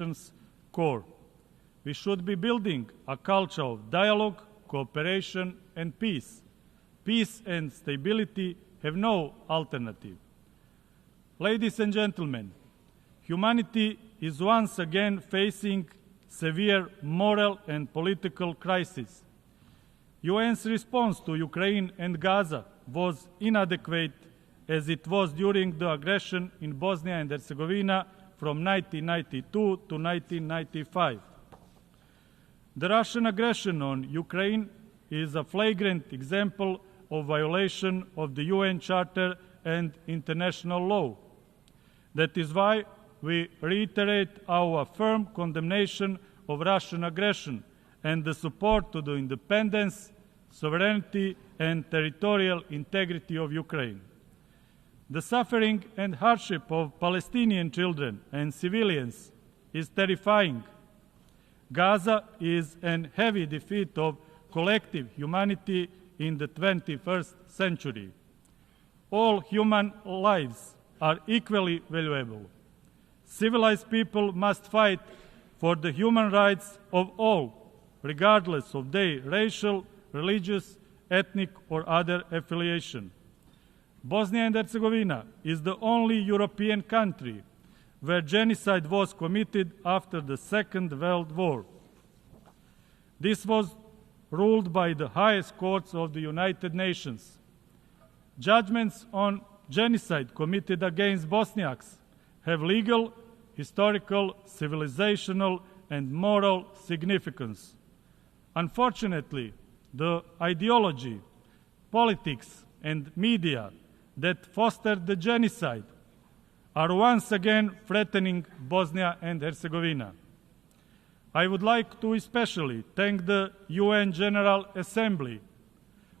nation's core. We should be building a culture of dialogue, cooperation, and peace. Peace and stability have no alternative. Ladies and gentlemen, humanity is once again facing severe moral and political crisis. UN's response to Ukraine and Gaza was inadequate as it was during the aggression in Bosnia and Herzegovina from 1992 to 1995. The Russian aggression on Ukraine is a flagrant example of violation of the UN Charter and international law. That is why we reiterate our firm condemnation of Russian aggression and the support to the independence, sovereignty, and territorial integrity of Ukraine. The suffering and hardship of Palestinian children and civilians is terrifying. Gaza is a heavy defeat of collective humanity in the 21st century. All human lives are equally valuable. Civilized people must fight for the human rights of all, regardless of their racial, religious, ethnic, or other affiliation. Bosnia and Herzegovina is the only European country where genocide was committed after the Second World War. This was ruled by the highest courts of the United Nations. Judgments on genocide committed against Bosniaks have legal, historical, civilizational, and moral significance. Unfortunately, the ideology, politics, and media that fostered the genocide are once again threatening Bosnia and Herzegovina. I would like to especially thank the UN General Assembly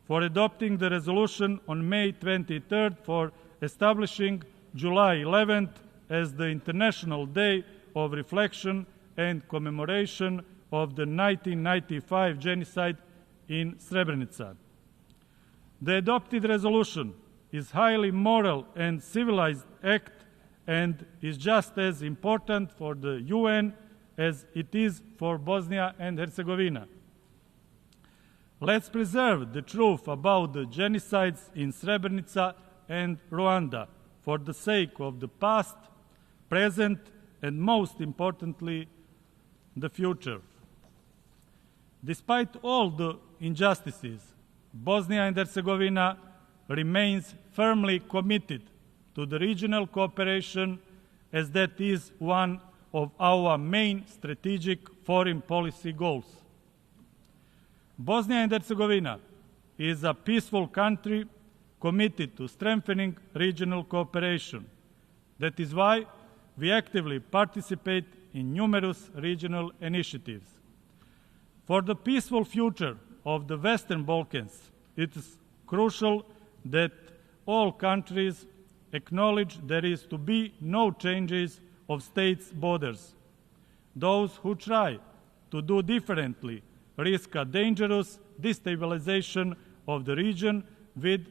for adopting the resolution on May 23rd for establishing July 11th as the International Day of Reflection and Commemoration of the 1995 genocide in Srebrenica. The adopted resolution is highly moral and civilized act and is just as important for the UN as it is for Bosnia and Herzegovina. Let's preserve the truth about the genocides in Srebrenica and Rwanda for the sake of the past, present, and most importantly, the future. Despite all the injustices, Bosnia and Herzegovina remains firmly committed to the regional cooperation as that is one of our main strategic foreign policy goals. Bosnia and Herzegovina is a peaceful country committed to strengthening regional cooperation. That is why we actively participate in numerous regional initiatives. For the peaceful future of the Western Balkans, it is crucial that all countries acknowledge there is to be no changes of states' borders. Those who try to do differently risk a dangerous destabilization of the region with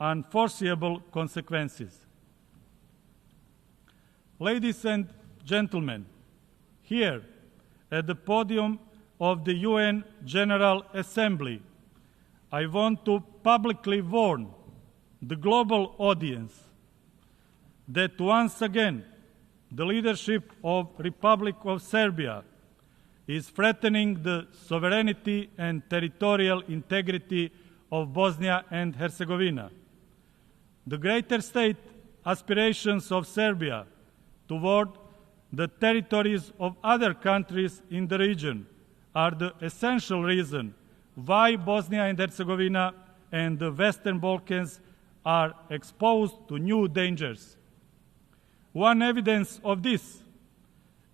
unforeseeable consequences. Ladies and gentlemen, here at the podium of the UN General Assembly, I want to publicly warn the global audience that once again the leadership of Republic of Serbia is threatening the sovereignty and territorial integrity of Bosnia and Herzegovina. The greater state aspirations of Serbia toward the territories of other countries in the region are the essential reason why Bosnia and Herzegovina and the Western Balkans are exposed to new dangers. One evidence of this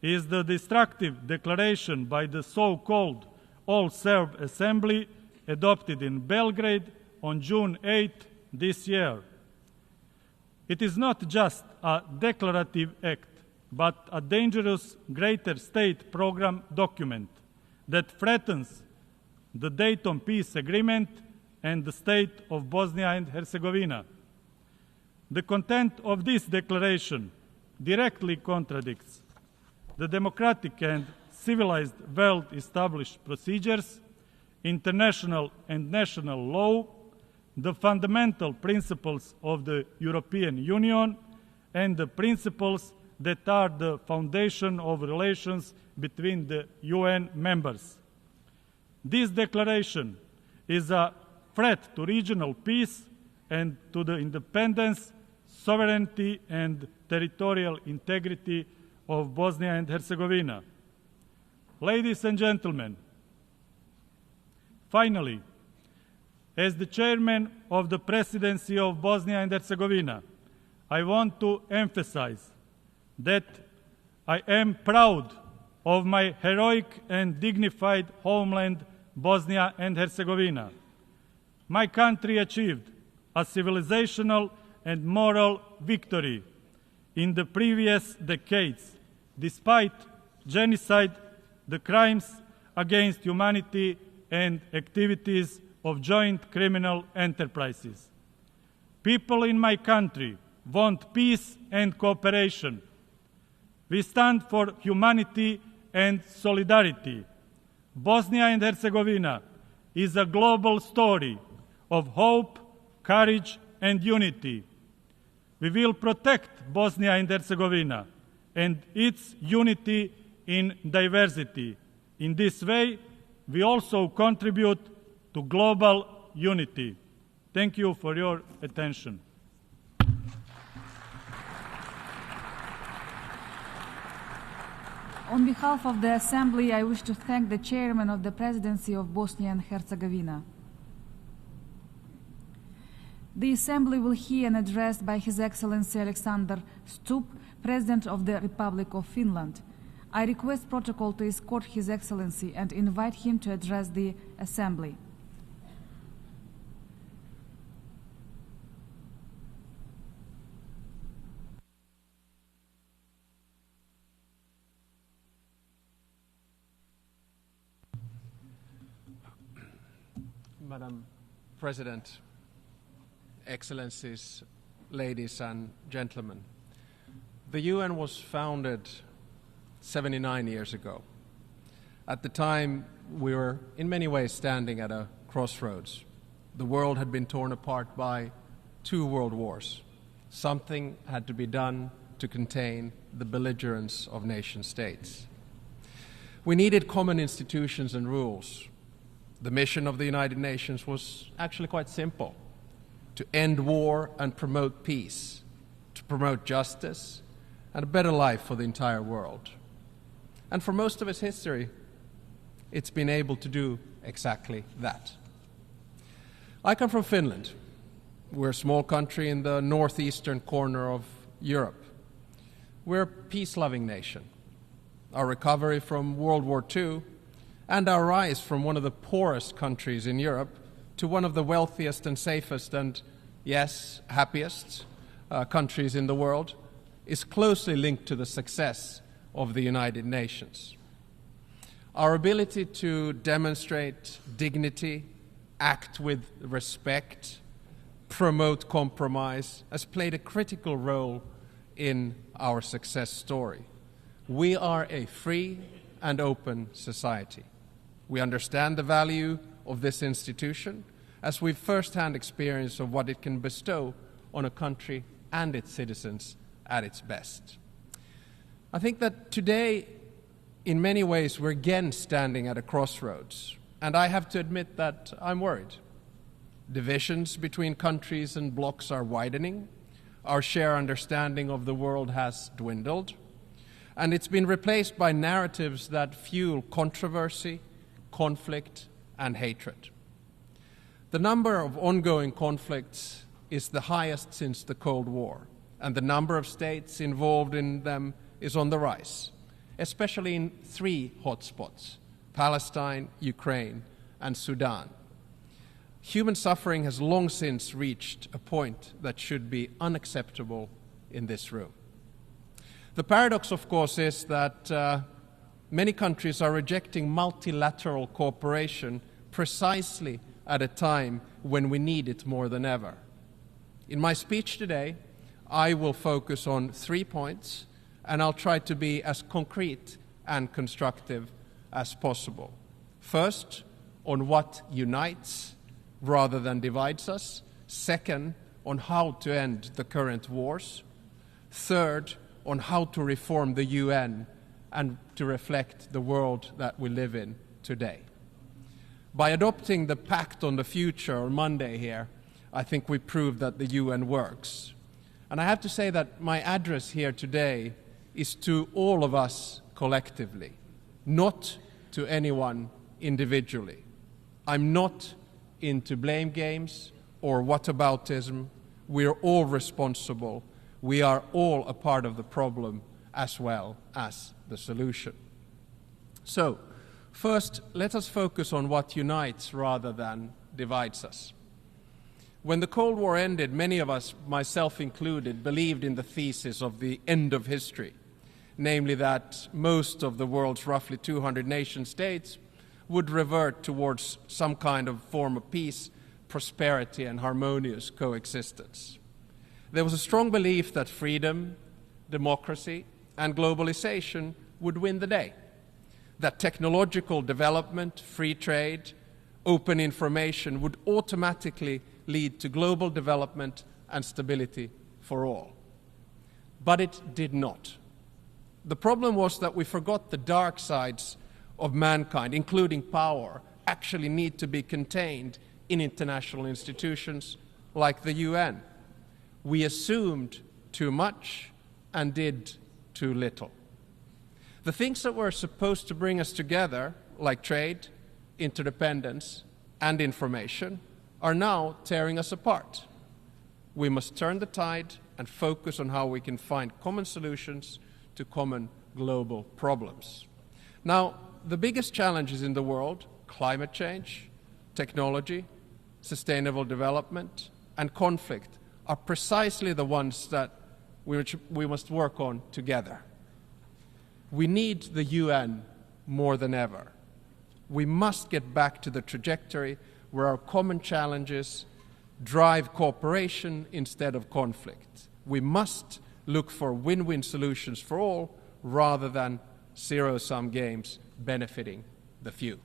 is the destructive declaration by the so-called All-Serb Assembly adopted in Belgrade on June 8 this year. It is not just a declarative act, but a dangerous greater state program document that threatens the Dayton Peace Agreement and the state of Bosnia and Herzegovina. The content of this declaration directly contradicts the democratic and civilized, well-established procedures, international and national law, the fundamental principles of the European Union, and the principles that are the foundation of relations between the UN members. This declaration is a threat to regional peace and to the independence, sovereignty, and territorial integrity of Bosnia and Herzegovina. Ladies and gentlemen, finally, as the chairman of the presidency of Bosnia and Herzegovina, I want to emphasize that I am proud of my heroic and dignified homeland, Bosnia and Herzegovina. My country achieved a civilizational and moral victory in the previous decades, despite genocide, the crimes against humanity, and activities of joint criminal enterprises. People in my country want peace and cooperation. We stand for humanity and solidarity. Bosnia and Herzegovina is a global story of hope, courage, and unity. We will protect Bosnia and Herzegovina and its unity in diversity. In this way, we also contribute to global unity. Thank you for your attention. On behalf of the Assembly, I wish to thank the Chairman of the Presidency of Bosnia and Herzegovina. The Assembly will hear an address by His Excellency Alexander Stubb, President of the Republic of Finland. I request protocol to escort His Excellency and invite him to address the Assembly. Madam President, Excellencies, ladies and gentlemen, the UN was founded 79 years ago. At the time, we were in many ways standing at a crossroads. The world had been torn apart by 2 world wars. Something had to be done to contain the belligerence of nation states. We needed common institutions and rules. The mission of the United Nations was actually quite simple: to end war and promote peace, to promote justice and a better life for the entire world. And for most of its history, it's been able to do exactly that. I come from Finland. We're a small country in the northeastern corner of Europe. We're a peace-loving nation. Our recovery from World War II and our rise from one of the poorest countries in Europe to one of the wealthiest and safest and, yes, happiest countries in the world is closely linked to the success of the United Nations. Our ability to demonstrate dignity, act with respect, promote compromise has played a critical role in our success story. We are a free and open society. We understand the value of this institution as we've first-hand experience of what it can bestow on a country and its citizens at its best. I think that today, in many ways, we're again standing at a crossroads, and I have to admit that I'm worried. Divisions between countries and blocs are widening. Our shared understanding of the world has dwindled, and it's been replaced by narratives that fuel controversy, conflict, and hatred. The number of ongoing conflicts is the highest since the Cold War, and the number of states involved in them is on the rise, especially in 3 hotspots: Palestine, Ukraine, and Sudan. Human suffering has long since reached a point that should be unacceptable in this room. The paradox, of course, is that many countries are rejecting multilateral cooperation precisely at a time when we need it more than ever. In my speech today, I will focus on 3 points and I'll try to be as concrete and constructive as possible. First, on what unites rather than divides us. Second, on how to end the current wars. Third, on how to reform the UN and to reflect the world that we live in today. By adopting the Pact on the Future on Monday here, I think we proved that the UN works. And I have to say that my address here today is to all of us collectively, not to anyone individually. I'm not into blame games or whataboutism. We're all responsible. We are all a part of the problem as well as the solution. So, first, let us focus on what unites rather than divides us. When the Cold War ended, many of us, myself included, believed in the thesis of the end of history, namely that most of the world's roughly 200 nation states would revert towards some kind of form of peace, prosperity, and harmonious coexistence. There was a strong belief that freedom, democracy, and globalization would win the day, that technological development, free trade, open information would automatically lead to global development and stability for all. But it did not. The problem was that we forgot the dark sides of mankind, including power, actually need to be contained in international institutions like the UN. We assumed too much and did too little. The things that were supposed to bring us together, like trade, interdependence, and information, are now tearing us apart. We must turn the tide and focus on how we can find common solutions to common global problems. Now, the biggest challenges in the world, climate change, technology, sustainable development, and conflict, are precisely the ones that we must work on together. We need the UN more than ever. We must get back to the trajectory where our common challenges drive cooperation instead of conflict. We must look for win-win solutions for all rather than zero-sum games benefiting the few.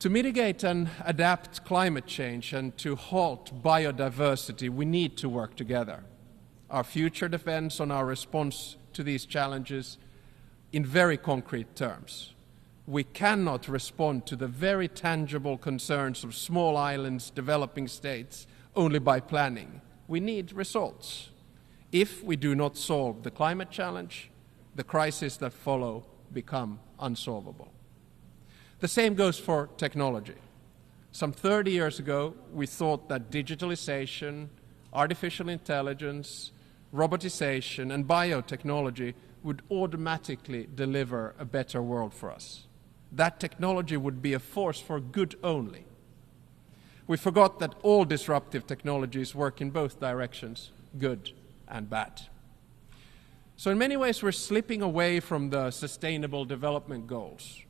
To mitigate and adapt climate change and to halt biodiversity, we need to work together. Our future depends on our response to these challenges in very concrete terms. We cannot respond to the very tangible concerns of small islands, developing states, only by planning. We need results. If we do not solve the climate challenge, the crises that follow become unsolvable. The same goes for technology. Some 30 years ago, we thought that digitalization, artificial intelligence, robotization, and biotechnology would automatically deliver a better world for us. That technology would be a force for good only. We forgot that all disruptive technologies work in both directions, good and bad. So in many ways, we're slipping away from the Sustainable Development Goals.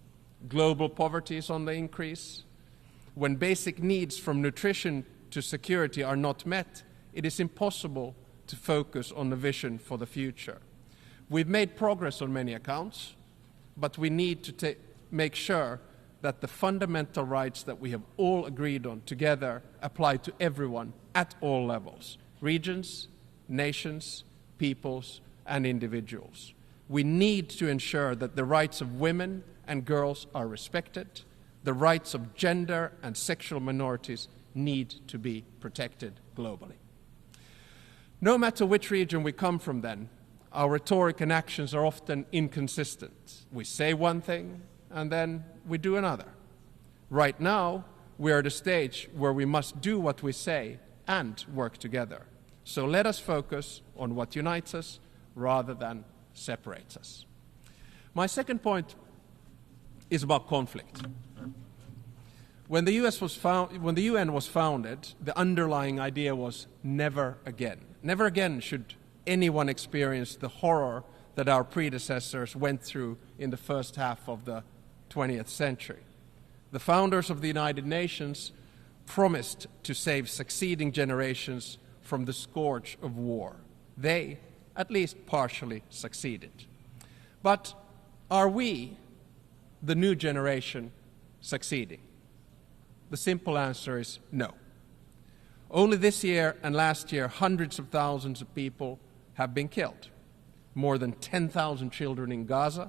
Global poverty is on the increase. When basic needs from nutrition to security are not met, it is impossible to focus on the vision for the future. We've made progress on many accounts, but we need to make sure that the fundamental rights that we have all agreed on together apply to everyone at all levels, regions, nations, peoples, and individuals. We need to ensure that the rights of women and girls are respected. The rights of gender and sexual minorities need to be protected globally. No matter which region we come from then, our rhetoric and actions are often inconsistent. We say one thing and then we do another. Right now, we are at a stage where we must do what we say and work together. So let us focus on what unites us rather than separates us. My second point is about conflict. When the UN was founded, the underlying idea was never again. Never again should anyone experience the horror that our predecessors went through in the first half of the 20th century. The founders of the United Nations promised to save succeeding generations from the scourge of war. They at least partially succeeded. But are we, the new generation, succeeding? The simple answer is no. Only this year and last year, hundreds of thousands of people have been killed. More than 10,000 children in Gaza.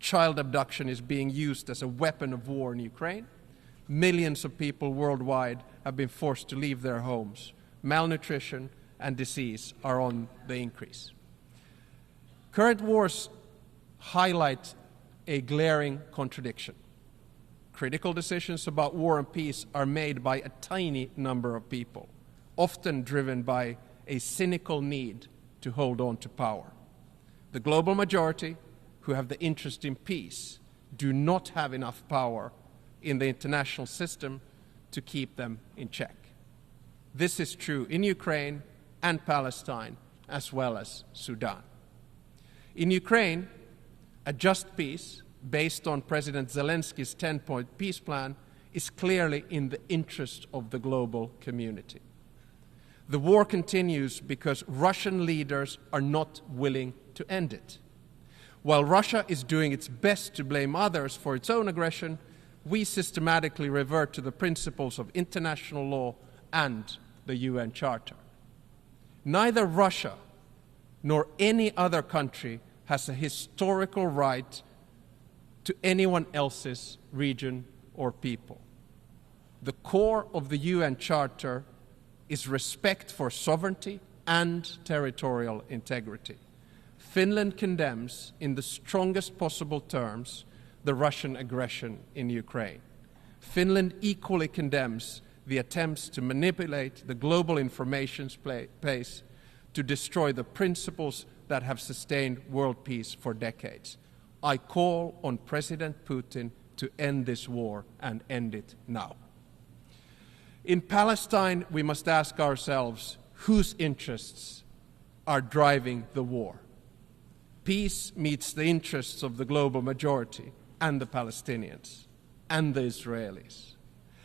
Child abduction is being used as a weapon of war in Ukraine. Millions of people worldwide have been forced to leave their homes. Malnutrition and disease are on the increase. Current wars highlight a glaring contradiction. Critical decisions about war and peace are made by a tiny number of people, often driven by a cynical need to hold on to power. The global majority, who have the interest in peace, do not have enough power in the international system to keep them in check. This is true in Ukraine and Palestine, as well as Sudan. In Ukraine, a just peace, based on President Zelensky's 10-point peace plan, is clearly in the interest of the global community. The war continues because Russian leaders are not willing to end it. While Russia is doing its best to blame others for its own aggression, we systematically revert to the principles of international law and the UN Charter. Neither Russia nor any other country has a historical right to anyone else's region or people. The core of the UN Charter is respect for sovereignty and territorial integrity. Finland condemns, in the strongest possible terms, the Russian aggression in Ukraine. Finland equally condemns the attempts to manipulate the global information space to destroy the principles that have sustained world peace for decades. I call on President Putin to end this war and end it now. In Palestine, we must ask ourselves whose interests are driving the war. Peace meets the interests of the global majority and the Palestinians and the Israelis.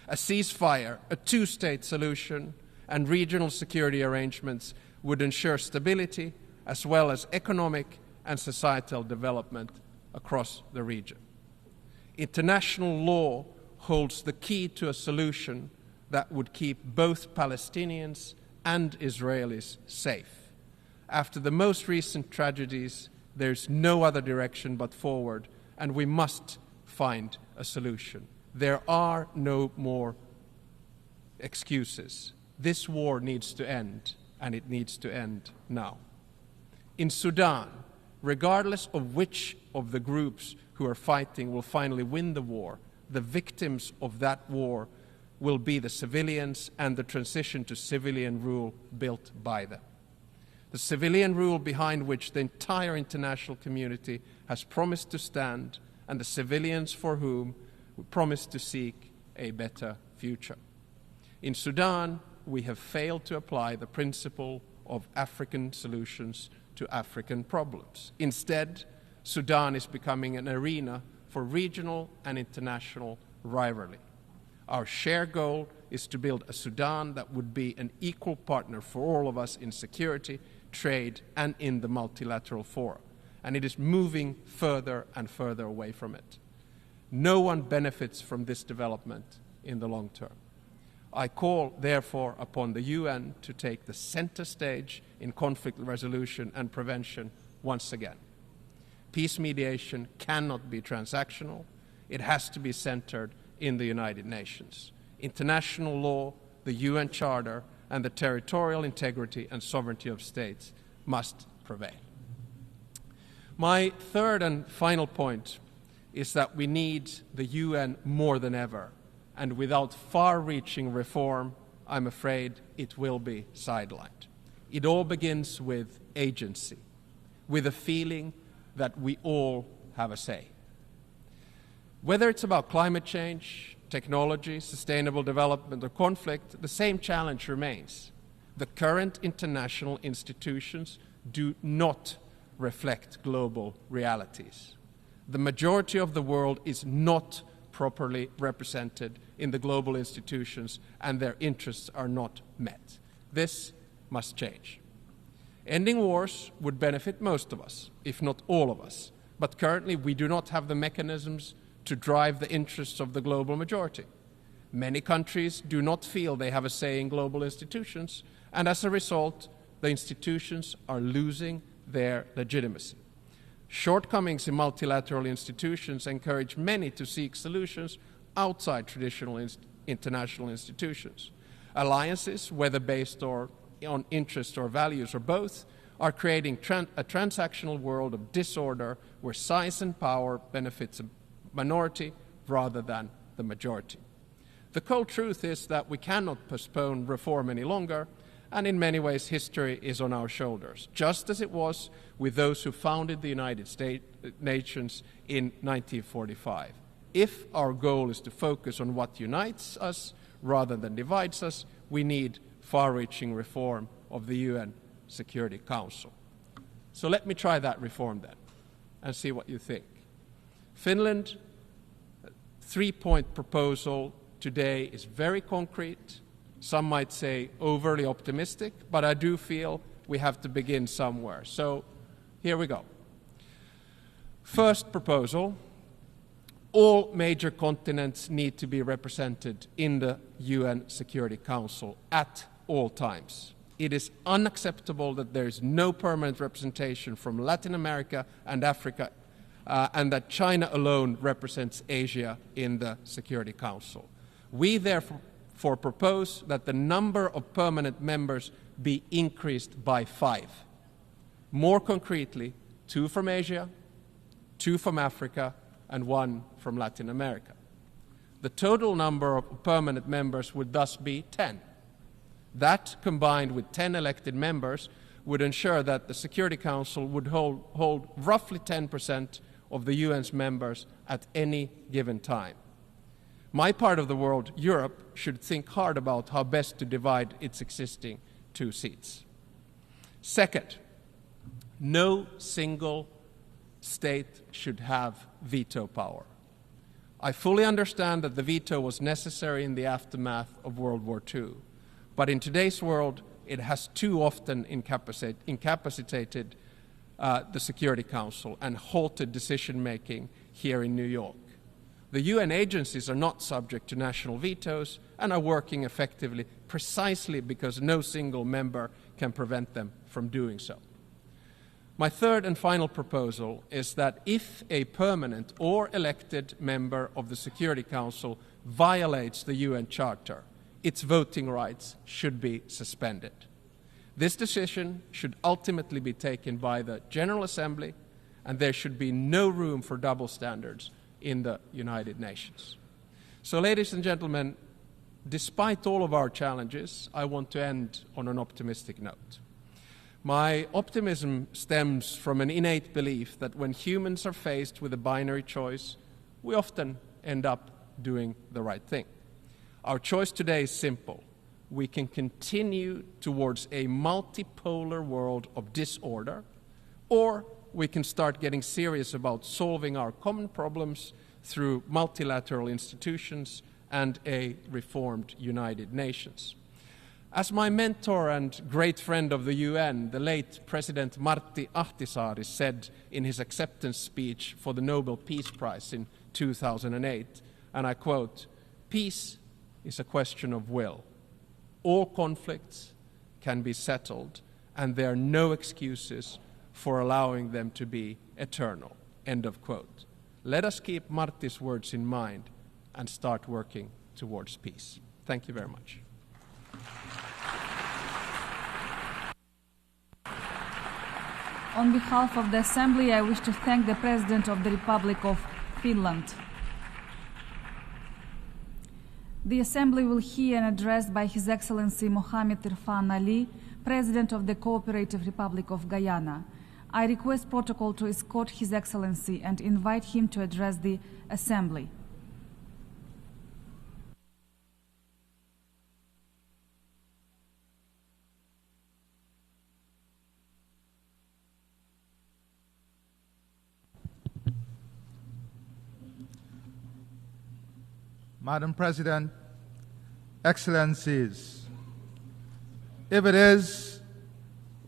A ceasefire, a two-state solution, and regional security arrangements would ensure stability as well as economic and societal development across the region. International law holds the key to a solution that would keep both Palestinians and Israelis safe. After the most recent tragedies, there's no other direction but forward, and we must find a solution. There are no more excuses. This war needs to end, and it needs to end now. In Sudan, regardless of which of the groups who are fighting will finally win the war, the victims of that war will be the civilians and the transition to civilian rule built by them. The civilian rule behind which the entire international community has promised to stand, and the civilians for whom we promise to seek a better future. In Sudan, we have failed to apply the principle of African solutions to African problems. Instead, Sudan is becoming an arena for regional and international rivalry. Our shared goal is to build a Sudan that would be an equal partner for all of us in security, trade, and in the multilateral forum. And it is moving further and further away from it. No one benefits from this development in the long term. I call, therefore, upon the UN to take the center stage in conflict resolution and prevention once again. Peace mediation cannot be transactional. It has to be centered in the United Nations. International law, the UN Charter, and the territorial integrity and sovereignty of states must prevail. My third and final point is that we need the UN more than ever, and without far-reaching reform, I'm afraid it will be sidelined. It all begins with agency, with a feeling that we all have a say. Whether it's about climate change, technology, sustainable development, or conflict, the same challenge remains. The current international institutions do not reflect global realities. The majority of the world is not properly represented in the global institutions, and their interests are not met. This must change. Ending wars would benefit most of us, if not all of us. But currently, we do not have the mechanisms to drive the interests of the global majority. Many countries do not feel they have a say in global institutions, and as a result, the institutions are losing their legitimacy. Shortcomings in multilateral institutions encourage many to seek solutions outside traditional international institutions. Alliances, whether based on interest or values or both, are creating a transactional world of disorder where size and power benefits a minority rather than the majority. The cold truth is that we cannot postpone reform any longer, and in many ways history is on our shoulders, just as it was with those who founded the United Nations in 1945. If our goal is to focus on what unites us rather than divides us, we need far-reaching reform of the UN Security Council. So let me try that reform then and see what you think. Finland, three-point proposal today is very concrete. Some might say overly optimistic, but I do feel we have to begin somewhere. So here we go. First proposal, all major continents need to be represented in the UN Security Council at all times. It is unacceptable that there is no permanent representation from Latin America and Africa, and that China alone represents Asia in the Security Council. We therefore propose that the number of permanent members be increased by 5. More concretely, 2 from Asia, 2 from Africa, and 1 from Latin America. The total number of permanent members would thus be 10. That, combined with 10 elected members, would ensure that the Security Council would hold roughly 10% of the UN's members at any given time. My part of the world, Europe, should think hard about how best to divide its existing 2 seats. Second, no single state should have veto power. I fully understand that the veto was necessary in the aftermath of World War II, but in today's world, it has too often incapacitated the Security Council and halted decision-making here in New York. The UN agencies are not subject to national vetoes and are working effectively precisely because no single member can prevent them from doing so. My third and final proposal is that if a permanent or elected member of the Security Council violates the UN Charter, its voting rights should be suspended. This decision should ultimately be taken by the General Assembly, and there should be no room for double standards in the United Nations. So, ladies and gentlemen, despite all of our challenges, I want to end on an optimistic note. My optimism stems from an innate belief that when humans are faced with a binary choice, we often end up doing the right thing. Our choice today is simple. We can continue towards a multipolar world of disorder, or we can start getting serious about solving our common problems through multilateral institutions and a reformed United Nations. As my mentor and great friend of the UN, the late President Martti Ahtisaari, said in his acceptance speech for the Nobel Peace Prize in 2008, and I quote, "Peace is a question of will. All conflicts can be settled, and there are no excuses for allowing them to be eternal." End of quote. Let us keep Martti's words in mind and start working towards peace. Thank you very much. On behalf of the Assembly, I wish to thank the President of the Republic of Finland. The Assembly will hear an address by His Excellency Mohamed Irfan Ali, President of the Cooperative Republic of Guyana. I request protocol to escort His Excellency and invite him to address the Assembly. Madam President, Excellencies, if it is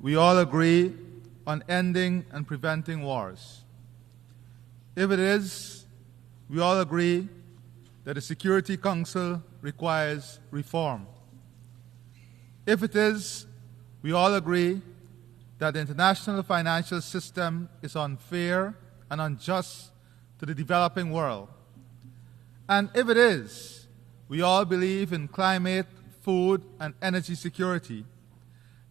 we all agree on ending and preventing wars? If it is, we all agree that the Security Council requires reform. If it is, we all agree that the international financial system is unfair and unjust to the developing world. And if it is, we all believe in climate, food, and energy security,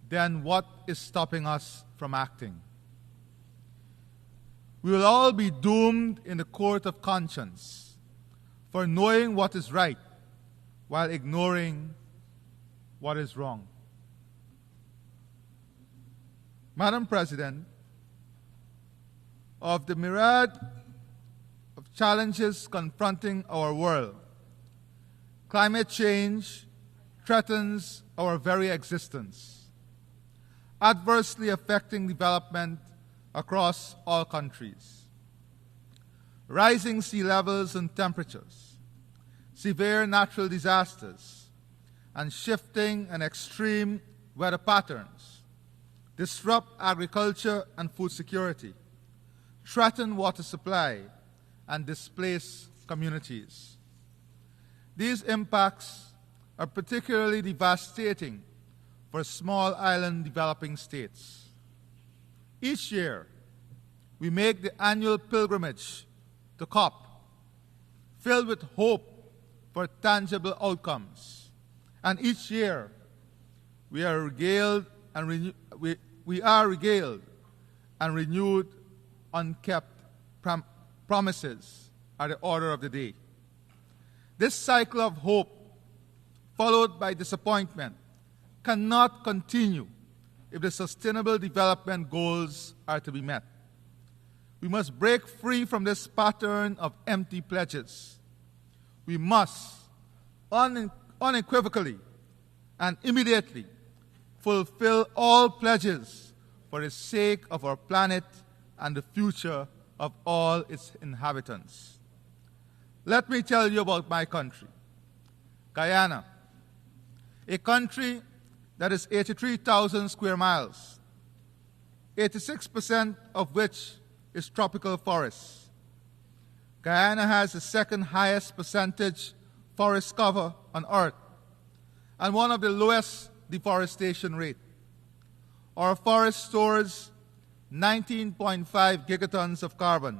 then what is stopping us from acting? We will all be doomed in the court of conscience for knowing what is right while ignoring what is wrong. Madam President, of the myriad of challenges confronting our world, climate change threatens our very existence, adversely affecting development across all countries. Rising sea levels and temperatures, severe natural disasters, and shifting and extreme weather patterns disrupt agriculture and food security, threaten water supply, and displace communities. These impacts are particularly devastating for small island developing states. Each year, we make the annual pilgrimage to COP, filled with hope for tangible outcomes. And each year, we are regaled and renewed unkept promises are the order of the day. This cycle of hope, followed by disappointment, cannot continue if the Sustainable Development Goals are to be met. We must break free from this pattern of empty pledges. We must unequivocally and immediately fulfill all pledges for the sake of our planet and the future of all its inhabitants. Let me tell you about my country, Guyana, a country that is 83,000 square miles, 86% of which is tropical forests. Guyana has the second highest percentage forest cover on Earth and one of the lowest deforestation rate. Our forest stores 19.5 gigatons of carbon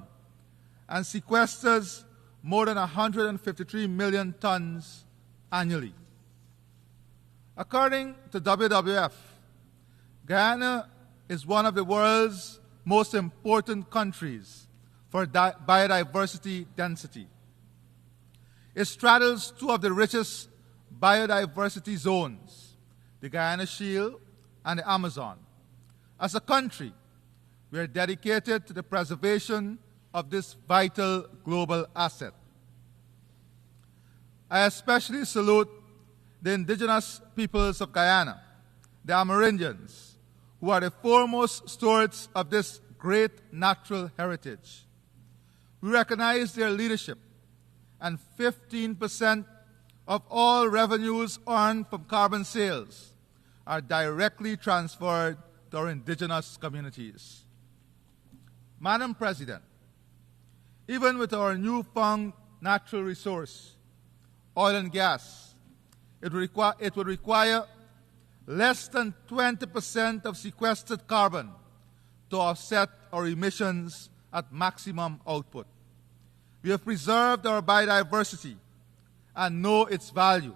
and sequesters more than 153 million tons annually. According to WWF, Guyana is one of the world's most important countries for biodiversity density. It straddles two of the richest biodiversity zones, the Guyana Shield and the Amazon. As a country, we are dedicated to the preservation of this vital global asset. I especially salute the indigenous peoples of Guyana, the Amerindians, who are the foremost stewards of this great natural heritage. We recognize their leadership, and 15% of all revenues earned from carbon sales are directly transferred to our indigenous communities. Madam President, even with our newfound natural resource, oil and gas, it would require less than 20% of sequestered carbon to offset our emissions at maximum output. We have preserved our biodiversity and know its value.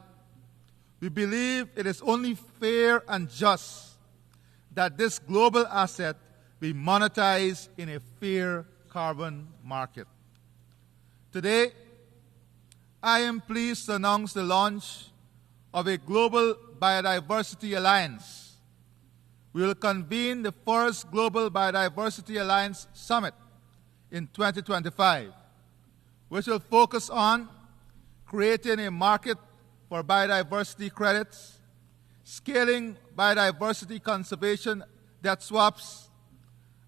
We believe it is only fair and just that this global asset be monetized in a fair carbon market. Today, I am pleased to announce the launch of a global biodiversity alliance. We will convene the first Global Biodiversity Alliance Summit in 2025, which will focus on creating a market for biodiversity credits, scaling biodiversity conservation debt swaps,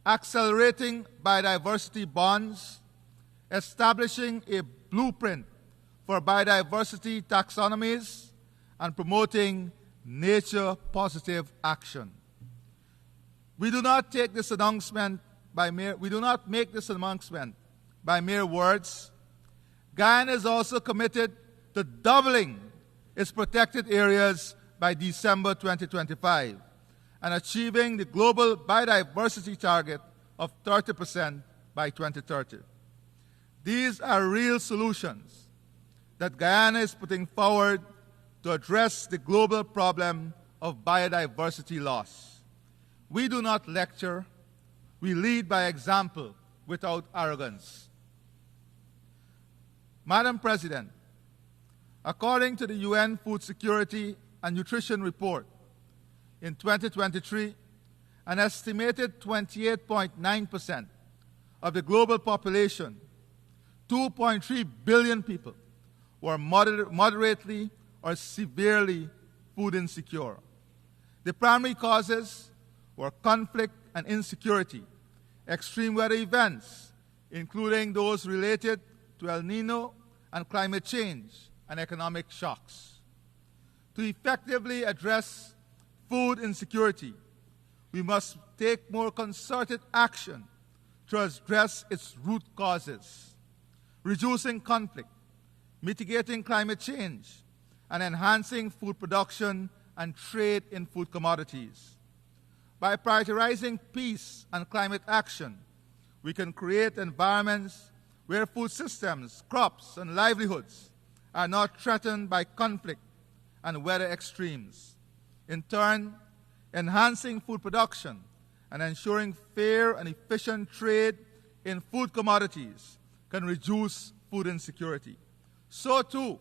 accelerating biodiversity bonds, establishing a blueprint for biodiversity taxonomies, and promoting nature-positive action. We do not take this announcement by mere words. Guyana is also committed to doubling its protected areas by December 2025 and achieving the global biodiversity target of 30% by 2030. These are real solutions that Guyana is putting forward to address the global problem of biodiversity loss. We do not lecture, we lead by example without arrogance. Madam President, according to the UN Food Security and Nutrition Report, in 2023, an estimated 28.9% of the global population, 2.3 billion people, were moderately or severely food insecure. The primary causes were conflict and insecurity, extreme weather events, including those related to El Nino and climate change, and economic shocks. To effectively address food insecurity, we must take more concerted action to address its root causes, reducing conflict, mitigating climate change, and enhancing food production and trade in food commodities. By prioritizing peace and climate action, we can create environments where food systems, crops, and livelihoods are not threatened by conflict and weather extremes. In turn, enhancing food production and ensuring fair and efficient trade in food commodities can reduce food insecurity. So too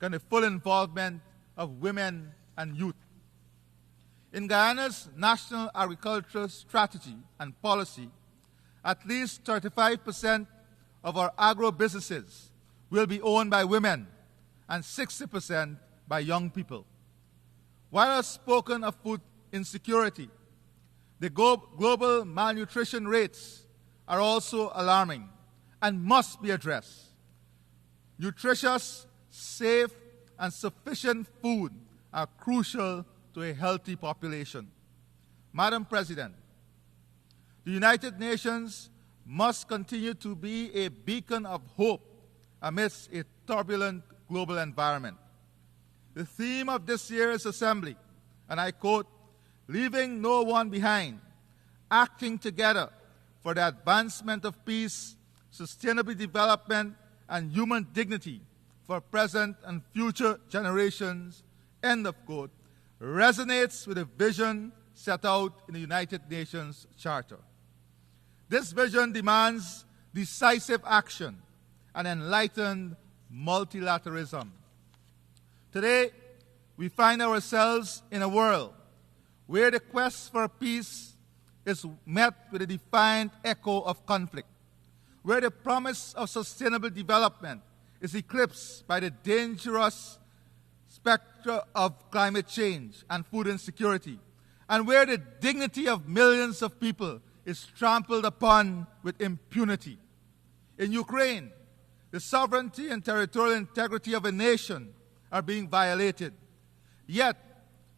can the full involvement of women and youth. In Guyana's National Agricultural Strategy and Policy, at least 35% of our agro-businesses will be owned by women and 60% by young people. While I've spoken of food insecurity, the global malnutrition rates are also alarming and must be addressed. Nutritious, safe, and sufficient food are crucial to a healthy population. Madam President, the United Nations must continue to be a beacon of hope amidst a turbulent global environment. The theme of this year's assembly, and I quote, "Leaving no one behind, acting together for the advancement of peace, sustainable development, and human dignity for present and future generations," end of quote, resonates with the vision set out in the United Nations Charter. This vision demands decisive action and enlightened multilateralism. Today, we find ourselves in a world where the quest for peace is met with a defiant echo of conflict, where the promise of sustainable development is eclipsed by the dangerous specter of climate change and food insecurity, and where the dignity of millions of people is trampled upon with impunity. In Ukraine, the sovereignty and territorial integrity of a nation are being violated. Yet,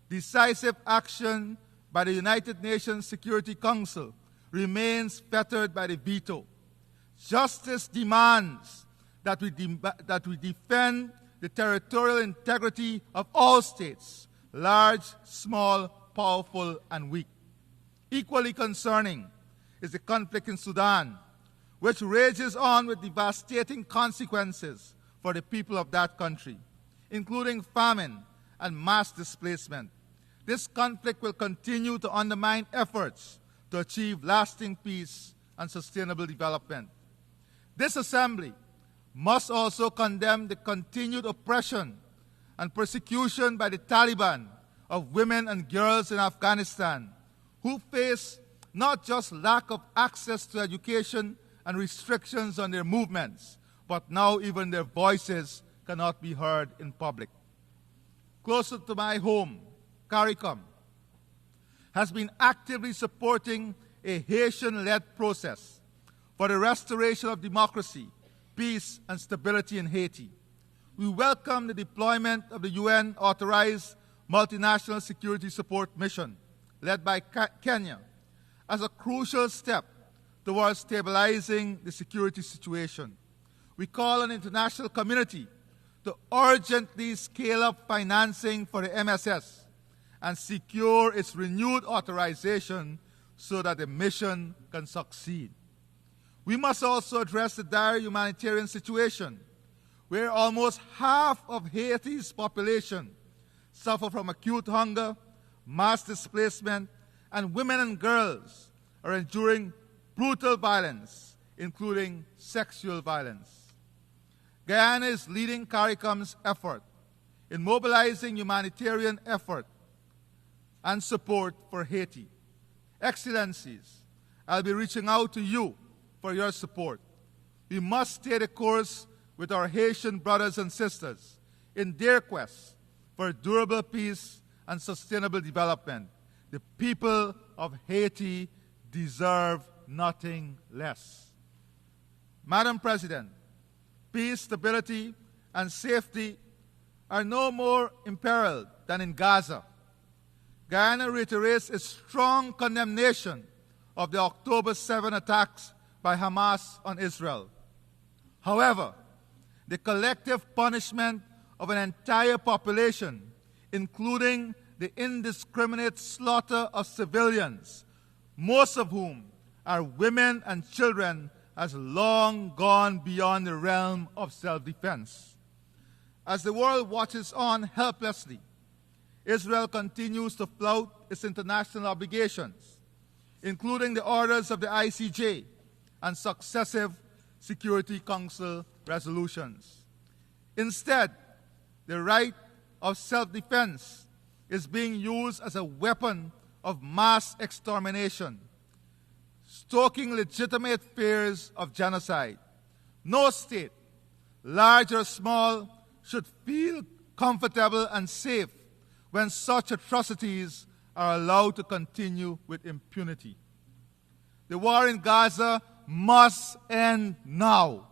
decisive action by the United Nations Security Council remains fettered by the veto. Justice demands that we defend the territorial integrity of all states, large, small, powerful, and weak. Equally concerning is the conflict in Sudan, which rages on with devastating consequences for the people of that country, including famine and mass displacement. This conflict will continue to undermine efforts to achieve lasting peace and sustainable development. This assembly must also condemn the continued oppression and persecution by the Taliban of women and girls in Afghanistan, who face not just lack of access to education and restrictions on their movements, but now even their voices cannot be heard in public. Closer to my home, CARICOM has been actively supporting a Haitian-led process for the restoration of democracy, peace, and stability in Haiti. We welcome the deployment of the UN-authorized multinational security support mission led by Kenya as a crucial step towards stabilizing the security situation. We call on the international community to urgently scale up financing for the MSS and secure its renewed authorization so that the mission can succeed. We must also address the dire humanitarian situation where almost half of Haiti's population suffer from acute hunger, mass displacement, and women and girls are enduring brutal violence, including sexual violence. Guyana is leading CARICOM's effort in mobilizing humanitarian effort and support for Haiti. Excellencies, I'll be reaching out to you for your support. We must stay the course with our Haitian brothers and sisters in their quest for durable peace and sustainable development. The people of Haiti deserve nothing less. Madam President, peace, stability, and safety are no more imperiled than in Gaza. Guyana reiterates its strong condemnation of the October 7 attacks by Hamas on Israel. However, the collective punishment of an entire population, including the indiscriminate slaughter of civilians, most of whom are women and children, has long gone beyond the realm of self-defense. As the world watches on helplessly, Israel continues to flout its international obligations, including the orders of the ICJ and successive Security Council resolutions. Instead, the right of self-defense is being used as a weapon of mass extermination, stoking legitimate fears of genocide. No state, large or small, should feel comfortable and safe when such atrocities are allowed to continue with impunity. The war in Gaza must end now.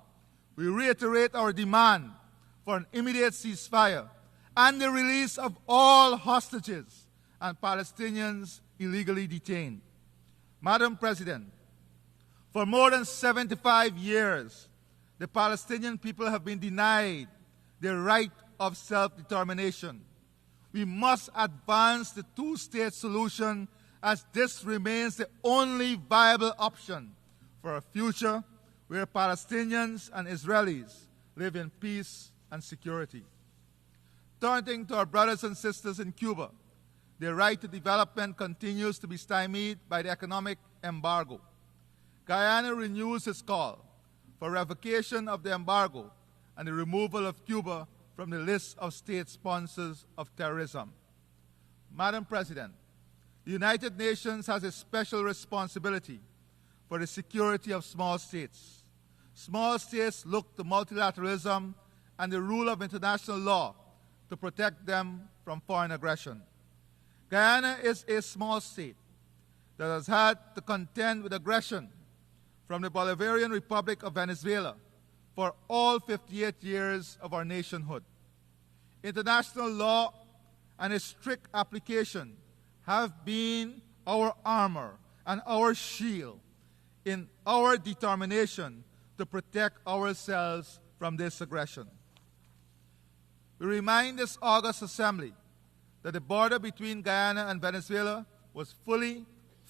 We reiterate our demand for an immediate ceasefire and the release of all hostages and Palestinians illegally detained. Madam President, for more than 75 years, the Palestinian people have been denied their right of self-determination. We must advance the two-state solution as this remains the only viable option for a future where Palestinians and Israelis live in peace and security. Turning to our brothers and sisters in Cuba, their right to development continues to be stymied by the economic embargo. Guyana renews its call for revocation of the embargo and the removal of Cuba from the list of state sponsors of terrorism. Madam President, the United Nations has a special responsibility for the security of small states. Small states look to multilateralism and the rule of international law to protect them from foreign aggression. Guyana is a small state that has had to contend with aggression from the Bolivarian Republic of Venezuela for all 58 years of our nationhood. International law and its strict application have been our armor and our shield in our determination to protect ourselves from this aggression. We remind this August Assembly that the border between Guyana and Venezuela was fully,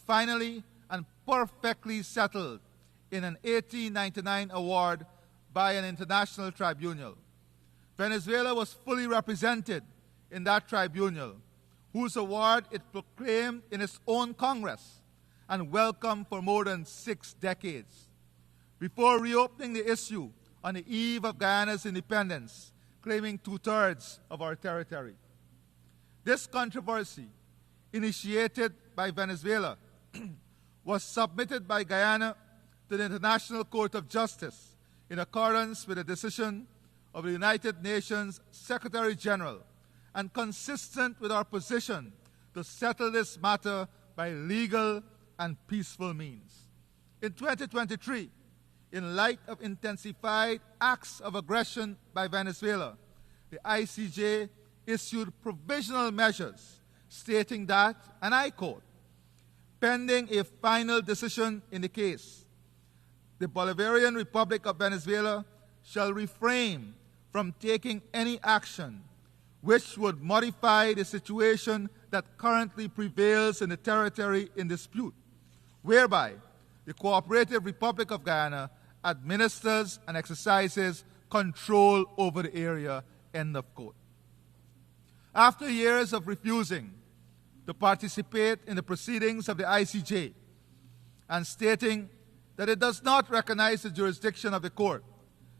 finally, and perfectly settled in an 1899 award by an international tribunal. Venezuela was fully represented in that tribunal, whose award it proclaimed in its own Congress and welcomed for more than 6 decades. Before reopening the issue on the eve of Guyana's independence, claiming 2/3 of our territory. This controversy, initiated by Venezuela, was submitted by Guyana to the International Court of Justice in accordance with a decision of the United Nations Secretary General and consistent with our position to settle this matter by legal and peaceful means. In 2023, in light of intensified acts of aggression by Venezuela, the ICJ issued provisional measures stating that, and I quote, pending a final decision in the case, the Bolivarian Republic of Venezuela shall refrain from taking any action which would modify the situation that currently prevails in the territory in dispute, whereby the Cooperative Republic of Guyana administers and exercises control over the area, end of quote. After years of refusing to participate in the proceedings of the ICJ and stating that it does not recognize the jurisdiction of the court,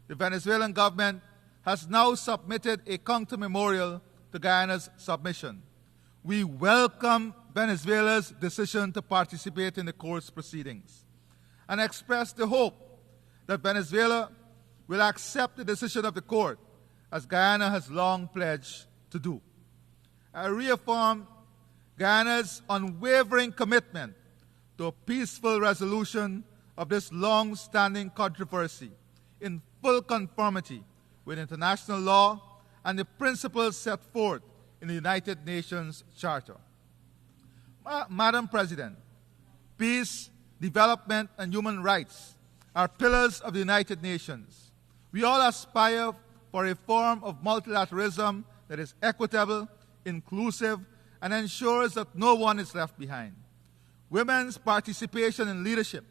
the Venezuelan government has now submitted a counter memorial to Guyana's submission. We welcome Venezuela's decision to participate in the court's proceedings and express the hope that Venezuela will accept the decision of the court, as Guyana has long pledged to do. I reaffirm Guyana's unwavering commitment to a peaceful resolution of this long-standing controversy in full conformity with international law and the principles set forth in the United Nations Charter. Madam President, peace, development, and human rights are pillars of the United Nations. We all aspire for a form of multilateralism that is equitable, inclusive, and ensures that no one is left behind. Women's participation in leadership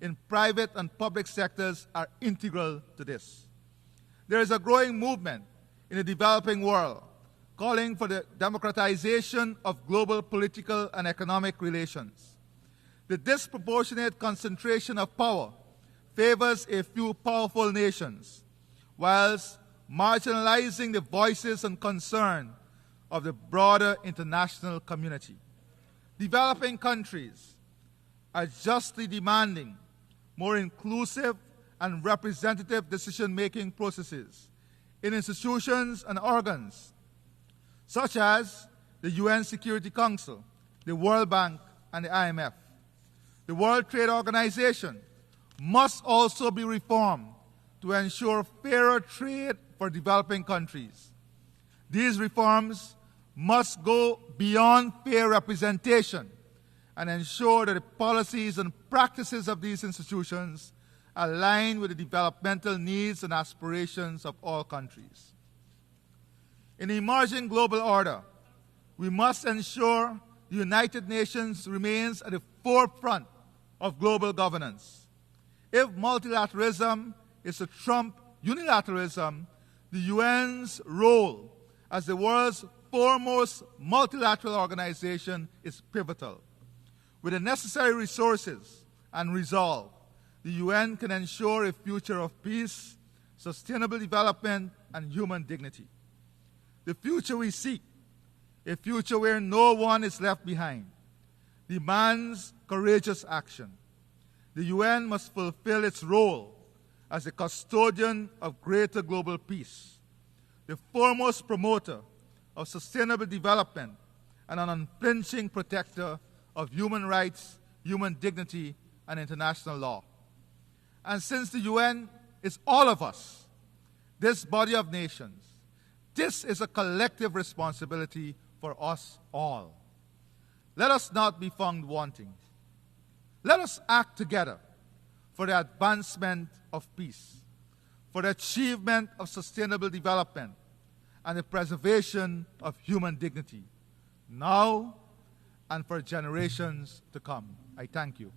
in private and public sectors are integral to this. There is a growing movement in the developing world calling for the democratization of global political and economic relations. The disproportionate concentration of power favors a few powerful nations, whilst marginalizing the voices and concern of the broader international community. Developing countries are justly demanding more inclusive and representative decision-making processes in institutions and organs such as the UN Security Council, the World Bank, and the IMF. The World Trade Organization must also be reformed to ensure fairer trade for developing countries. These reforms must go beyond fair representation and ensure that the policies and practices of these institutions align with the developmental needs and aspirations of all countries. In the emerging global order, we must ensure the United Nations remains at the forefront of global governance. If multilateralism is to trump unilateralism, the UN's role as the world's foremost multilateral organization is pivotal. With the necessary resources and resolve, the UN can ensure a future of peace, sustainable development, and human dignity. The future we seek, a future where no one is left behind, demands courageous action. The UN must fulfill its role as a custodian of greater global peace, the foremost promoter of sustainable development, and an unflinching protector of human rights, human dignity, and international law. And since the UN is all of us, this body of nations, this is a collective responsibility for us all. Let us not be found wanting. Let us act together for the advancement of peace, for the achievement of sustainable development, and the preservation of human dignity, now and for generations to come. I thank you.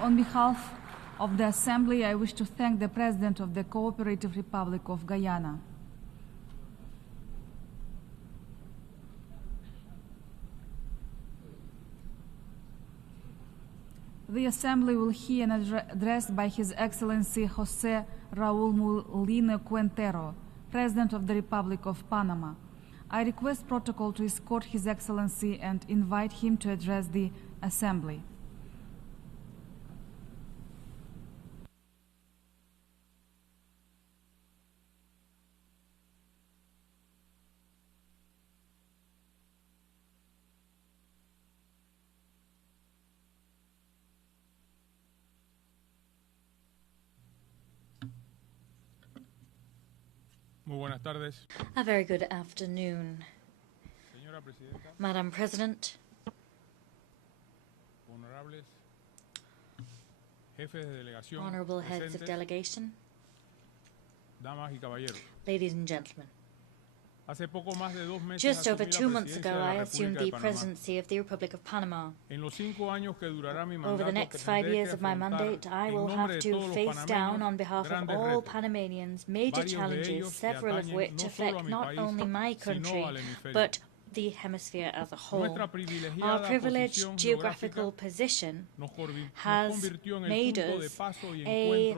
On behalf of the Assembly, I wish to thank the President of the Cooperative Republic of Guyana. The Assembly will hear an address by His Excellency José Raúl Molina Quintero, President of the Republic of Panama. I request protocol to escort His Excellency and invite him to address the Assembly. Muy buenas tardes. A very good afternoon. Madam President, honorable heads of delegation, ladies and gentlemen. Just over 2 months ago, I assumed the presidency of the Republic of Panama. Over the next 5 years of my mandate, I will have to face down on behalf of all Panamanians major challenges, several of which affect not only my country, but the hemisphere as a whole. Our privileged geographical position has made us a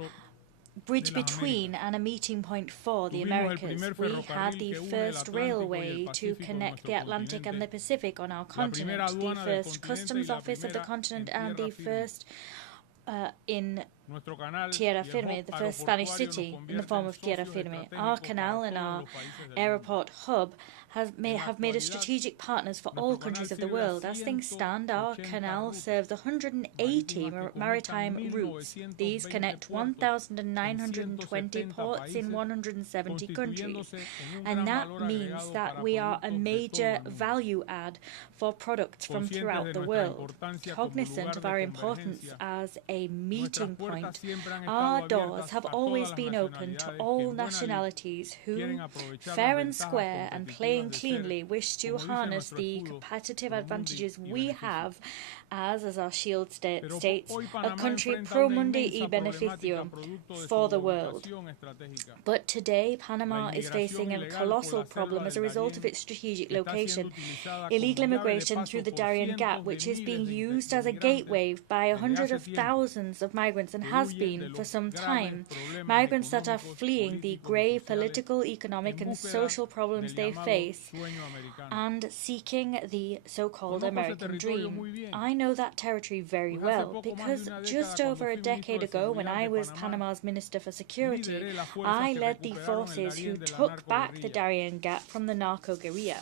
bridge between and a meeting point for the Americas. We had the first railway to connect the Atlantic and the Pacific on our continent, the first customs office of the continent, and the first in Tierra Firme, the first Spanish city in the form of Tierra Firme. Our canal and our airport hub have made us strategic partners for all countries of the world. As things stand, our canal serves 180 maritime routes. These connect 1,920 ports in 170 countries. And that means that we are a major value add for products from throughout the world. Cognizant of our importance as a meeting point, our doors have always been open to all nationalities who, fair and square and playing cleanly, wish to harness the competitive advantages we have as our shield states, a country pro mundi y beneficium for the world. But today, Panama is facing a colossal problem as a result of its strategic location. Illegal immigration through the Darien Gap, which is being used as a gateway by hundreds of thousands of migrants and has been for some time. Migrants that are fleeing the grave political, economic and social problems they face and seeking the so-called American dream. I know that territory very well because just over a decade ago, when I was Panama's Minister for Security, I led the forces who took back the Darien Gap from the narco guerrilla.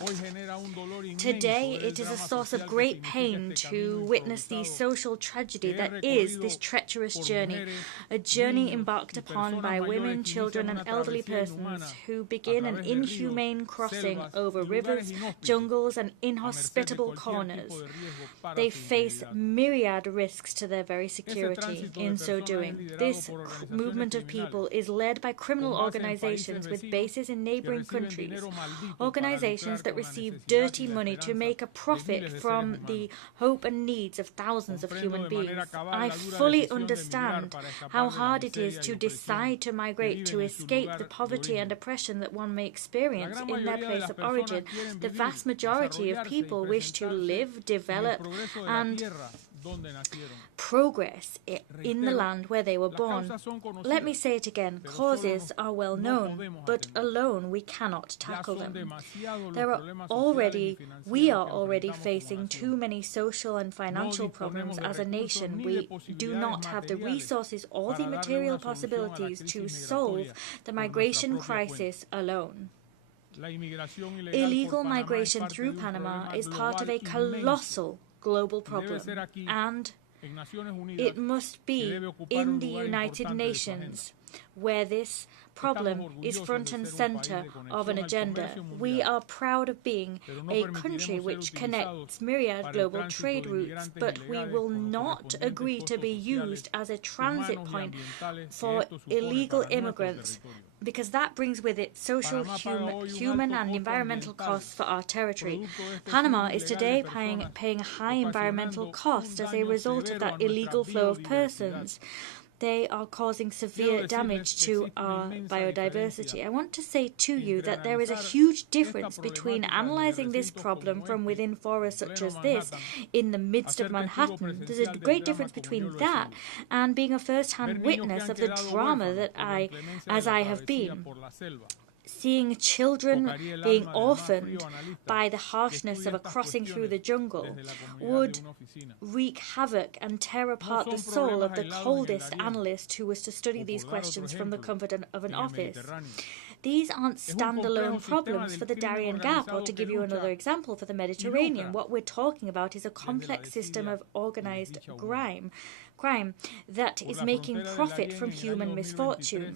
Today, it is a source of great pain to witness the social tragedy that is this treacherous journey, a journey embarked upon by women, children and elderly persons who begin an inhumane crossing over rivers, jungles and inhospitable corners. They face myriad risks to their very security in so doing. This movement of people is led by criminal organizations with bases in neighboring countries, organizations that receive dirty money to make a profit from the hope and needs of thousands of human beings. I fully understand how hard it is to decide to migrate to escape the poverty and oppression that one may experience in their place of origin. The vast majority of people wish to live, develop, and progress in the land where they were born. Let me say it again, causes are well known, but alone we cannot tackle them. We are already facing too many social and financial problems as a nation. We do not have the resources or the material possibilities to solve the migration crisis alone. Illegal migration through Panama is part of a colossal global problem, and it must be in the United Nations where this problem is front and center of an agenda. We are proud of being a country which connects myriad global trade routes, but we will not agree to be used as a transit point for illegal immigrants, because that brings with it social, human and environmental costs for our territory. Panama is today paying a high environmental cost as a result of that illegal flow of persons. They are causing severe damage to our biodiversity. I want to say to you that there is a huge difference between analyzing this problem from within forests such as this in the midst of Manhattan. There's a great difference between that and being a first-hand witness of the drama that I have been. Seeing children being orphaned by the harshness of a crossing through the jungle would wreak havoc and tear apart the soul of the coldest analyst who was to study these questions from the comfort of an office. These aren't standalone problems for the Darien Gap, or to give you another example, for the Mediterranean. What we're talking about is a complex system of organized crime, crime that is making profit from human misfortune.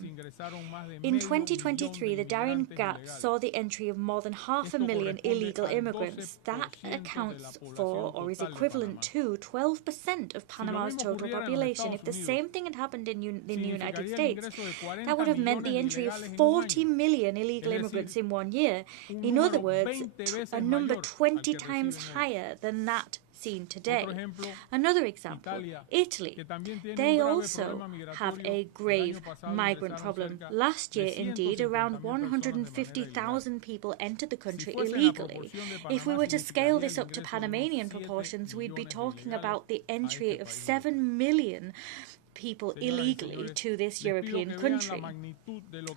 In 2023, the Darien Gap saw the entry of more than 500,000 illegal immigrants. That accounts for, or is equivalent to, 12% of Panama's total population. If the same thing had happened in the United States, that would have meant the entry of 40 million illegal immigrants in 1 year. In other words, a number 20 times higher than that seen today. Another example, Italy. They also have a grave migrant problem. Last year, indeed, around 150,000 people entered the country illegally. If we were to scale this up to Panamanian proportions, we'd be talking about the entry of 7 million people illegally to this European country.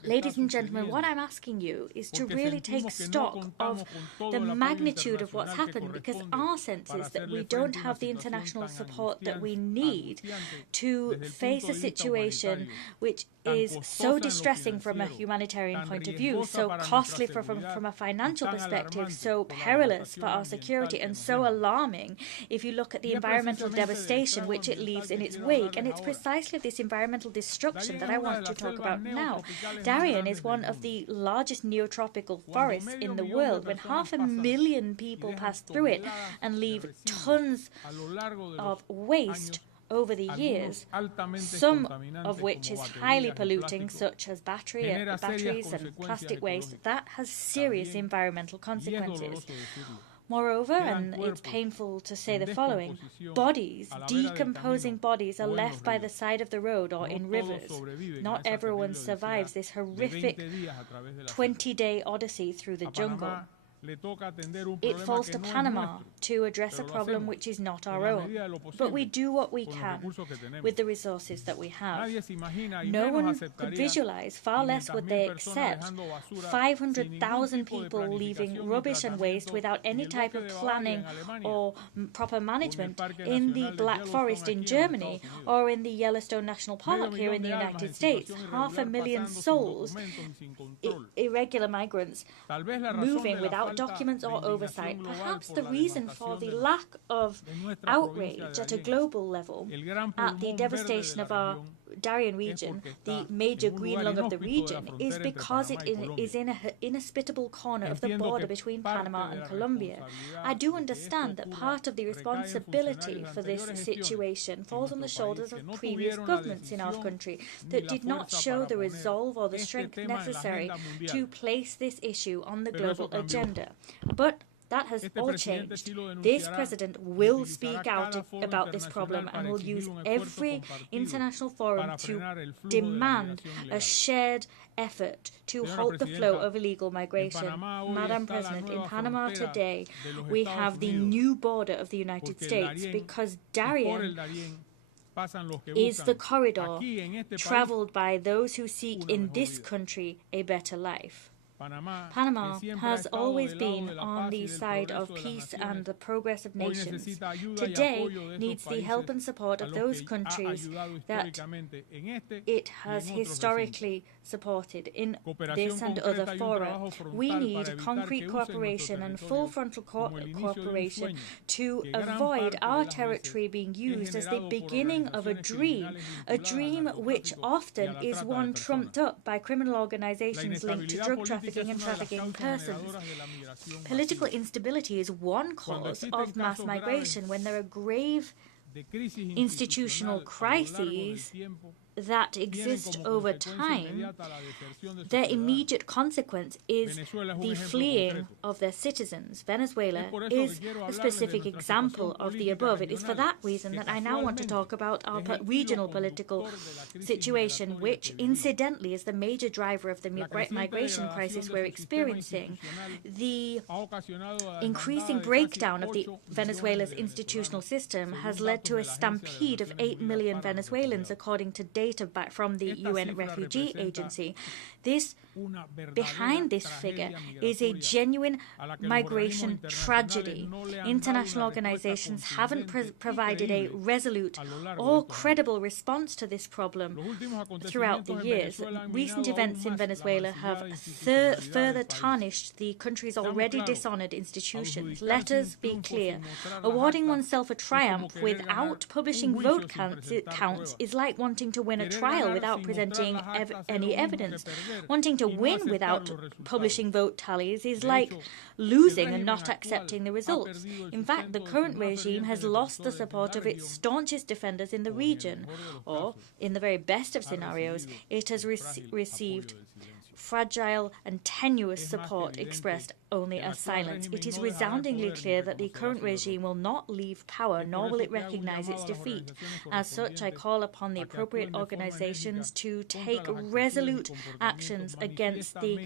Ladies and gentlemen, what I'm asking you is to really take stock of the magnitude of what's happened, because our sense is that we don't have the international support that we need to face a situation which is so distressing from a humanitarian point of view, so costly from a financial perspective, so perilous for our security, and so alarming if you look at the environmental devastation which it leaves in its wake. And it's precisely this environmental destruction that I want to talk about now. Darien is one of the largest neotropical forests in the world. When 500,000 people pass through it and leave tons of waste over the years, some of which is highly polluting, such as batteries and plastic waste, that has serious environmental consequences. Moreover, and it's painful to say the following, decomposing bodies are left by the side of the road or in rivers. Not everyone survives this horrific 20-day odyssey through the jungle. It falls to Panama to address a problem which is not our own, but we do what we can with the resources that we have. No one could visualize, far less would they accept, 500,000 people leaving rubbish and waste without any type of planning or proper management in the Black Forest in Germany or in the Yellowstone National Park here in the United States. 500,000 souls, irregular migrants, moving without documents or oversight. Perhaps the reason for the lack of outrage at a global level at the devastation of our Darien region, the major green lung of the region, is because it is in an inhospitable corner of the border between Panama and Colombia. I do understand that part of the responsibility for this situation falls on the shoulders of previous governments in our country that did not show the resolve or the strength necessary to place this issue on the global agenda. But that has all changed. This president will speak out about this problem and will use every international forum to demand a shared effort to halt the flow of illegal migration. Madam President, in Panama today, we have the new border of the United States because Darien is the corridor traveled by those who seek in this country a better life. Panama has always been on the side of peace and the progress of nations. Today needs the help and support of those countries that it has historically supported in this and other fora. We need concrete cooperation and full frontal cooperation to avoid our territory being used as the beginning of a dream which often is one trumped up by criminal organizations linked to drug trafficking and trafficking persons. Political instability is one cause of mass migration. When there are grave institutional crises that exist over time, their immediate consequence is the fleeing of their citizens. Venezuela is a specific example of the above. It is for that reason that I now want to talk about our regional political situation, which incidentally is the major driver of the migration crisis we're experiencing. The increasing breakdown of Venezuela's institutional system has led to a stampede of 8 million Venezuelans, according to data data back from the UN Refugee Agency. Behind this figure is a genuine migration tragedy. International organizations haven't provided a resolute or credible response to this problem throughout the years. Recent events in Venezuela have further tarnished the country's already dishonored institutions. Let us be clear. Awarding oneself a triumph without publishing vote counts is like wanting to win a trial without presenting any evidence. Wanting to win without publishing vote tallies is like losing and not accepting the results. In fact, the current regime has lost the support of its staunchest defenders in the region, or, in the very best of scenarios, it has received fragile and tenuous support expressed only as silence. It is resoundingly clear that the current regime will not leave power, nor will it recognize its defeat. As such, I call upon the appropriate organizations to take resolute actions against the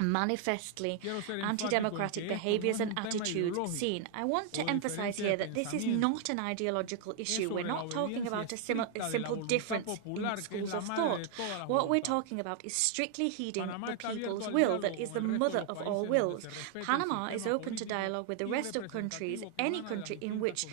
manifestly anti-democratic behaviors and attitudes seen. I want to emphasize here that this is not an ideological issue. We're not talking about a simple difference in schools of thought. What we're talking about is strictly heeding the people's will that is the mother of all wills. Panama is open to dialogue with the rest of countries, any country in which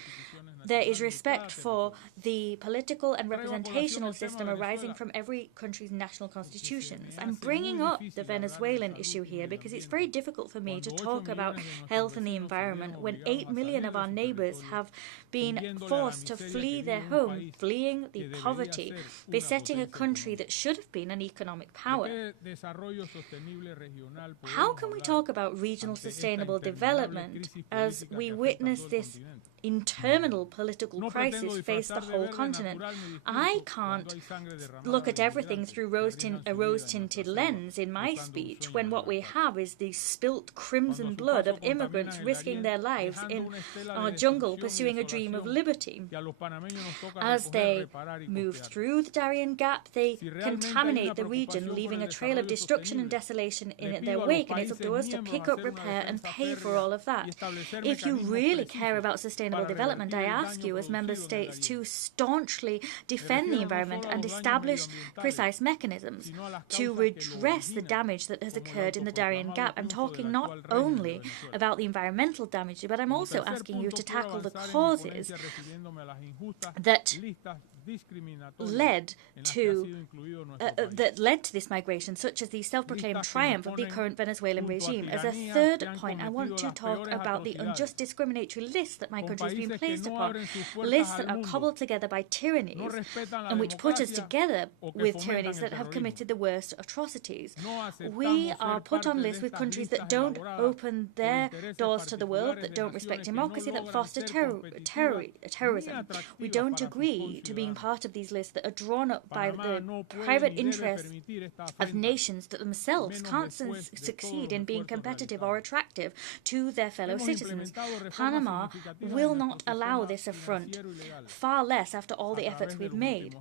there is respect for the political and representational system arising from every country's national constitutions. I'm bringing up the Venezuelan issue here because it's very difficult for me to talk about health and the environment when 8 million of our neighbors have been forced to flee their home, fleeing the poverty, besetting a country that should have been an economic power. How can we talk about regional sustainable development as we witness this interminable political crisis face the whole continent? I can't look at everything through a rose-tinted lens in my speech when what we have is the spilt crimson blood of immigrants risking their lives in our jungle pursuing a dream of liberty. As they move through the Darien Gap, they contaminate the region, leaving a trail of destruction and desolation in their wake, and it's up to us to pick up, repair, and pay for all of that. If you really care about sustainable development, I ask you as member states to staunchly defend the environment and establish precise mechanisms to redress the damage that has occurred in the Darien Gap. I'm talking not only about the environmental damage, but I'm also asking you to tackle the causes that led to this migration, such as the self-proclaimed triumph of the current Venezuelan regime. As a third point, I want to talk about the unjust discriminatory lists that my country has been placed upon, lists that are cobbled together by tyrannies and which put us together with tyrannies that have committed the worst atrocities. We are put on lists with countries that don't open their doors to the world, that don't respect democracy, that foster terrorism. We don't agree to being part of these lists that are drawn up by the private interests of nations that themselves can't succeed in being competitive or attractive to their fellow citizens. Panama will not allow this affront, far less after all the efforts we've made.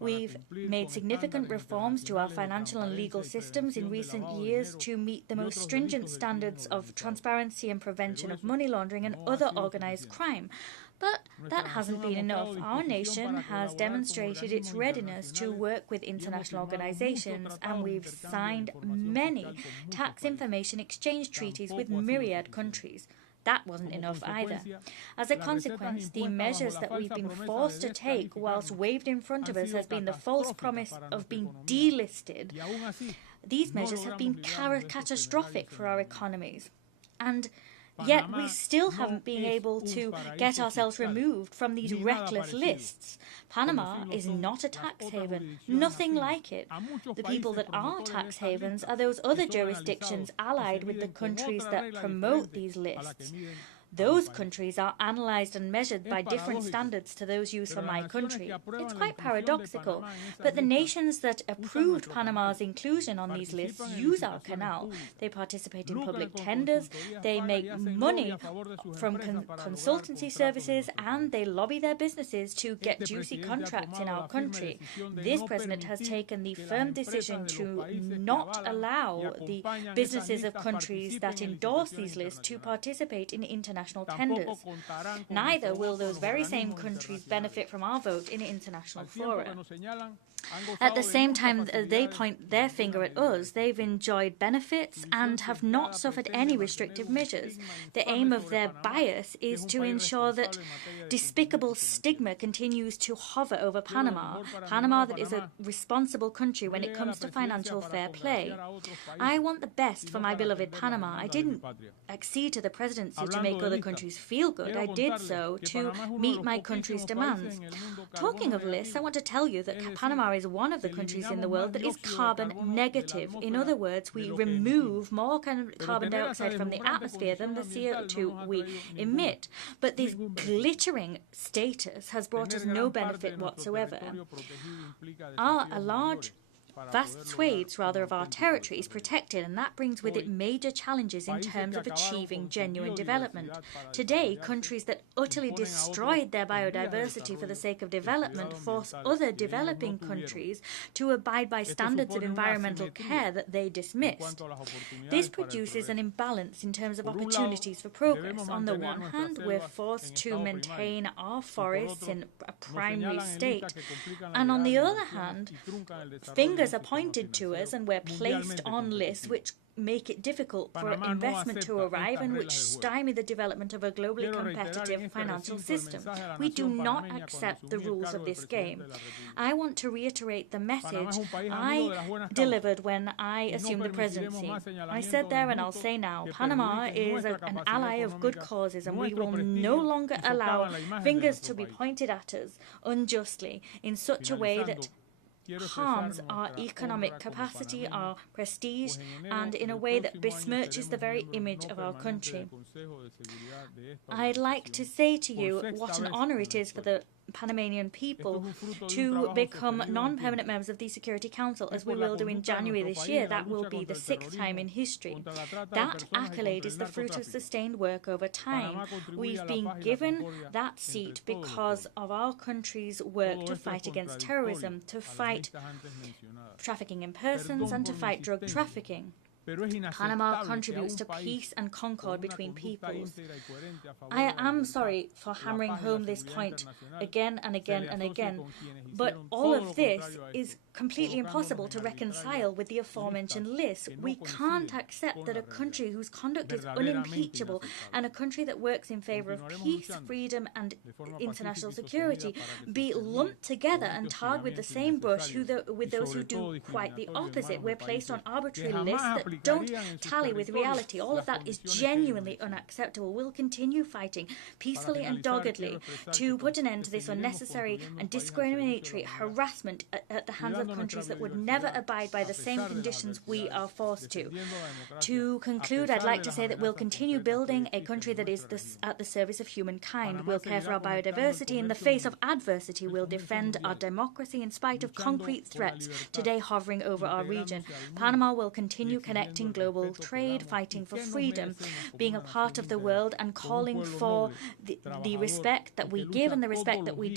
We've made significant reforms to our financial and legal systems in recent years to meet the most stringent standards of transparency and prevention of money laundering and other organized crime. But that hasn't been enough. Our nation has demonstrated its readiness to work with international organizations, and we've signed many tax information exchange treaties with myriad countries. That wasn't enough either. As a consequence, the measures that we've been forced to take whilst waved in front of us has been the false promise of being delisted. These measures have been catastrophic for our economies. And yet we still haven't been able to get ourselves removed from these reckless lists. Panama is not a tax haven, nothing like it. The people that are tax havens are those other jurisdictions allied with the countries that promote these lists. Those countries are analysed and measured by different standards to those used for my country. It's quite paradoxical, but the nations that approved Panama's inclusion on these lists use our canal. They participate in public tenders, they make money from consultancy services, and they lobby their businesses to get juicy contracts in our country. This president has taken the firm decision to not allow the businesses of countries that endorse these lists to participate in international international tenders. Neither will those very same countries benefit from our vote in international fora. At the same time they point their finger at us, they've enjoyed benefits and have not suffered any restrictive measures. The aim of their bias is to ensure that despicable stigma continues to hover over Panama. Panama that is a responsible country when it comes to financial fair play. I want the best for my beloved Panama. I didn't accede to the presidency to make other countries feel good. I did so to meet my country's demands. Talking of lists, I want to tell you that Panama is one of the countries in the world that is carbon negative. In other words, we remove more carbon dioxide from the atmosphere than the CO2 we emit. But this glittering status has brought us no benefit whatsoever. Vast swathes, of our territory is protected, and that brings with it major challenges in terms of achieving genuine development. Today, countries that utterly destroyed their biodiversity for the sake of development force other developing countries to abide by standards of environmental care that they dismissed. This produces an imbalance in terms of opportunities for progress. On the one hand, we're forced to maintain our forests in a primary state, and on the other hand, fingers are pointed to us and we're placed on lists which make it difficult for investment to arrive and which stymie the development of a globally competitive financial system. We do not accept the rules of this game. I want to reiterate the message I delivered when I assumed the presidency. I said there and I'll say now, Panama is an ally of good causes, and we will no longer allow fingers to be pointed at us unjustly in such a way that harms our economic capacity, our prestige, and in a way that besmirches the very image of our country. I'd like to say to you what an honor it is for the Panamanian people to become non-permanent members of the Security Council, as we will do in January this year. That will be the 6th time in history. That accolade is the fruit of sustained work over time. We've been given that seat because of our country's work to fight against terrorism, to fight trafficking in persons, and to fight drug trafficking. Panama contributes to peace and concord between peoples. I am sorry for hammering home this point again and again and again, but all of this is completely impossible to reconcile with the aforementioned list. We can't accept that a country whose conduct is unimpeachable and a country that works in favor of peace, freedom and international security be lumped together and tarred with the same brush with those who do quite the opposite. We're placed on arbitrary lists that don't tally with reality. All of that is genuinely unacceptable. We'll continue fighting peacefully and doggedly to put an end to this unnecessary and discriminatory harassment at the hands of countries that would never abide by the same conditions we are forced to. To conclude, I'd like to say that we'll continue building a country that is at the service of humankind. We'll care for our biodiversity. In the face of adversity, we'll defend our democracy in spite of concrete threats today hovering over our region. Panama will continue connecting global trade, fighting for freedom, being a part of the world, and calling for the respect that we give and the respect that we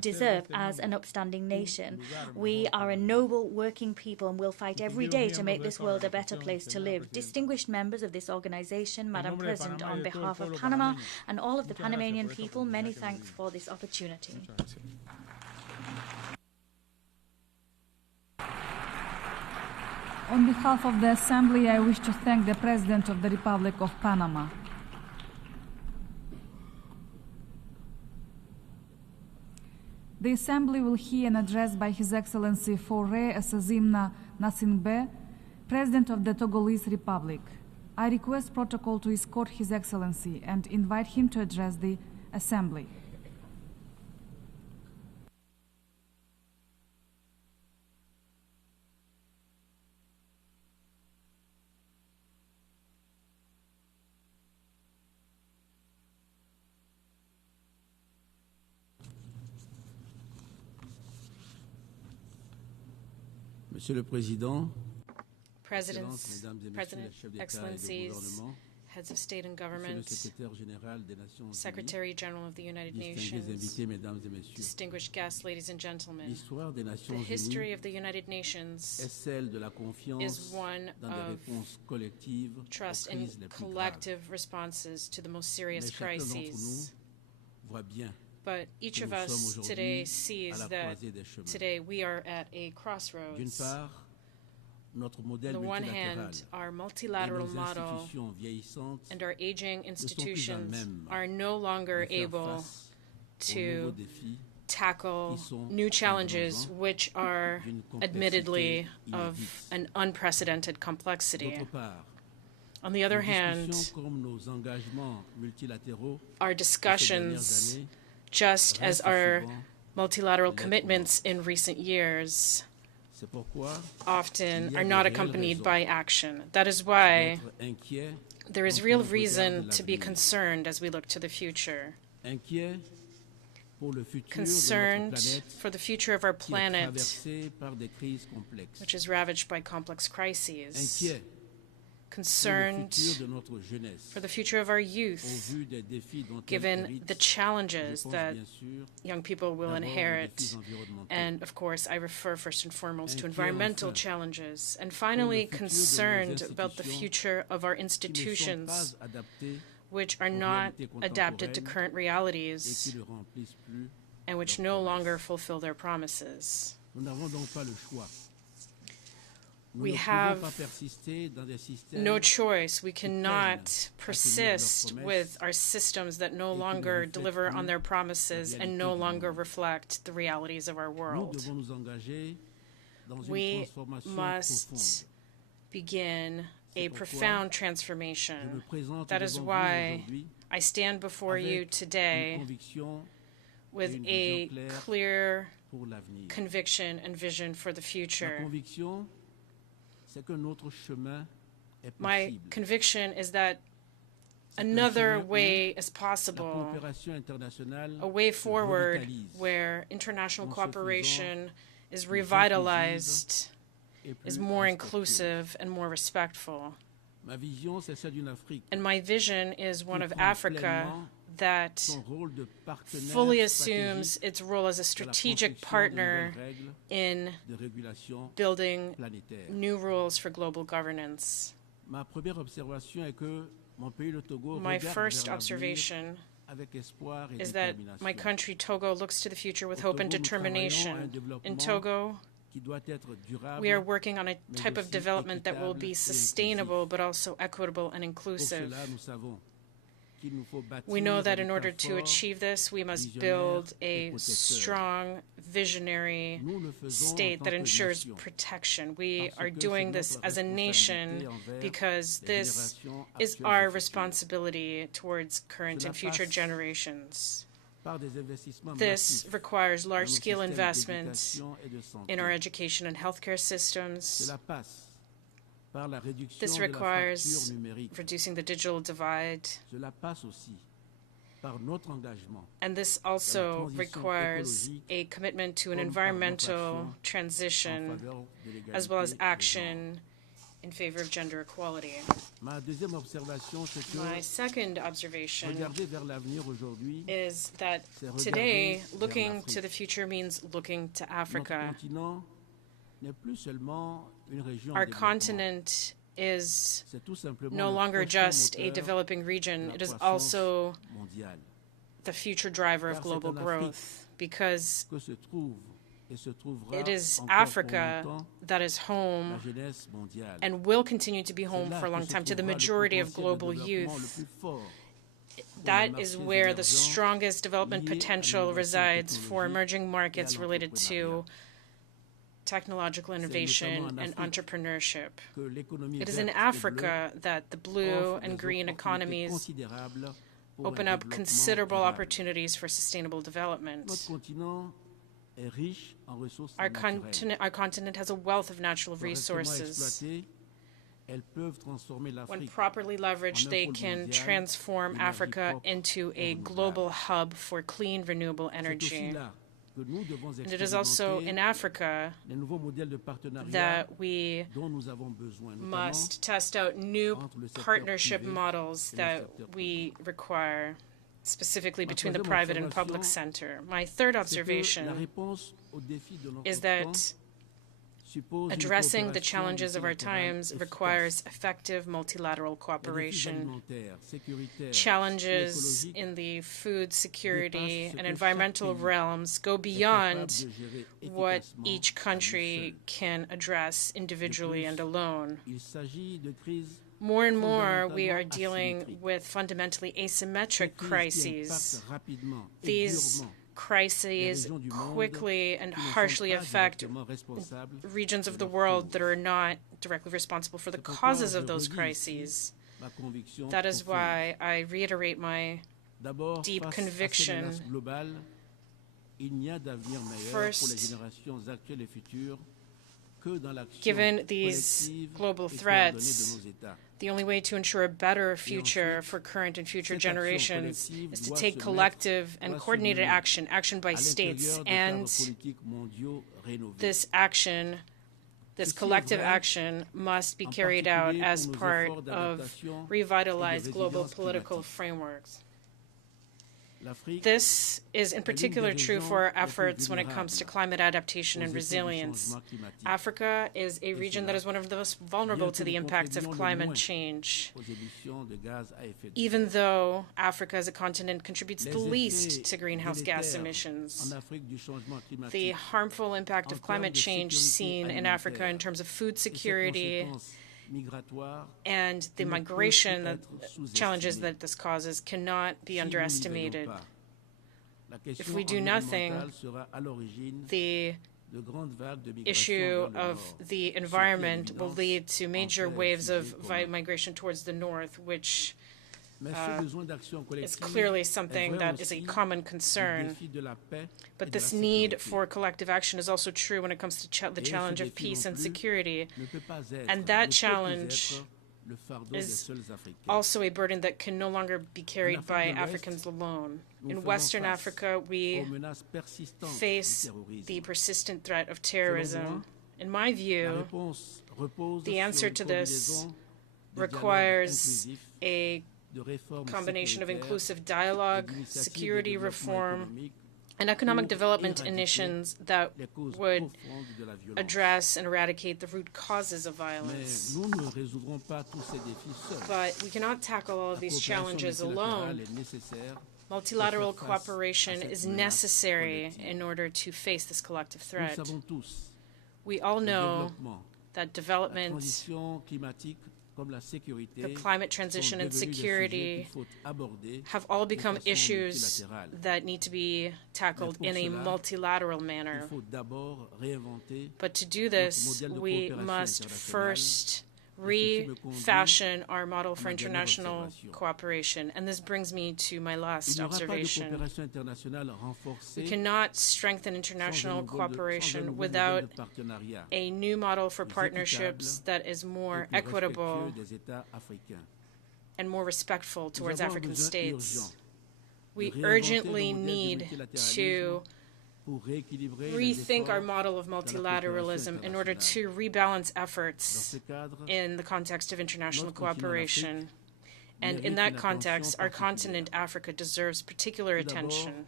deserve as an upstanding nation. We are a noble working people, and we'll fight every day to make this world a better place to live. Distinguished members of this organization, Madam President, on behalf of Panama and all of the Panamanian people, many thanks for this opportunity. On behalf of the Assembly, I wish to thank the President of the Republic of Panama. The Assembly will hear an address by His Excellency Faure Essazimna Nasingbe, President of the Togolese Republic. I request protocol to escort His Excellency and invite him to address the Assembly. Monsieur le Président, Presidents, President, Excellencies, heads of state and government, Secretary General of the United Nations, distinguished guests, ladies and gentlemen, the history of the United Nations is one of trust and collective responses to the most serious crises. But each of us today sees that today we are at a crossroads. On the one hand, our multilateral model and our aging institutions are no longer able to tackle new challenges which are admittedly of an unprecedented complexity. On the other hand, our discussions, just as our multilateral commitments in recent years, often are not accompanied by action. That is why there is real reason to be concerned as we look to the future. Concerned for the future of our planet, which is ravaged by complex crises. Concerned for the future of our youth, given the challenges that young people will inherit. And of course, I refer first and foremost to environmental challenges. And finally, concerned about the future of our institutions, which are not adapted to current realities and which no longer fulfill their promises. We have no choice. We cannot persist with our systems that no longer deliver on their promises and no longer reflect the realities of our world. We must begin a profound transformation. That is why I stand before you today with a clear conviction and vision for the future. My conviction is that another way is possible, a way forward where international cooperation is revitalized, is more inclusive and more respectful. And my vision is one of Africa that fully assumes its role as a strategic partner in building new rules for global governance. My first observation is that my country, Togo, looks to the future with hope and determination. In Togo, we are working on a type of development that will be sustainable but also equitable and inclusive. We know that in order to achieve this, we must build a strong, visionary state that ensures protection. We are doing this as a nation because this is our responsibility towards current and future generations. This requires large-scale investment in our education and healthcare systems. This requires reducing the digital divide. And this also requires a commitment to an environmental transition as well as action in favor of gender equality. My second observation is that today, looking to the future means looking to Africa. Our continent is no longer just a developing region, it is also the future driver of global growth, because it is Africa that is home and will continue to be home for a long time to the majority of global youth. That is where the strongest development potential resides for emerging markets related to technological innovation and entrepreneurship. It is in Africa that the blue and green economies open up considerable opportunities for sustainable development. Our continent has a wealth of natural resources. When properly leveraged, they can transform Africa into a global hub for clean, renewable energy. And it is also in Africa that we must test out new partnership models that we require, specifically between the private and public sector. My third observation is that addressing the challenges of our times requires effective multilateral cooperation. Challenges in the food security and environmental realms go beyond what each country can address individually and alone. More and more, we are dealing with fundamentally asymmetric crises. These crises quickly and harshly affect regions of the world that are not directly responsible for the causes of those crises. That is why I reiterate my deep conviction. First, given these global threats, the only way to ensure a better future for current and future generations is to take collective and coordinated action by states, and this collective action must be carried out as part of revitalized global political frameworks. This is in particular true for our efforts when it comes to climate adaptation and resilience. Africa is a region that is one of the most vulnerable to the impacts of climate change. Even though Africa as a continent contributes the least to greenhouse gas emissions, the harmful impact of climate change seen in Africa in terms of food security and the migration challenges that this causes cannot be underestimated. If we do nothing, the issue of the environment will lead to major waves of migration towards the north, which is clearly something that is a common concern. But this need for collective action is also true when it comes to the challenge of peace and security. And that challenge is also a burden that can no longer be carried by Africans alone. In Western Africa, we face the persistent threat of terrorism. In my view, the answer to this requires a combination of inclusive dialogue, security reform, and economic development initiatives that would address and eradicate the root causes of violence. But we cannot tackle all of these challenges alone. Multilateral cooperation is necessary in order to face this collective threat. We all know that development, the climate transition and security have all become issues that need to be tackled in a multilateral manner. But to do this, we must first refashion our model for international cooperation. And this brings me to my last observation. We cannot strengthen international cooperation without a new model for partnerships that is more equitable and more respectful towards African states. We urgently need to rethink our model of multilateralism in order to rebalance efforts in the context of international cooperation. And in that context, our continent, Africa, deserves particular attention.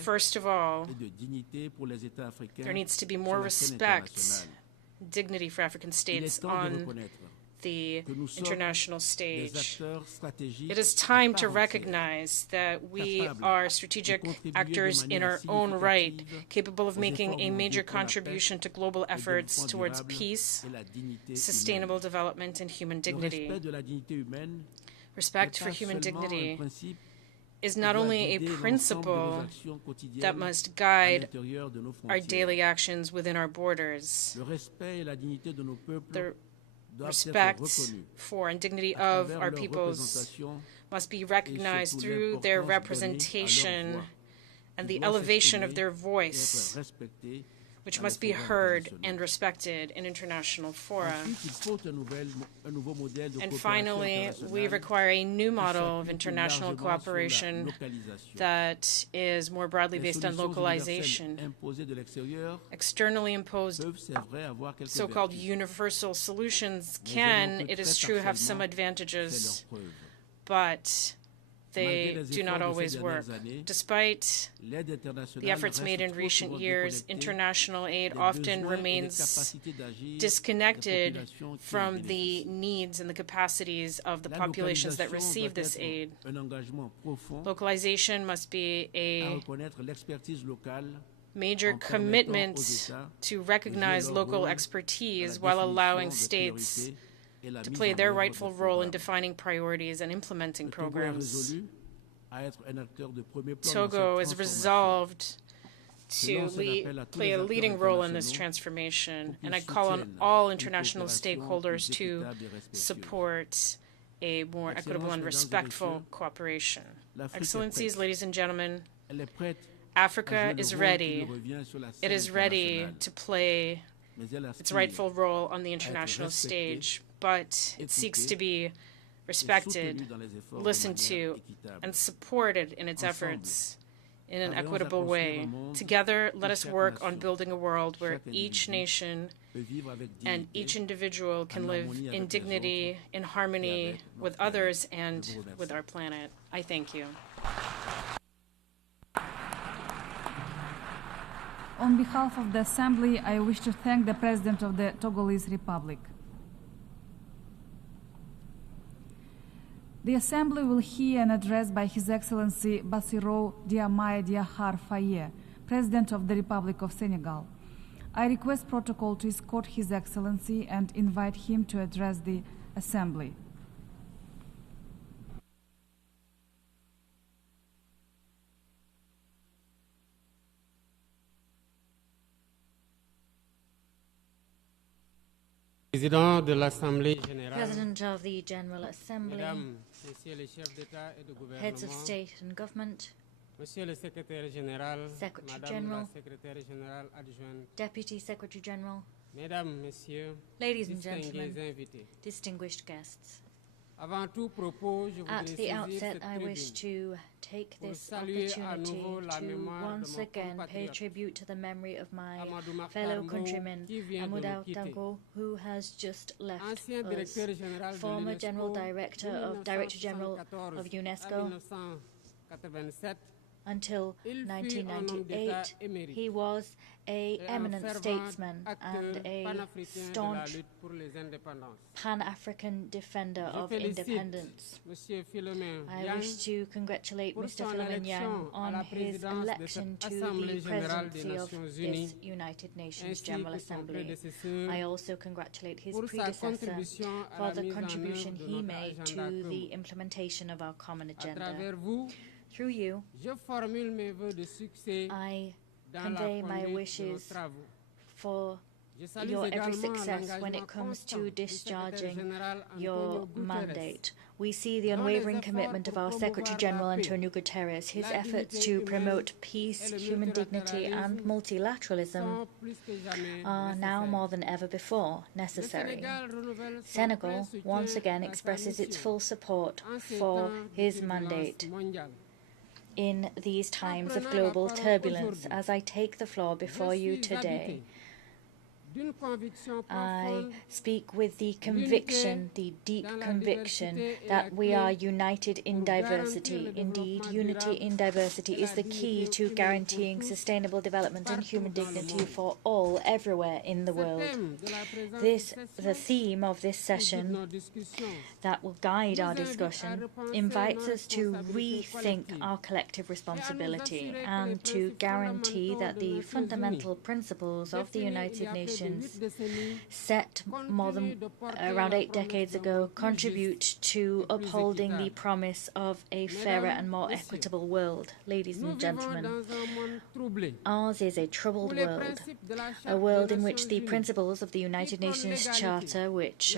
First of all, there needs to be more respect, dignity for African states on the international stage. It is time to recognize that we are strategic actors in our own right, capable of making a major contribution to global efforts towards peace, sustainable development, and human dignity. Respect for human dignity is not only a principle that must guide our daily actions within our borders. The respect for and dignity of our peoples must be recognized through their representation and the elevation of their voice which must be heard and respected in international fora. And finally, we require a new model of international cooperation that is more broadly based on localization. Externally imposed so-called universal solutions can, it is true, have some advantages, but they do not always work. Despite the efforts made in recent years, international aid often remains disconnected from the needs and the capacities of the populations that receive this aid. Localization must be a major commitment to recognize local expertise while allowing states to play their rightful role in defining priorities and implementing programs. Togo is resolved to play a leading role in this transformation, and I call on all international stakeholders to support a more equitable and respectful cooperation. Excellencies, ladies and gentlemen, Africa is ready. It is ready to play its rightful role on the international stage, but it seeks to be respected, listened to, and supported in its efforts in an equitable way. Together, let us work on building a world where each nation and each individual can live in dignity, in harmony with others and with our planet. I thank you. On behalf of the Assembly, I wish to thank the President of the Togolese Republic. The Assembly will hear an address by His Excellency Bassirou Diomaye Diakhar Faye, President of the Republic of Senegal. I request protocol to escort His Excellency and invite him to address the Assembly. Président de l'Assemblée générale, President of the General Assembly, Mesdames, Messieurs les chefs d'État et de heads of gouvernement, state and government, Monsieur le Secrétaire général, Secretary Madame General, la Secrétaire générale adjointe, Deputy Secretary General, Mesdames, Messieurs, ladies and distingués gentlemen, invités. distinguished guests. Avant tout propos, je At voudrais the saisir outset, cette I wish tribune to take pour this saluer à opportunity nouveau la to mémoire de once mon again pay compatriote, tribute to the memory of my Amadou Makhtar fellow Mbow, countryman qui vient de nous Amadou quitter. Danko, who has just left Ancien us, directeur général de former General l'UNESCO Director General of à UNESCO 1987, until il fut un homme 1998. d'État émérite He was an et un eminent fervent statesman acteur and a panafricain de la staunch lutte pour les indépendances. Pan-African defender Je of félicite independence. Monsieur Philomen I Yang wish to congratulate pour Mr. son Philomen Yang élection à on la his présidence de election cette to Assemblée the générale des presidency of Nations this Unies, United Nations ainsi General que son Assembly. prédécesseur I also congratulate his pour sa predecessor contribution à for la the mise en contribution œuvre de he notre made agenda to the commun. implementation of our common À agenda. travers vous, Through you, je formule mes vœux de succès I dans convey la my conduite de nos wishes travaux. for Je salue your every également success when l'engagement it comes constant to du secrétaire discharging général your Antonio Guterres mandate. We see the dans les unwavering efforts commitment of pour our Secretary promouvoir General la paix, Antonio Guterres, his la efforts dignité to humaine promote peace, et le human dignity, and multilatéralisme multilateralism sont plus que jamais are now nécessaires. more than ever before Le necessary. Sénégal renouvelle son Senegal plein soutien once again à sa expresses its mission full support en ces for temps de his turbulence mandate mondiale. in these times of prenant la global parole turbulence. aujourd'hui, As I take the floor before you Je suis today, habité d'une conviction I profonde speak with the conviction, the deep conviction, that we are united in diversity. Indeed, unity in diversity is the key to guaranteeing sustainable development and human dignity for all, everywhere in the world. The theme of this session that will guide our discussion invites us to rethink our collective responsibility and to guarantee that the fundamental principles of the United Nations set more than around 8 decades ago contribute to upholding the promise of a fairer and more equitable world. Ladies and gentlemen, ours is a troubled world, a world in which the principles of the United Nations Charter, which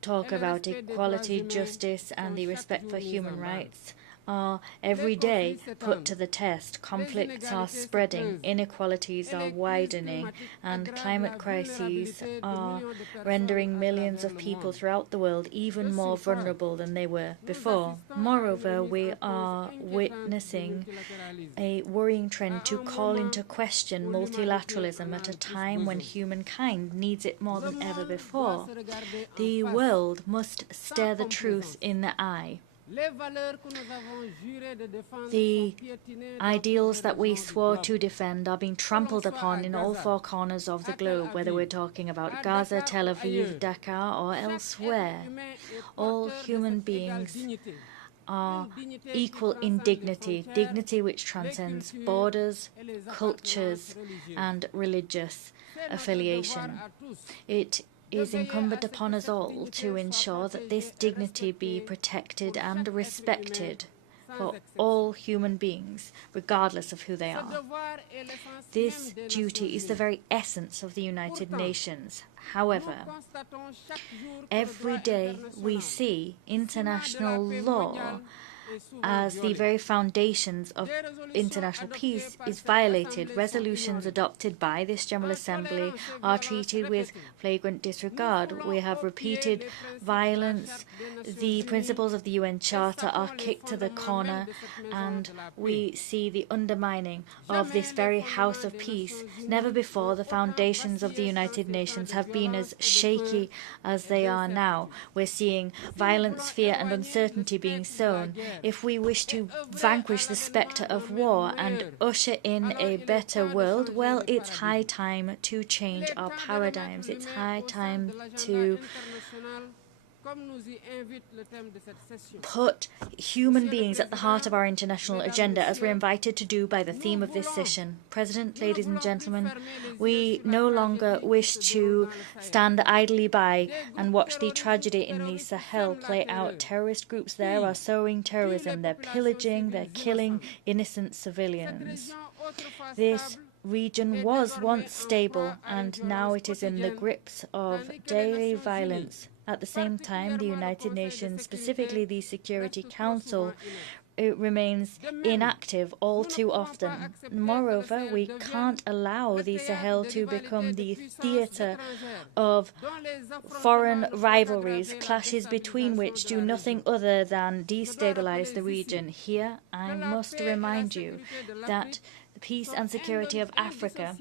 talk about equality, justice, and the respect for human rights, are every day put to the test. Conflicts are spreading, inequalities are widening, and climate crises are rendering millions of people throughout the world even more vulnerable than they were before. Moreover, we are witnessing a worrying trend to call into question multilateralism at a time when humankind needs it more than ever before. The world must stare the truth in the eye. The ideals that we swore to defend are being trampled upon in all four corners of the globe, whether we're talking about Gaza, Tel Aviv, Dakar, or elsewhere. All human beings are equal in dignity, dignity which transcends borders, cultures, and religious affiliation. It is incumbent upon us all to ensure that this dignity be protected and respected for all human beings, regardless of who they are. This duty is the very essence of the United Nations. However, every day we see international law as the very foundations of international peace is violated. Resolutions adopted by this General Assembly are treated with flagrant disregard. We have repeated violence. The principles of the UN Charter are kicked to the corner, and we see the undermining of this very House of Peace. Never before the foundations of the United Nations have been as shaky as they are now. We're seeing violence, fear, and uncertainty being sown. If we wish to vanquish the spectre of war and usher in a better world, well, it's high time to change our paradigms. It's high time to put human beings at the heart of our international agenda, as we're invited to do by the theme of this session. President, ladies and gentlemen, we no longer wish to stand idly by and watch the tragedy in the Sahel play out. Terrorist groups there are sowing terrorism. They're pillaging, they're killing innocent civilians. This region was once stable, and now it is in the grips of daily violence. At the same time, the United Nations, specifically the Security Council, it remains inactive all too often. Moreover, we can't allow the Sahel to become the theatre of foreign rivalries, clashes between which do nothing other than destabilize the region. Here, I must remind you that the peace and security of Africa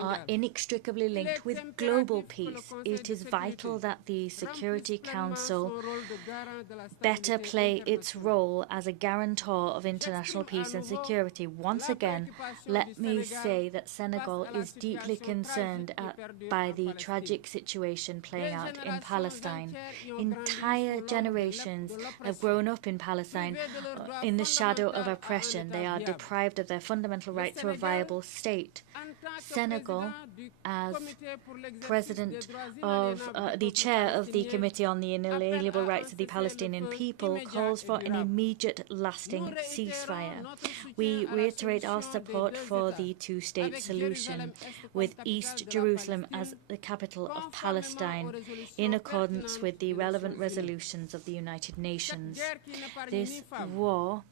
are inextricably linked with global peace. It is vital that the Security Council better play its role as a guarantor of international peace and security. Once again, let me say that Senegal is deeply concerned by the tragic situation playing out in Palestine. Entire generations have grown up in Palestine in the shadow of oppression. They are deprived of their fundamental right to a viable state. Senegal, as president of the chair of the Committee on the Inalienable Rights of the Palestinian People, calls for an immediate, lasting ceasefire. We reiterate our support for the two-state solution, with East Jerusalem as the capital of Palestine, in accordance with the relevant resolutions of the United Nations. This war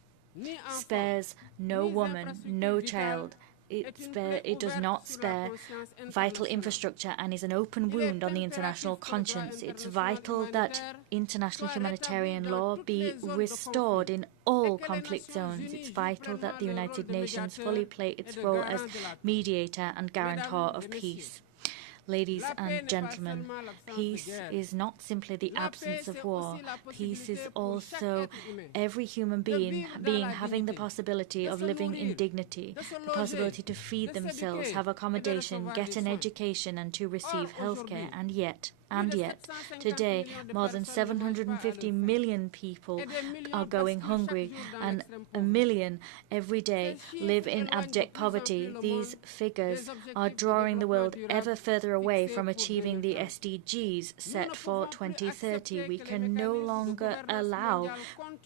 spares no woman, no child. It does not spare vital infrastructure and is an open wound on the international conscience. It's vital that international humanitarian law be restored in all conflict zones. It's vital that the United Nations fully play its role as mediator and guarantor of peace. Ladies and gentlemen, peace is not simply the absence of war. Peace is also every human being having the possibility of living in dignity, the possibility to feed themselves, have accommodation, get an education, and to receive health care. And yet, today, more than 750 million people are going hungry, and 1 million every day live in abject poverty. These figures are drawing the world ever further away from achieving the SDGs set for 2030. We can no longer allow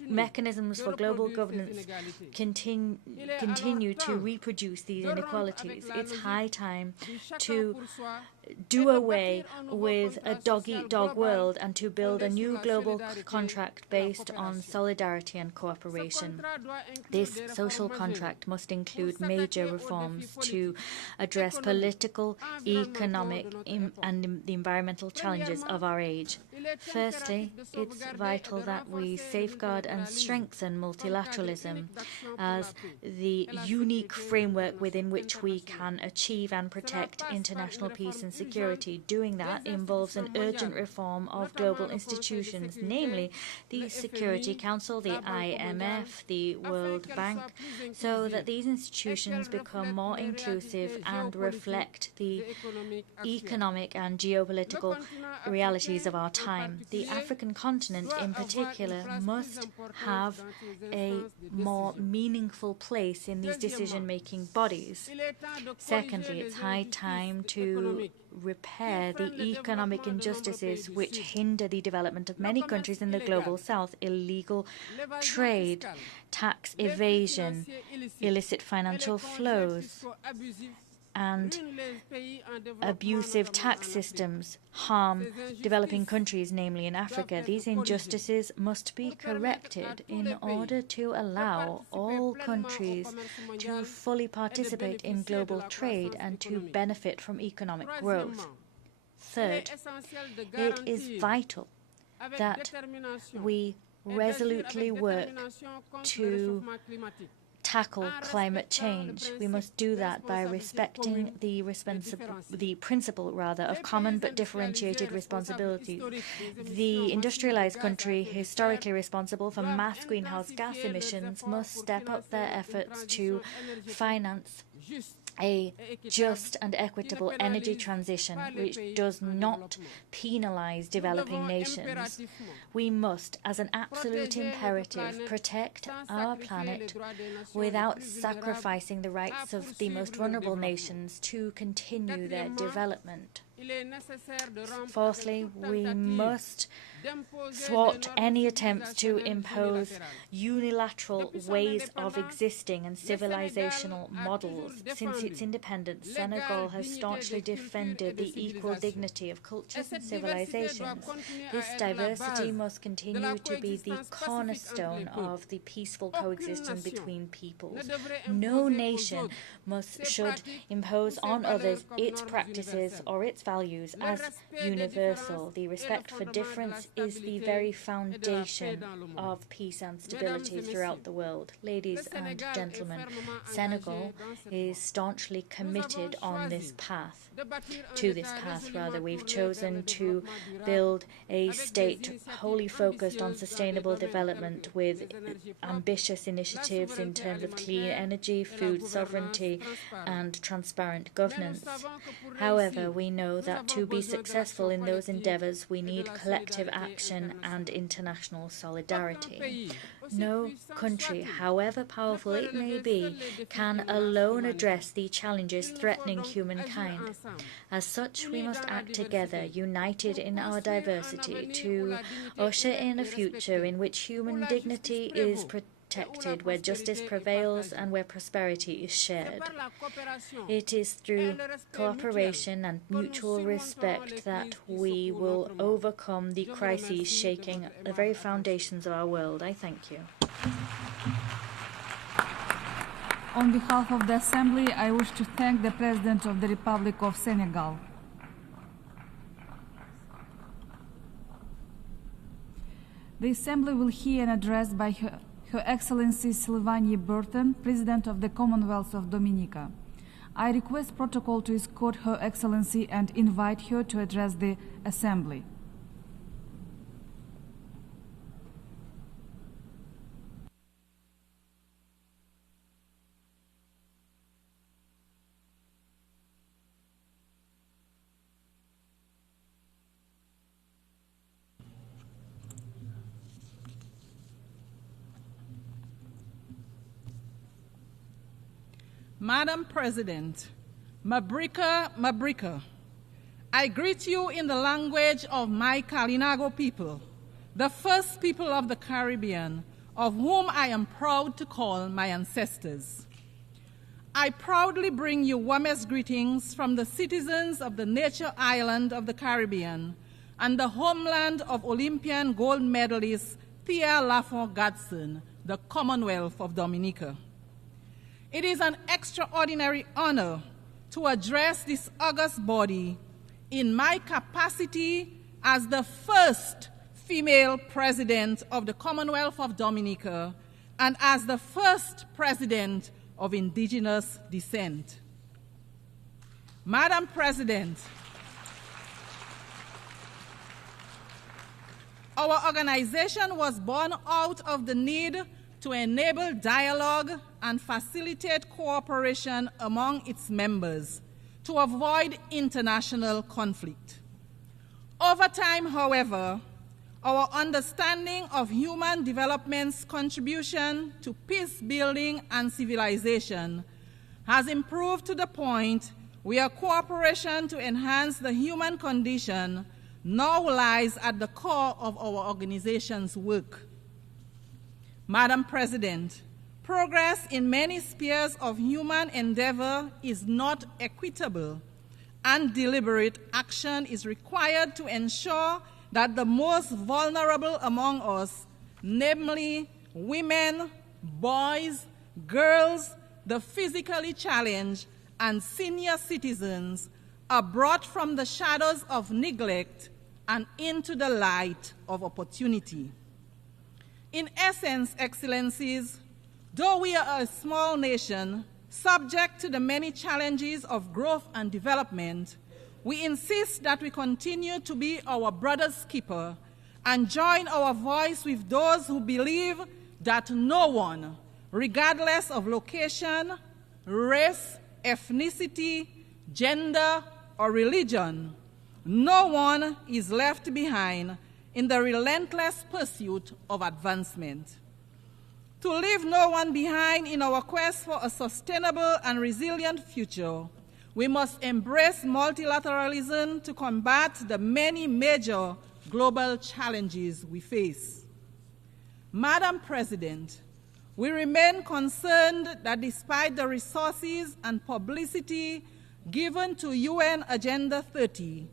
mechanisms for global governance continue to reproduce these inequalities. It's high time to do away with a dog-eat-dog world and to build a new global contract based on solidarity and cooperation. This social contract must include major reforms to address political, economic, and the environmental challenges of our age. Firstly, it's vital that we safeguard and strengthen multilateralism as the unique framework within which we can achieve and protect international peace and security. Doing that involves an urgent reform of global institutions, namely the Security Council, the IMF, the World Bank, so that these institutions become more inclusive and reflect the economic and geopolitical realities of our time. The African continent, in particular, must have a more meaningful place in these decision-making bodies. Secondly, it's high time to repair the economic injustices which hinder the development of many countries in the global south: illegal trade, tax evasion, illicit financial flows, and abusive tax systems harm developing countries, namely in Africa. These injustices must be corrected in order to allow all countries to fully participate in global trade and to benefit from economic growth. Third, it is vital that we resolutely work to tackle climate change. We must do that by respecting the principle of common but differentiated responsibility. The industrialized country historically responsible for mass greenhouse gas emissions must step up their efforts to finance a just and equitable energy transition which does not penalize developing nations. We must, as an absolute imperative, protect our planet without sacrificing the rights of the most vulnerable nations to continue their development. Fourthly, we must thwart any attempts to impose unilateral ways of existing and civilizational models. Since its independence, Senegal has staunchly defended the equal dignity of cultures and civilizations. This diversity must continue to be the cornerstone of the peaceful coexistence between peoples. No nation should impose on others its practices or its values as universal. The respect for difference is the very foundation of peace and stability throughout the world. Ladies and gentlemen, Senegal is staunchly committed on this path. We've chosen to build a state wholly focused on sustainable development with ambitious initiatives in terms of clean energy, food sovereignty, and transparent governance. However, we know that to be successful in those endeavors, we need collective action and international solidarity. No country, however powerful it may be, can alone address the challenges threatening humankind. As such, we must act together, united in our diversity, to usher in a future in which human dignity is protected, where justice prevails and where prosperity is shared. It is through cooperation and mutual respect that we will overcome the crises shaking the very foundations of our world. I thank you. On behalf of the Assembly, I wish to thank the President of the Republic of Senegal. The Assembly will hear an address by Her Excellency Sylvanie Burton, President of the Commonwealth of Dominica. I request protocol to escort Her Excellency and invite her to address the Assembly. Madam President, Mabrika Mabrika, I greet you in the language of my Kalinago people, the first people of the Caribbean, of whom I am proud to call my ancestors. I proudly bring you warmest greetings from the citizens of the nature island of the Caribbean and the homeland of Olympian gold medalist Thea Lafont-Gadson, the Commonwealth of Dominica. It is an extraordinary honor to address this august body in my capacity as the first female president of the Commonwealth of Dominica and as the first president of indigenous descent. Madam President, our organization was born out of the need to enable dialogue and facilitate cooperation among its members to avoid international conflict. Over time, however, our understanding of human development's contribution to peace building and civilization has improved to the point where cooperation to enhance the human condition now lies at the core of our organization's work. Madam President, progress in many spheres of human endeavor is not equitable, and deliberate action is required to ensure that the most vulnerable among us, namely women, boys, girls, the physically challenged, and senior citizens, are brought from the shadows of neglect and into the light of opportunity. In essence, Excellencies, though we are a small nation, subject to the many challenges of growth and development, we insist that we continue to be our brother's keeper and join our voice with those who believe that no one, regardless of location, race, ethnicity, gender, or religion, no one is left behind in the relentless pursuit of advancement. To leave no one behind in our quest for a sustainable and resilient future, we must embrace multilateralism to combat the many major global challenges we face. Madam President, we remain concerned that despite the resources and publicity given to UN Agenda 30,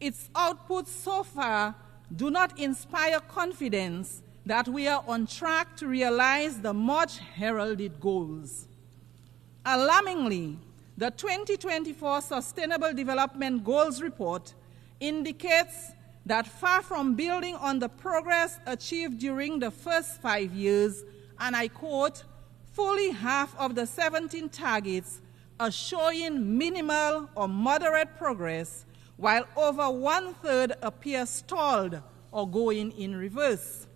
its outputs so far do not inspire confidence that we are on track to realize the much heralded goals. Alarmingly, the 2024 Sustainable Development Goals report indicates that far from building on the progress achieved during the first 5 years, and I quote, fully half of the 17 targets are showing minimal or moderate progress, while over 1/3 appear stalled or going in reverse.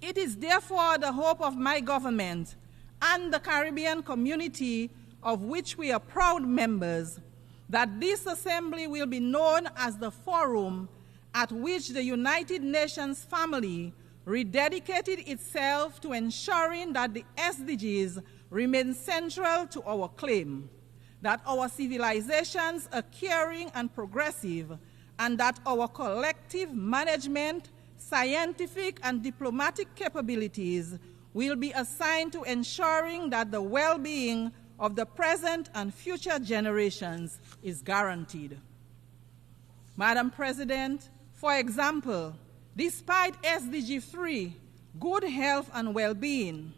It is therefore the hope of my government and the Caribbean community, of which we are proud members, that this assembly will be known as the forum at which the United Nations family rededicated itself to ensuring that the SDGs remain central to our claim, that our civilizations are caring and progressive, and that our collective management, scientific and diplomatic capabilities will be assigned to ensuring that the well-being of the present and future generations is guaranteed. Madam President, for example, despite SDG 3, good health and well-being,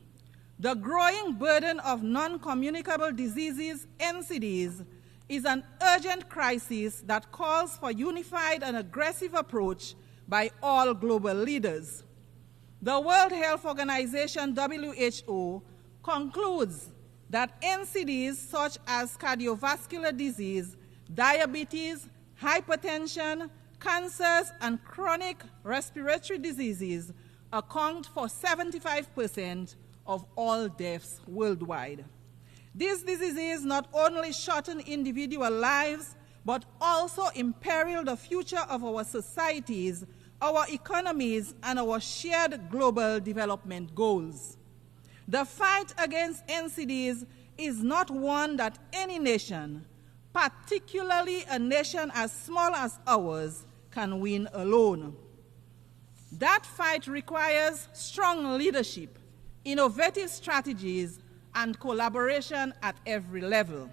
the growing burden of non-communicable diseases, NCDs, is an urgent crisis that calls for unified and aggressive approach by all global leaders. The World Health Organization, WHO, concludes that NCDs such as cardiovascular disease, diabetes, hypertension, cancers, and chronic respiratory diseases account for 75% of all deaths worldwide. These diseases not only shorten individual lives, but also imperil the future of our societies, our economies, and our shared global development goals. The fight against NCDs is not one that any nation, particularly a nation as small as ours, can win alone. That fight requires strong leadership, innovative strategies, and collaboration at every level.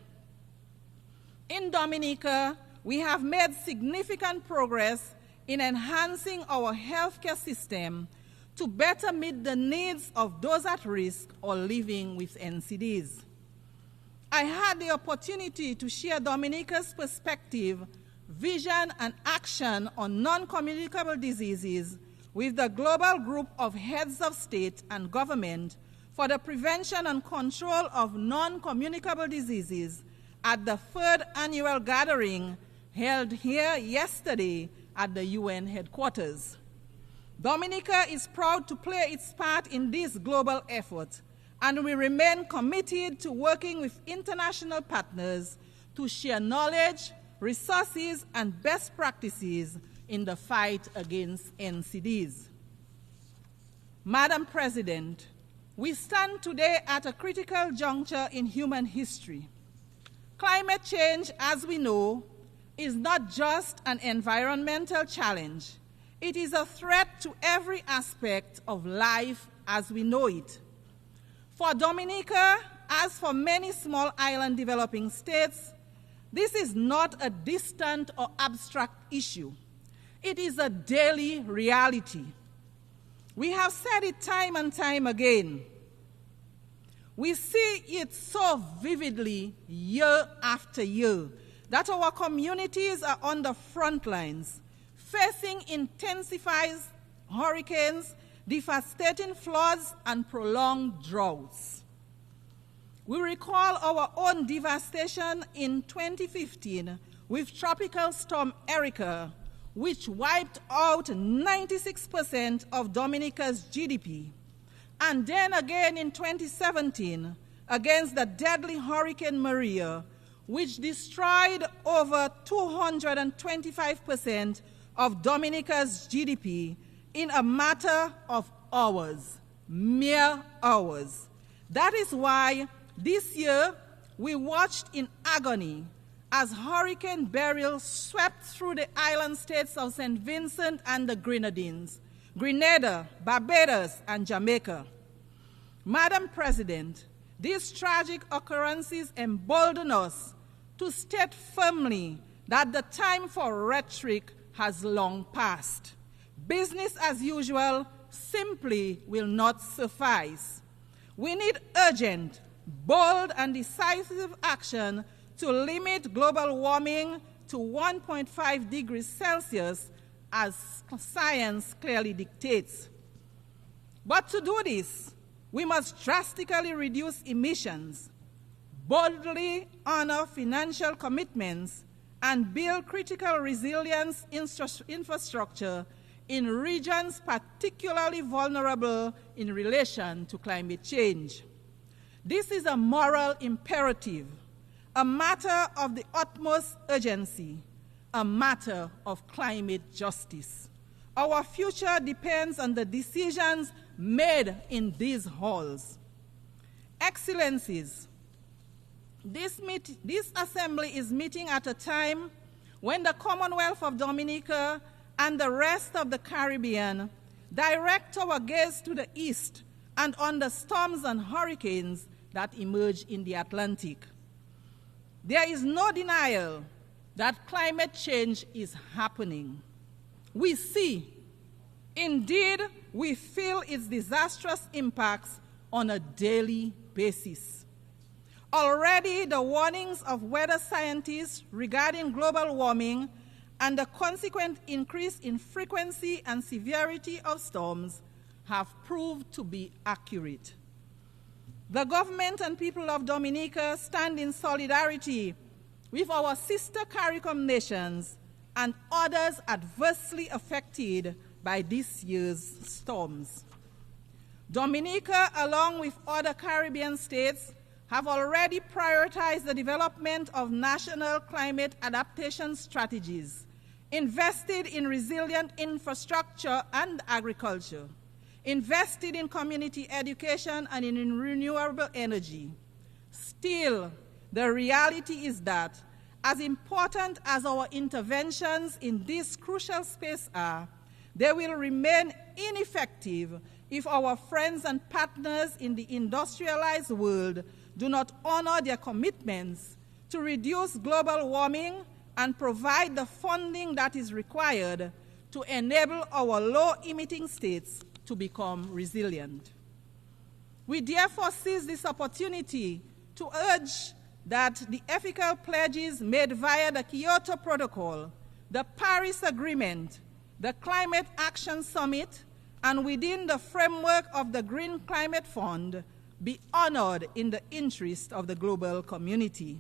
In Dominica, we have made significant progress in enhancing our healthcare system to better meet the needs of those at risk or living with NCDs. I had the opportunity to share Dominica's perspective, vision, and action on non-communicable diseases with the global group of heads of state and government for the prevention and control of non-communicable diseases at the 3rd annual gathering held here yesterday at the UN headquarters. Dominica is proud to play its part in this global effort, and we remain committed to working with international partners to share knowledge, resources, and best practices in the fight against NCDs. Madam President, we stand today at a critical juncture in human history. Climate change, as we know, is not just an environmental challenge. It is a threat to every aspect of life as we know it. For Dominica, as for many small island developing states, this is not a distant or abstract issue. It is a daily reality. We have said it time and time again. We see it so vividly year after year that our communities are on the front lines, facing intensified hurricanes, devastating floods, and prolonged droughts. We recall our own devastation in 2015 with Tropical Storm Erica, which wiped out 96% of Dominica's GDP. And then again in 2017, against the deadly Hurricane Maria, which destroyed over 225% of Dominica's GDP in a matter of hours, mere hours. That is why this year we watched in agony as Hurricane Beryl swept through the island states of St. Vincent and the Grenadines, Grenada, Barbados, and Jamaica. Madam President, these tragic occurrences embolden us to state firmly that the time for rhetoric has long passed. Business as usual simply will not suffice. We need urgent, bold, and decisive action to limit global warming to 1.5 degrees Celsius as science clearly dictates. But to do this, we must drastically reduce emissions, boldly honor financial commitments, and build critical resilience infrastructure in regions particularly vulnerable in relation to climate change. This is a moral imperative, a matter of the utmost urgency, a matter of climate justice. Our future depends on the decisions made in these halls. Excellencies, this assembly is meeting at a time when the Commonwealth of Dominica and the rest of the Caribbean direct our gaze to the east and on the storms and hurricanes that emerge in the Atlantic. There is no denial that climate change is happening. We see, indeed, we feel its disastrous impacts on a daily basis. Already, the warnings of weather scientists regarding global warming and the consequent increase in frequency and severity of storms have proved to be accurate. The government and people of Dominica stand in solidarity with our sister CARICOM nations and others adversely affected by this year's storms. Dominica, along with other Caribbean states, have already prioritized the development of national climate adaptation strategies, invested in resilient infrastructure and agriculture, invested in community education and in renewable energy. Still, the reality is that, as important as our interventions in this crucial space are, they will remain ineffective if our friends and partners in the industrialized world do not honor their commitments to reduce global warming and provide the funding that is required to enable our low-emitting states to become resilient. We therefore seize this opportunity to urge that the ethical pledges made via the Kyoto Protocol, the Paris Agreement, the Climate Action Summit, and within the framework of the Green Climate Fund be honored in the interest of the global community.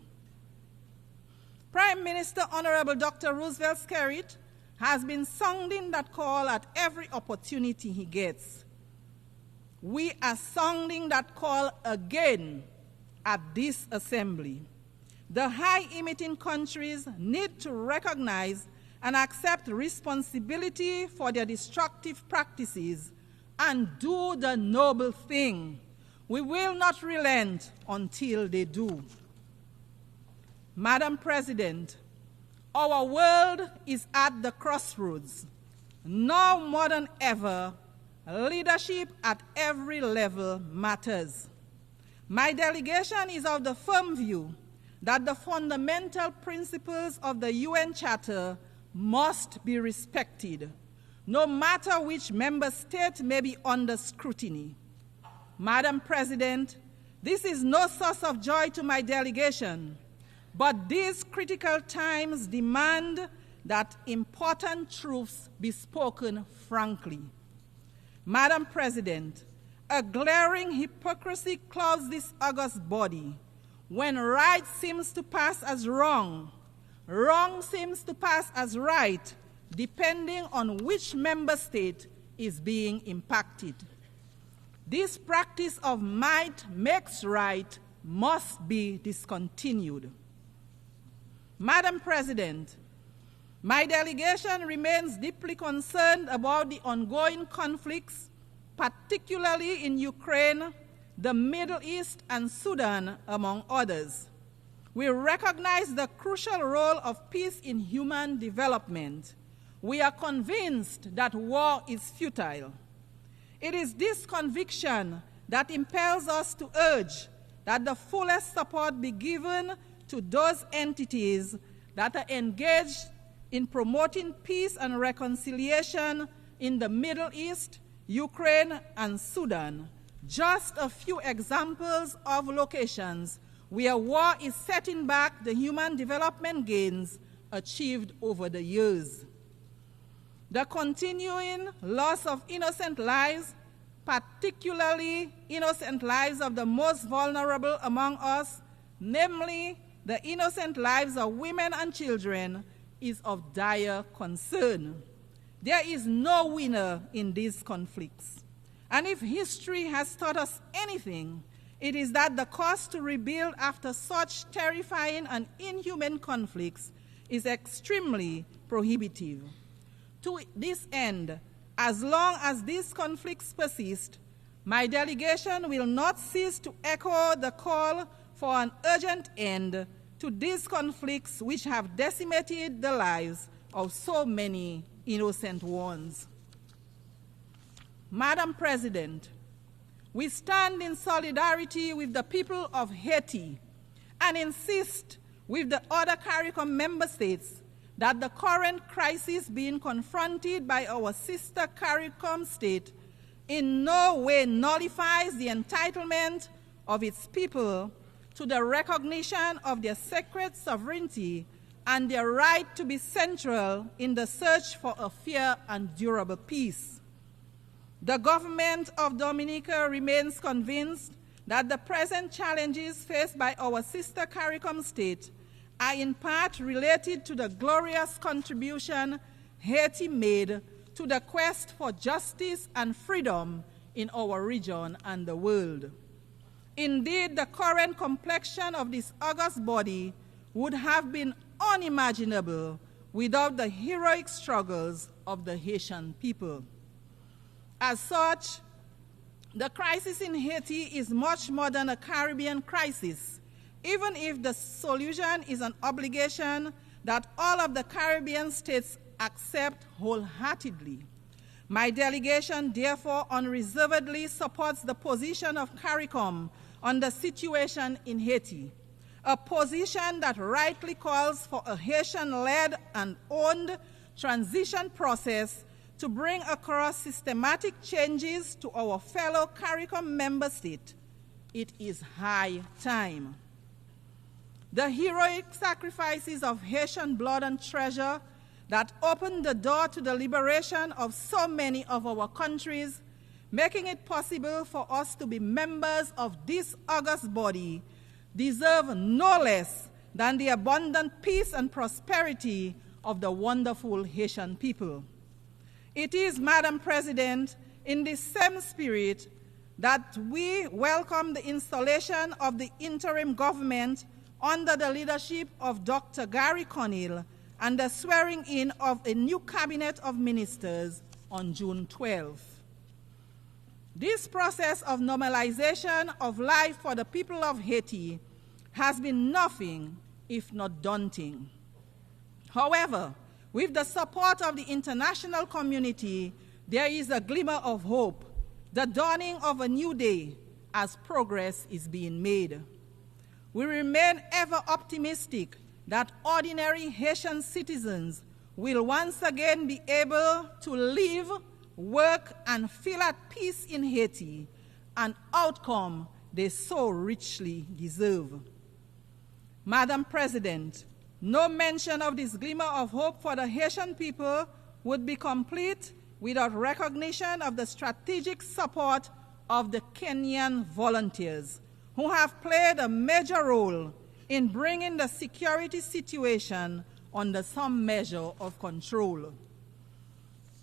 Prime Minister Honorable Dr. Roosevelt Skerrit has been sounding that call at every opportunity he gets. We are sounding that call again at this assembly. The high-emitting countries need to recognize and accept responsibility for their destructive practices and do the noble thing. We will not relent until they do. Madam President, our world is at the crossroads. Now more than ever, leadership at every level matters. My delegation is of the firm view that the fundamental principles of the UN Charter must be respected, no matter which member state may be under scrutiny. Madam President, this is no source of joy to my delegation, but these critical times demand that important truths be spoken frankly. Madam President, a glaring hypocrisy clouds this august body. When right seems to pass as wrong, wrong seems to pass as right, depending on which member state is being impacted. This practice of might makes right must be discontinued. Madam President, my delegation remains deeply concerned about the ongoing conflicts, particularly in Ukraine, the Middle East, and Sudan, among others. We recognize the crucial role of peace in human development. We are convinced that war is futile. It is this conviction that impels us to urge that the fullest support be given to those entities that are engaged in promoting peace and reconciliation in the Middle East, Ukraine, and Sudan. Just a few examples of locations where war is setting back the human development gains achieved over the years. The continuing loss of innocent lives, particularly innocent lives of the most vulnerable among us, namely the innocent lives of women and children, is of dire concern. There is no winner in these conflicts. And if history has taught us anything, it is that the cost to rebuild after such terrifying and inhuman conflicts is extremely prohibitive. To this end, as long as these conflicts persist, my delegation will not cease to echo the call for an urgent end to these conflicts which have decimated the lives of so many innocent ones. Madam President, we stand in solidarity with the people of Haiti and insist with the other CARICOM member states that the current crisis being confronted by our sister CARICOM state in no way nullifies the entitlement of its people to the recognition of their sacred sovereignty and their right to be central in the search for a fair and durable peace. The government of Dominica remains convinced that the present challenges faced by our sister CARICOM state are in part related to the glorious contribution Haiti made to the quest for justice and freedom in our region and the world. Indeed, the current complexion of this august body would have been unimaginable without the heroic struggles of the Haitian people. As such, the crisis in Haiti is much more than a Caribbean crisis, even if the solution is an obligation that all of the Caribbean states accept wholeheartedly. My delegation therefore unreservedly supports the position of CARICOM on the situation in Haiti, a position that rightly calls for a Haitian-led and owned transition process to bring across systematic changes to our fellow CARICOM member state. It is high time. The heroic sacrifices of Haitian blood and treasure that opened the door to the liberation of so many of our countries, making it possible for us to be members of this august body, deserve no less than the abundant peace and prosperity of the wonderful Haitian people. It is, Madam President, in this same spirit that we welcome the installation of the interim government under the leadership of Dr. Gary Conil and the swearing in of a new cabinet of ministers on June 12th. This process of normalization of life for the people of Haiti has been nothing if not daunting. However, with the support of the international community, there is a glimmer of hope, the dawning of a new day as progress is being made. We remain ever optimistic that ordinary Haitian citizens will once again be able to live, work, and feel at peace in Haiti, an outcome they so richly deserve. Madam President, no mention of this glimmer of hope for the Haitian people would be complete without recognition of the strategic support of the Kenyan volunteers, who have played a major role in bringing the security situation under some measure of control.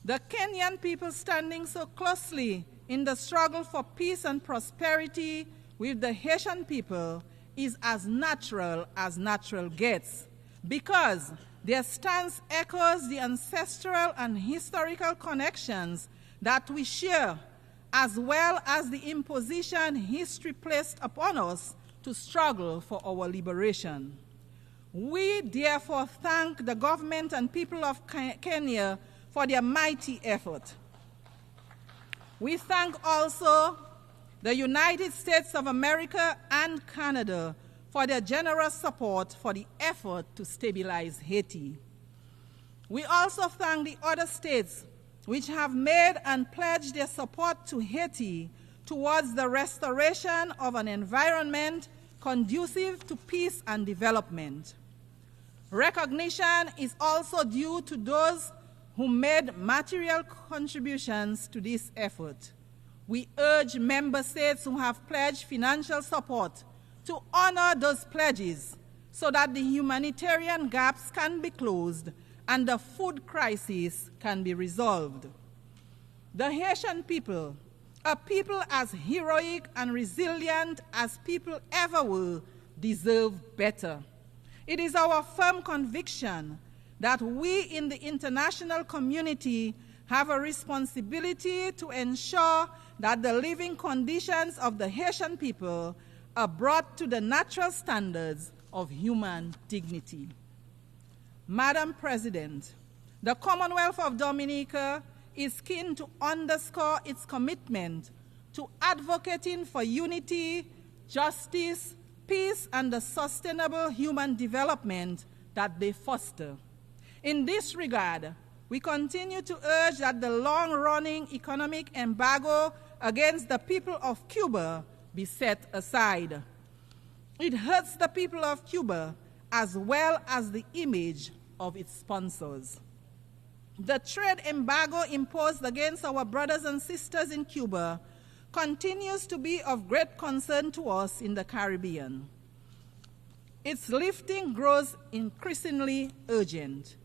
The Kenyan people standing so closely in the struggle for peace and prosperity with the Haitian people is as natural gets, because their stance echoes the ancestral and historical connections that we share, as well as the imposition history placed upon us to struggle for our liberation. We therefore thank the government and people of Kenya for their mighty effort. We thank also the United States of America and Canada for their generous support for the effort to stabilize Haiti. We also thank the other states which have made and pledged their support to Haiti towards the restoration of an environment conducive to peace and development. Recognition is also due to those who made material contributions to this effort. We urge member states who have pledged financial support to honor those pledges so that the humanitarian gaps can be closed and the food crisis can be resolved. The Haitian people, a people as heroic and resilient as people ever were, deserve better. It is our firm conviction that we in the international community have a responsibility to ensure that the living conditions of the Haitian people are brought to the natural standards of human dignity. Madam President, the Commonwealth of Dominica is keen to underscore its commitment to advocating for unity, justice, peace, and the sustainable human development that they foster. In this regard, we continue to urge that the long-running economic embargo against the people of Cuba be set aside. It hurts the people of Cuba as well as the image of its sponsors. The trade embargo imposed against our brothers and sisters in Cuba continues to be of great concern to us in the Caribbean. Its lifting grows increasingly urgent.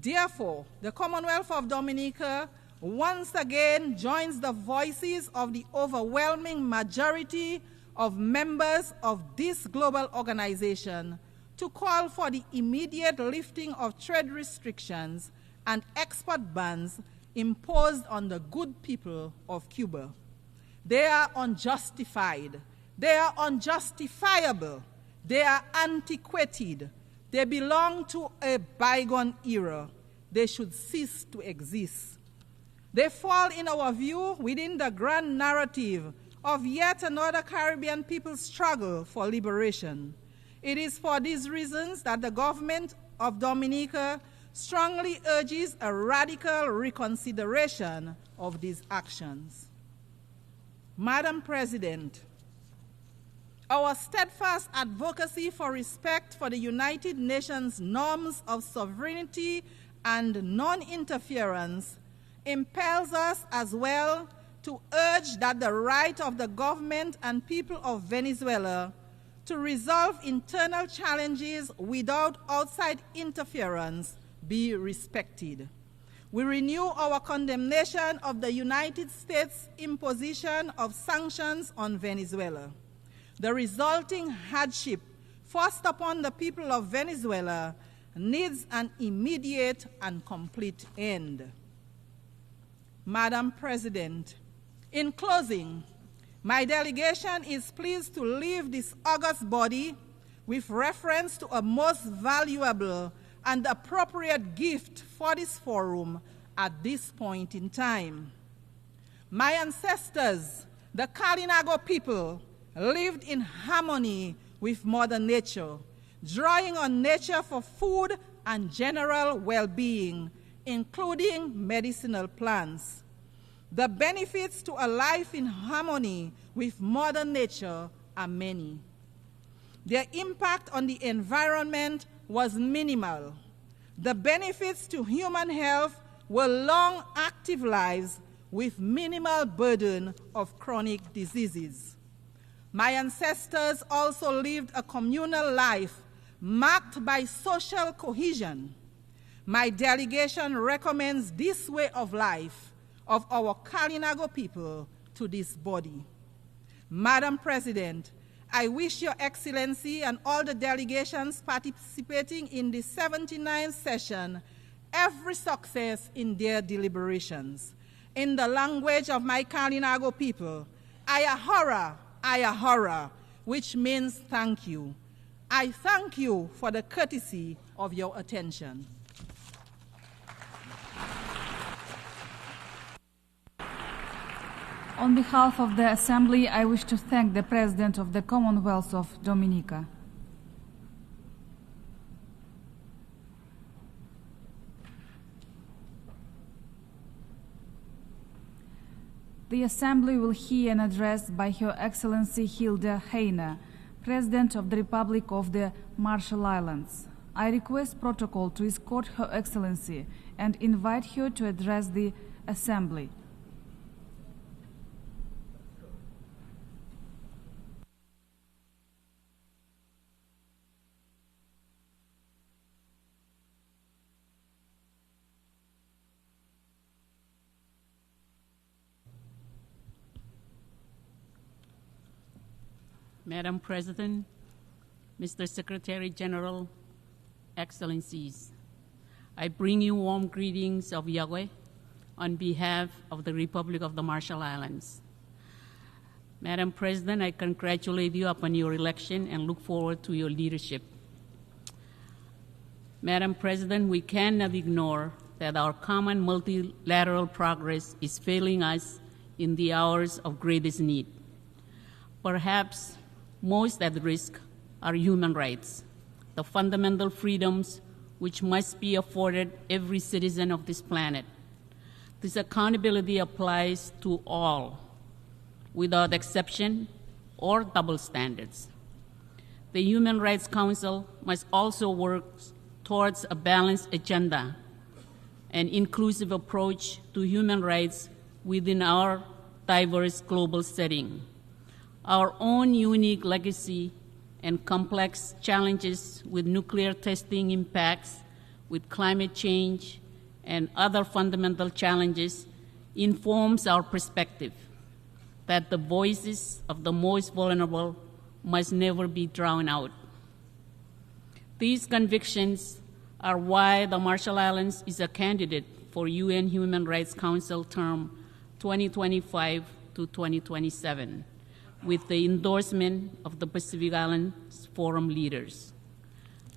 Therefore, the Commonwealth of Dominica once again joins the voices of the overwhelming majority of members of this global organization to call for the immediate lifting of trade restrictions and export bans imposed on the good people of Cuba. They are unjustified. They are unjustifiable. They are antiquated. They belong to a bygone era. They should cease to exist. They fall, in our view, within the grand narrative of yet another Caribbean people's struggle for liberation. It is for these reasons that the government of Dominica strongly urges a radical reconsideration of these actions. Madam President, our steadfast advocacy for respect for the United Nations norms of sovereignty and non-interference impels us as well to urge that the right of the government and people of Venezuela to resolve internal challenges without outside interference be respected. We renew our condemnation of the United States' imposition of sanctions on Venezuela. The resulting hardship forced upon the people of Venezuela needs an immediate and complete end. Madam President, in closing, my delegation is pleased to leave this august body with reference to a most valuable and appropriate gift for this forum at this point in time. My ancestors, the Kalinago people, lived in harmony with Mother Nature, drawing on nature for food and general well-being, including medicinal plants. The benefits to a life in harmony with Mother Nature are many. Their impact on the environment was minimal. The benefits to human health were long, active lives with minimal burden of chronic diseases. My ancestors also lived a communal life marked by social cohesion. My delegation recommends this way of life of our Kalinago people to this body. Madam President, I wish Your Excellency and all the delegations participating in the 79th session every success in their deliberations. In the language of my Kalinago people, Ayahora, which means thank you. I thank you for the courtesy of your attention. On behalf of the Assembly, I wish to thank the President of the Commonwealth of Dominica. The Assembly will hear an address by Her Excellency Hilda Heine, President of the Republic of the Marshall Islands. I request protocol to escort Her Excellency and invite her to address the Assembly. Madam President, Mr. Secretary General, Excellencies, I bring you warm greetings of Yahweh on behalf of the Republic of the Marshall Islands. Madam President, I congratulate you upon your election and look forward to your leadership. Madam President, we cannot ignore that our common multilateral progress is failing us in the hours of greatest need. Perhaps most at risk are human rights, the fundamental freedoms which must be afforded every citizen of this planet. This accountability applies to all, without exception or double standards. The Human Rights Council must also work towards a balanced agenda, an inclusive approach to human rights within our diverse global setting. Our own unique legacy and complex challenges with nuclear testing impacts, with climate change, and other fundamental challenges informs our perspective that the voices of the most vulnerable must never be drowned out. These convictions are why the Marshall Islands is a candidate for UN Human Rights Council term 2025 to 2027. With the endorsement of the Pacific Islands Forum leaders.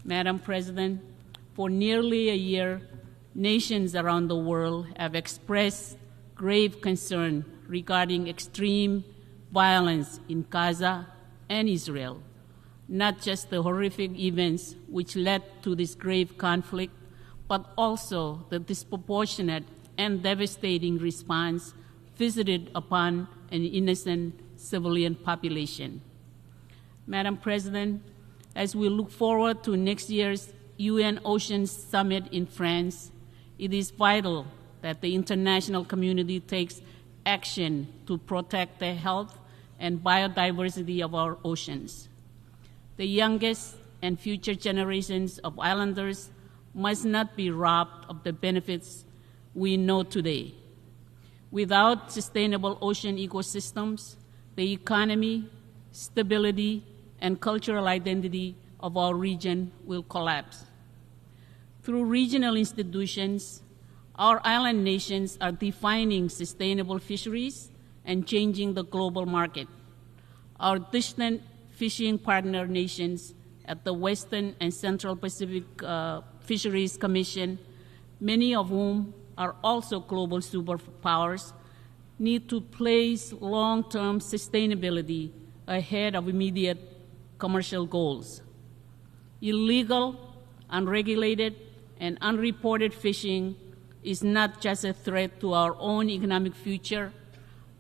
Madam President, for nearly a year, nations around the world have expressed grave concern regarding extreme violence in Gaza and Israel, not just the horrific events which led to this grave conflict, but also the disproportionate and devastating response visited upon an innocent civilian population. Madam President, as we look forward to next year's UN Oceans Summit in France, it is vital that the international community takes action to protect the health and biodiversity of our oceans. The youngest and future generations of islanders must not be robbed of the benefits we know today. Without sustainable ocean ecosystems, the economy, stability, and cultural identity of our region will collapse. Through regional institutions, our island nations are defining sustainable fisheries and changing the global market. Our distant fishing partner nations at the Western and Central Pacific Fisheries Commission, many of whom are also global superpowers, need to place long-term sustainability ahead of immediate commercial goals. Illegal, unregulated, and unreported fishing is not just a threat to our own economic future,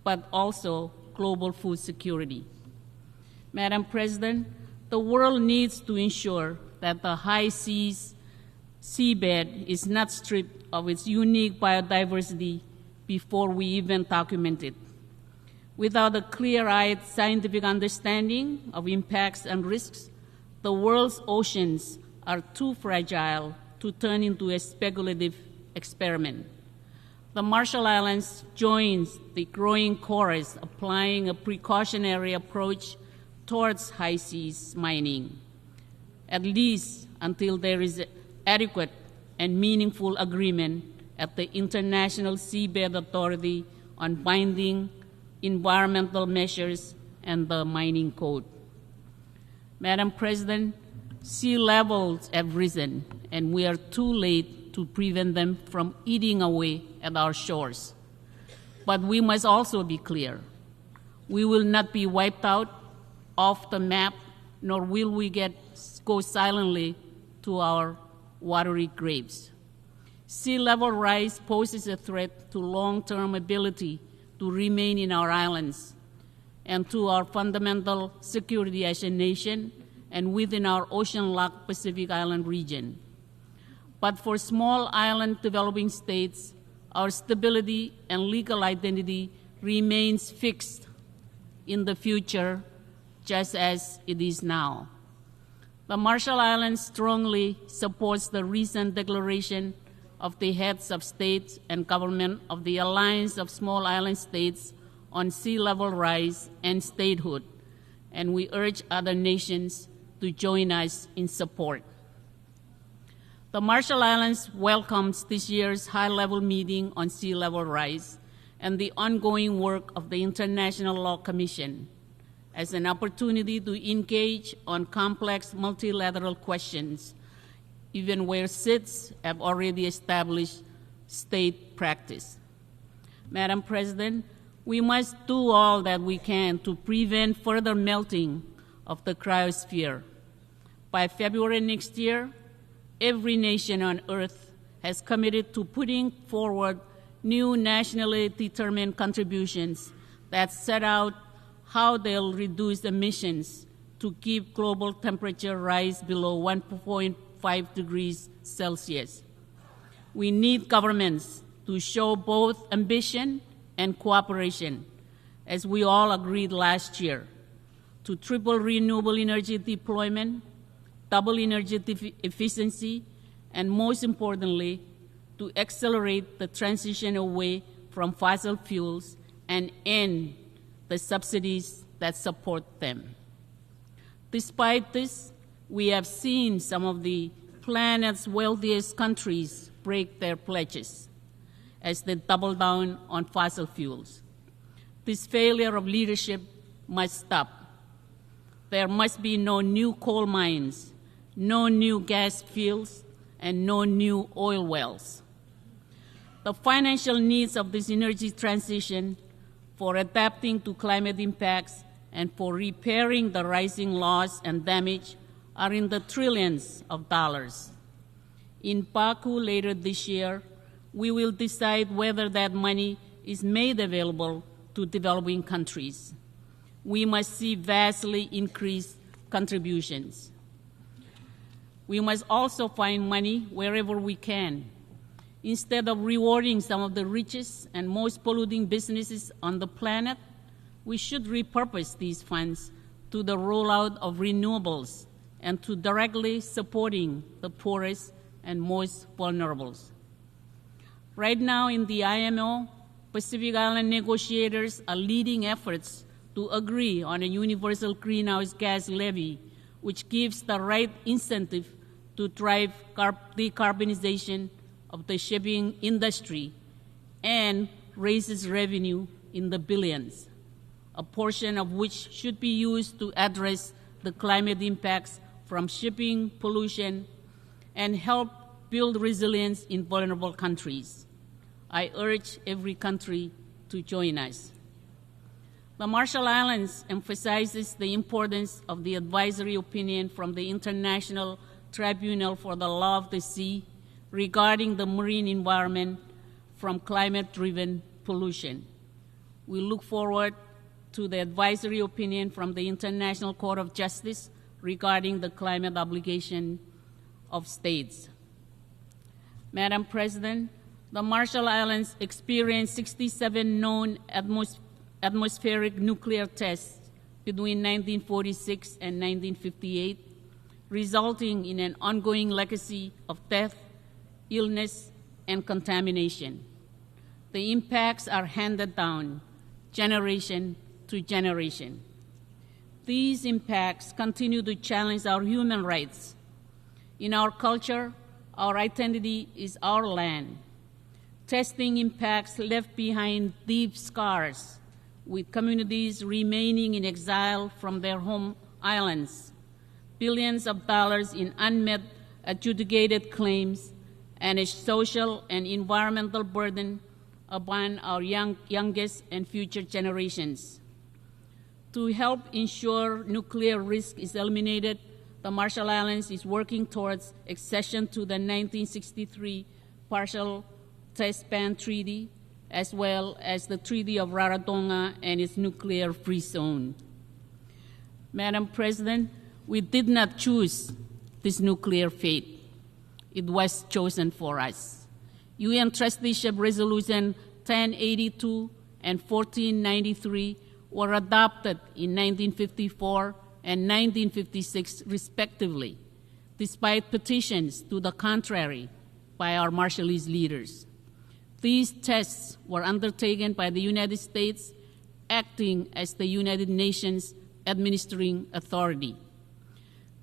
but also global food security. Madam President, the world needs to ensure that the high seas seabed is not stripped of its unique biodiversity before we even document it. Without a clear-eyed scientific understanding of impacts and risks, the world's oceans are too fragile to turn into a speculative experiment. The Marshall Islands joins the growing chorus applying a precautionary approach towards high seas mining, at least until there is adequate and meaningful agreement at the International Seabed Authority on binding environmental measures and the mining code. Madam President, sea levels have risen, and we are too late to prevent them from eating away at our shores. But we must also be clear. We will not be wiped out off the map, nor will we go silently to our watery graves. Sea level rise poses a threat to long-term ability to remain in our islands and to our fundamental security as a nation and within our ocean-locked Pacific Island region. But for small island developing states, our stability and legal identity remains fixed in the future, just as it is now. The Marshall Islands strongly supports the recent declaration of the heads of state and government of the Alliance of Small Island States on sea level rise and statehood, and we urge other nations to join us in support. The Marshall Islands welcomes this year's high-level meeting on sea level rise and the ongoing work of the International Law Commission as an opportunity to engage on complex multilateral questions, even where SIDS have already established state practice. Madam President, we must do all that we can to prevent further melting of the cryosphere. By February next year, every nation on Earth has committed to putting forward new nationally determined contributions that set out how they'll reduce emissions to keep global temperature rise below 1.5 degrees Celsius. We need governments to show both ambition and cooperation, as we all agreed last year, to triple renewable energy deployment, double energy efficiency, and most importantly, to accelerate the transition away from fossil fuels and end the subsidies that support them. Despite this, we have seen some of the planet's wealthiest countries break their pledges as they double down on fossil fuels. This failure of leadership must stop. There must be no new coal mines, no new gas fields, and no new oil wells. the financial needs of this energy transition, for adapting to climate impacts, and for repairing the rising loss and damage are in the trillions of dollars. In Baku later this year, we will decide whether that money is made available to developing countries. We must see vastly increased contributions. We must also find money wherever we can. Instead of rewarding some of the richest and most polluting businesses on the planet, we should repurpose these funds to the rollout of renewables and to directly supporting the poorest and most vulnerable. Right now in the IMO, Pacific Island negotiators are leading efforts to agree on a universal greenhouse gas levy, which gives the right incentive to drive decarbonization of the shipping industry and raises revenue in the billions, a portion of which should be used to address the climate impacts from shipping pollution and help build resilience in vulnerable countries. I urge every country to join us. The Marshall Islands emphasizes the importance of the advisory opinion from the International Tribunal for the Law of the Sea regarding the marine environment from climate-driven pollution. We look forward to the advisory opinion from the International Court of Justice regarding the climate obligation of states. Madam President, the Marshall Islands experienced 67 known atmospheric nuclear tests between 1946 and 1958, resulting in an ongoing legacy of death, illness, and contamination. The impacts are handed down generation to generation. These impacts continue to challenge our human rights. In our culture, our identity is our land. Testing impacts left behind deep scars, with communities remaining in exile from their home islands, billions of dollars in unmet adjudicated claims, and a social and environmental burden upon our youngest and future generations. To help ensure nuclear risk is eliminated, the Marshall Islands is working towards accession to the 1963 Partial Test Ban Treaty, as well as the Treaty of Rarotonga and its nuclear-free zone. Madam President, we did not choose this nuclear fate. It was chosen for us. UN Trusteeship Resolution 1082 and 1493 were adopted in 1954 and 1956 respectively, despite petitions to the contrary by our Marshallese leaders. These tests were undertaken by the United States, acting as the United Nations administering authority.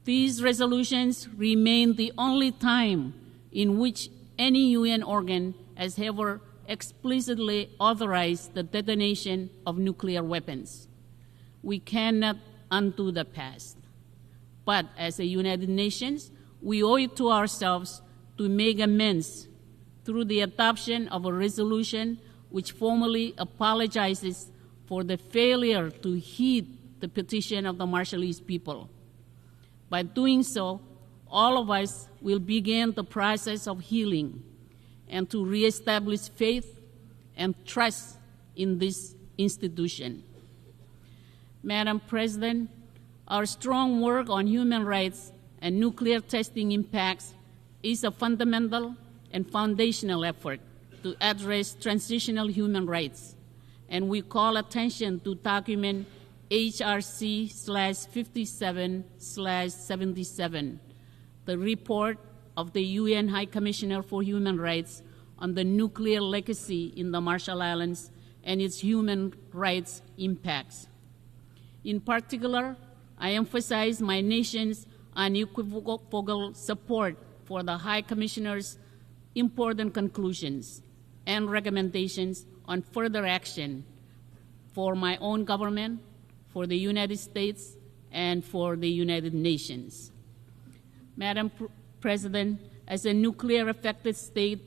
These resolutions remain the only time in which any UN organ has ever explicitly authorized the detonation of nuclear weapons. We cannot undo the past, but as a United Nations, we owe it to ourselves to make amends through the adoption of a resolution which formally apologizes for the failure to heed the petition of the Marshallese people. By doing so, all of us will begin the process of healing and to reestablish faith and trust in this institution. Madam President, our strong work on human rights and nuclear testing impacts is a fundamental and foundational effort to address transitional human rights, and we call attention to document HRC/57/77, the report of the UN High Commissioner for Human Rights on the nuclear legacy in the Marshall Islands and its human rights impacts. In particular, I emphasize my nation's unequivocal support for the High Commissioner's important conclusions and recommendations on further action for my own government, for the United States, and for the United Nations. Madam President, as a nuclear-affected state,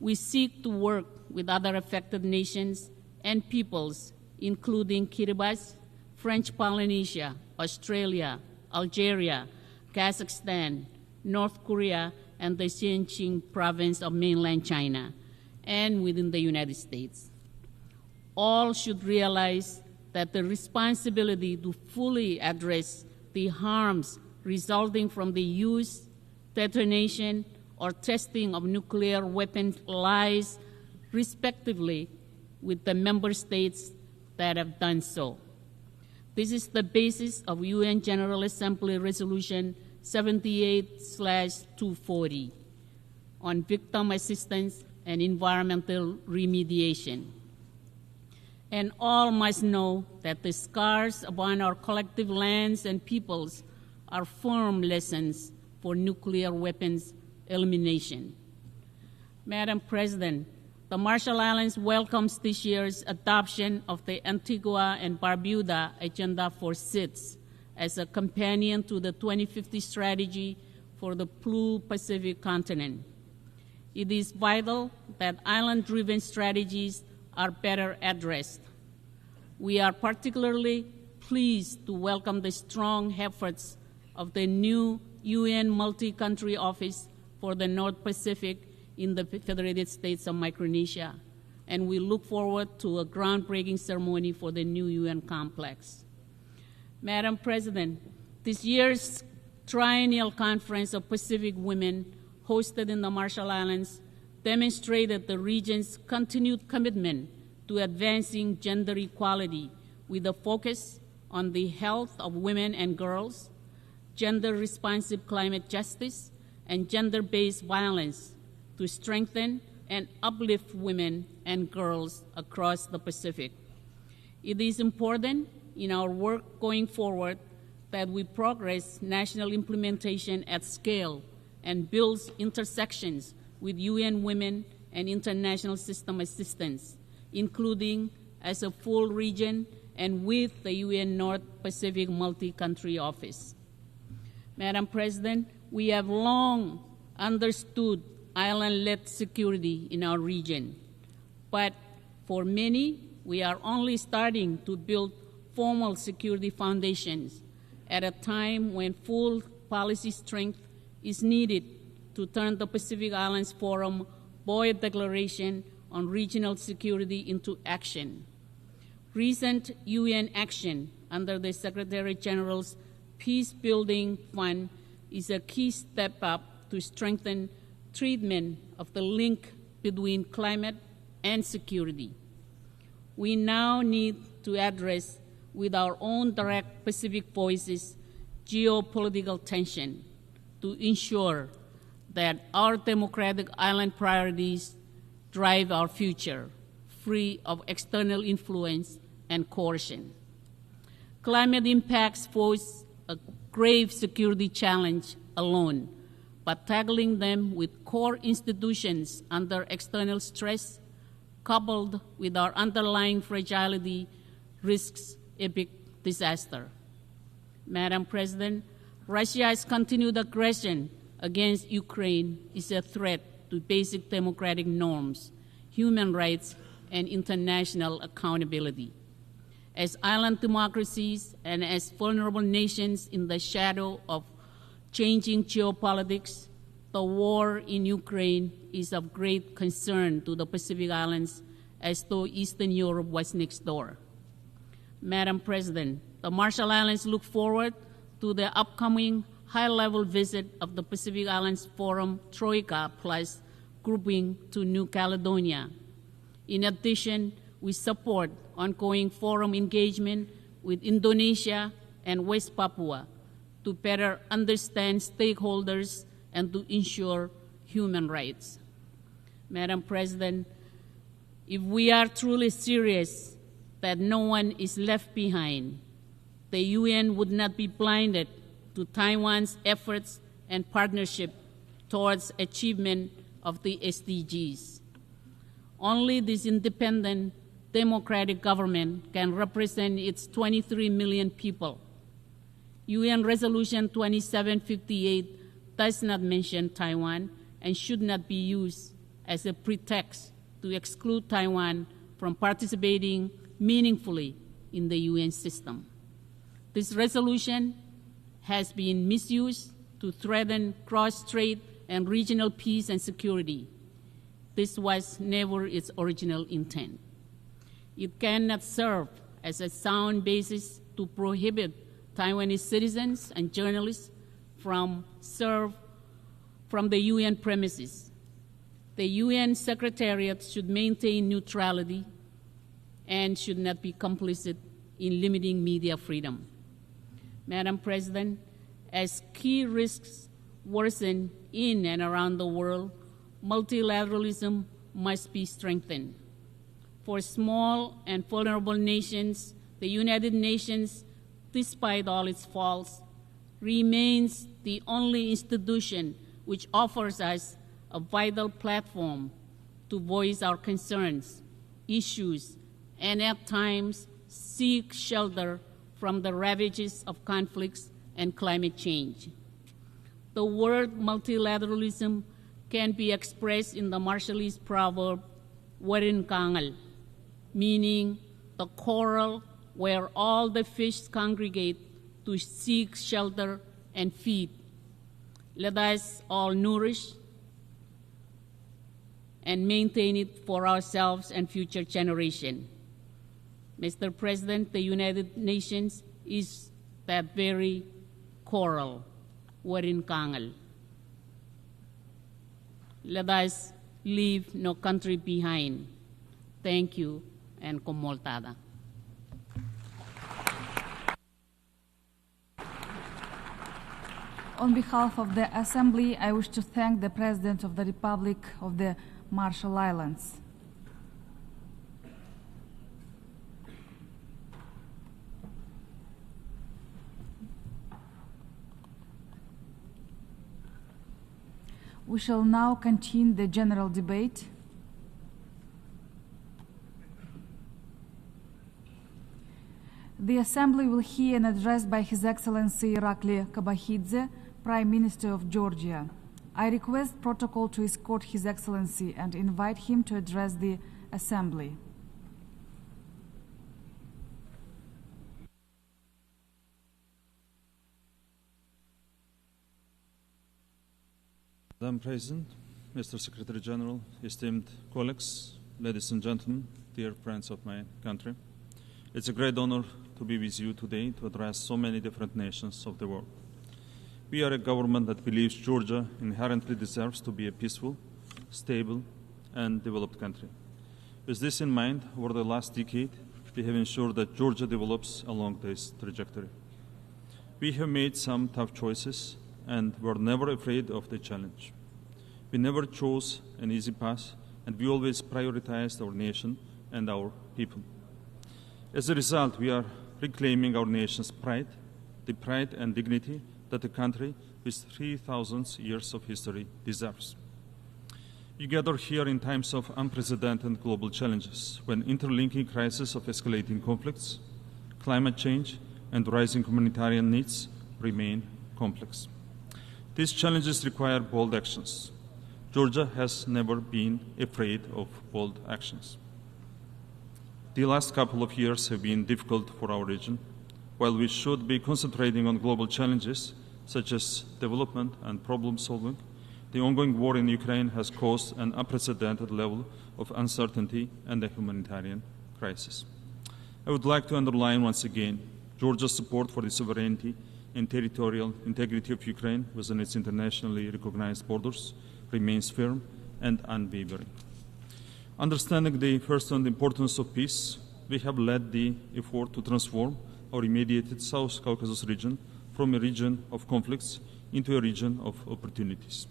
we seek to work with other affected nations and peoples, including Kiribati, French Polynesia, Australia, Algeria, Kazakhstan, North Korea, and the Xinjiang province of mainland China, and within the United States. All should realize that the responsibility to fully address the harms resulting from the use, detonation, or testing of nuclear weapons lies, respectively, with the member states that have done so. This is the basis of UN General Assembly Resolution 78/240 on victim assistance and environmental remediation. And all must know that the scars upon our collective lands and peoples are firm lessons for nuclear weapons elimination. Madam President, the Marshall Islands welcomes this year's adoption of the Antigua and Barbuda Agenda for SIDS as a companion to the 2050 strategy for the Blue Pacific continent. It is vital that island-driven strategies are better addressed. We are particularly pleased to welcome the strong efforts of the new UN Multi-Country Office for the North Pacific in the Federated States of Micronesia, and we look forward to a groundbreaking ceremony for the new UN complex. Madam President, this year's Triennial Conference of Pacific Women hosted in the Marshall Islands demonstrated the region's continued commitment to advancing gender equality with a focus on the health of women and girls, gender-responsive climate justice, and gender-based violence to strengthen and uplift women and girls across the Pacific. It is important in our work going forward that we progress national implementation at scale and build intersections with UN Women and international system assistance, including as a full region and with the UN North Pacific Multi-Country Office. Madam President, we have long understood island-led security in our region, but for many, we are only starting to build formal security foundations at a time when full policy strength is needed to turn the Pacific Islands Forum Boyd Declaration on Regional Security into action. Recent UN action under the Secretary General's Peace Building Fund is a key step up to strengthen treatment of the link between climate and security. We now need to address with our own direct Pacific voices geopolitical tension to ensure that our democratic island priorities drive our future, free of external influence and coercion. Climate impacts pose a grave security challenge alone, but tackling them with core institutions under external stress, coupled with our underlying fragility, risks epic disaster. Madam President, Russia's continued aggression against Ukraine is a threat to basic democratic norms, human rights, and international accountability. As island democracies and as vulnerable nations in the shadow of changing geopolitics, the war in Ukraine is of great concern to the Pacific Islands, as though Eastern Europe was next door. Madam President, the Marshall Islands look forward to the upcoming high-level visit of the Pacific Islands Forum Troika Plus grouping to New Caledonia. In addition, we support ongoing forum engagement with Indonesia and West Papua to better understand stakeholders and to ensure human rights. Madam President, if we are truly serious that no one is left behind, the UN would not be blinded to Taiwan's efforts and partnership towards achievement of the SDGs. Only this independent, democratic government can represent its 23 million people. UN Resolution 2758 does not mention Taiwan and should not be used as a pretext to exclude Taiwan from participating meaningfully in the UN system. This resolution has been misused to threaten cross-strait and regional peace and security. This was never its original intent. It cannot serve as a sound basis to prohibit Taiwanese citizens and journalists from the UN premises. The UN Secretariat should maintain neutrality and should not be complicit in limiting media freedom. Madam President, as key risks worsen in and around the world, multilateralism must be strengthened. For small and vulnerable nations, the United Nations, despite all its faults, remains the only institution which offers us a vital platform to voice our concerns, issues, and at times seek shelter from the ravages of conflicts and climate change. The word multilateralism can be expressed in the Marshallese proverb, "Warin Kangal," meaning the coral where all the fish congregate to seek shelter and feed. Let us all nourish and maintain it for ourselves and future generations. Mr. President, the United Nations is that very coral, Warin Kangal. Let us leave no country behind. Thank you, and komoltada. On behalf of the Assembly, I wish to thank the President of the Republic of the Marshall Islands. We shall now continue the general debate. The Assembly will hear an address by His Excellency Irakli Kabahidze, Prime Minister of Georgia. I request protocol to escort His Excellency and invite him to address the Assembly. Madam President, Mr. Secretary General, esteemed colleagues, ladies and gentlemen, dear friends of my country, it's a great honor to be with you today to address so many different nations of the world. We are a government that believes Georgia inherently deserves to be a peaceful, stable, and developed country. With this in mind, over the last decade, we have ensured that Georgia develops along this trajectory. We have made some tough choices and were never afraid of the challenge. We never chose an easy path, and we always prioritized our nation and our people. As a result, we are reclaiming our nation's pride, the pride and dignity that a country with 3,000 years of history deserves. We gather here in times of unprecedented global challenges, when interlinking crises of escalating conflicts, climate change, and rising humanitarian needs remain complex. These challenges require bold actions. Georgia has never been afraid of bold actions. The last couple of years have been difficult for our region. While we should be concentrating on global challenges such as development and problem solving, the ongoing war in Ukraine has caused an unprecedented level of uncertainty and a humanitarian crisis. I would like to underline once again Georgia's support for the sovereignty and territorial integrity of Ukraine within its internationally recognized borders remains firm and unwavering. Understanding the first-hand importance of peace, we have led the effort to transform our immediate South Caucasus region from a region of conflicts into a region of opportunities.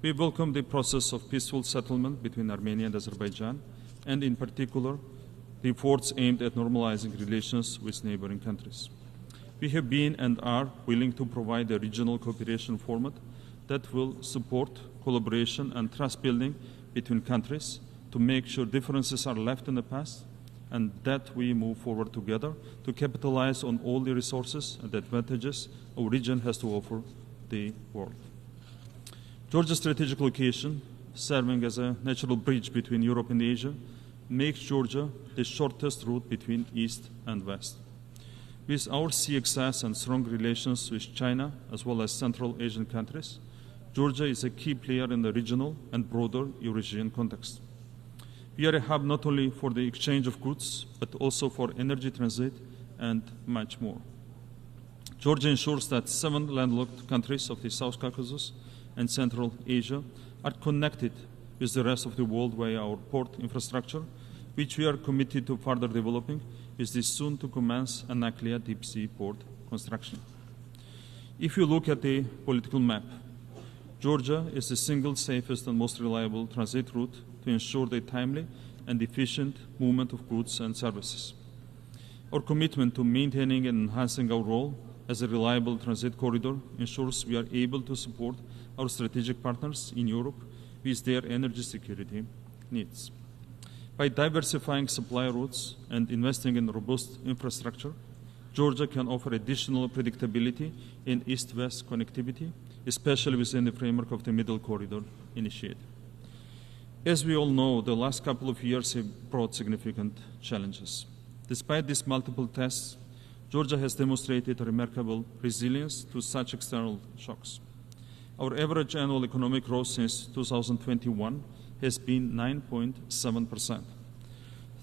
We welcome the process of peaceful settlement between Armenia and Azerbaijan, and in particular, the efforts aimed at normalizing relations with neighboring countries. We have been and are willing to provide a regional cooperation format that will support collaboration and trust building between countries to make sure differences are left in the past and that we move forward together to capitalize on all the resources and advantages our region has to offer the world. Georgia's strategic location, serving as a natural bridge between Europe and Asia, makes Georgia the shortest route between East and West. With our sea access and strong relations with China, as well as Central Asian countries, Georgia is a key player in the regional and broader Eurasian context. We are a hub not only for the exchange of goods, but also for energy transit and much more. Georgia ensures that 7 landlocked countries of the South Caucasus and Central Asia are connected with the rest of the world via our port infrastructure, which we are committed to further developing with the soon to commence Anaklia deep sea port construction. If you look at the political map, Georgia is the single safest and most reliable transit route to ensure the timely and efficient movement of goods and services. Our commitment to maintaining and enhancing our role as a reliable transit corridor ensures we are able to support our strategic partners in Europe with their energy security needs. By diversifying supply routes and investing in robust infrastructure, Georgia can offer additional predictability in east-west connectivity, especially within the framework of the Middle Corridor initiative. As we all know, the last couple of years have brought significant challenges. Despite these multiple tests, Georgia has demonstrated a remarkable resilience to such external shocks. Our average annual economic growth since 2021 has been 9.7%.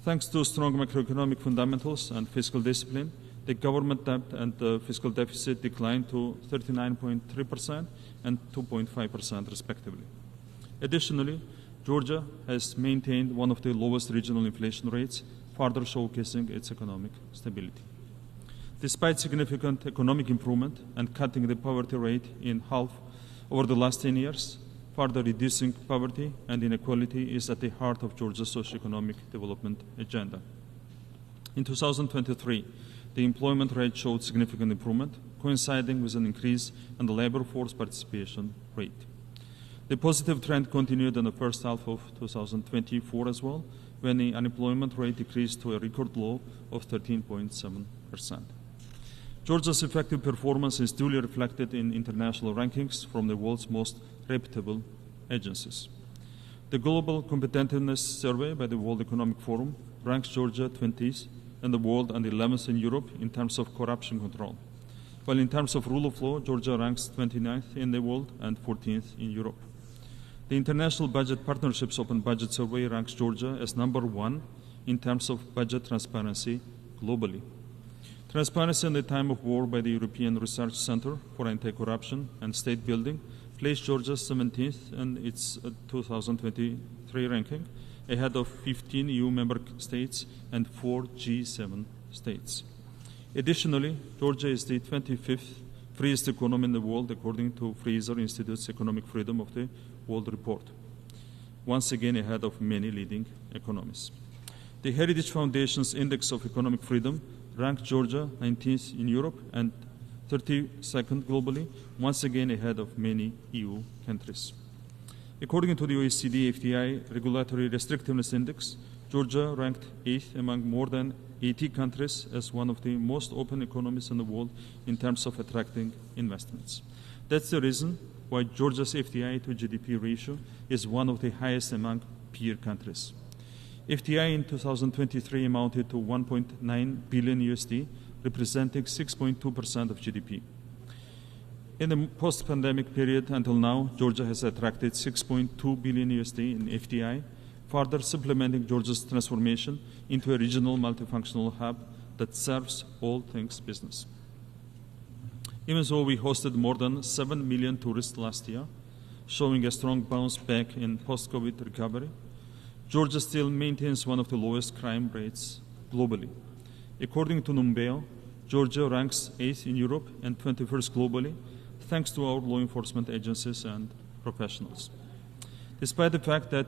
Thanks to strong macroeconomic fundamentals and fiscal discipline, the government debt and the fiscal deficit declined to 39.3% and 2.5% respectively. Additionally, Georgia has maintained one of the lowest regional inflation rates, further showcasing its economic stability. Despite significant economic improvement and cutting the poverty rate in half over the last 10 years, further reducing poverty and inequality is at the heart of Georgia's socioeconomic development agenda. In 2023, the employment rate showed significant improvement, coinciding with an increase in the labor force participation rate. The positive trend continued in the first half of 2024 as well, when the unemployment rate decreased to a record low of 13.7%. Georgia's effective performance is duly reflected in international rankings from the world's most reputable agencies. The Global Competitiveness Survey by the World Economic Forum ranks Georgia 20th in the world and 11th in Europe in terms of corruption control, while in terms of rule of law, Georgia ranks 29th in the world and 14th in Europe. The International Budget Partnership's Open Budget Survey ranks Georgia as number 1 in terms of budget transparency globally. Transparency in the Time of War by the European Research Center for Anti-Corruption and State Building placed Georgia 17th in its 2023 ranking, ahead of 15 EU member states and 4 G7 states. Additionally, Georgia is the 25th freest economy in the world according to Fraser Institute's Economic Freedom of the World Report, once again ahead of many leading economies. The Heritage Foundation's Index of Economic Freedom ranked Georgia 19th in Europe and 32nd globally, once again ahead of many EU countries. According to the OECD FDI Regulatory Restrictiveness Index, Georgia ranked 8th among more than 80 countries as one of the most open economies in the world in terms of attracting investments. That's the reason why Georgia's FDI to GDP ratio is one of the highest among peer countries. FDI in 2023 amounted to $1.9 billion USD, representing 6.2% of GDP. In the post-pandemic period until now, Georgia has attracted $6.2 billion USD in FDI, further supplementing Georgia's transformation into a regional multifunctional hub that serves all things business. Even though we hosted more than 7 million tourists last year, showing a strong bounce back in post-COVID recovery, Georgia still maintains one of the lowest crime rates globally. According to Numbeo, Georgia ranks 8th in Europe and 21st globally, thanks to our law enforcement agencies and professionals. Despite the fact that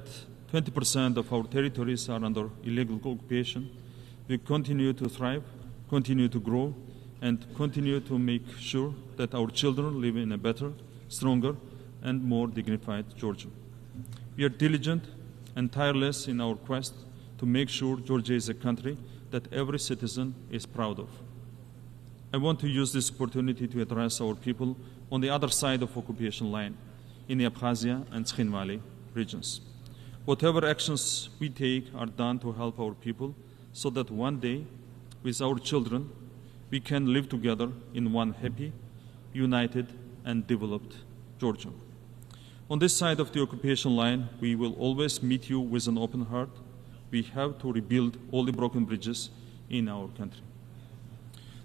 20% of our territories are under illegal occupation, we continue to thrive, continue to grow, and continue to make sure that our children live in a better, stronger, and more dignified Georgia. We are diligent and tireless in our quest to make sure Georgia is a country that every citizen is proud of. I want to use this opportunity to address our people on the other side of occupation line, in the Abkhazia and Tskhin Valley regions. Whatever actions we take are done to help our people so that one day, with our children, we can live together in one happy, united, and developed Georgia. On this side of the occupation line, we will always meet you with an open heart. We have to rebuild all the broken bridges in our country.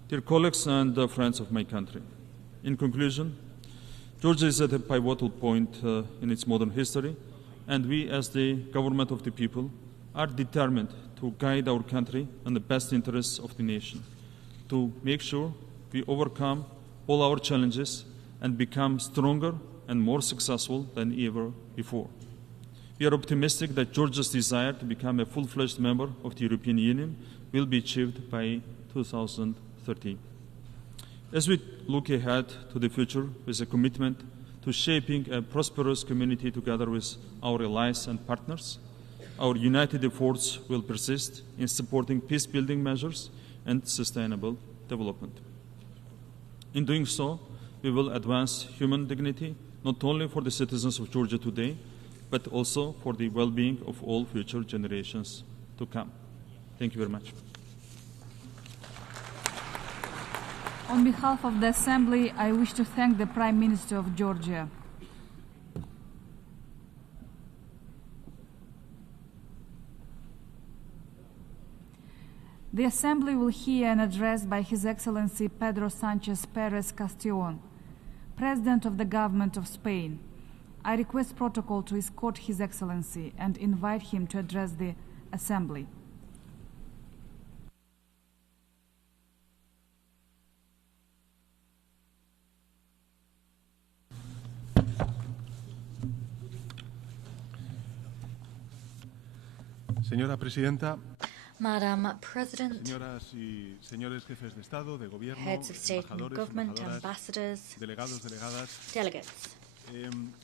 Dear colleagues and friends of my country, in conclusion, Georgia is at a pivotal point in its modern history, and we, as the government of the people, are determined to guide our country in the best interests of the nation, to make sure we overcome all our challenges and become stronger and more successful than ever before. We are optimistic that Georgia's desire to become a full-fledged member of the European Union will be achieved by 2013. As we look ahead to the future with a commitment to shaping a prosperous community together with our allies and partners, our united efforts will persist in supporting peace-building measures and sustainable development. In doing so, we will advance human dignity, not only for the citizens of Georgia today, but also for the well-being of all future generations to come. Thank you very much. On behalf of the Assembly, I wish to thank the Prime Minister of Georgia. The Assembly will hear an address by His Excellency Pedro Sanchez Perez Castellón, President of the Government of Spain. I request protocol to escort His Excellency and invite him to address the Assembly. Señora Presidenta, Madam President, señoras y señores jefes de Estado, de Gobierno, heads of state and embajadores, government, embajadoras, ambassadors, delegados, delegadas, delegates.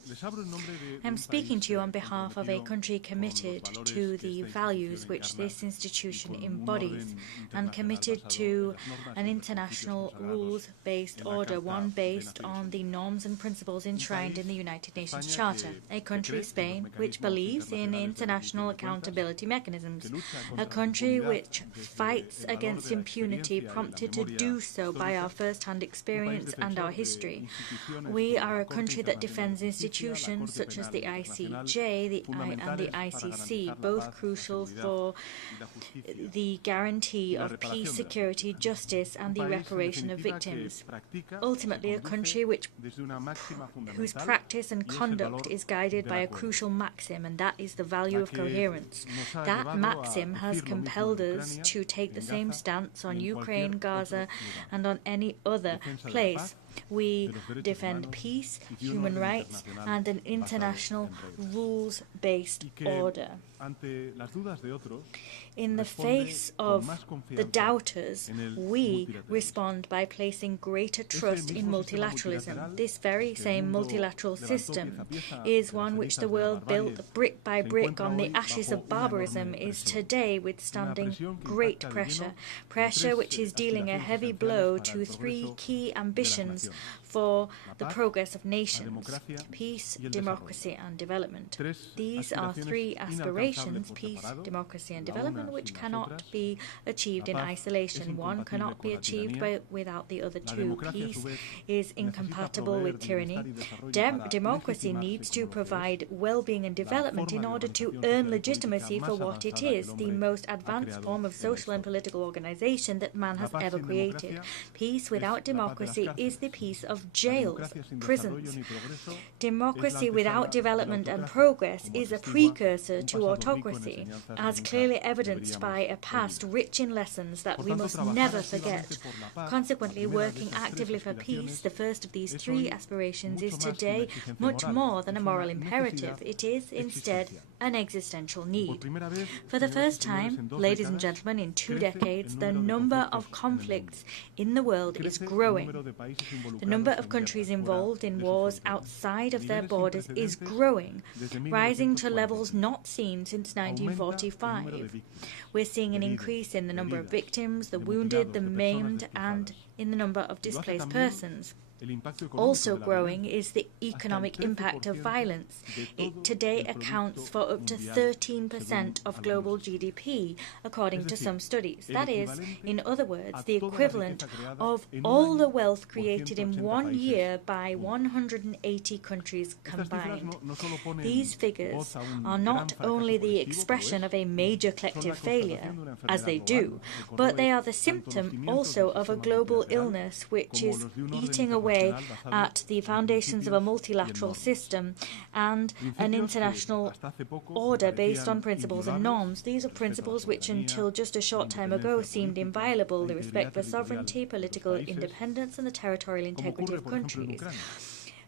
les hablo en nombre de I'm un speaking país to you on behalf of a country comprometido committed con los to valores the que esta values institución which encarna this institution y con un embodies orden and internacional committed basado to en las normas y an los international principios consagrados rules-based en la order, Carta one de based Naciones on the Unidas. norms and principles enshrined in the United Nations España Charter. que A country, cree en los Spain, which mecanismos believes in internacionales de international rendición de cuentas, accountability mechanisms. que lucha A contra la country impunidad which desde fights el valor against de la impunity, experiencia y la prompted to memoria do so by histórica, our first-hand un país experience and our defensor de history. instituciones We como are la a Corte country that Internacional defends de Justicia, la institutions Corte such as Penal the Internacional, ICJ and the fundamentales para ICC, garantizar la both paz, la crucial seguridad for y la justicia the guarantee y la of reparación peace, de las security, víctimas. justice, and the Un país, en reparation of definitiva, que victims. practica, Ultimately, a que country conduce desde una máxima whose fundamental, practice and y es el conduct valor is guided del by a acuerdo. crucial maxim, and that is the value La of que coherence. nos ha That llevado a maxim has decir lo mismo compelled en us Ucrania, to take the en same Gaza stance on y en Ukraine, cualquier Gaza, otro lugar. and on any other Defensa de la place. paz, We de los derechos defend humanos peace, y de un human orden rights, internacional and an basado international en reglas. rules-based Y que order. ante las dudas de otros, In the responde face con of más the confianza doubters, en el we multilateralismo. respond by placing greater Ese trust in mismo sistema multilateralism. multilateral This very que el same mundo multilateral levantó system pieza a pieza is de las one which cenizas the de la world built barbarie, brick by se brick encuentra on the hoy ashes bajo of una barbarism enorme is presión. today withstanding presión que great impacta de pressure. lleno en Pressure tres which is dealing a aspiraciones heavy esenciales blow para to el three progreso key de las ambitions naciones: for la the paz, progress of la nations, democracia peace, y el democracy, desarrollo. and development. Tres These are aspiraciones three inalcanzables aspirations, por peace, separado, democracy, and la development, una which sin las cannot otras. be achieved La in paz es isolation. One incompatible cannot con be la achieved tiranía. without the other La two. democracia, a Peace su vez, is necesita incompatible proveer with tyranny. bienestar y desarrollo para Democracy legitimarse needs to como lo que es, provide well-being and la development in forma de order to organización earn social y política legitimacy for más what it avanzada que is, el the hombre most ha advanced creado form of en la social and historia. political organization that man La has paz ever sin created. democracia Peace es without la paz de las democracy is cárceles. the peace of La jails, democracia sin desarrollo prisons. ni progreso es la Democracy antesala without de la development and autocracia, progress como is a atestigua precursor un to pasado rico en autocracy, enseñanzas que as nunca clearly evidenced by a deberíamos past olvidar. rich in lessons that Por we tanto, must trabajar never activamente forget. por la paz, Consequently, la primera de working estas tres actively for peace, aspiraciones, the first of these es three hoy aspirations, is mucho más que una today exigencia much moral, more than a es moral una imperative. necesidad It is instead existencial. an existential Por need. primera vez, For the señoras y first señores, time, en dos ladies and décadas, gentlemen, in 2 crece decades, el the número de number of conflictos conflicts in the world Crece is el growing. número de países The number involucrados of en countries guerras fuera involved in de sus wars fronteras. outside of their Niveles sin borders is precedentes growing, desde rising to levels 1945. not seen since Aumenta el número de 1945. víctimas, We're seeing an de increase in the number of heridas, victims, the de wounded, mutilados, the de personas maimed, and desplazadas. in the number of Y lo hace displaced también persons. Also growing is the economic impact of violence. It today accounts for up to 13% of global GDP, according to some studies. That is, in other words, the equivalent of all the wealth created in 1 year by 180 countries combined. These figures are not only the expression of a major collective failure, as they do, but they are the symptom also of a global illness which is eating away at the foundations of a multilateral system and an international order based on principles and norms. These are principles which until just a short time ago seemed inviolable: the respect for sovereignty, political independence and the territorial integrity of countries.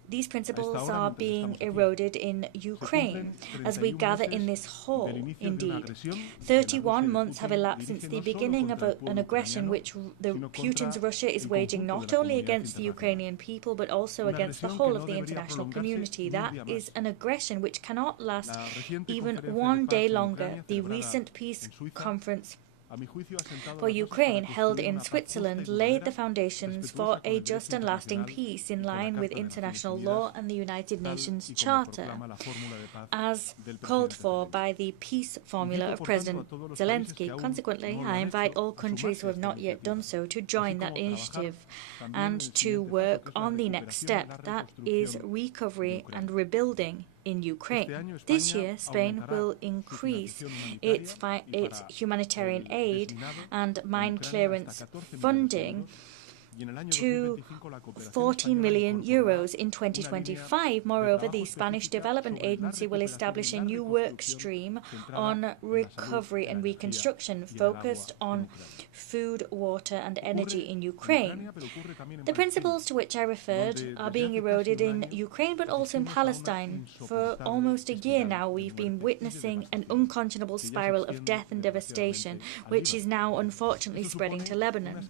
These principles are being eroded in Ukraine, as we gather in this hall, indeed. 31 months have elapsed since the beginning of an aggression which Putin's Russia is waging not only against the Ukrainian people, but also against the whole of the international community. That is an aggression which cannot last even 1 day longer. The recent peace conference for Ukraine, held in Switzerland, laid the foundations for a just and lasting peace in line with international law and the United Nations Charter, as called for by the peace formula of President Zelensky. Consequently, I invite all countries who have not yet done so to join that initiative and to work on the next step, that is recovery and rebuilding in Ukraine. This year, Spain will increase its humanitarian aid and mine clearance funding to 14 million euros in 2025. Moreover, the Spanish Development Agency will establish a new work stream on recovery and reconstruction focused on food, water and energy in Ukraine. The principles to which I referred are being eroded in Ukraine but also in Palestine. For almost a year now, we've been witnessing an unconscionable spiral of death and devastation, which is now unfortunately spreading to Lebanon.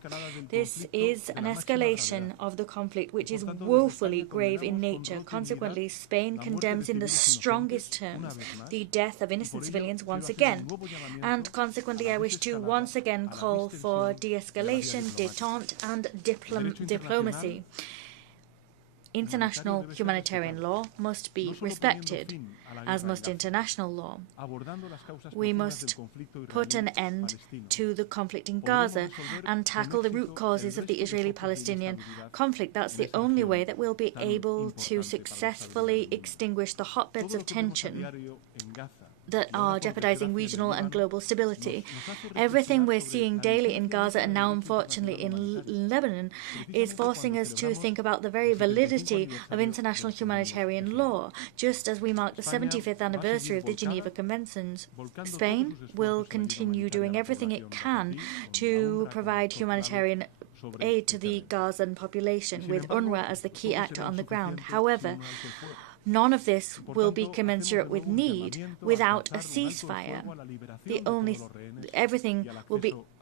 This is an escalation of the conflict which is woefully grave in nature. Consequently, Spain condemns in the strongest terms the death of innocent civilians once again. And consequently, I wish to once again call for de-escalation, détente and diplomacy. International humanitarian law must be respected, as must international law. We must put an end to the conflict in Gaza and tackle the root causes of the Israeli-Palestinian conflict. That's the only way that we'll be able to successfully extinguish the hotbeds of tension that are jeopardizing regional and global stability. Everything we're seeing daily in Gaza and now unfortunately in Lebanon is forcing us to think about the very validity of international humanitarian law. Just as we mark the 75th anniversary of the Geneva Conventions, Spain will continue doing everything it can to provide humanitarian aid to the Gazan population, with UNRWA as the key actor on the ground. However, none of this will be commensurate with need without a ceasefire.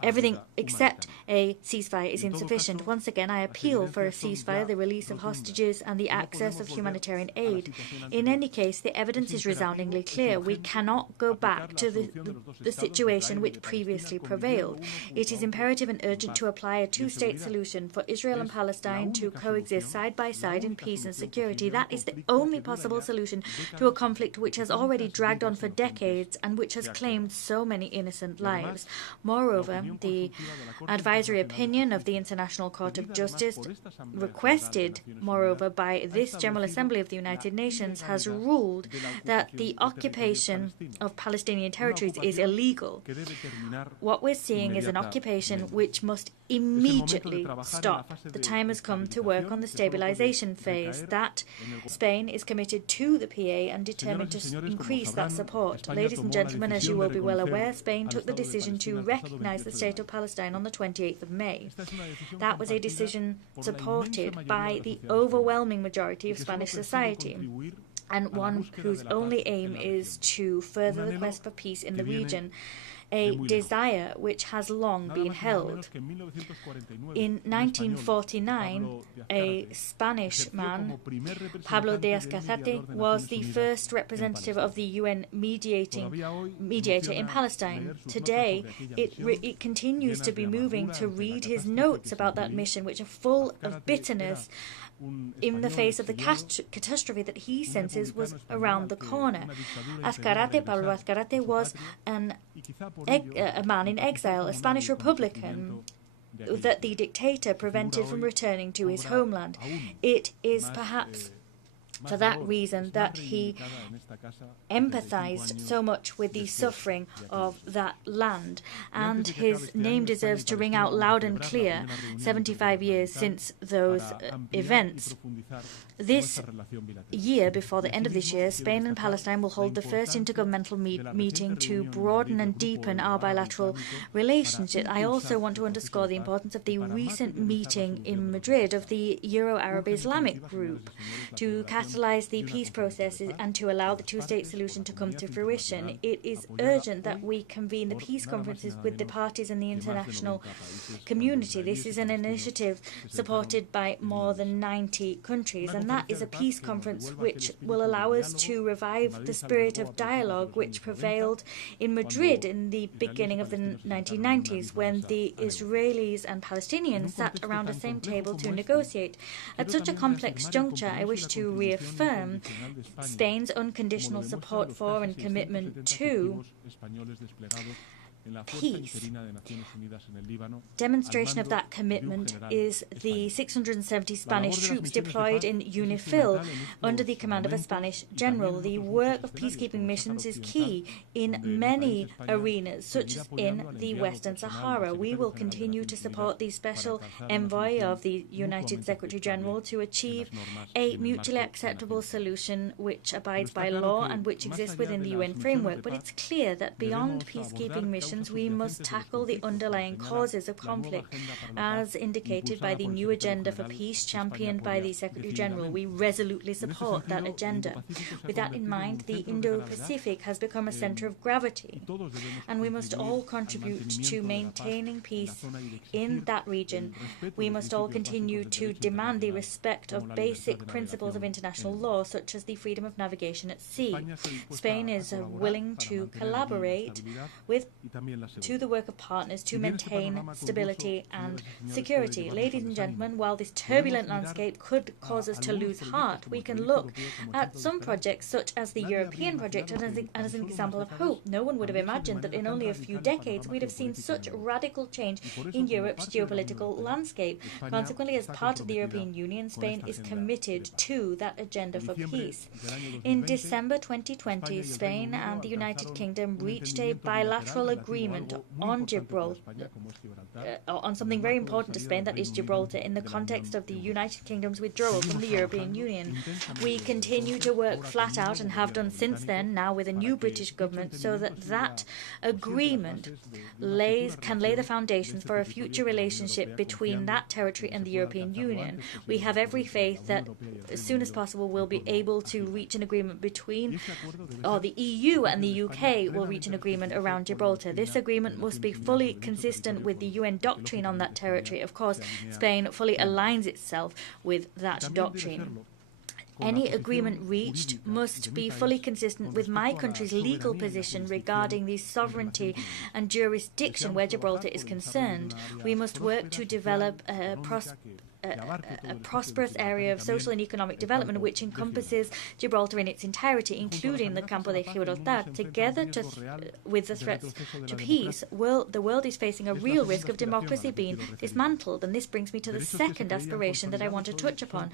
Everything except a ceasefire is insufficient. Once again, I appeal for a ceasefire, the release of hostages and the access of humanitarian aid. In any case, the evidence is resoundingly clear. We cannot go back to the situation which previously prevailed. It is imperative and urgent to apply a two-state solution for Israel and Palestine to coexist side by side in peace and security. That is the only possible solution to a conflict which has already dragged on for decades and which has claimed so many innocent lives. Moreover, the advisory opinion of the International Court of Justice, requested, moreover, by this General Assembly of the United Nations, has ruled that the occupation of Palestinian territories is illegal. What we're seeing is an occupation which must immediately stop. The time has come to work on the stabilization phase. That Spain is committed to the PA and determined to increase that support. Ladies and gentlemen, as you will be well aware, Spain took the decision to recognize the state of Palestine on the 28th of May. That was a decision supported by the overwhelming majority of Spanish society, and one whose only aim is to further the quest for peace in the region. a desire which has long been held. In 1949, a Spanish man, Pablo de Azcárate, was the first representative of the UN mediator in Palestine. Today, it continues to be moving to read his notes about that mission, which are full of bitterness in the face of the catastrophe that he senses was around the corner. Pablo Azcárate, was a man in exile, a Spanish Republican that the dictator prevented from returning to his homeland. It is perhaps for that reason that he empathized so much with the suffering of that land, and his name deserves to ring out loud and clear 75 years since those events. This year, before the end of this year, Spain and Palestine will hold the first intergovernmental meeting to broaden and deepen our bilateral relationship. I also want to underscore the importance of the recent meeting in Madrid of the Euro-Arab Islamic Group to catalyze the peace process and to allow the two-state solution to come to fruition. It is urgent that we convene the peace conferences with the parties in the international community. This is an initiative supported by more than 90 countries, and that is a peace conference which will allow us to revive the spirit of dialogue which prevailed in Madrid in the beginning of the 1990s, when the Israelis and Palestinians sat around the same table to negotiate. At such a complex juncture, I wish to reaffirm Spain's unconditional support for and commitment to peace. Demonstration of that commitment is the 670 Spanish troops deployed in UNIFIL under the command of a Spanish general. The work of peacekeeping missions is key in many arenas, such as in the Western Sahara. We will continue to support the special envoy of the United Secretary General to achieve a mutually acceptable solution which abides by law and which exists within the UN framework. But it's clear that beyond peacekeeping missions, we must tackle the underlying causes of conflict, as indicated by the new agenda for peace championed by the Secretary General. We resolutely support that agenda. With that in mind, the Indo-Pacific has become a center of gravity, and we must all contribute to maintaining peace in that region. We must all continue to demand the respect of basic principles of international law, such as the freedom of navigation at sea. Spain is willing to collaborate to the work of partners to maintain stability and security. Ladies and gentlemen, while this turbulent landscape could cause us to lose heart, we can look at some projects such as the European project as an example of hope. No one would have imagined that in only a few decades we'd have seen such radical change in Europe's geopolitical landscape. Consequently, as part of the European Union, Spain is committed to that agenda for peace. In December 2020, Spain and the United Kingdom reached a bilateral agreement on Gibraltar, on something very important to Spain, that is Gibraltar, in the context of the United Kingdom's withdrawal from the European Union. We continue to work flat out, and have done since then, now with a new British government, so that that agreement can lay the foundations for a future relationship between that territory and the European Union. We have every faith that as soon as possible we'll be able to reach an agreement between, or the EU and the UK will reach an agreement around Gibraltar. This agreement must be fully consistent with the UN doctrine on that territory. Of course, Spain fully aligns itself with that doctrine. Any agreement reached must be fully consistent with my country's legal position regarding the sovereignty and jurisdiction where Gibraltar is concerned. We must work to develop a prosperous area of social and economic development which encompasses Gibraltar in its entirety, including the Campo de Gibraltar. Together with the threats to peace, the world is facing a real risk of democracy being dismantled, and this brings me to the second aspiration that I want to touch upon.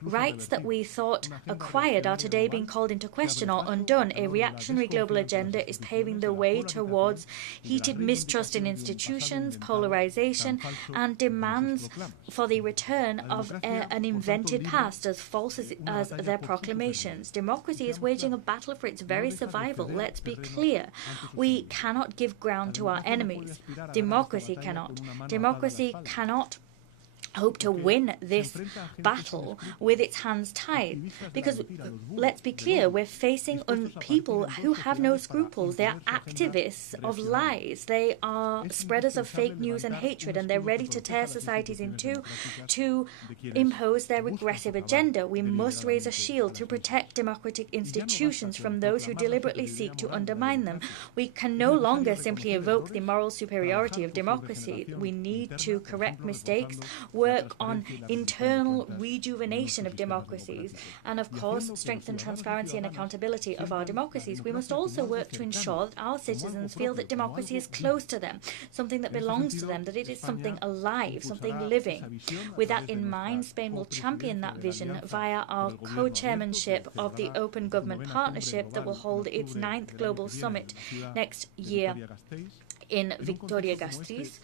Rights that we thought acquired are today being called into question or undone. A reactionary global agenda is paving the way towards heated mistrust in institutions, polarization, and demands for the return of an invented past, as false as their proclamations. Democracy is waging a battle for its very survival. Let's be clear. We cannot give ground to our enemies. Democracy cannot. Democracy cannot hope to win this battle with its hands tied. Because, let's be clear, we're facing people who have no scruples. They are activists of lies. They are spreaders of fake news and hatred, and they're ready to tear societies in two to impose their regressive agenda. We must raise a shield to protect democratic institutions from those who deliberately seek to undermine them. We can no longer simply evoke the moral superiority of democracy. We need to correct mistakes, work on internal rejuvenation of democracies, and of course strengthen transparency and accountability of our democracies. We must also work to ensure that our citizens feel that democracy is close to them, something that belongs to them, that it is something alive, something living. With that in mind, Spain will champion that vision via our co-chairmanship of the Open Government Partnership that will hold its 9th Global Summit next year in Vitoria-Gasteiz.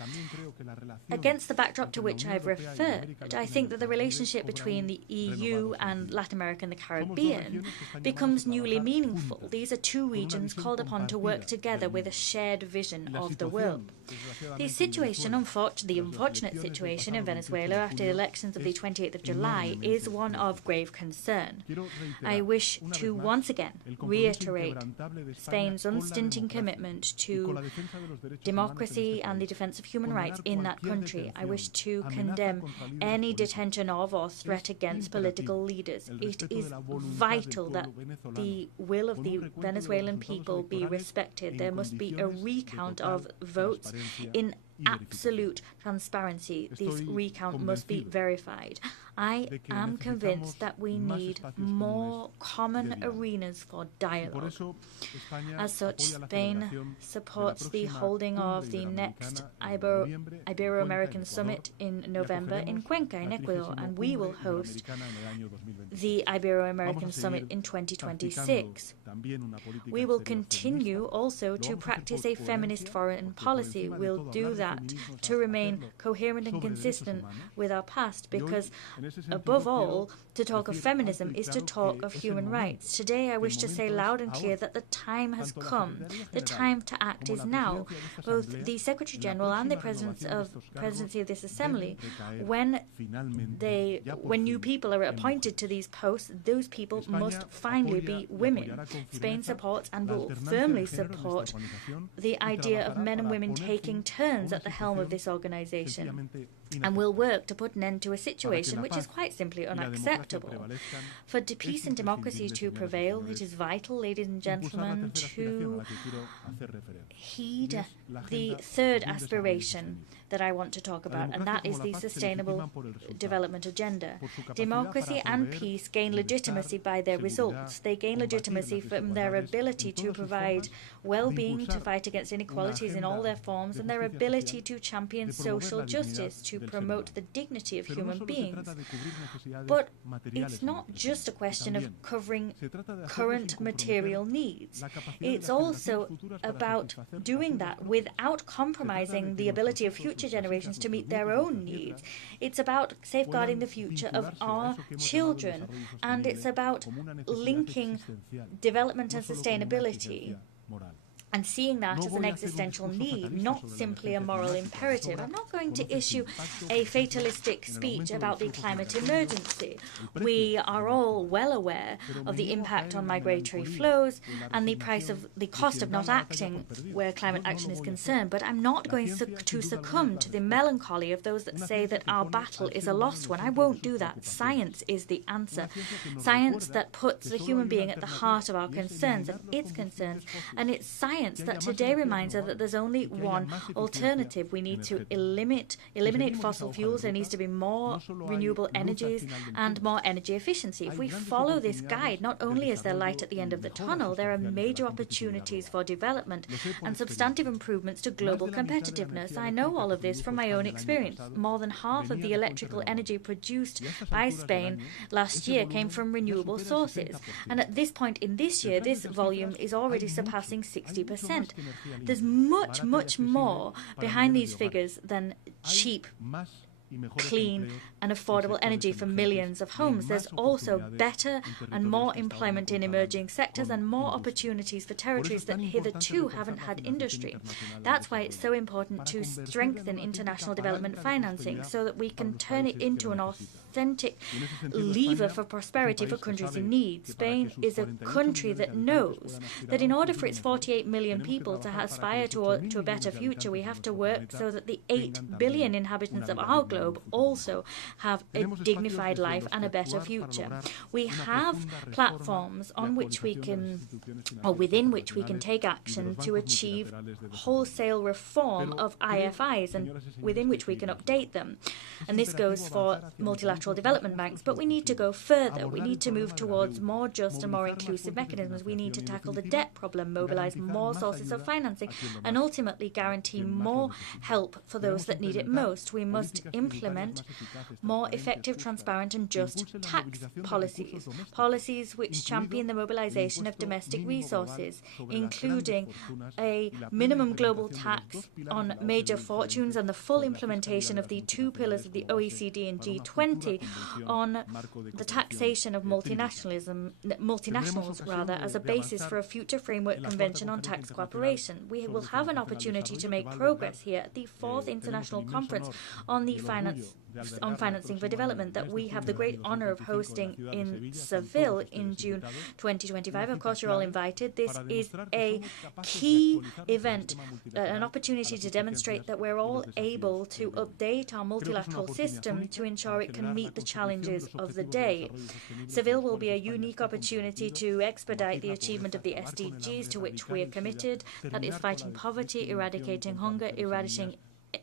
Against the backdrop to which I've referred, I think that the relationship between the EU and Latin America and the Caribbean becomes newly meaningful. These are two regions called upon to work together with a shared vision of the world. The unfortunate situation in Venezuela after the elections of the 28th of July is one of grave concern. I wish to once again reiterate Spain's unstinting commitment to democracy and the defense of human rights in that country. I wish to condemn any detention of or threat against political leaders. It is vital that the will of the Venezuelan people be respected. There must be a recount of votes in absolute transparency. This recount must be verified. I am convinced that we need more common arenas for dialogue. As such, Spain supports the holding of the next Ibero-American Summit in November in Cuenca, in Ecuador, and we will host the Ibero-American Summit in 2026. We will continue also to practice a feminist foreign policy. We'll do that to remain coherent and consistent with our past, because above all, to talk of feminism is to talk of human rights. Today I wish to say loud and clear that the time has come. The time to act is now. Both the Secretary General and the presidency of this Assembly, when new people are appointed to these posts, those people must finally be women. Spain supports and will firmly support the idea of men and women taking turns at the helm of this organization, and will work to put an end to a situation which is quite simply unacceptable. For peace and democracy to prevail, it is vital, ladies and gentlemen, to heed the third aspiration that I want to talk about, and that is the Sustainable Development Agenda. Democracy and peace gain legitimacy by their results. They gain legitimacy from their ability to provide well-being, to fight against inequalities in all their forms, and their ability to champion social justice, to promote the dignity of human beings. But it's not just a question of covering current material needs. It's also about doing that without compromising the ability of future generations to meet their own needs. It's about safeguarding the future of our children, and it's about linking development and sustainability and seeing that as an existential need, not simply a moral imperative. I'm not going to issue a fatalistic speech about the climate emergency. We are all well aware of the impact on migratory flows and the cost of not acting where climate action is concerned, but I'm not going to succumb to the melancholy of those that say that our battle is a lost one. I won't do that. Science is the answer. Science that puts the human being at the heart of our concerns and its concerns, and it's science that today reminds us that there's only one alternative. We need to eliminate fossil fuels. There needs to be more renewable energies and more energy efficiency. If we follow this guide, not only is there light at the end of the tunnel, there are major opportunities for development and substantive improvements to global competitiveness. I know all of this from my own experience. More than half of the electrical energy produced by Spain last year came from renewable sources. And at this point in this year, this volume is already surpassing 60%. There's much, much more behind these figures than cheap clean and affordable energy for millions of homes. There's also better and more employment in emerging sectors and more opportunities for territories that hitherto haven't had industry. That's why it's so important to strengthen international development financing so that we can turn it into an authentic lever for prosperity for countries in need. Spain is a country that knows that in order for its 48 million people to aspire to a better future, we have to work so that the 8 billion inhabitants of our globe also have a dignified life and a better future. We have platforms on which we can, or within which we can take action to achieve wholesale reform of IFIs and within which we can update them. And this goes for multilateral development banks, but we need to go further. We need to move towards more just and more inclusive mechanisms. We need to tackle the debt problem, mobilize more sources of financing, and ultimately guarantee more help for those that need it most. We must implement more effective, transparent and just tax policies, policies which champion the mobilization of domestic resources, including a minimum global tax on major fortunes and the full implementation of the 2 pillars of the OECD and G20 on the taxation of multinationals as a basis for a future framework convention on tax cooperation. We will have an opportunity to make progress here at the 4th International Conference on Financing for Development that we have the great honour of hosting in Seville in June 2025. Of course, you're all invited. This is a key event, an opportunity to demonstrate that we're all able to update our multilateral system to ensure it can meet the challenges of the day. Seville will be a unique opportunity to expedite the achievement of the SDGs to which we are committed, that is fighting poverty, eradicating hunger,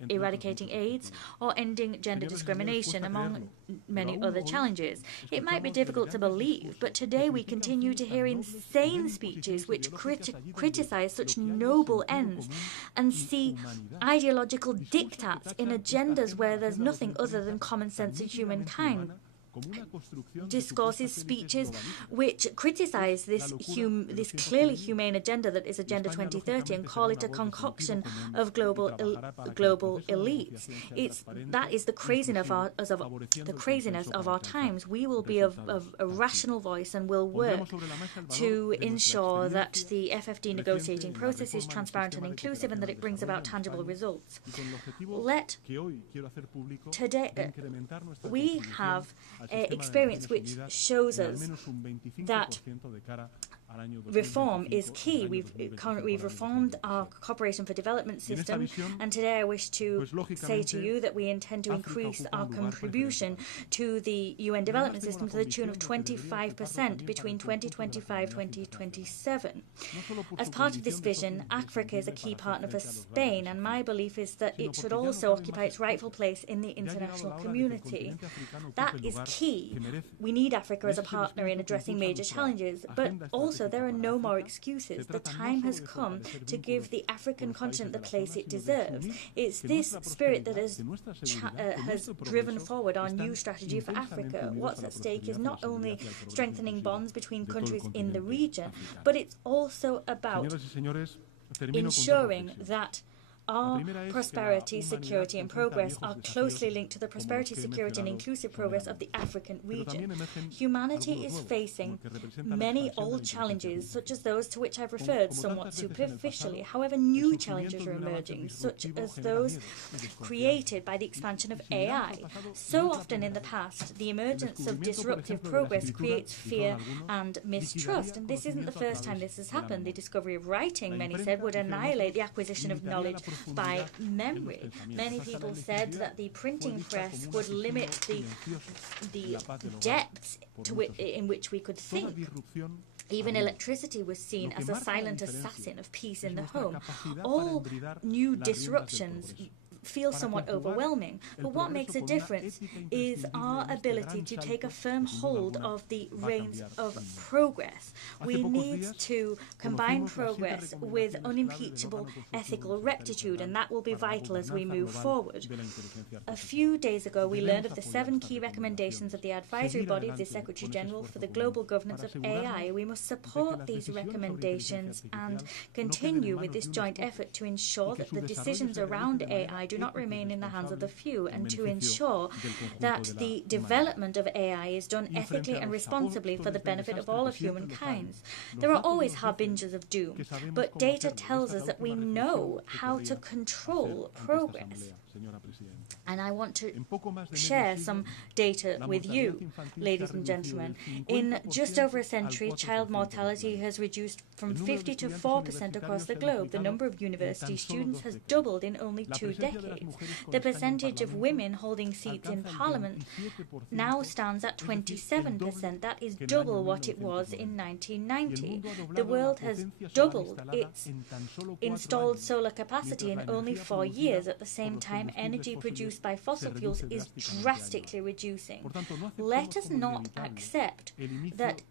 eradicating AIDS, or ending gender discrimination, among many other challenges. It might be difficult to believe, but today we continue to hear insane speeches which criticize such noble ends and see ideological dictats in agendas where there's nothing other than common sense and humankind. Discourses, speeches which criticize this clearly humane agenda that is Agenda 2030 and call it a concoction of global elites. That is the craziness of our times. We will be of a rational voice and will work to ensure that the FFD negotiating process is transparent and inclusive and that it brings about tangible results. Today we have experience which shows us that reform is key. We've reformed our cooperation for development system, and today I wish to say to you that we intend to increase our contribution to the UN development system to the tune of 25% between 2025-2027. As part of this vision, Africa is a key partner for Spain, and my belief is that it should also occupy its rightful place in the international community. That is key. We need Africa as a partner in addressing major challenges, but also there are no more excuses. The time has come to give the African continent the place it deserves. It's this spirit that has driven forward our new strategy for Africa. What's at stake is not only strengthening bonds between countries in the region, but it's also about ensuring that our prosperity, security and progress are closely linked to the prosperity, security and inclusive progress of the African region. Humanity is facing many old challenges, such as those to which I've referred somewhat superficially. However, new challenges are emerging, such as those created by the expansion of AI. So often in the past, the emergence of disruptive progress creates fear and mistrust, and this isn't the first time this has happened. The discovery of writing, many said, would annihilate the acquisition of knowledge by memory. Many people said that the printing press would limit the depths in which we could think. Even electricity was seen as a silent assassin of peace in the home. All new disruptions feel somewhat overwhelming, but what makes a difference is our ability to take a firm hold of the reins of progress. We need to combine progress with unimpeachable ethical rectitude, and that will be vital as we move forward. A few days ago, we learned of the 7 key recommendations of the advisory body of the Secretary General for the global governance of AI. We must support these recommendations and continue with this joint effort to ensure that the decisions around AI do not remain in the hands of the few, and to ensure that the development of AI is done ethically and responsibly for the benefit of all of humankind. There are always harbingers of doom, but data tells us that we know how to control progress. And I want to share some data with you, ladies and gentlemen. In just over a century, child mortality has reduced from 50 to 4% across the globe. The number of university students has doubled in only 2 decades. The percentage of women holding seats in parliament now stands at 27%. That is double what it was in 1990. The world has doubled its installed solar capacity in only 4 years. At the same time, energy produced by fossil fuels is drastically reducing. Let us not accept that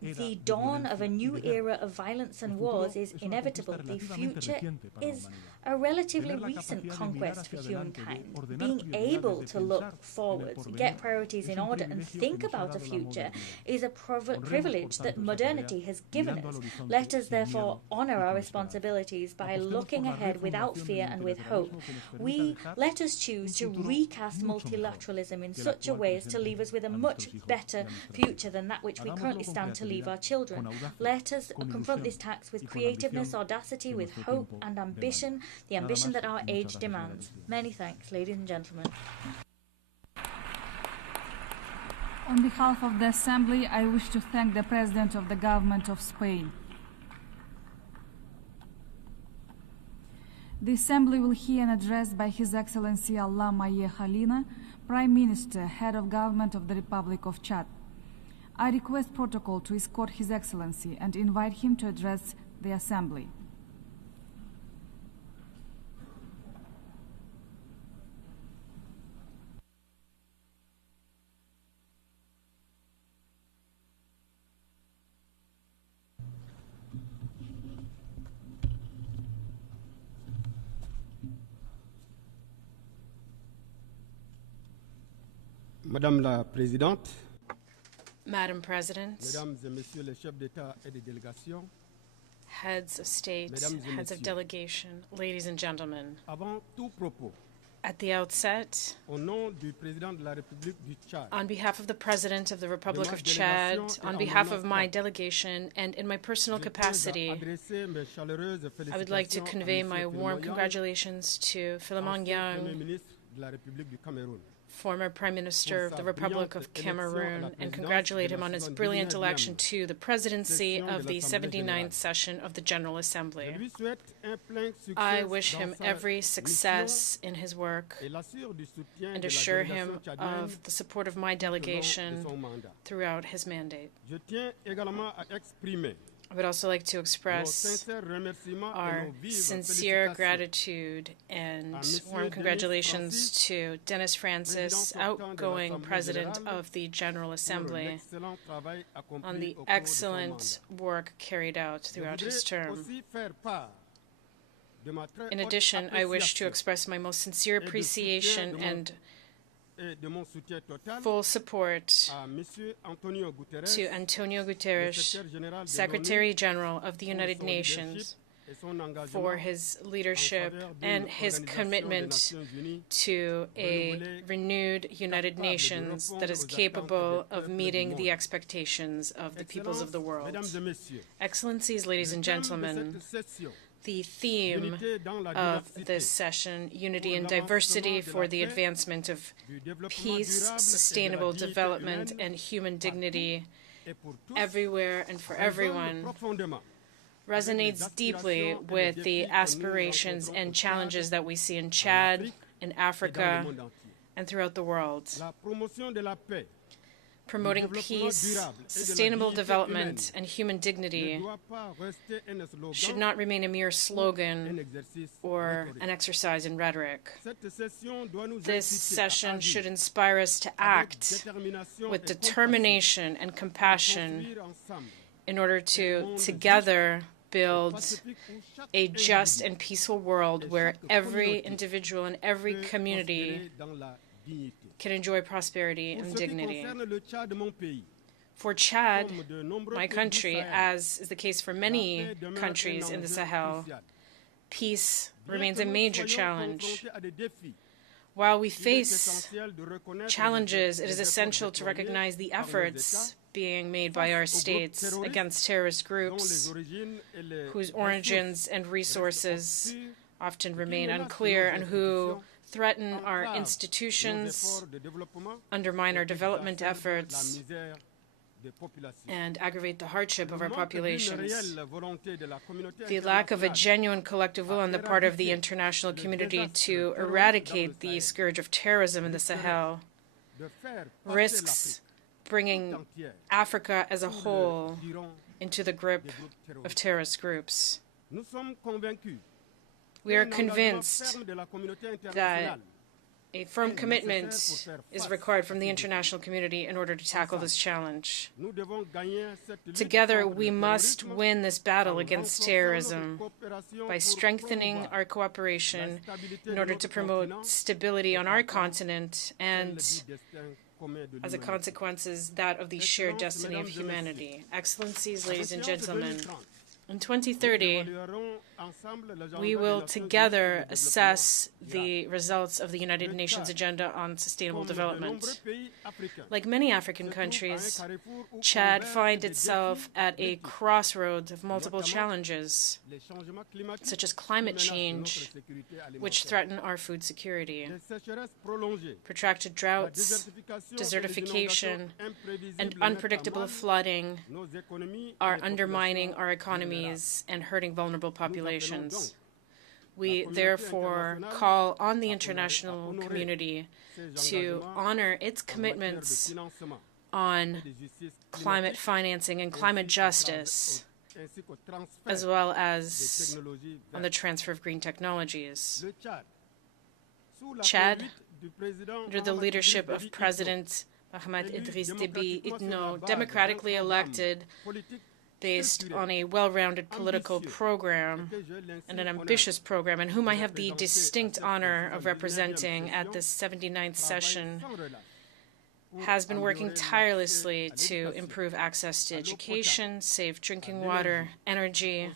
the dawn of a new era of violence and wars is inevitable. The future is a relatively recent conquest for humankind. Being able to look forwards, get priorities in order, and think about the future is a privilege that modernity has given us. Let us therefore honor our responsibilities by looking ahead without fear and with hope. Let us choose to recast multilateralism in such a way as to leave us with a much better future than that which we currently stand to leave our children. Let us confront this task with creativeness, audacity, with hope and ambition, the ambition that our age demands. Many thanks, ladies and gentlemen. On behalf of the Assembly, I wish to thank the President of the Government of Spain. The Assembly will hear an address by His Excellency Allah Maye Khalina, Prime Minister, Head of Government of the Republic of Chad. I request protocol to escort His Excellency and invite him to address the Assembly. Madame la Présidente, Madam President, Mesdames et Messieurs les chefs d'État et de délégation, heads of state, heads of delegation, ladies and gentlemen, avant tout propos, at the outset, au nom du Président de la République du Tchad, on behalf of the President of the Republic of Chad, on behalf of my delegation, and in my personal capacity, I would like to convey my warm congratulations to Philemon Yang, former Prime Minister of the Republic of Cameroon, and congratulate him on his brilliant election to the presidency of the 79th session of the General Assembly. I wish him every success in his work and assure him of the support of my delegation throughout his mandate. I would also like to express our sincere gratitude and warm congratulations to Dennis Francis, outgoing President of the General Assembly, on the excellent work carried out throughout his term. In addition, I wish to express my most sincere appreciation and full support to Antonio Guterres, Secretary General of the United Nations, for his leadership and his commitment to a renewed United Nations that is capable of meeting the expectations of the peoples of the world. Excellencies, ladies and gentlemen, the theme of this session, Unity and Diversity for the Advancement of Peace, Sustainable Development, and Human Dignity Everywhere and for Everyone, resonates deeply with the aspirations and challenges that we see in Chad, in Africa, and throughout the world. Promoting peace, sustainable development, and human dignity should not remain a mere slogan or an exercise in rhetoric. This session should inspire us to act with determination and compassion in order to together build a just and peaceful world where every individual and every community can enjoy prosperity and dignity. For Chad, my country, as is the case for many countries in the Sahel, peace remains a major challenge. While we face challenges, it is essential to recognize the efforts being made by our states against terrorist groups whose origins and resources often remain unclear and who threaten our institutions, undermine our development efforts, and aggravate the hardship of our populations. The lack of a genuine collective will on the part of the international community to eradicate the scourge of terrorism in the Sahel risks bringing Africa as a whole into the grip of terrorist groups. We are convinced that a firm commitment is required from the international community in order to tackle this challenge. Together, we must win this battle against terrorism by strengthening our cooperation in order to promote stability on our continent and, as a consequence, that of the shared destiny of humanity. Excellencies, ladies and gentlemen, in 2030, we will together assess the results of the United Nations Agenda on Sustainable Development. Like many African countries, Chad finds itself at a crossroads of multiple challenges, such as climate change, which threaten our food security, protracted droughts, desertification, and unpredictable flooding are undermining our economies and hurting vulnerable populations. We therefore call on the international community to honor its commitments on climate financing and climate justice, as well as on the transfer of green technologies. Chad, under the leadership of President Mahamat Idriss Déby Itno, democratically elected based on a well-rounded political program and an ambitious program, and whom I have the distinct honor of representing at this 79th session, has been working tirelessly to improve access to education, safe drinking water, energy,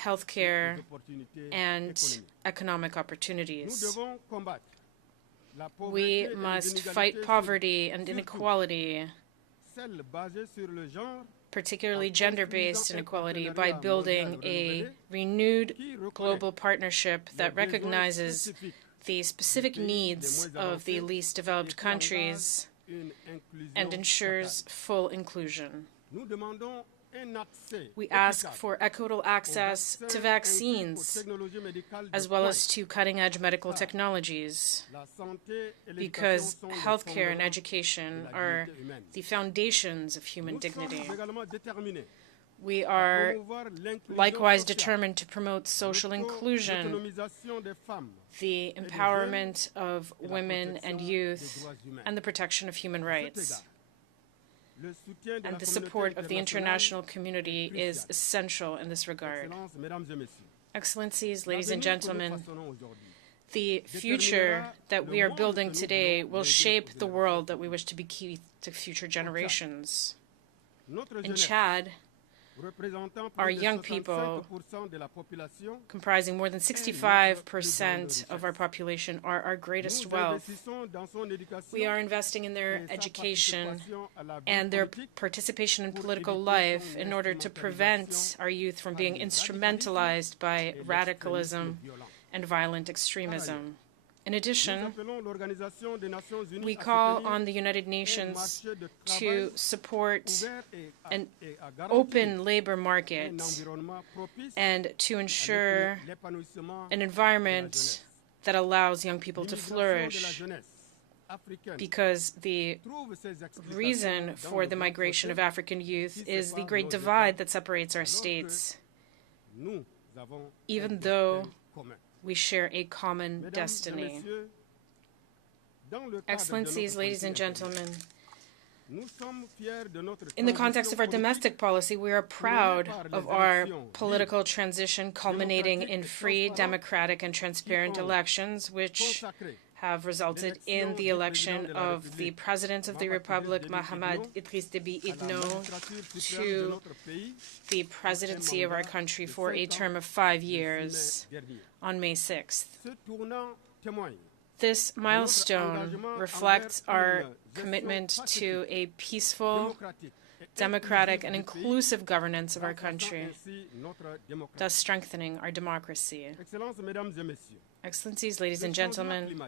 healthcare, and economic opportunities. We must fight poverty and inequality, particularly gender-based inequality, by building a renewed global partnership that recognizes the specific needs of the least developed countries and ensures full inclusion. We ask for equitable access to vaccines, as well as to cutting-edge medical technologies, because healthcare and education are the foundations of human dignity. We are likewise determined to promote social inclusion, the empowerment of women and youth, and the protection of human rights. And the support of the international community is essential in this regard. Excellencies, ladies and gentlemen, the future that we are building today will shape the world that we wish to bequeath to future generations. In Chad, our young people, comprising more than 65% of our population, are our greatest wealth. We are investing in their education and their participation in political life in order to prevent our youth from being instrumentalized by radicalism and violent extremism. In addition, we call on the United Nations to support an open labor market and to ensure an environment that allows young people to flourish, because the reason for the migration of African youth is the great divide that separates our states, even though we share a common destiny. Excellencies, ladies and gentlemen, in the context of our domestic policy, we are proud of our political transition culminating in free, democratic, and transparent elections, which have resulted in the election of the President of the Republic, Mahamad Idriss Déby Itno, to the presidency of our country for a term of 5 years on May 6th. This milestone reflects our commitment to a peaceful, democratic, and inclusive governance of our country, thus strengthening our democracy. Excellencies, ladies and gentlemen,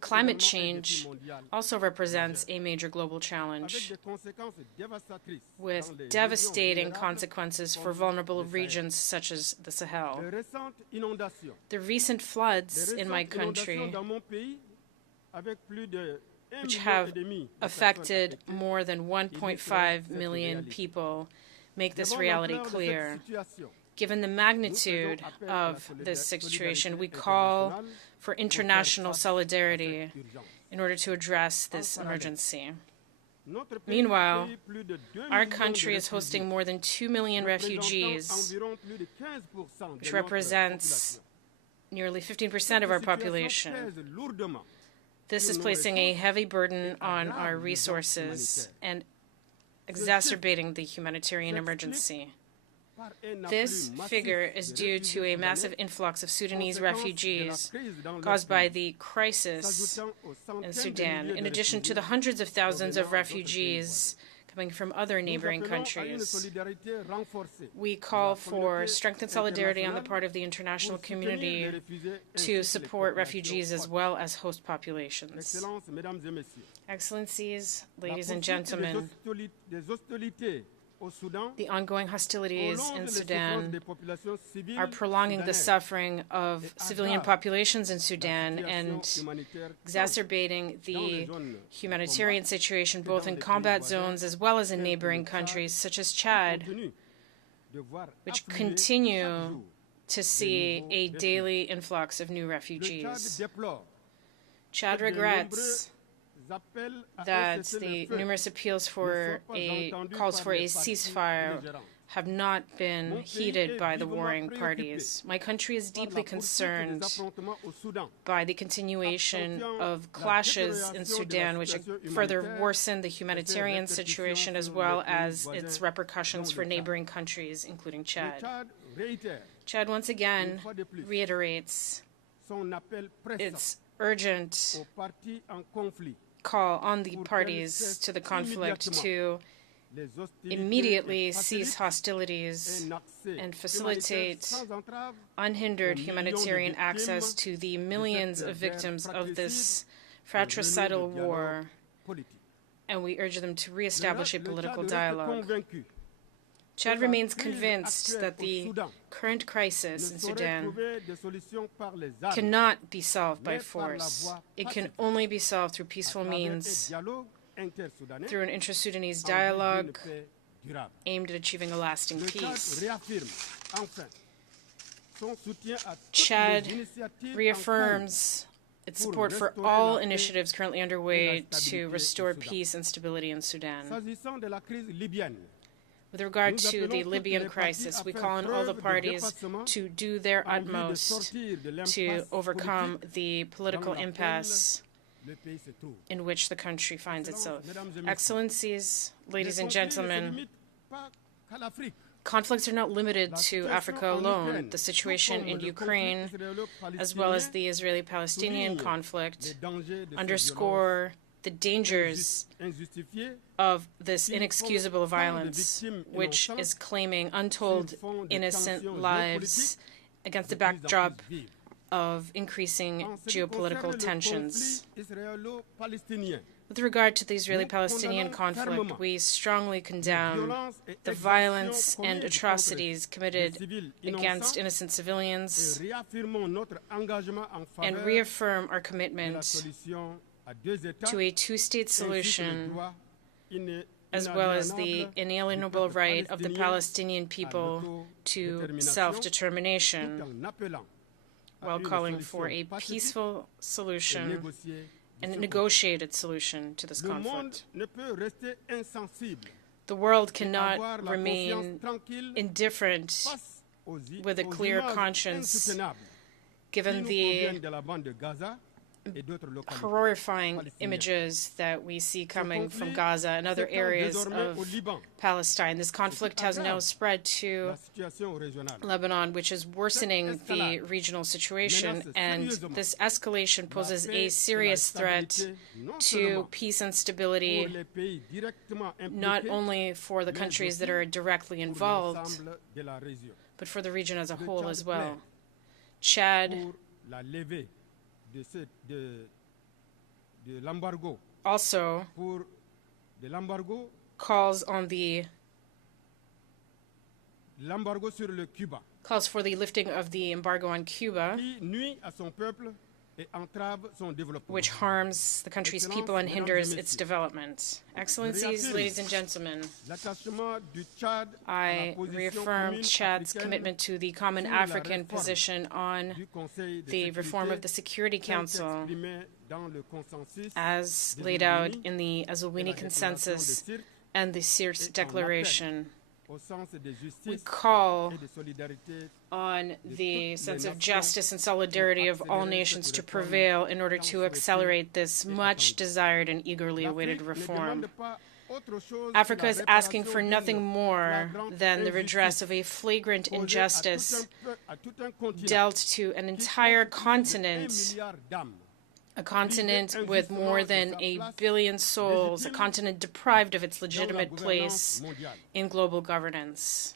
climate change also represents a major global challenge with devastating consequences for vulnerable regions such as the Sahel. The recent floods in my country, which have affected more than 1.5 million people, make this reality clear. Given the magnitude of this situation, we call for international solidarity in order to address this emergency. Meanwhile, our country is hosting more than 2 million refugees, which represents nearly 15% of our population. This is placing a heavy burden on our resources and exacerbating the humanitarian emergency. This figure is due to a massive influx of Sudanese refugees caused by the crisis in Sudan, in addition to the hundreds of thousands of refugees coming from other neighboring countries. We call for strengthened solidarity on the part of the international community to support refugees as well as host populations. Excellencies, ladies and gentlemen, the ongoing hostilities in Sudan are prolonging the suffering of civilian populations in Sudan and exacerbating the humanitarian situation both in combat zones as well as in neighboring countries such as Chad, which continue to see a daily influx of new refugees. Chad regrets that the numerous appeals for calls for a ceasefire have not been heeded by the warring parties. My country is deeply concerned by the continuation of clashes in Sudan, which further worsen the humanitarian situation as well as its repercussions for neighboring countries, including Chad. Chad once again reiterates its urgent call on the parties to the conflict to immediately cease hostilities and facilitate unhindered humanitarian access to the millions of victims of this fratricidal war, and we urge them to reestablish a political dialogue. Chad remains convinced that the current crisis in Sudan cannot be solved by force. It can only be solved through peaceful means, through an inter-Sudanese dialogue aimed at achieving a lasting peace. Chad reaffirms its support for all initiatives currently underway to restore peace and stability in Sudan. With regard to the Libyan crisis, we call on all the parties to do their utmost to overcome the political impasse in which the country finds itself. Excellencies, ladies and gentlemen, conflicts are not limited to Africa alone. The situation in Ukraine, as well as the Israeli-Palestinian conflict, underscore the dangers of this inexcusable violence, which is claiming untold innocent lives against the backdrop of incring geopolitical tensions. With regard to the Israeli-Palestinian conflict, we strongly condemn the violence and atrocities committed against innocent civilians and reaffirm our commitment to a two-state solution, as well as the inalienable right of the Palestinian people to self-determination, while calling for a peaceful solution and a negotiated solution to this conflict. The world cannot remain indifferent with a clear conscience given the horrifying images that we see coming from Gaza and other areas of Palestine. This conflict has now spread to Lebanon, which is worsening the regional situation, and this escalation poses a serious threat to peace and stability, not only for the countries that are directly involved, but for the region as a whole as well. Chad also calls for the lifting of the embargo on Cuba, which harms the country's people and hinders its development. Excellencies, ladies and gentlemen, I reaffirm Chad's commitment to the common African position on the reform of the Security Council as laid out in the Azulwini Consensus and the Sirte Declaration. We call on the sense of justice and solidarity of all nations to prevail in order to accelerate this much desired and eagerly awaited reform. Africa is asking for nothing more than the redress of a flagrant injustice dealt to an entire continent, a continent with more than 1 billion souls, a continent deprived of its legitimate place in global governance.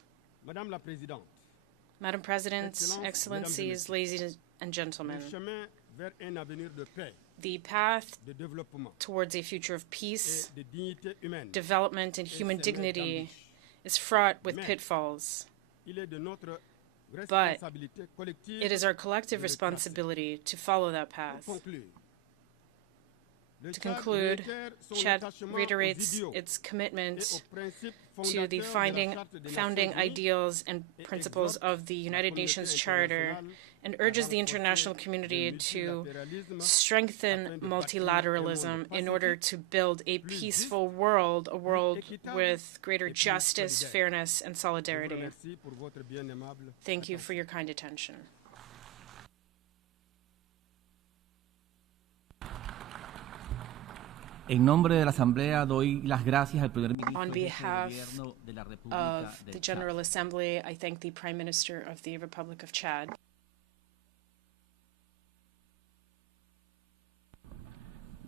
Madam President, Excellencies, ladies and gentlemen, the path towards a future of peace, development, and human dignity is fraught with pitfalls. But it is our collective responsibility to follow that path. To conclude, Chad reiterates its commitment to the founding ideals and principles of the United Nations Charter and urges the international community to strengthen multilateralism in order to build a peaceful world, a world with greater justice, fairness, and solidarity. Thank you for your kind attention. En nombre de la Asamblea doy las gracias al primer ministro On behalf de la República of the del General Assembly, I thank the Prime Minister of the Republic of Chad.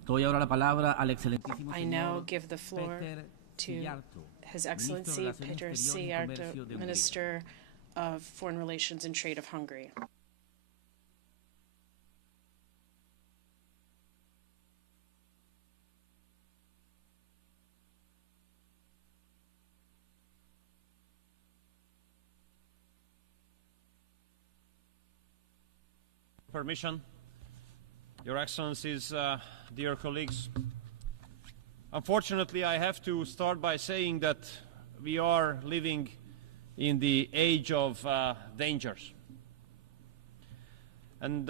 Doy ahora la palabra al excelentísimo I now señor give the floor Peter to Sijarto, His Excellency Ministro de Peter Relaciones Exteriores y Sijarto, Comercio de Hungría. Minister of Foreign Relations and Trade of Hungary. Permission, Your Excellencies, dear colleagues. Unfortunately, I have to start by saying that we are living in the age of dangers. And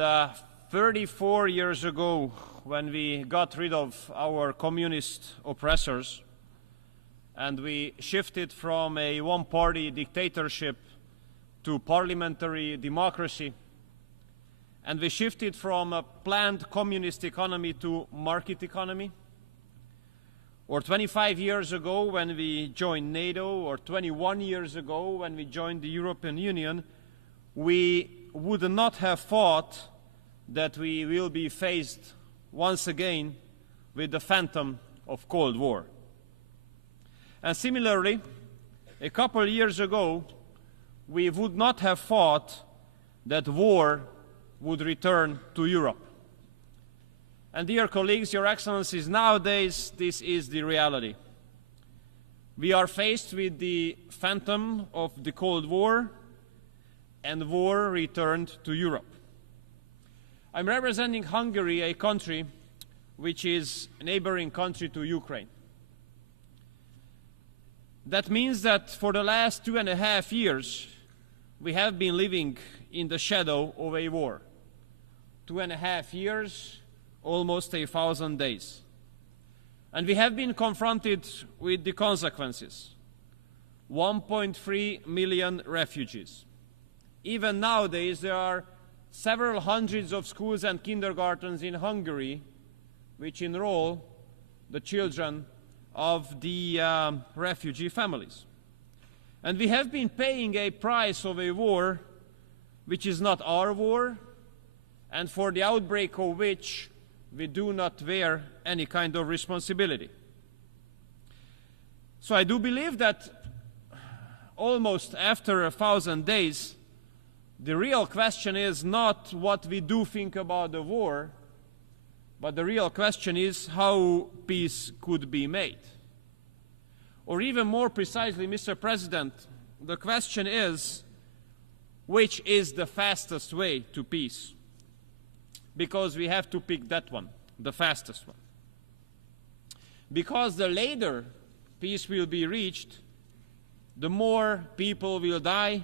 34 years ago, when we got rid of our communist oppressors and we shifted from a one-party dictatorship to parliamentary democracy, and we shifted from a planned communist economy to market economy, or 25 years ago when we joined NATO, or 21 years ago when we joined the European Union, we would not have thought that we will be faced once again with the phantom of Cold War. And similarly, a couple years ago, we would not have thought that war would return to Europe. And dear colleagues, Your Excellencies, nowadays this is the reality. We are faced with the phantom of the Cold War, and war returned to Europe. I'm representing Hungary, a country which is a neighboring country to Ukraine. That means that for the last 2.5 years, we have been living in the shadow of a war. 2.5 years, almost 1,000 days. And we have been confronted with the consequences. 1.3 million refugees. Even nowadays, there are several hundreds of schools and kindergartens in Hungary which enroll the children of the refugee families. And we have been paying a price of a war which is not our war, and for the outbreak of which we do not bear any kind of responsibility. So I do believe that almost after 1,000 days, the real question is not what we do think about the war, but the real question is how peace could be made. Or even more precisely, Mr. President, the question is, which is the fastest way to peace? Because we have to pick that one, the fastest one. Because the later peace will be reached, the more people will die,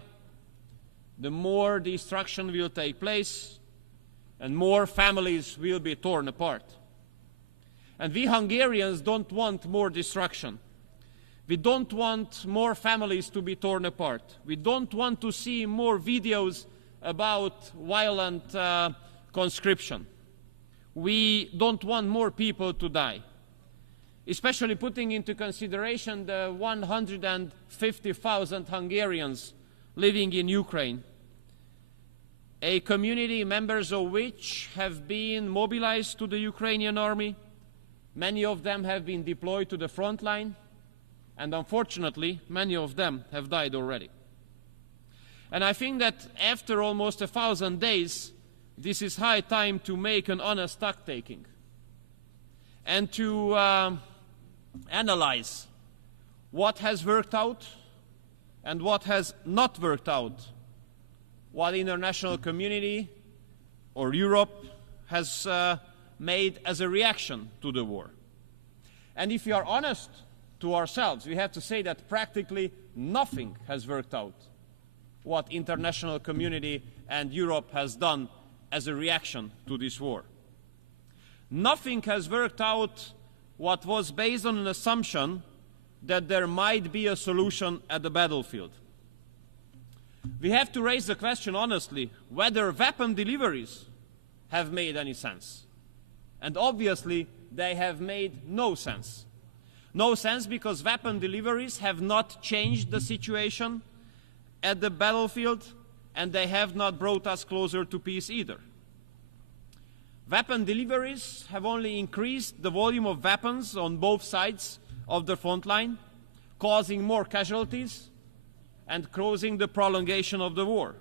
the more destruction will take place, and more families will be torn apart. And we Hungarians don't want more destruction. We don't want more families to be torn apart. We don't want to see more videos about violent conscription. We don't want more people to die, especially putting into consideration the 150,000 Hungarians living in Ukraine, a community members of which have been mobilized to the Ukrainian army. Many of them have been deployed to the front line, and unfortunately, many of them have died already. And I think that after almost 1,000 days, this is high time to make an honest stock-taking and to analyze what has worked out and what has not worked out, what the international community or Europe has made as a reaction to the war. And if we are honest to ourselves, we have to say that practically nothing has worked out what international community and Europe has done as a reaction to this war. Nothing has worked out what was based on an assumption that there might be a solution at the battlefield. We have to raise the question honestly whether weapon deliveries have made any sense. And obviously they have made no sense. No sense because weapon deliveries have not changed the situation at the battlefield, and they have not brought us closer to peace either. Weapon deliveries have only increased the volume of weapons on both sides of the front line, causing more casualties and causing the prolongation of the war.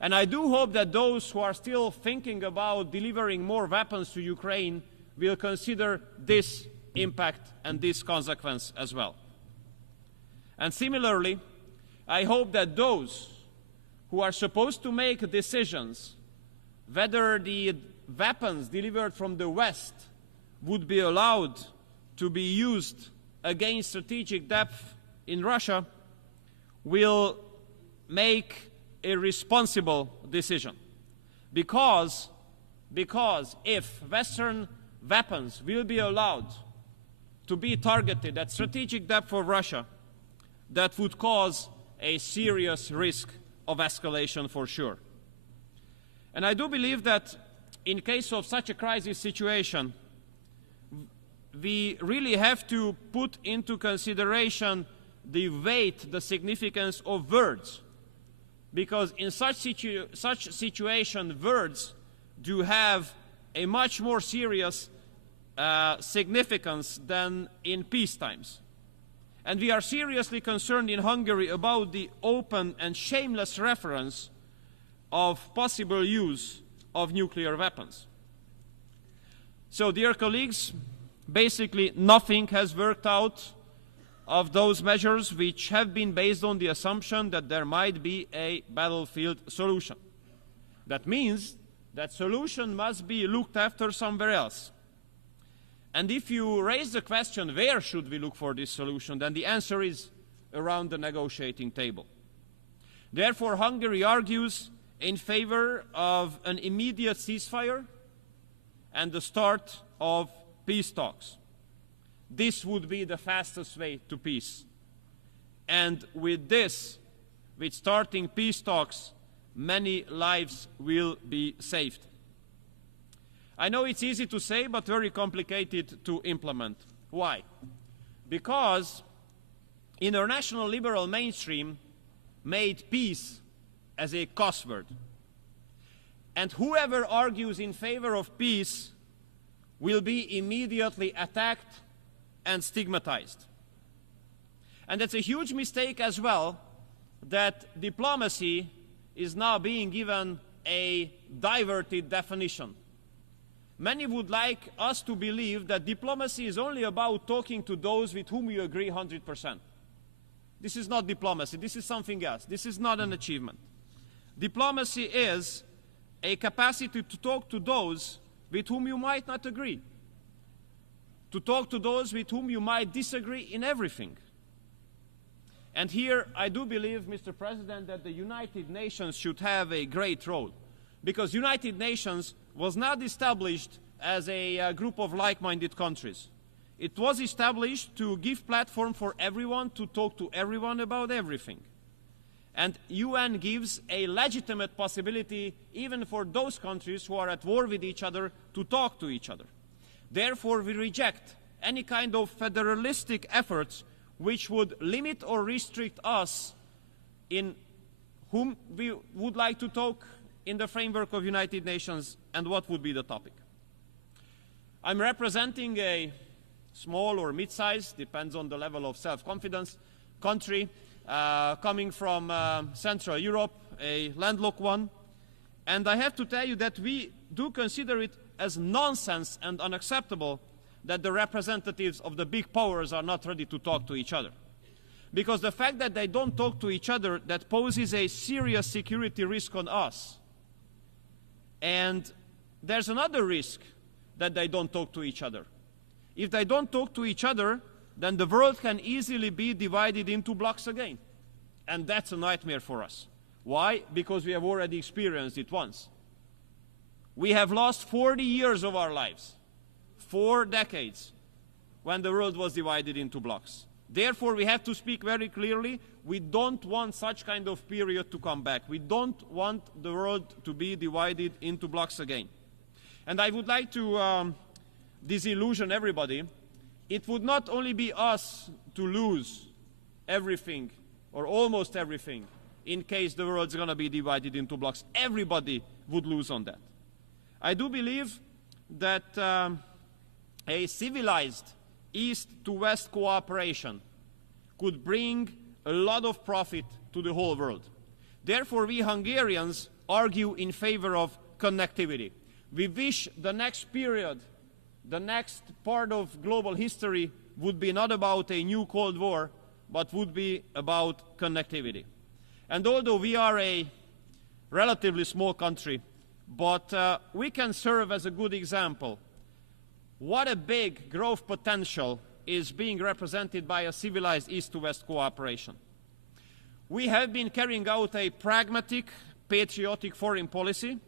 And I do hope that those who are still thinking about delivering more weapons to Ukraine will consider this impact and this consequence as well. And similarly, I hope that those who are supposed to make decisions whether the weapons delivered from the West would be allowed to be used against strategic depth in Russia will make a responsible decision. Because if Western weapons will be allowed to be targeted at strategic depth for Russia, that would cause a serious risk of escalation for sure. And I do believe that in case of such a crisis situation, we really have to put into consideration the weight, the significance of words. Because in such situation, words do have a much more serious significance than in peace times. And we are seriously concerned in Hungary about the open and shameless reference of possible use of nuclear weapons. So, dear colleagues, basically nothing has worked out of those measures which have been based on the assumption that there might be a battlefield solution. That means that solution must be looked after somewhere else. And if you raise the question, where should we look for this solution, then the answer is around the negotiating table. Therefore, Hungary argues in favor of an immediate ceasefire and the start of peace talks. This would be the fastest way to peace. And with this, with starting peace talks many lives will be saved. I know it's easy to say, but very complicated to implement. Why? Because international liberal mainstream made peace as a cuss word. And whoever argues in favor of peace will be immediately attacked and stigmatized. And it's a huge mistake as well that diplomacy is now being given a diverted definition. Many would like us to believe that diplomacy is only about talking to those with whom you agree 100%. This is not diplomacy. This is something else. This is not an achievement. Diplomacy is a capacity to talk to those with whom you might not agree, to talk to those with whom you might disagree in everything. And here I do believe, Mr. President, that the United Nations should have a great role, because United Nations was not established as a group of like-minded countries. It was established to give platform for everyone to talk to everyone about everything. And UN gives a legitimate possibility even for those countries who are at war with each other to talk to each other. Therefore, we reject any kind of federalistic efforts which would limit or restrict us in whom we would like to talk in the framework of United Nations and what would be the topic. I'm representing a small or mid-sized, depends on the level of self-confidence, country coming from Central Europe, a landlocked one. And I have to tell you that we do consider it as nonsense and unacceptable that the representatives of the big powers are not ready to talk to each other. Because the fact that they don't talk to each other, that poses a serious security risk on us. And there's another risk that they don't talk to each other. If they don't talk to each other, then the world can easily be divided into blocks again. And that's a nightmare for us. Why? Because we have already experienced it once. We have lost 40 years of our lives, 4 decades, when the world was divided into blocks. Therefore, we have to speak very clearly. We don't want such kind of period to come back. We don't want the world to be divided into blocks again. And I would like to disillusion everybody. It would not only be us to lose everything, or almost everything, in case the world is going to be divided into blocks. Everybody would lose on that. I do believe that a civilized East to West cooperation could bring a lot of profit to the whole world. Therefore, we Hungarians argue in favor of connectivity. We wish the next period, the next part of global history would be not about a new Cold War, but would be about connectivity. And although we are a relatively small country, but we can serve as a good example. What a big growth potential is being represented by a civilized East-to-West cooperation. We have been carrying out a pragmatic, patriotic foreign policy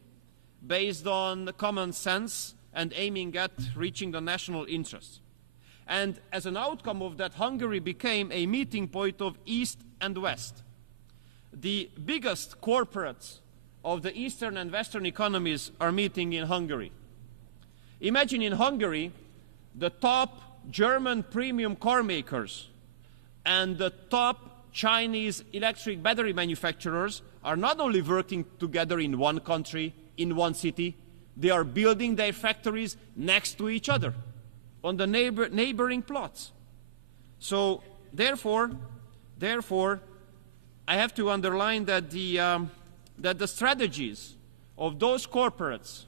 based on common sense and aiming at reaching the national interests. And as an outcome of that, Hungary became a meeting point of East and West. The biggest corporates of the Eastern and Western economies are meeting in Hungary. Imagine in Hungary, the top German premium car makers and the top Chinese electric battery manufacturers are not only working together in one country, in one city, they are building their factories next to each other on the neighboring plots. So therefore, I have to underline that the strategies of those corporates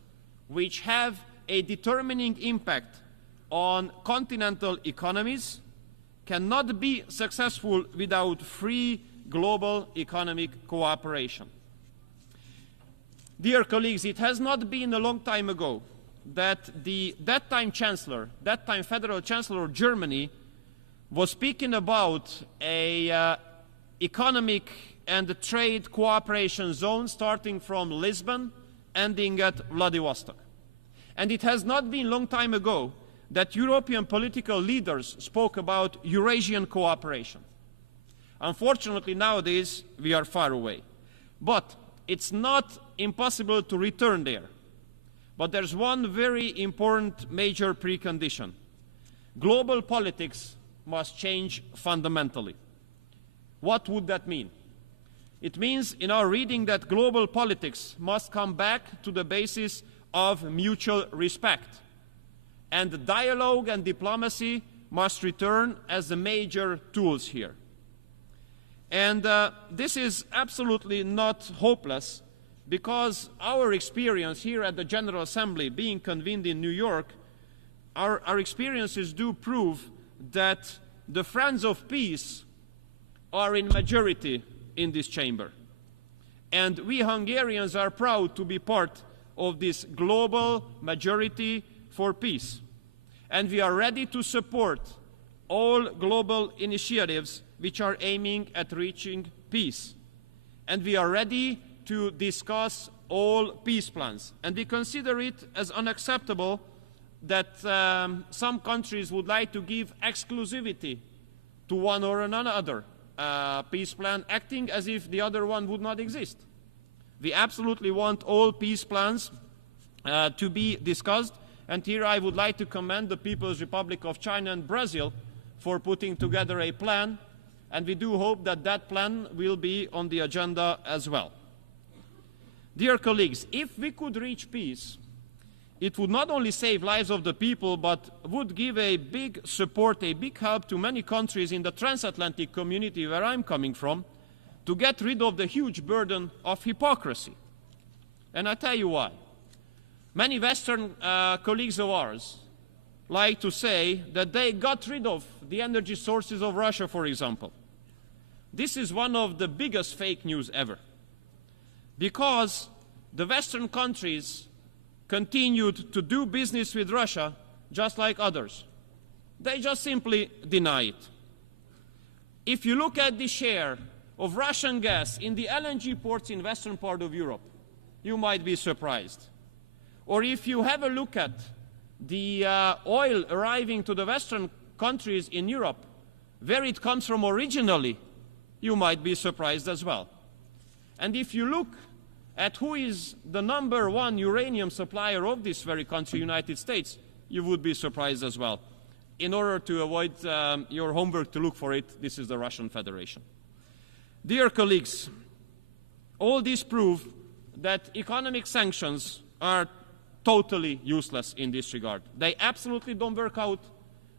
which have a determining impact on continental economies cannot be successful without free global economic cooperation. Dear colleagues, it has not been a long time ago that that time Federal Chancellor of Germany was speaking about a economic and trade cooperation zone starting from Lisbon, ending at Vladivostok. And it has not been a long time ago that European political leaders spoke about Eurasian cooperation. Unfortunately, nowadays, we are far away. But it's not impossible to return there. But there's one very important major precondition. Global politics must change fundamentally. What would that mean? It means in our reading that global politics must come back to the basis of mutual respect. And dialogue and diplomacy must return as the major tools here. And this is absolutely not hopeless, because our experience here at the General Assembly being convened in New York, our experiences do prove that the friends of peace are in majority in this chamber. And we Hungarians are proud to be part of this global majority for peace. And we are ready to support all global initiatives which are aiming at reaching peace. And we are ready to discuss all peace plans. And we consider it as unacceptable that some countries would like to give exclusivity to one or another peace plan, acting as if the other one would not exist. We absolutely want all peace plans to be discussed. And here I would like to commend the People's Republic of China and Brazil for putting together a plan. And we do hope that that plan will be on the agenda as well. Dear colleagues, if we could reach peace, it would not only save lives of the people, but would give a big support, a big help to many countries in the transatlantic community where I'm coming from, to get rid of the huge burden of hypocrisy. And I tell you why. Many Western colleagues of ours like to say that they got rid of the energy sources of Russia, for example. This is one of the biggest fake news ever, because the Western countries continued to do business with Russia just like others. They just simply deny it. If you look at the share of Russian gas in the LNG ports in western part of Europe, you might be surprised. Or if you have a look at the oil arriving to the western countries in Europe, where it comes from originally, you might be surprised as well. And if you look at who is the #1 uranium supplier of this very country, United States, you would be surprised as well. In order to avoid your homework to look for it, this is the Russian Federation. Dear colleagues, all this prove that economic sanctions are totally useless in this regard. They absolutely don't work out.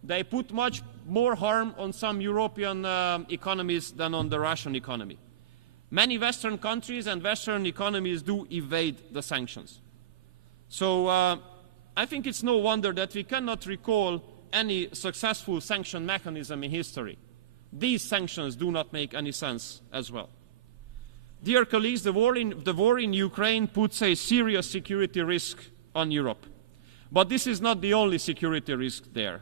They put much more harm on some European economies than on the Russian economy. Many Western countries and Western economies do evade the sanctions. So I think it's no wonder that we cannot recall any successful sanction mechanism in history. These sanctions do not make any sense as well. Dear colleagues, the war in Ukraine puts a serious security risk on Europe. But this is not the only security risk there.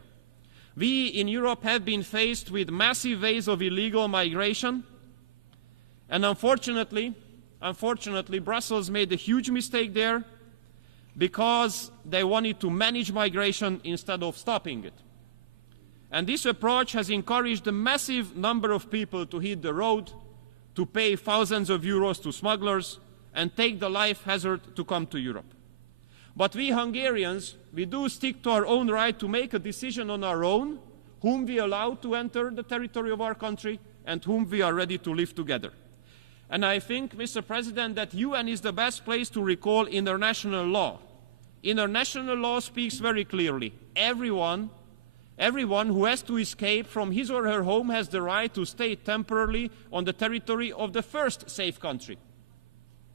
We in Europe have been faced with massive waves of illegal migration. And unfortunately, Brussels made a huge mistake there, because they wanted to manage migration instead of stopping it. And this approach has encouraged a massive number of people to hit the road, to pay thousands of euros to smugglers, and take the life hazard to come to Europe. But we Hungarians, we do stick to our own right to make a decision on our own, whom we allow to enter the territory of our country and whom we are ready to live together. And I think, Mr. President, that UN is the best place to recall international law. International law speaks very clearly. Everyone who has to escape from his or her home has the right to stay temporarily on the territory of the first safe country,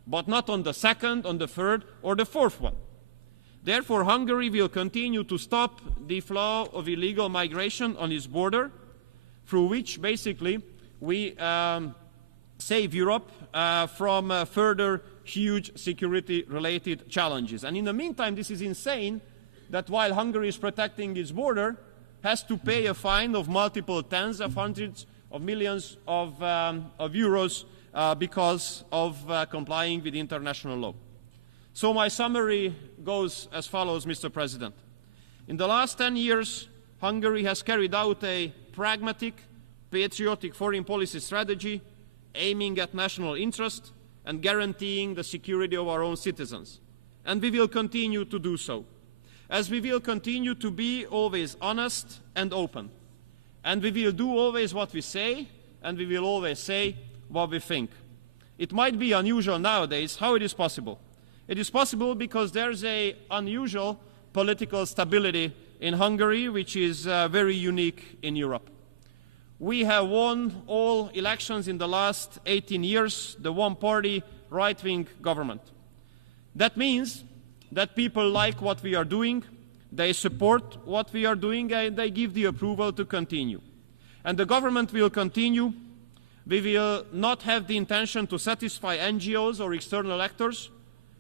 but not on the second, on the third, or the fourth one. Therefore, Hungary will continue to stop the flow of illegal migration on its border, through which basically we save Europe from further huge security-related challenges. And in the meantime, this is insane that while Hungary is protecting its border, has to pay a fine of multiple tens of hundreds of millions of euros because of complying with international law. So my summary goes as follows, Mr. President. In the last 10 years, Hungary has carried out a pragmatic, patriotic foreign policy strategy aiming at national interest and guaranteeing the security of our own citizens. And we will continue to do so, as we will continue to be always honest and open. And we will do always what we say, and we will always say what we think. It might be unusual nowadays. How it is possible? It is possible because there's an unusual political stability in Hungary, which is very unique in Europe. We have won all elections in the last 18 years, the one-party right-wing government. That means that people like what we are doing, they support what we are doing, and they give the approval to continue. And the government will continue. We will not have the intention to satisfy NGOs or external actors,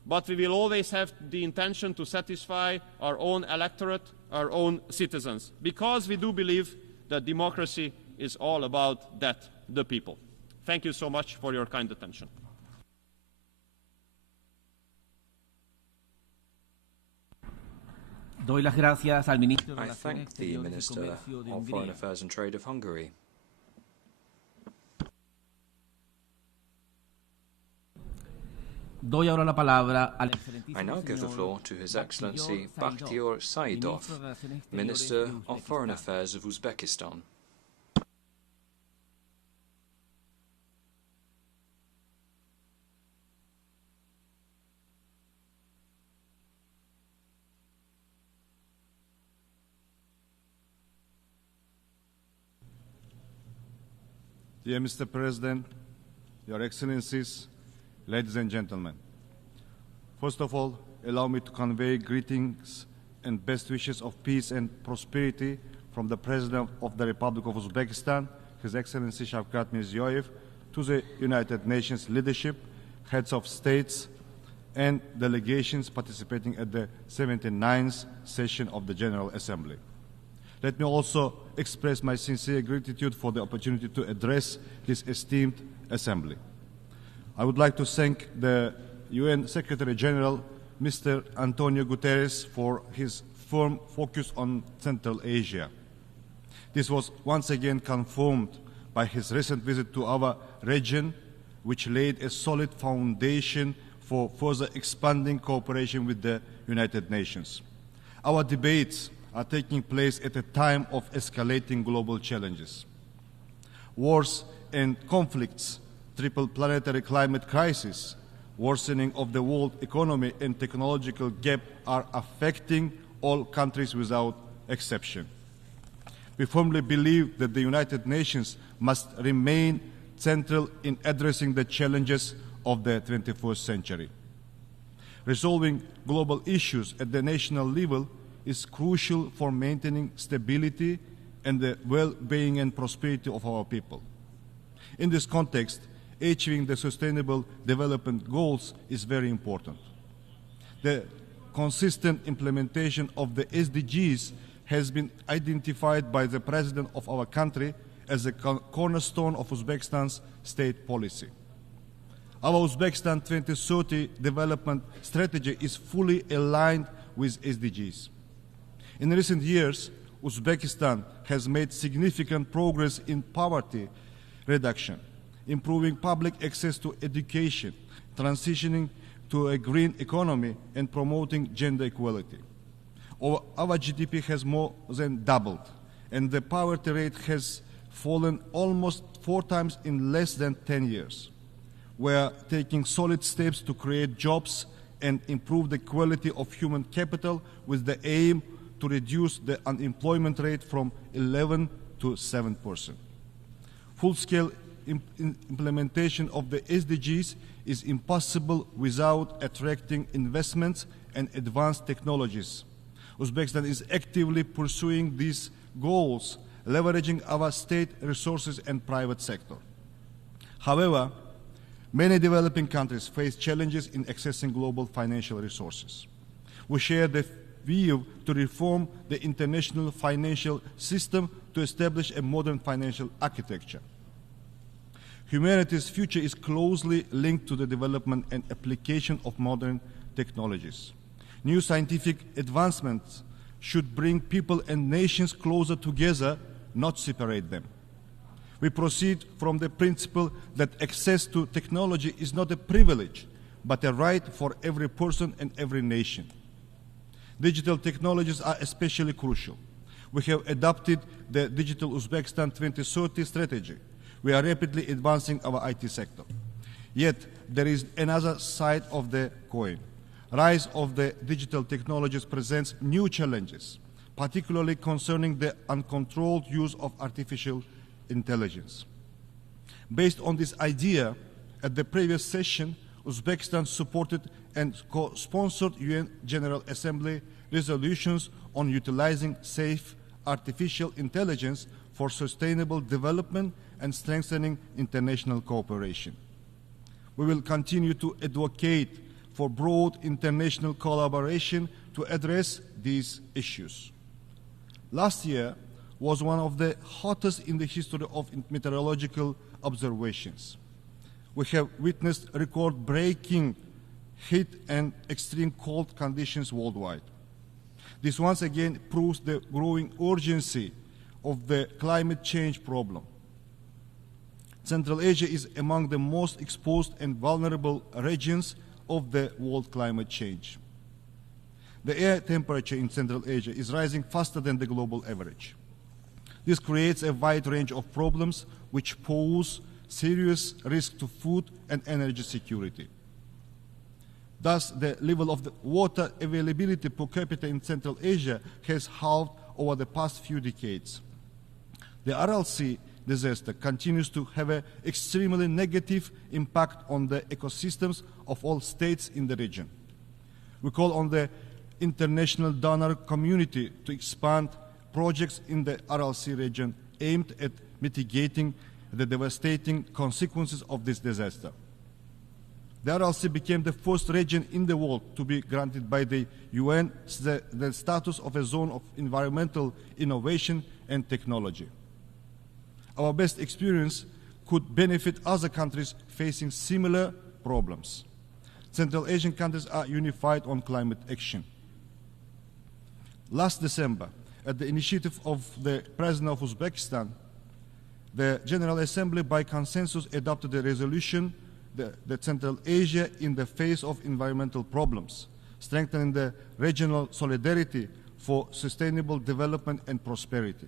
but we will always have the intention to satisfy our own electorate, our own citizens, because we do believe that democracy is all about that, the people. Thank you so much for your kind attention. I thank the Minister of Foreign Affairs and Trade of Hungary. I now give the floor to His Excellency Bakhtiyor Saidov, Minister of Foreign Affairs of Uzbekistan. Dear Mr. President, Your Excellencies, ladies and gentlemen, first of all, allow me to convey greetings and best wishes of peace and prosperity from the President of the Republic of Uzbekistan, His Excellency Shavkat Mirziyoyev, to the United Nations leadership, heads of states, and delegations participating at the 79th session of the General Assembly. Let me also express my sincere gratitude for the opportunity to address this esteemed assembly. I would like to thank the UN Secretary General, Mr. Antonio Guterres, for his firm focus on Central Asia. This was once again confirmed by his recent visit to our region, which laid a solid foundation for further expanding cooperation with the United Nations. Our debates are taking place at a time of escalating global challenges. Wars and conflicts, triple planetary climate crisis, worsening of the world economy and technological gap are affecting all countries without exception. We firmly believe that the United Nations must remain central in addressing the challenges of the 21st century. Resolving global issues at the national level is crucial for maintaining stability and the well-being and prosperity of our people. In this context, achieving the Sustainable Development Goals is very important. The consistent implementation of the SDGs has been identified by the President of our country as a cornerstone of Uzbekistan's state policy. Our Uzbekistan 2030 development strategy is fully aligned with SDGs. In recent years, Uzbekistan has made significant progress in poverty reduction, improving public access to education, transitioning to a green economy, and promoting gender equality. Our GDP has more than doubled, and the poverty rate has fallen almost 4 times in less than 10 years. We are taking solid steps to create jobs and improve the quality of human capital with the aim to reduce the unemployment rate from 11 to 7%. Full-scale implementation of the SDGs is impossible without attracting investments and advanced technologies. Uzbekistan is actively pursuing these goals, leveraging our state resources and private sector. However, many developing countries face challenges in accessing global financial resources. We share the view to reform the international financial system to establish a modern financial architecture. Humanity's future is closely linked to the development and application of modern technologies. New scientific advancements should bring people and nations closer together, not separate them. We proceed from the principle that access to technology is not a privilege, but a right for every person and every nation. Digital technologies are especially crucial. We have adopted the Digital Uzbekistan 2030 strategy. We are rapidly advancing our IT sector. Yet, there is another side of the coin. Rise of the digital technologies presents new challenges, particularly concerning the uncontrolled use of artificial intelligence. Based on this idea, at the previous session, Uzbekistan supported and co-sponsored UN General Assembly resolutions on utilizing safe artificial intelligence for sustainable development and strengthening international cooperation. We will continue to advocate for broad international collaboration to address these issues. Last year was one of the hottest in the history of meteorological observations. We have witnessed record-breaking heat and extreme cold conditions worldwide. This once again proves the growing urgency of the climate change problem. Central Asia is among the most exposed and vulnerable regions of the world climate change. The air temperature in Central Asia is rising faster than the global average. This creates a wide range of problems which pose serious risk to food and energy security. Thus, the level of the water availability per capita in Central Asia has halved over the past few decades. The Aral Sea disaster continues to have an extremely negative impact on the ecosystems of all states in the region. We call on the international donor community to expand projects in the Aral Sea region aimed at mitigating the devastating consequences of this disaster. The Aral Sea became the first region in the world to be granted by the UN the status of a zone of environmental innovation and technology. Our best experience could benefit other countries facing similar problems. Central Asian countries are unified on climate action. Last December, at the initiative of the President of Uzbekistan, the General Assembly by consensus adopted a resolution that Central Asia in the face of environmental problems, strengthening the regional solidarity for sustainable development and prosperity.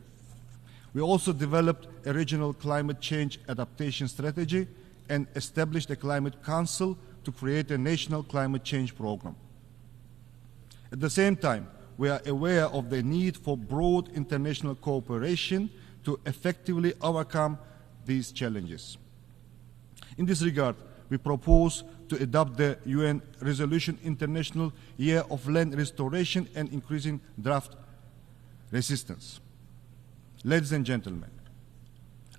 We also developed a regional climate change adaptation strategy and established a climate council to create a national climate change program. At the same time, we are aware of the need for broad international cooperation to effectively overcome these challenges. In this regard, we propose to adopt the UN Resolution International Year of Land Restoration and Increasing Drought Resistance. Ladies and gentlemen,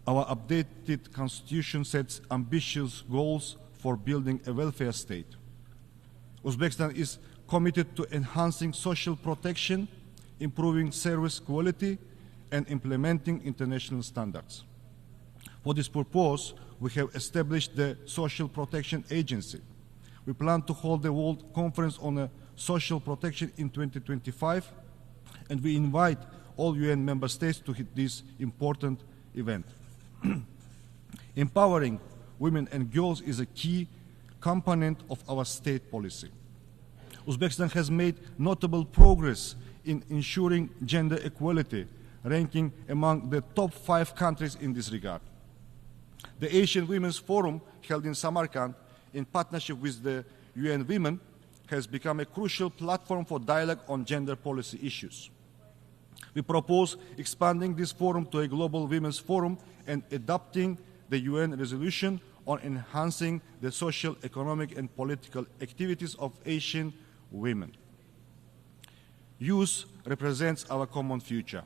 our updated constitution sets ambitious goals for building a welfare state. Uzbekistan is committed to enhancing social protection, improving service quality, and implementing international standards. For this purpose, we have established the Social Protection Agency. We plan to hold the World Conference on Social Protection in 2025, and we invite all UN member states to hit this important event. Empowering women and girls is a key component of our state policy. Uzbekistan has made notable progress in ensuring gender equality, ranking among the top 5 countries in this regard. The Asian Women's Forum, held in Samarkand in partnership with the UN Women, has become a crucial platform for dialogue on gender policy issues. We propose expanding this forum to a global women's forum and adopting the UN resolution on enhancing the social, economic, and political activities of Asian women. Youth represents our common future.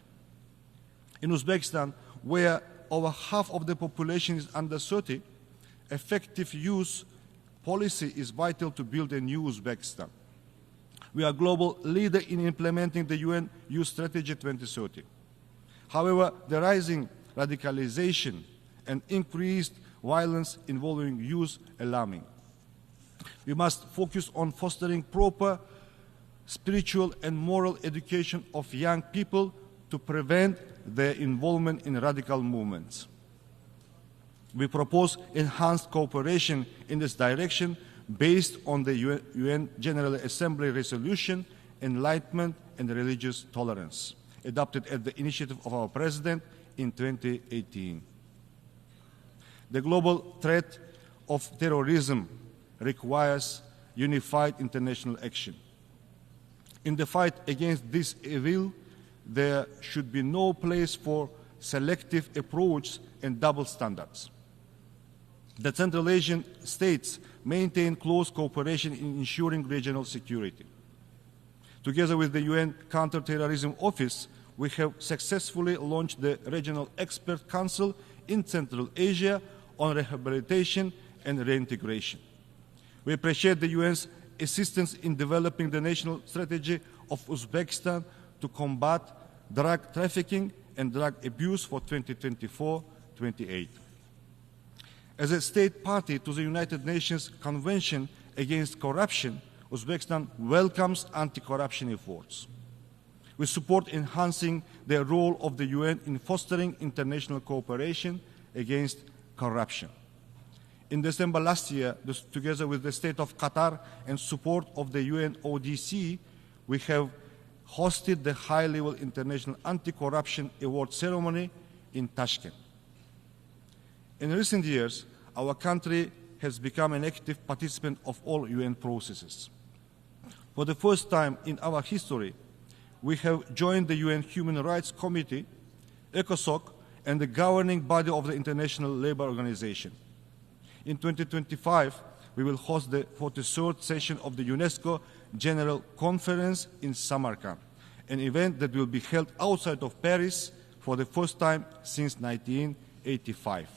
In Uzbekistan, where over half of the population is under 30, effective youth policy is vital to build a new Uzbekistan. We are a global leader in implementing the UN Youth Strategy 2030. However, the rising radicalization and increased violence involving youth are alarming. We must focus on fostering proper spiritual and moral education of young people to prevent their involvement in radical movements. We propose enhanced cooperation in this direction based on the UN General Assembly resolution, Enlightenment and Religious Tolerance, adopted at the initiative of our President in 2018. The global threat of terrorism requires unified international action. In the fight against this evil, there should be no place for selective approach and double standards. The Central Asian states maintain close cooperation in ensuring regional security. Together with the UN Counterterrorism Office, we have successfully launched the Regional Expert Council in Central Asia on rehabilitation and reintegration. We appreciate the UN's assistance in developing the national strategy of Uzbekistan to combat drug trafficking and drug abuse for 2024-28. As a state party to the United Nations Convention Against Corruption, Uzbekistan welcomes anti-corruption efforts. We support enhancing the role of the UN in fostering international cooperation against corruption. In December last year, together with the State of Qatar and support of the UN ODC, we have hosted the high-level International Anti-Corruption Award ceremony in Tashkent. In recent years, our country has become an active participant of all UN processes. For the first time in our history, we have joined the UN Human Rights Committee, ECOSOC, and the governing body of the International Labour Organization. In 2025, we will host the 43rd session of the UNESCO General Conference in Samarkand, an event that will be held outside of Paris for the first time since 1985.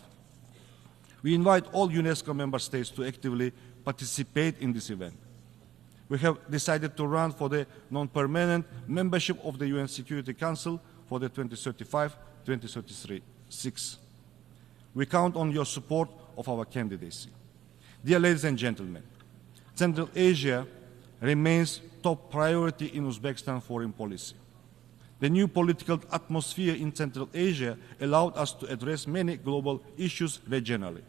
We invite all UNESCO member states to actively participate in this event. We have decided to run for the non-permanent membership of the UN Security Council for the 2035-2036. We count on your support of our candidacy. Dear ladies and gentlemen, Central Asia remains top priority in Uzbekistan foreign policy. The new political atmosphere in Central Asia allowed us to address many global issues regionally.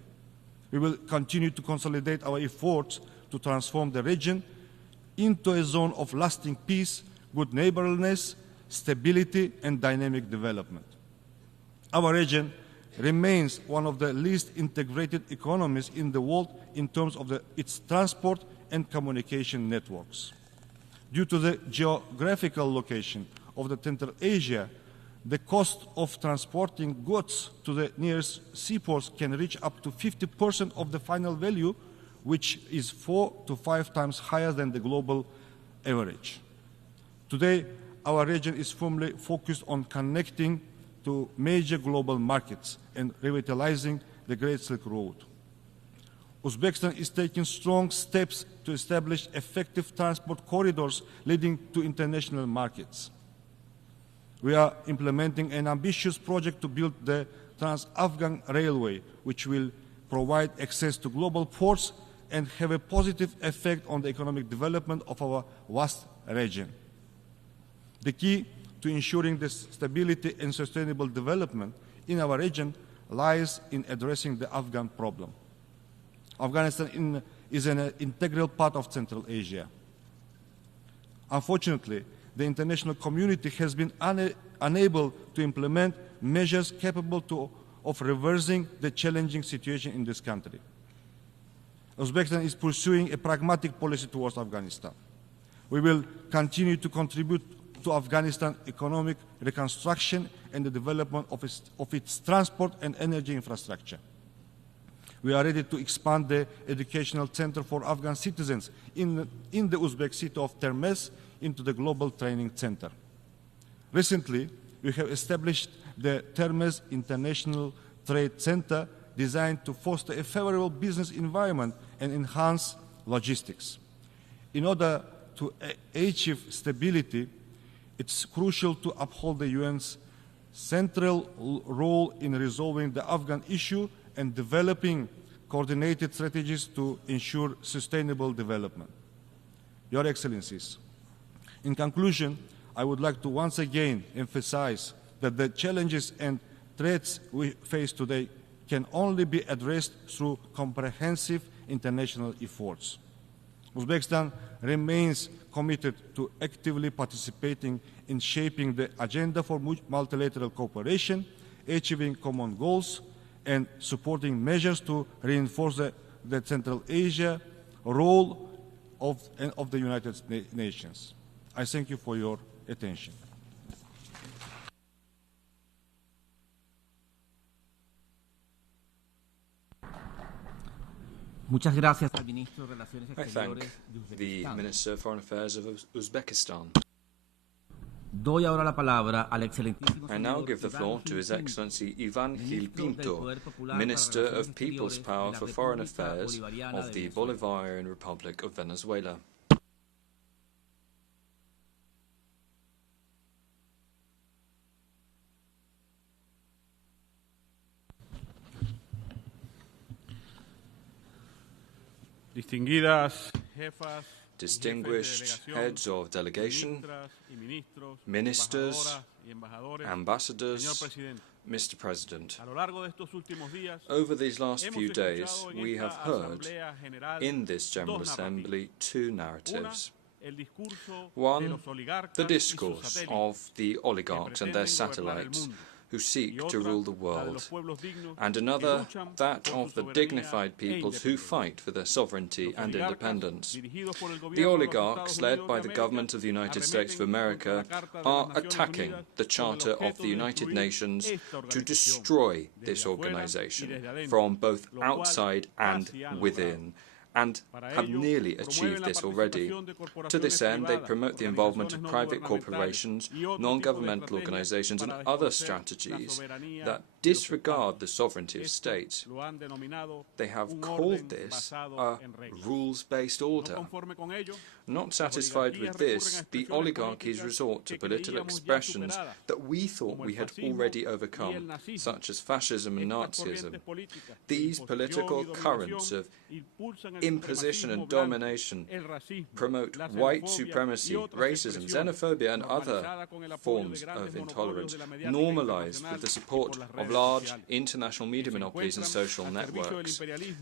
We will continue to consolidate our efforts to transform the region into a zone of lasting peace, good neighborliness, stability, and dynamic development. Our region remains one of the least integrated economies in the world in terms of its transport and communication networks. Due to the geographical location of the Central Asia, the cost of transporting goods to the nearest seaports can reach up to 50% of the final value, which is 4 to 5 times higher than the global average. Today, our region is firmly focused on connecting to major global markets and revitalizing the Great Silk Road. Uzbekistan is taking strong steps to establish effective transport corridors leading to international markets. We are implementing an ambitious project to build the Trans-Afghan Railway, which will provide access to global ports and have a positive effect on the economic development of our vast region. The key to ensuring the stability and sustainable development in our region lies in addressing the Afghan problem. Afghanistan is an integral part of Central Asia. Unfortunately, the international community has been unable to implement measures capable of reversing the challenging situation in this country. Uzbekistan is pursuing a pragmatic policy towards Afghanistan. We will continue to contribute to Afghanistan's economic reconstruction and the development of its transport and energy infrastructure. We are ready to expand the educational center for Afghan citizens in the Uzbek city of Termez into the Global Training Center. Recently, we have established the Termez International Trade Center designed to foster a favorable business environment and enhance logistics. In order to achieve stability, it's crucial to uphold the UN's central role in resolving the Afghan issue and developing coordinated strategies to ensure sustainable development. Your Excellencies, in conclusion, I would like to once again emphasize that the challenges and threats we face today can only be addressed through comprehensive international efforts. Uzbekistan remains committed to actively participating in shaping the agenda for multilateral cooperation, achieving common goals, and supporting measures to reinforce the Central Asia role of the United Nations. I thank you for your attention. Muchas gracias al ministro de Relaciones I thank Exteriores de the Uzbekistán. Minister of Foreign Affairs of Uzbekistan. Doy ahora la palabra al excelentísimo I now señor give the floor Iván to His Gil Excellency Ivan Gil Ministro del Pinto, Poder Popular Minister para of Relaciones People's Exteriores Power de la for Foreign República Affairs Bolivariana of de the Venezuela. Bolivarian Republic of Venezuela. Distinguidas jefas, Distinguished heads of delegation, ministers, ambassadors, Mr. President, over these last few days, we have heard in this General Assembly two narratives. One, the discourse of the oligarchs and their satellites who seek to rule the world, and another, that of the dignified peoples who fight for their sovereignty and independence. The oligarchs, led by the government of the United States of America, are attacking the Charter of the United Nations to destroy this organization from both outside and within, and have nearly achieved this already. To this end, they promote the involvement of private corporations, non-governmental organizations, and other strategies that disregard the sovereignty of states. They have called this a rules-based order. Not satisfied with this, the oligarchies resort to political expressions that we thought we had already overcome, such as fascism and Nazism. These political currents of imposition and domination promote white supremacy, racism, xenophobia, and other forms of intolerance, normalized with the support of large international media monopolies and social networks.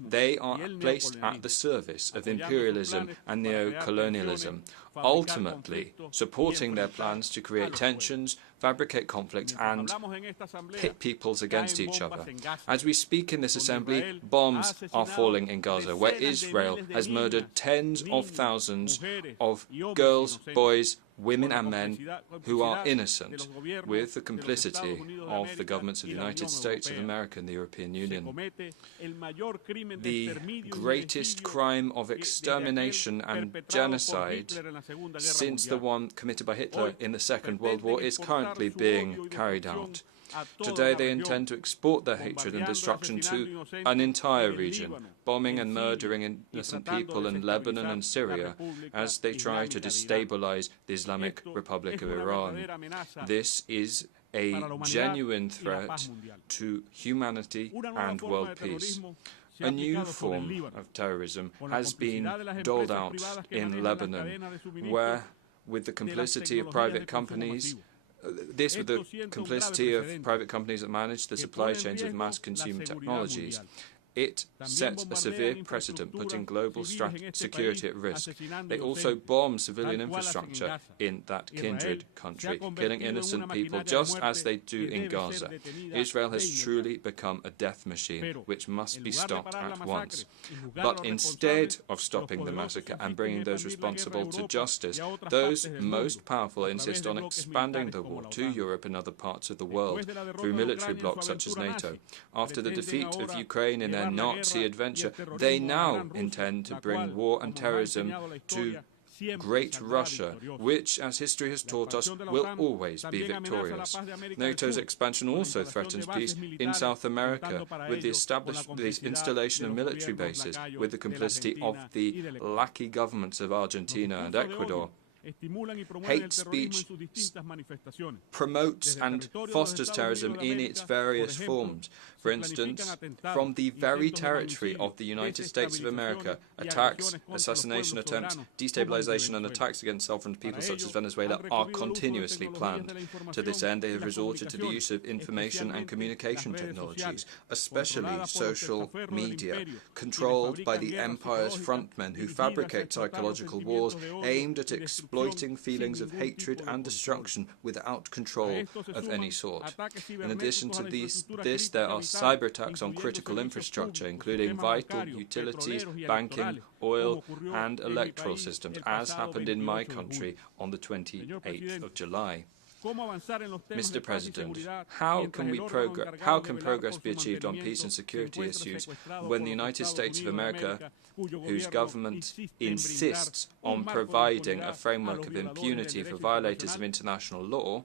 They are placed at the service of imperialism and neo-colonialism, ultimately supporting their plans to create tensions, fabricate conflicts, and pit peoples against each other. As we speak in this assembly, bombs are falling in Gaza, where Israel has murdered tens of thousands of girls, boys, women and men who are innocent, with the complicity of the governments of the United States of America and the European Union. The greatest crime of extermination and genocide since the one committed by Hitler in the Second World War is currently being carried out. Today they intend to export their hatred and destruction to an entire region, bombing and murdering innocent people in Lebanon and Syria as they try to destabilize the Islamic Republic of Iran. This is a genuine threat to humanity and world peace. A new form of terrorism has been doled out in Lebanon, where, with the complicity of private companies, with the complicity of private companies that manage the supply chains of mass consumer technologies, it sets a severe precedent, putting global security at risk. They also bomb civilian infrastructure in that kindred country, killing innocent people just as they do in Gaza. Israel has truly become a death machine, which must be stopped at once. But instead of stopping the massacre and bringing those responsible to justice, those most powerful insist on expanding the war to Europe and other parts of the world through military blocs such as NATO. After the defeat of Ukraine in their Nazi adventure, they now intend to bring war and terrorism to Great Russia, which, as history has taught us, will always be victorious. NATO's expansion also threatens peace in South America with the installation of military bases with the complicity of the lackey governments of Argentina and Ecuador. Hate speech promotes and fosters terrorism in its various forms. For instance, from the very territory of the United States of America, attacks, assassination attempts, destabilization and attacks against sovereign peoples such as Venezuela are continuously planned. To this end, they have resorted to the use of information and communication technologies, especially social media, controlled by the empire's frontmen who fabricate psychological wars aimed at exploiting feelings of hatred and destruction without control of any sort. In addition to this, there are cyber attacks on critical infrastructure, including vital utilities, banking, oil and electoral systems, as happened in my country on the 28th of July. Mr. President, how can progress be achieved on peace and security issues when the United States of America, whose government insists on providing a framework of impunity for violators of international law,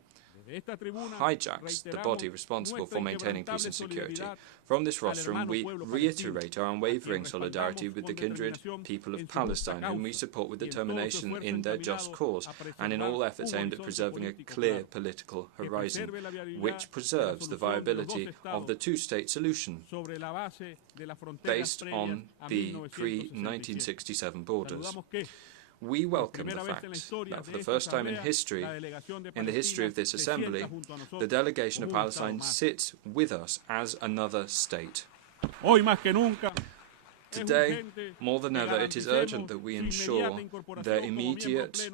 hijacks the body responsible for maintaining peace and security? From this rostrum, we reiterate our unwavering solidarity with the kindred people of Palestine, whom we support with determination in their just cause and in all efforts aimed at preserving a clear political horizon, which preserves the viability of the two-state solution based on the pre-1967 borders. We welcome the fact that for the first time in the history of this Assembly, the delegation of Palestine sits with us as another state. Today, more than ever, it is urgent that we ensure their immediate,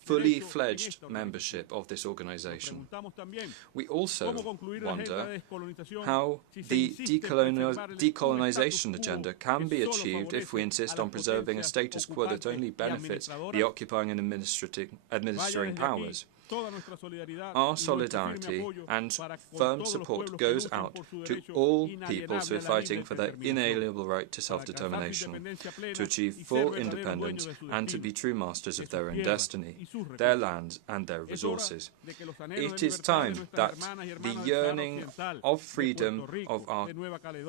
fully fledged membership of this organization. We also wonder how the decolonization agenda can be achieved if we insist on preserving a status quo that only benefits the occupying and administering powers. Our solidarity and firm support goes out to all peoples who are fighting for their inalienable right to self-determination, to achieve full independence and to be true masters of their own destiny, their lands and their resources. It is time that the yearning of freedom of our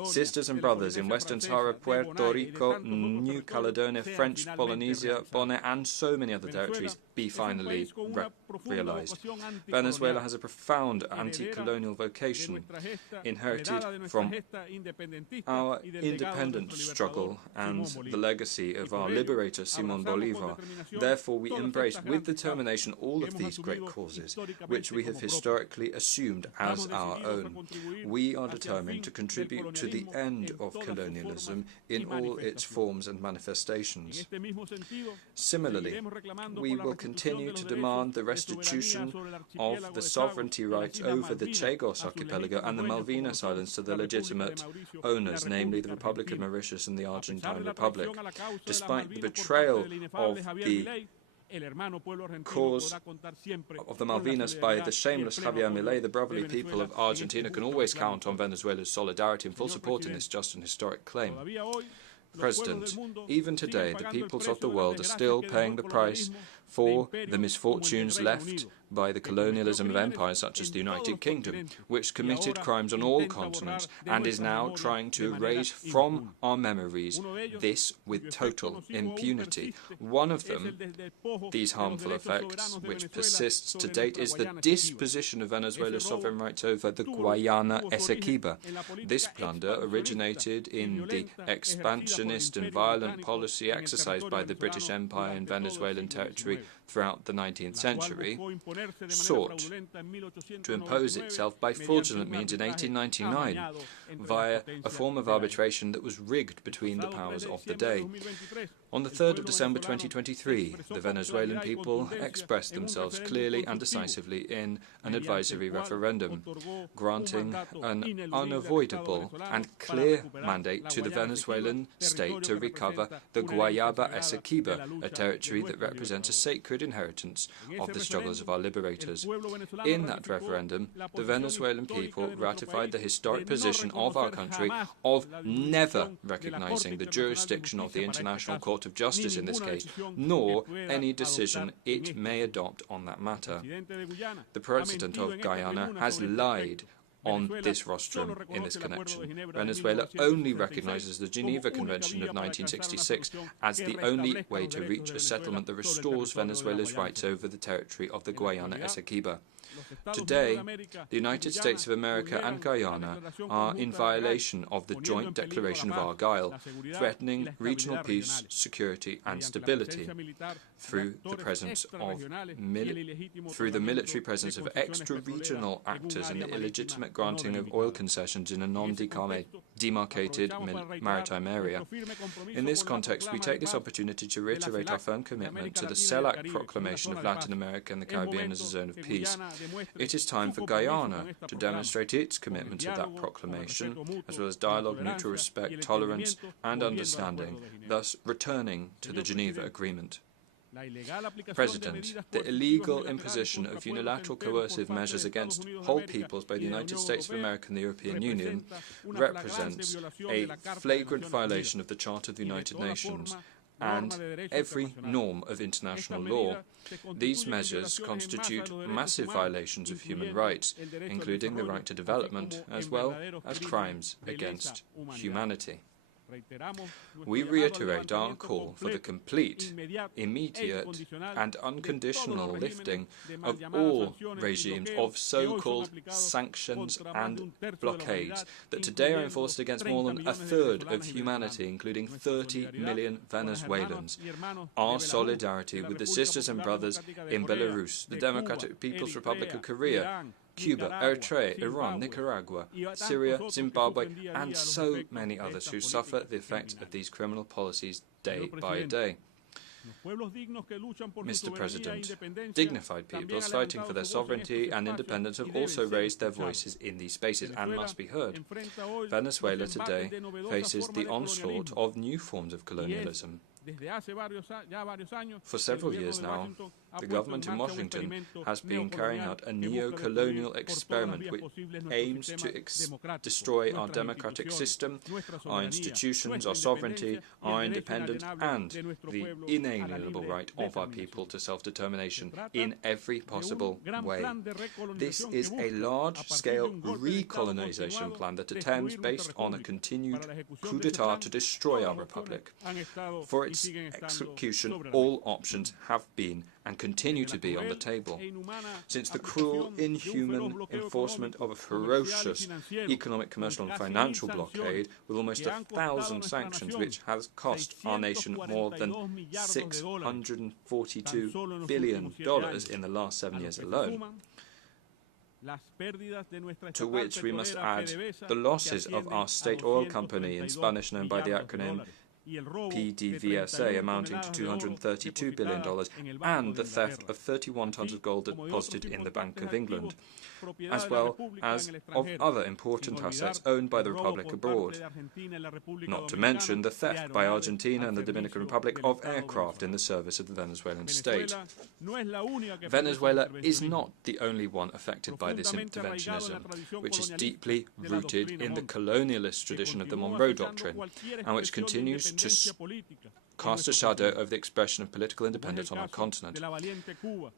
sisters and brothers in Western Sahara, Puerto Rico, New Caledonia, French Polynesia, Bonaire and so many other territories be finally realized. Venezuela has a profound anti-colonial vocation inherited from our independence struggle and the legacy of our liberator Simón Bolívar. Therefore, we embrace with determination all of these great causes, which we have historically assumed as our own. We are determined to contribute to the end of colonialism in all its forms and manifestations. Similarly, we will continue to demand the restitution of the sovereignty rights over the Chagos archipelago and the Malvinas Islands to the legitimate owners, namely the Republic of Mauritius and the Argentine Republic. Despite the betrayal of the cause of the Malvinas by the shameless Javier Milei, the brotherly people of Argentina can always count on Venezuela's solidarity and full support in this just and historic claim. President, even today, the peoples of the world are still paying the price for the misfortunes left by the colonialism of empires such as the United Kingdom, which committed crimes on all continents and is now trying to erase from our memories this with total impunity. One of them, these harmful effects, which persists to date, is the disposition of Venezuela's sovereign rights over the Guayana Esequiba. This plunder originated in the expansionist and violent policy exercised by the British Empire in Venezuelan territory throughout the 19th century, sought to impose itself by fraudulent means in 1899 via a form of arbitration that was rigged between the powers of the day. On the 3rd of December 2023, the Venezuelan people expressed themselves clearly and decisively in an advisory referendum, granting an unavoidable and clear mandate to the Venezuelan state to recover the Guayana Esequiba, a territory that represents a sacred inheritance of the struggles of our liberators. In that referendum, the Venezuelan people ratified the historic position of our country of never recognizing the jurisdiction of the International Court of Justice in this case, nor any decision it may adopt on that matter. The President of Guyana has lied on this rostrum in this connection. Venezuela only recognizes the Geneva Convention of 1966 as the only way to reach a settlement that restores Venezuela's rights over the territory of the Guayana Esequiba. Today, the United States of America and Guyana are in violation of the Joint Declaration of Argyll, threatening regional peace, security and stability through the military presence of extra-regional actors and the illegitimate granting of oil concessions in a non-demarcated maritime area. In this context, we take this opportunity to reiterate our firm commitment to the CELAC proclamation of Latin America and the Caribbean as a zone of peace. It is time for Guyana to demonstrate its commitment to that proclamation, as well as dialogue, mutual respect, tolerance and understanding, thus returning to the Geneva Agreement. President, the illegal imposition of unilateral coercive measures against whole peoples by the United States of America and the European Union represents a flagrant violation of the Charter of the United Nations and every norm of international law. These measures constitute massive violations of human rights, including the right to development, as well as crimes against humanity. We reiterate our call for the complete, immediate and unconditional lifting of all regimes of so-called sanctions and blockades that today are enforced against more than a third of humanity, including 30 million Venezuelans. Our solidarity with the sisters and brothers in Belarus, the Democratic People's Republic of Korea, Cuba, Eritrea, Iran, Nicaragua, Syria, Zimbabwe, and so many others who suffer the effects of these criminal policies day by day. Mr. President, dignified peoples fighting for their sovereignty and independence have also raised their voices in these spaces and must be heard. Venezuela today faces the onslaught of new forms of colonialism. For several years now, the government in Washington has been carrying out a neo-colonial experiment which aims to destroy our democratic system, our institutions, our sovereignty, our independence, and the inalienable right of our people to self-determination in every possible way. This is a large-scale recolonization plan that attempts, based on a continued coup d'etat, to destroy our republic. For its execution, all options have been and continue to be on the table. Since the cruel, inhuman enforcement of a ferocious economic, commercial and financial blockade with almost 1,000 sanctions, which has cost our nation more than $642 billion in the last 7 years alone, to which we must add the losses of our state oil company, in Spanish known by the acronym PDVSA, amounting to $232 billion, and the theft of 31 tons of gold deposited in the Bank of England, as well as of other important assets owned by the Republic abroad, not to mention the theft by Argentina and the Dominican Republic of aircraft in the service of the Venezuelan state. Venezuela is not the only one affected by this interventionism, which is deeply rooted in the colonialist tradition of the Monroe Doctrine, and which continues to cast a shadow over the expression of political independence on our continent.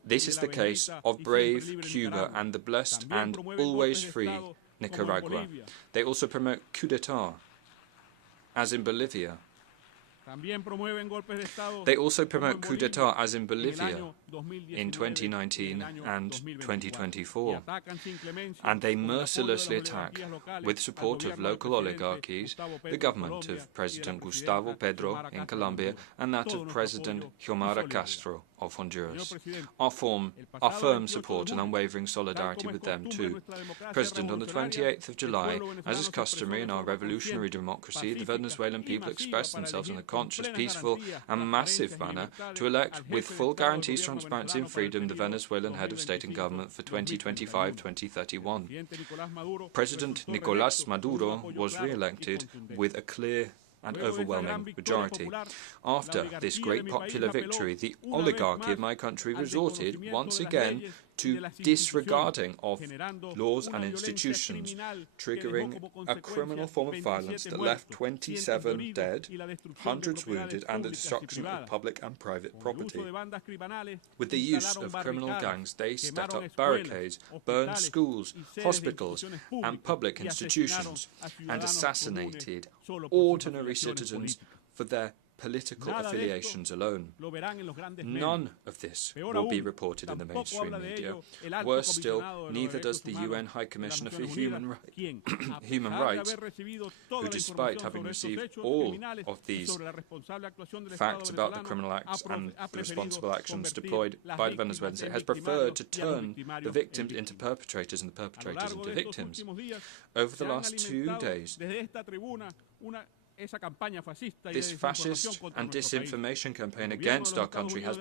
This is the case of brave Cuba and the blessed and always free Nicaragua. They also promote coup d'etat, as in Bolivia. They also promote coup d'etat, as in Bolivia, in 2019 and 2024. And they mercilessly attack, with support of local oligarchies, the government of President Gustavo Petro in Colombia and that of President Xiomara Castro of Honduras. Our firm support and unwavering solidarity with them too. President, on the 28th of July, as is customary in our revolutionary democracy, the Venezuelan people expressed themselves in a conscious, peaceful and massive manner to elect, with full guarantees, transparency and freedom, the Venezuelan head of state and government for 2025-2031. President Nicolás Maduro was re-elected with a clear and overwhelming majority. After this great popular victory, the oligarchy of my country resorted once again to disregarding of laws and institutions, triggering a criminal form of violence that left 27 dead, hundreds wounded, and the destruction of public and private property. With the use of criminal gangs, they set up barricades, burned schools, hospitals, and public institutions, and assassinated ordinary citizens for their political affiliations alone. None of this will be reported in the mainstream media. Worse still, neither does the UN High Commissioner for Human Rights, who, despite having received all of these facts about the criminal acts and the responsible actions deployed by the Venezuelan state, has preferred to turn the victims into perpetrators and the perpetrators into victims. Over the last 2 days, this fascist and disinformation campaign against our country has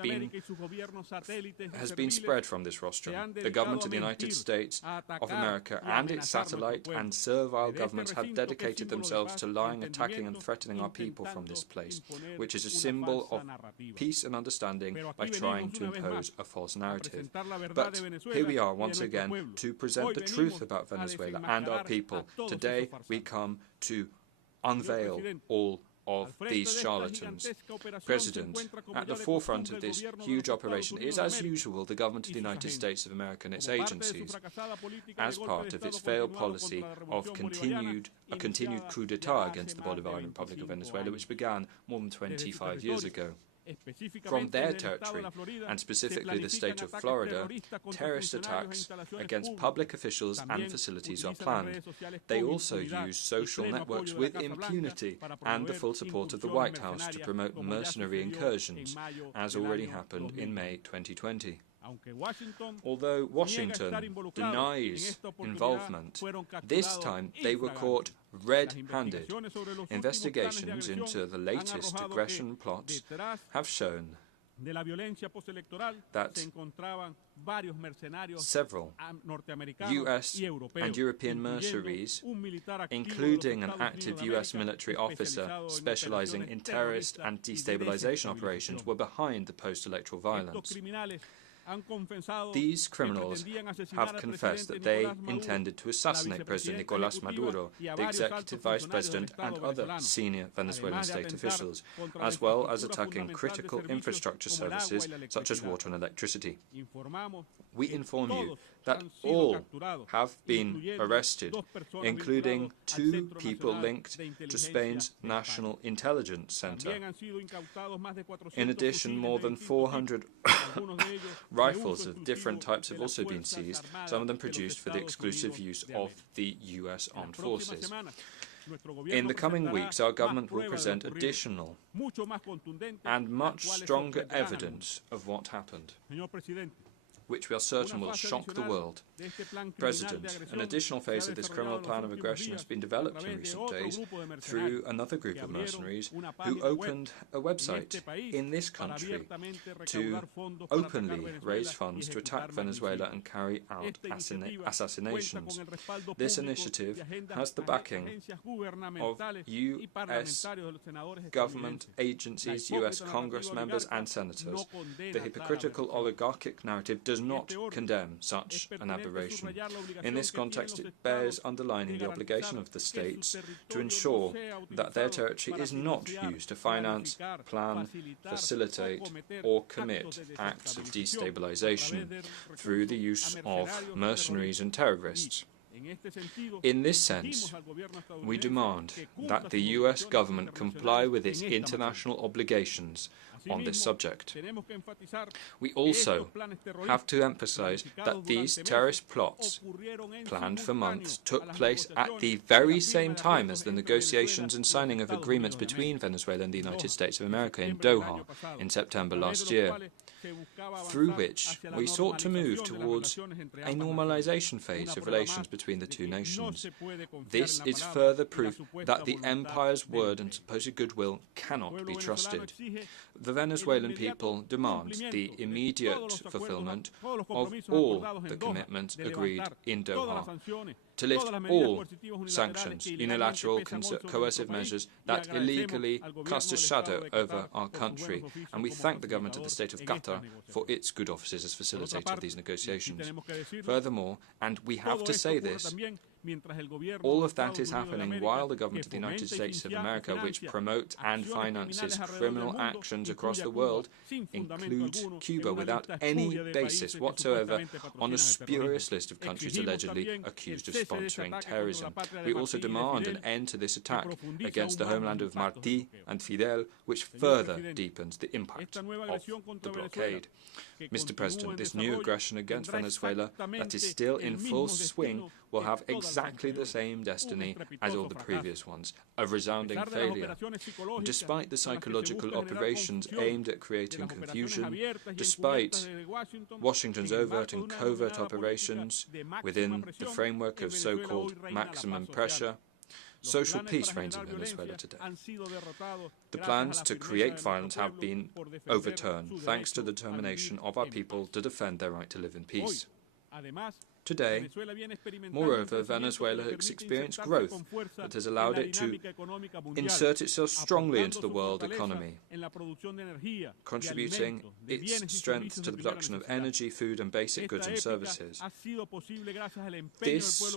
been spread from this rostrum. The government of the United States of America and its satellite and servile governments have dedicated themselves to lying, attacking and threatening our people from this place, which is a symbol of peace and understanding by trying to impose a false narrative. But here we are once again to present the truth about Venezuela and our people. Today we come to unveil all of these charlatans. President, at the forefront of this huge operation is, as usual, the government of the United States of America and its agencies, as part of its failed policy of a continued coup d'etat against the Bolivarian Republic of Venezuela, which began more than 25 years ago. From their territory, and specifically the state of Florida, terrorist attacks against public officials and facilities are planned. They also use social networks with impunity and the full support of the White House to promote mercenary incursions, as already happened in May 2020. Although Washington denies involvement, this time they were caught red-handed. Investigations into the latest aggression plots have shown that several US and European mercenaries, including an active US military officer specializing in terrorist and destabilization operations, were behind the post-electoral violence. These criminals have confessed that they intended to assassinate President Nicolás Maduro, the executive vice president, and other senior Venezuelan state officials, as well as attacking critical infrastructure services such as water and electricity. We inform you that all have been arrested, including 2 people linked to Spain's National Intelligence Center. In addition, more than 400 rifles of different types have also been seized, some of them produced for the exclusive use of the US Armed Forces. In the coming weeks, our government will present additional and much stronger evidence of what happened, which we are certain will shock the world. President, an additional phase of this criminal plan of aggression has been developed in recent days through another group of mercenaries who opened a website in this country to openly raise funds to attack Venezuela and carry out assassinations. This initiative has the backing of US government agencies, US Congress members and senators. The hypocritical oligarchic narrative does not condemn such an aberration. In this context, it bears underlining the obligation of the states to ensure that their territory is not used to finance, plan, facilitate, or commit acts of destabilization through the use of mercenaries and terrorists. In this sense, we demand that the US government comply with its international obligations on this subject. We also have to emphasize that these terrorist plots, planned for months, took place at the very same time as the negotiations and signing of agreements between Venezuela and the United States of America in Doha in September last year, through which we sought to move towards a normalization phase of relations between the two nations. This is further proof that the empire's word and supposed goodwill cannot be trusted. The Venezuelan people demand the immediate fulfillment of all the commitments agreed in Doha, to lift all sanctions, unilateral coercive measures that illegally cast a shadow over our country, and we thank the government of the state of Qatar for its good offices as facilitator of these negotiations. Furthermore, and we have to say this, all of that is happening while the government of the United States of America, which promotes and finances criminal actions across the world, includes Cuba without any basis whatsoever on a spurious list of countries allegedly accused of sponsoring terrorism. We also demand an end to this attack against the homeland of Martí and Fidel, which further deepens the impact of the blockade. Mr. President, this new aggression against Venezuela that is still in full swing will have exactly the same destiny as all the previous ones, a resounding failure. Despite the psychological operations aimed at creating confusion, despite Washington's overt and covert operations within the framework of so-called maximum pressure, social peace reigns in Venezuela today. The plans to create violence have been overturned thanks to the determination of our people to defend their right to live in peace. Today, moreover, Venezuela has experienced growth that has allowed it to insert itself strongly into the world economy, contributing its strength to the production of energy, food and basic goods and services. This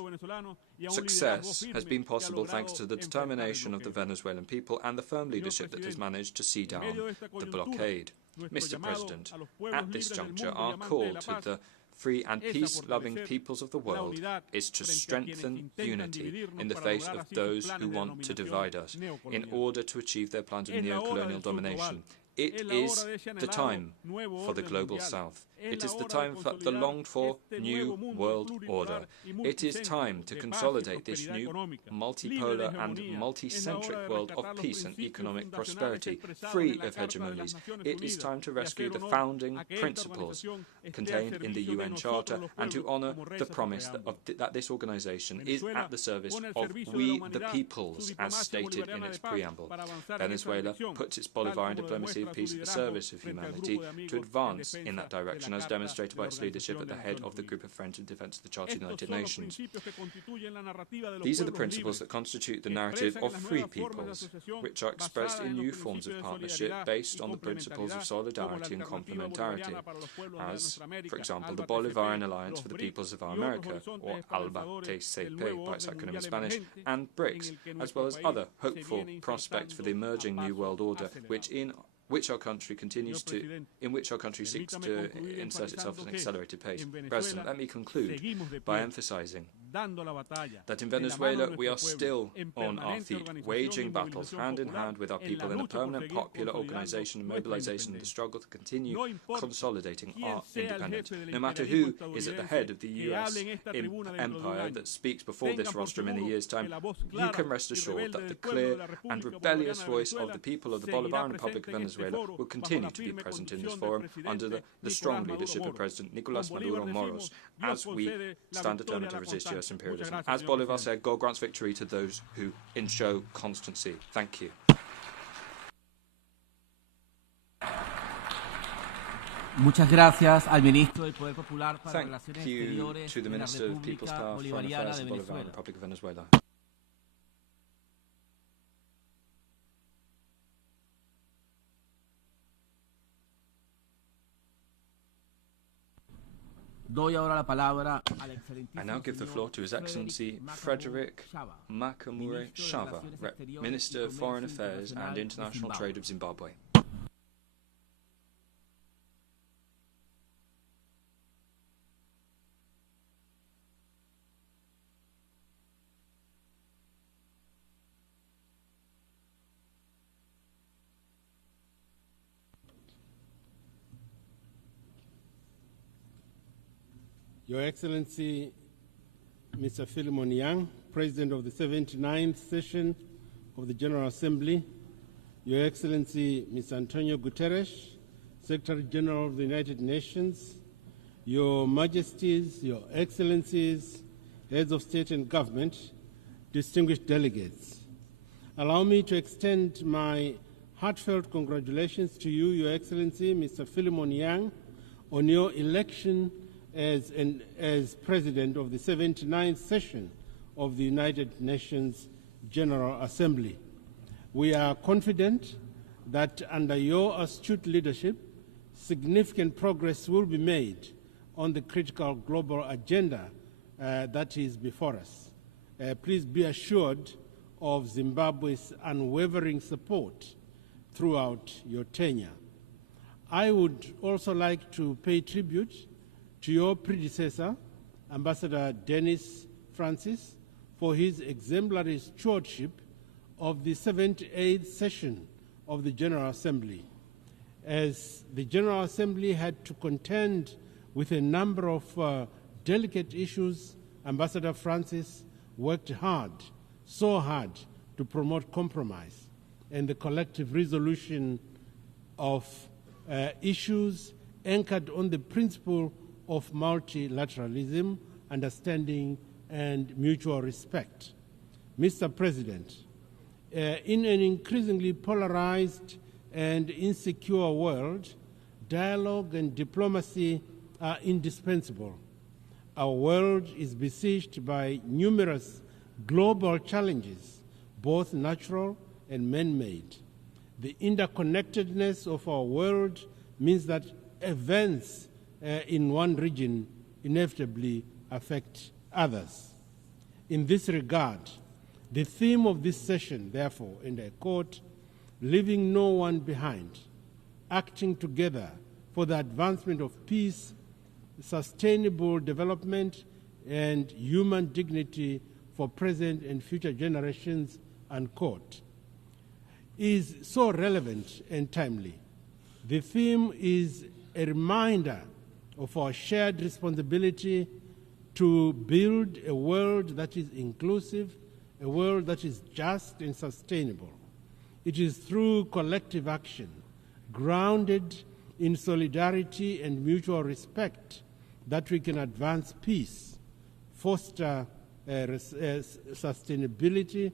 success has been possible thanks to the determination of the Venezuelan people and the firm leadership that has managed to see down the blockade. Mr. President, at this juncture, our call to the free and peace-loving peoples of the world is to strengthen unity in the face of those who want to divide us in order to achieve their plans of neo-colonial domination. It is the time for the global south. It is the time for the longed-for new world order. It is time to consolidate this new multipolar and multi-centric world of peace and economic prosperity, free of hegemonies. It is time to rescue the founding principles contained in the UN Charter and to honour the promise that this organisation is at the service of we the peoples, as stated in its preamble. Venezuela puts its Bolivarian diplomacy of peace at the service of humanity to advance in that direction, as demonstrated by its leadership at the head of the Group of Friends in Defence of the Charter of the United Nations. These are the principles that constitute the narrative of free peoples, which are expressed in new forms of partnership based on the principles of solidarity and complementarity, as, for example, the Bolivarian Alliance for the Peoples of America, or ALBA-TCP by its acronym in Spanish, and BRICS, as well as other hopeful prospects for the emerging New World Order, in which our country seeks to insert itself at an accelerated pace. President, let me conclude by emphasising that in Venezuela we are still on our feet, waging battles hand in hand with our people in a permanent popular organisation and mobilisation in the struggle to continue consolidating our independence. No matter who is at the head of the US empire that speaks before this rostrum in a year's time, you can rest assured that the clear and rebellious voice of the people of the Bolivarian Republic of Venezuela will continue to be present in this forum under the strong leadership of President Nicolás Maduro Moros, as we stand determined to resist US imperialism. As Bolivar said, God grants victory to those who enshow constancy. Thank you. Muchas gracias al ministro del Poder Popular para Thank Relaciones you Exteriores to the de la Minister of People's República Power, Foreign Bolivariana Affairs de of the Bolivarian Venezuela. Republic of Venezuela. Doy ahora la palabra al I now give the floor to His Excellency Frederick Makamure Shava, Minister of Foreign Affairs and International Trade of Zimbabwe. Your Excellency, Mr. Philemon Young, President of the 79th session of the General Assembly, Your Excellency, Mr. Antonio Guterres, Secretary General of the United Nations, Your Majesties, Your Excellencies, Heads of State and Government, distinguished delegates, allow me to extend my heartfelt congratulations to you, Your Excellency, Mr. Philemon Yang, on your election as President of the 79th session of the United Nations General Assembly. We are confident that under your astute leadership, significant progress will be made on the critical global agenda that is before us. Please be assured of Zimbabwe's unwavering support throughout your tenure. I would also like to pay tribute to your predecessor, Ambassador Dennis Francis, for his exemplary stewardship of the 78th session of the General Assembly. As the General Assembly had to contend with a number of delicate issues, Ambassador Francis worked hard, so hard, to promote compromise and the collective resolution of issues anchored on the principle of multilateralism, understanding, and mutual respect. Mr. President, in an increasingly polarized and insecure world, dialogue and diplomacy are indispensable. Our world is besieged by numerous global challenges, both natural and man-made. The interconnectedness of our world means that events in one region inevitably affect others. In this regard, the theme of this session, therefore, and I quote, "Leaving no one behind, acting together for the advancement of peace, sustainable development, and human dignity for present and future generations," unquote, is so relevant and timely. The theme is a reminder of our shared responsibility to build a world that is inclusive, a world that is just and sustainable. It is through collective action, grounded in solidarity and mutual respect, that we can advance peace, foster sustainability,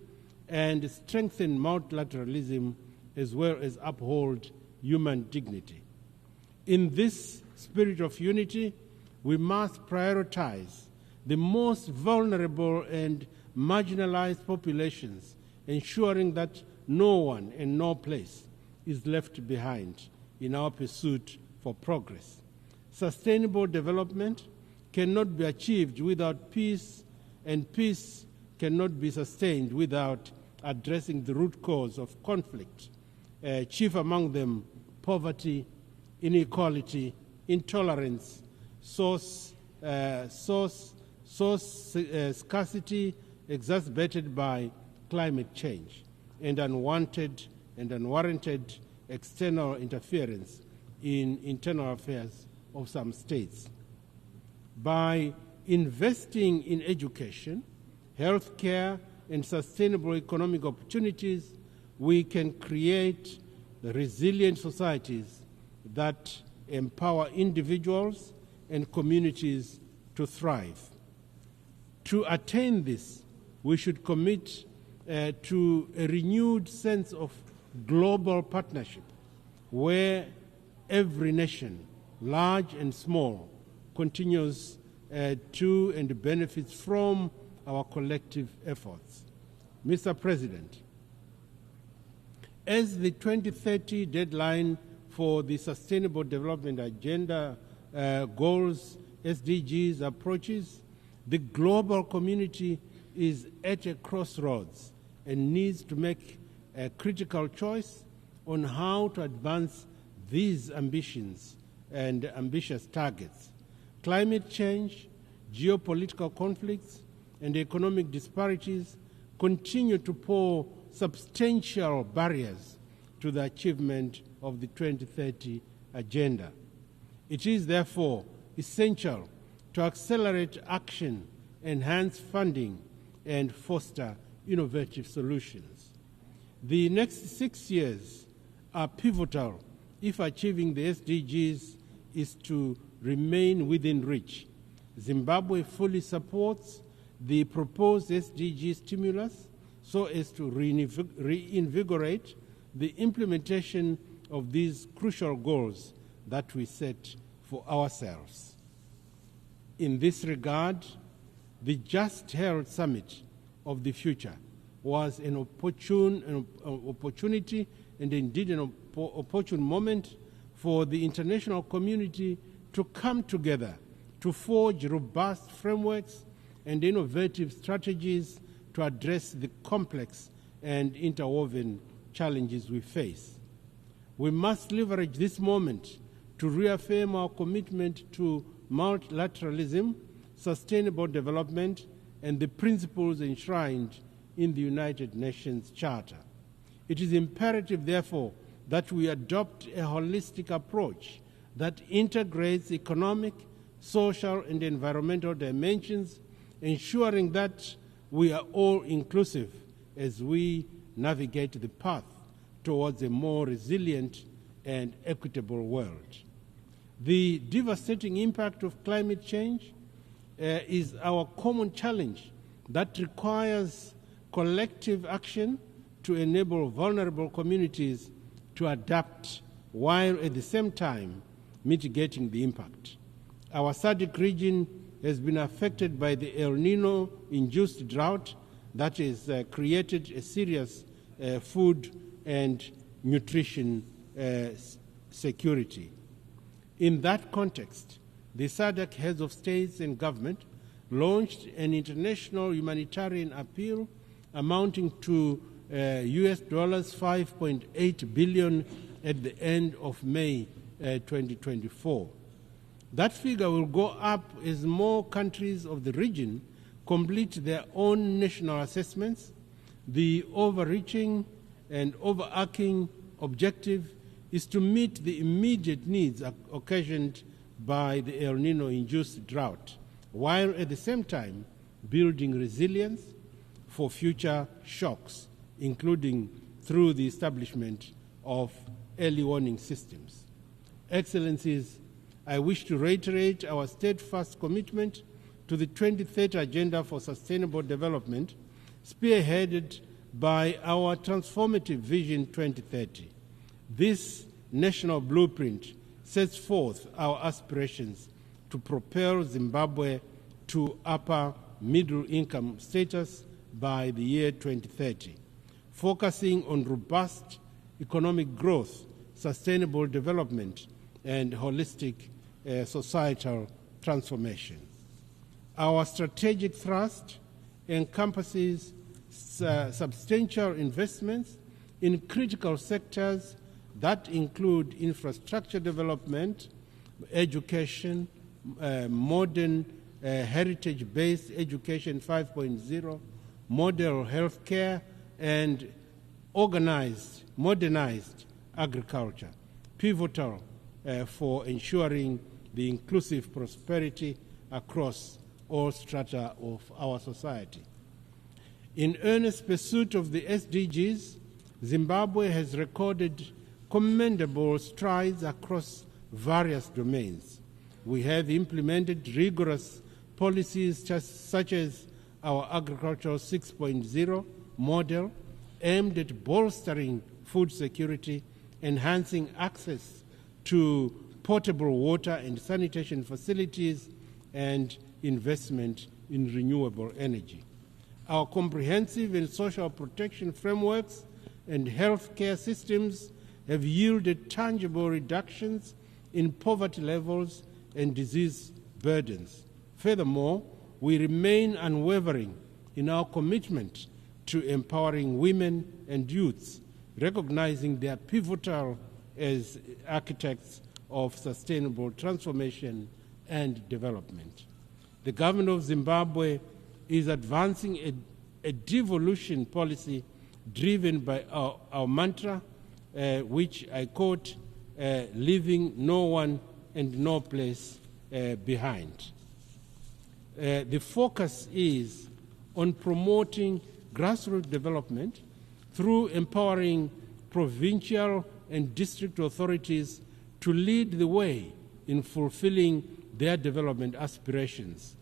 and strengthen multilateralism, as well as uphold human dignity. In this spirit of unity, we must prioritize the most vulnerable and marginalized populations, ensuring that no one and no place is left behind in our pursuit for progress. Sustainable development cannot be achieved without peace, and peace cannot be sustained without addressing the root cause of conflict, chief among them poverty, inequality, intolerance, scarcity exacerbated by climate change, and unwanted and unwarranted external interference in internal affairs of some states. By investing in education, healthcare, and sustainable economic opportunities, we can create resilient societies that empower individuals and communities to thrive. To attain this, we should commit to a renewed sense of global partnership, where every nation, large and small, continues to and benefits from our collective efforts. Mr. President, as the 2030 deadline for the Sustainable Development Agenda goals, SDGs, approaches, the global community is at a crossroads and needs to make a critical choice on how to advance these ambitions and ambitious targets. Climate change, geopolitical conflicts, and economic disparities continue to pose substantial barriers to the achievement of the 2030 agenda. It is therefore essential to accelerate action, enhance funding, and foster innovative solutions. The next 6 years are pivotal if achieving the SDGs is to remain within reach. Zimbabwe fully supports the proposed SDG stimulus so as to reinvigorate the implementation of these crucial goals that we set for ourselves. In this regard, the just held Summit of the Future was an opportunity and indeed an opportune moment for the international community to come together to forge robust frameworks and innovative strategies to address the complex and interwoven challenges we face. We must leverage this moment to reaffirm our commitment to multilateralism, sustainable development, and the principles enshrined in the United Nations Charter. It is imperative, therefore, that we adopt a holistic approach that integrates economic, social, and environmental dimensions, ensuring that we are all inclusive as we navigate the path towards a more resilient and equitable world. The devastating impact of climate change is our common challenge that requires collective action to enable vulnerable communities to adapt while at the same time mitigating the impact. Our SADC region has been affected by the El Nino-induced drought that has created a serious food and nutrition security. In that context, the SADC heads of states and government launched an international humanitarian appeal amounting to US $5.8 billion at the end of May 2024. That figure will go up as more countries of the region complete their own national assessments. The overreaching and overarching objective is to meet the immediate needs occasioned by the El Nino-induced drought, while at the same time building resilience for future shocks, including through the establishment of early warning systems. Excellencies, I wish to reiterate our steadfast commitment to the 2030 Agenda for Sustainable Development, spearheaded by our transformative Vision 2030. This national blueprint sets forth our aspirations to propel Zimbabwe to upper middle income status by the year 2030, focusing on robust economic growth, sustainable development, and holistic societal transformation. Our strategic thrust encompasses substantial investments in critical sectors that include infrastructure development, education, modern heritage-based education 5.0, model healthcare, and modernized agriculture, pivotal for ensuring the inclusive prosperity across all strata of our society. In earnest pursuit of the SDGs, Zimbabwe has recorded commendable strides across various domains. We have implemented rigorous policies such as our Agricultural 6.0 model aimed at bolstering food security, enhancing access to potable water and sanitation facilities, and investment in renewable energy. Our comprehensive and social protection frameworks and healthcare systems have yielded tangible reductions in poverty levels and disease burdens. Furthermore, we remain unwavering in our commitment to empowering women and youths, recognizing their pivotal as architects of sustainable transformation and development. The government of Zimbabwe is advancing a devolution policy driven by our mantra, which I quote, leaving no one and no place behind. The focus is on promoting grassroots development through empowering provincial and district authorities to lead the way in fulfilling their development aspirations.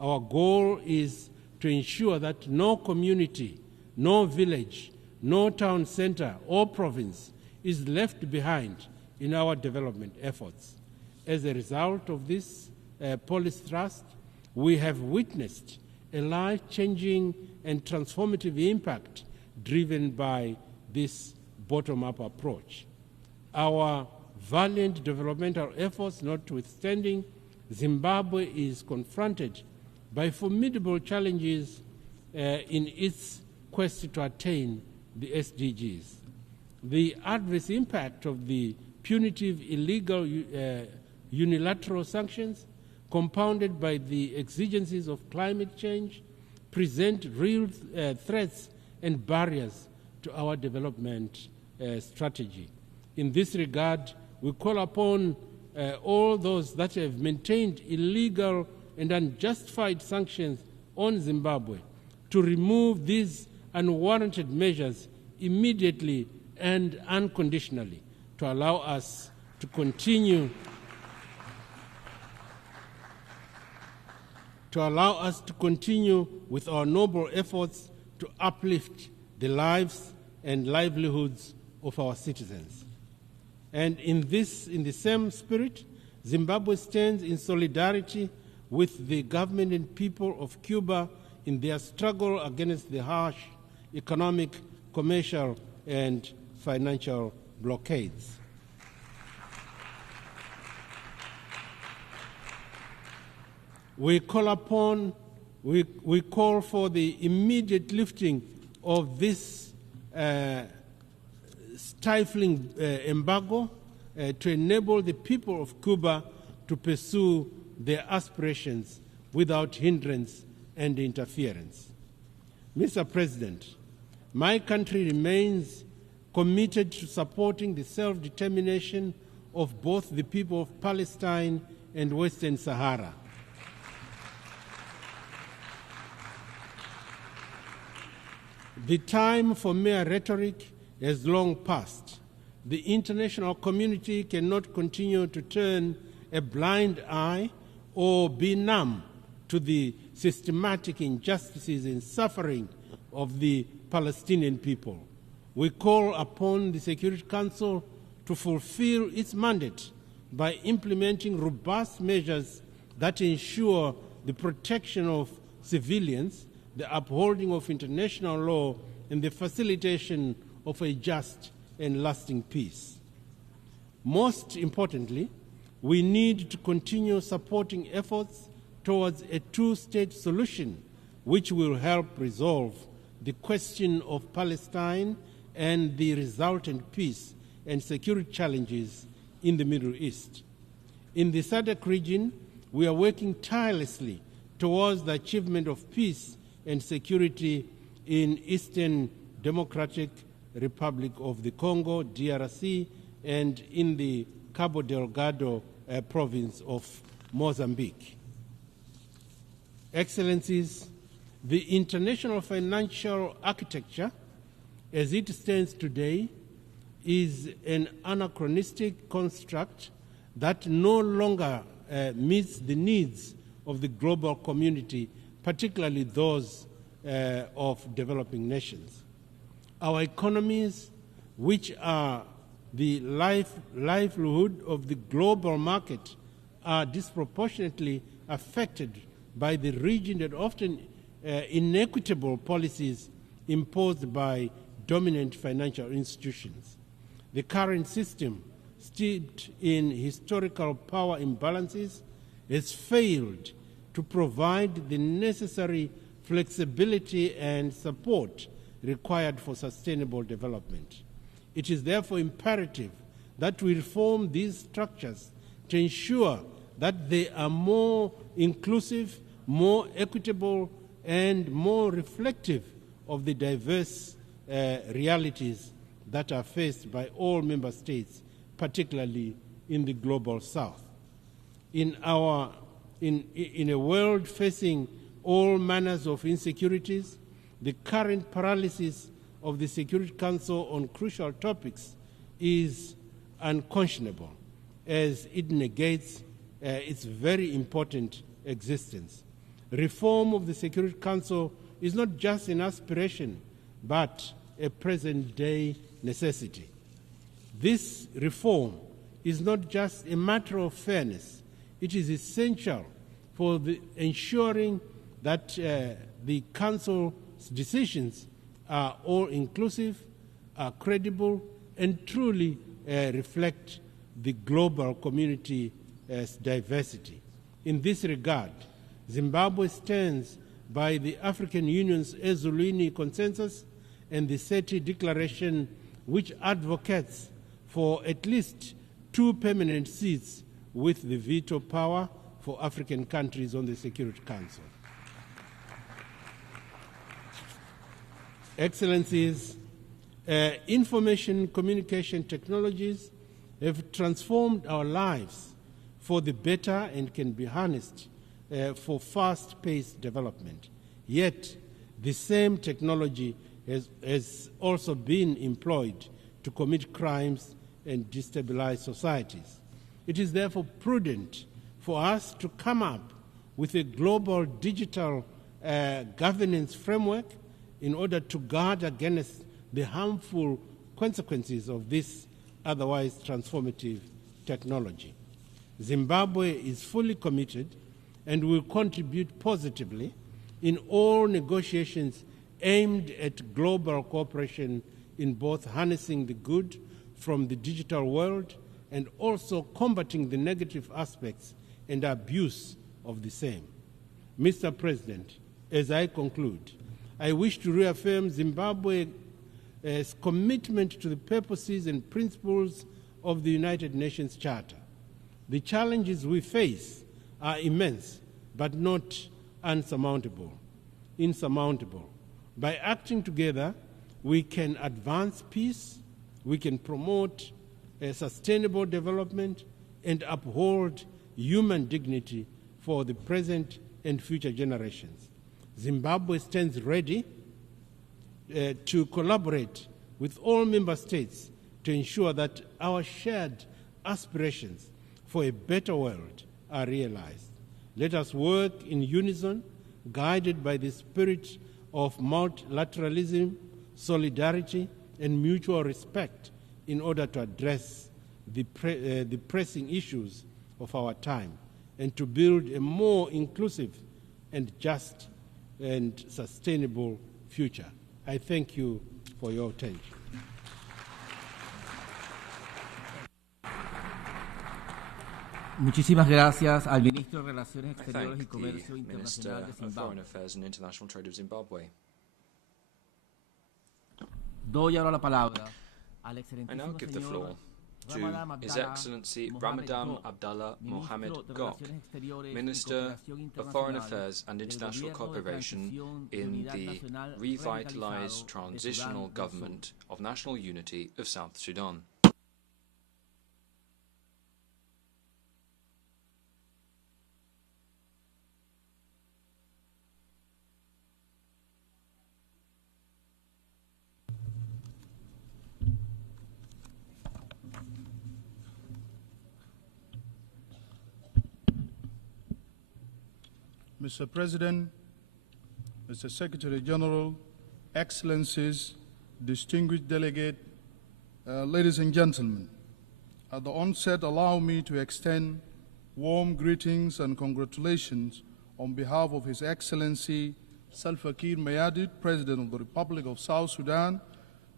Our goal is to ensure that no community, no village, no town center or province is left behind in our development efforts. As a result of this policy thrust, we have witnessed a life-changing and transformative impact driven by this bottom-up approach. Our valiant developmental efforts notwithstanding, Zimbabwe is confronted by formidable challenges in its quest to attain the SDGs. The adverse impact of the punitive, illegal, unilateral sanctions, compounded by the exigencies of climate change, present real threats and barriers to our development strategy. In this regard, we call upon all those that have maintained illegal and unjustified sanctions on Zimbabwe to remove these unwarranted measures immediately and unconditionally to allow us to continue with our noble efforts to uplift the lives and livelihoods of our citizens. And in the same spirit, Zimbabwe stands in solidarity with the government and people of Cuba in their struggle against the harsh economic, commercial, and financial blockades. We call for the immediate lifting of this stifling embargo to enable the people of Cuba to pursue their aspirations without hindrance and interference. Mr. President, my country remains committed to supporting the self-determination of both the people of Palestine and Western Sahara. The time for mere rhetoric has long passed. The international community cannot continue to turn a blind eye or be numb to the systematic injustices and suffering of the Palestinian people. We call upon the Security Council to fulfill its mandate by implementing robust measures that ensure the protection of civilians, the upholding of international law, and the facilitation of a just and lasting peace. Most importantly, we need to continue supporting efforts towards a two-state solution which will help resolve the question of Palestine and the resultant peace and security challenges in the Middle East. In the SADC region, we are working tirelessly towards the achievement of peace and security in Eastern Democratic Republic of the Congo, DRC, and in the Cabo Delgado province of Mozambique. Excellencies, the international financial architecture, as it stands today, is an anachronistic construct that no longer meets the needs of the global community, particularly those of developing nations. Our economies, which are the livelihood of the global market, are disproportionately affected by the rigid and often inequitable policies imposed by dominant financial institutions. The current system, steeped in historical power imbalances, has failed to provide the necessary flexibility and support required for sustainable development. It is therefore imperative that we reform these structures to ensure that they are more inclusive, more equitable, and more reflective of the diverse realities that are faced by all member states, particularly in the global south. In a world facing all manners of insecurities, the current paralysis of the Security Council on crucial topics is unconscionable, as it negates its very important existence. Reform of the Security Council is not just an aspiration, but a present-day necessity. This reform is not just a matter of fairness. It is essential for ensuring that the Council's decisions are all-inclusive, are credible, and truly reflect the global community's diversity. In this regard, Zimbabwe stands by the African Union's Ezulwini Consensus and the SETI Declaration, which advocates for at least 2 permanent seats with the veto power for African countries on the Security Council. Excellencies, information communication technologies have transformed our lives for the better and can be harnessed for fast-paced development. Yet, the same technology has also been employed to commit crimes and destabilize societies. It is therefore prudent for us to come up with a global digital governance framework in order to guard against the harmful consequences of this otherwise transformative technology. Zimbabwe is fully committed and will contribute positively in all negotiations aimed at global cooperation in both harnessing the good from the digital world and also combating the negative aspects and abuse of the same. Mr. President, as I conclude, I wish to reaffirm Zimbabwe's commitment to the purposes and principles of the United Nations Charter. The challenges we face are immense, but not insurmountable. By acting together, we can advance peace, we can promote sustainable development, and uphold human dignity for the present and future generations. Zimbabwe stands ready to collaborate with all member states to ensure that our shared aspirations for a better world are realized. Let us work in unison, guided by the spirit of multilateralism, solidarity, and mutual respect in order to address the pressing issues of our time and to build a more inclusive and just and sustainable future. I thank you for your attention. Muchísimas gracias al Ministro de Relaciones I Exteriores y thank Comercio the Minister Internacional de of Foreign Zimbabue. Affairs and International Trade of Zimbabwe. Doy ahora la palabra al I excelentísimo now give the floor señor to Ramadan His Abdallah Excellency Mohamed Ramadan Gok, Abdallah Mohamed Ministro de Gok, Relaciones Exteriores y Minister Cooperación of Foreign Internacional Affairs and del International Gobierno de Cooperation Transición y in Unidad the Nacional revitalized Radicalizado de Transitional Sudán del Government Sur. of National Unity of South Sudan. Mr. President, Mr. Secretary General, Excellencies, distinguished delegate, ladies and gentlemen, at the onset, allow me to extend warm greetings and congratulations on behalf of His Excellency Salva Kiir Mayardit, President of the Republic of South Sudan,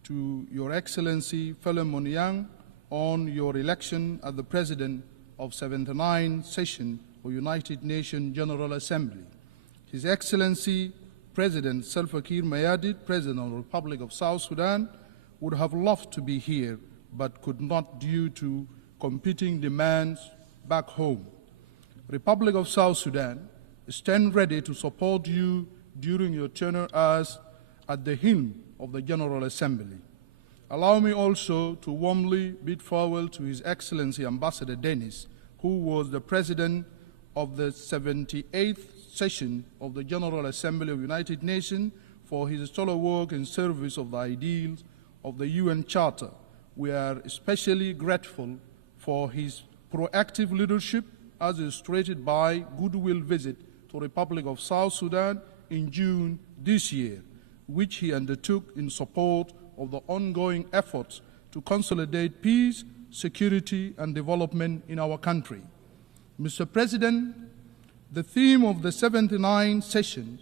to Your Excellency Philemon Yang on your election as the President of 79th Session of United Nations General Assembly. His Excellency President Salva Kiir Mayardit, President of the Republic of South Sudan, would have loved to be here but could not due to competing demands back home. Republic of South Sudan stand ready to support you during your tenure as at the helm of the General Assembly. Allow me also to warmly bid farewell to His Excellency Ambassador Dennis, who was the President of the 78th Session of the General Assembly of the United Nations for his stellar work in service of the ideals of the UN Charter. We are especially grateful for his proactive leadership as illustrated by goodwill visit to the Republic of South Sudan in June this year, which he undertook in support of the ongoing efforts to consolidate peace, security, and development in our country. Mr. President, the theme of the 79th session,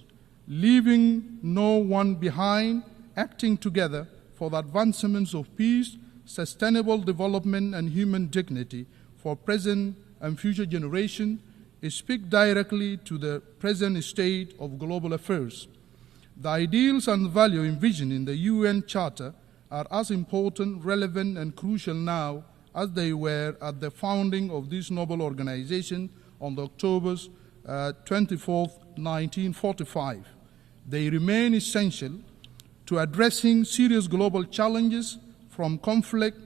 leaving no one behind, acting together for the advancements of peace, sustainable development, and human dignity for present and future generations, speak directly to the present state of global affairs. The ideals and values envisioned in the UN Charter are as important, relevant, and crucial now as they were at the founding of this noble organization on October 24, 1945. They remain essential to addressing serious global challenges from conflict,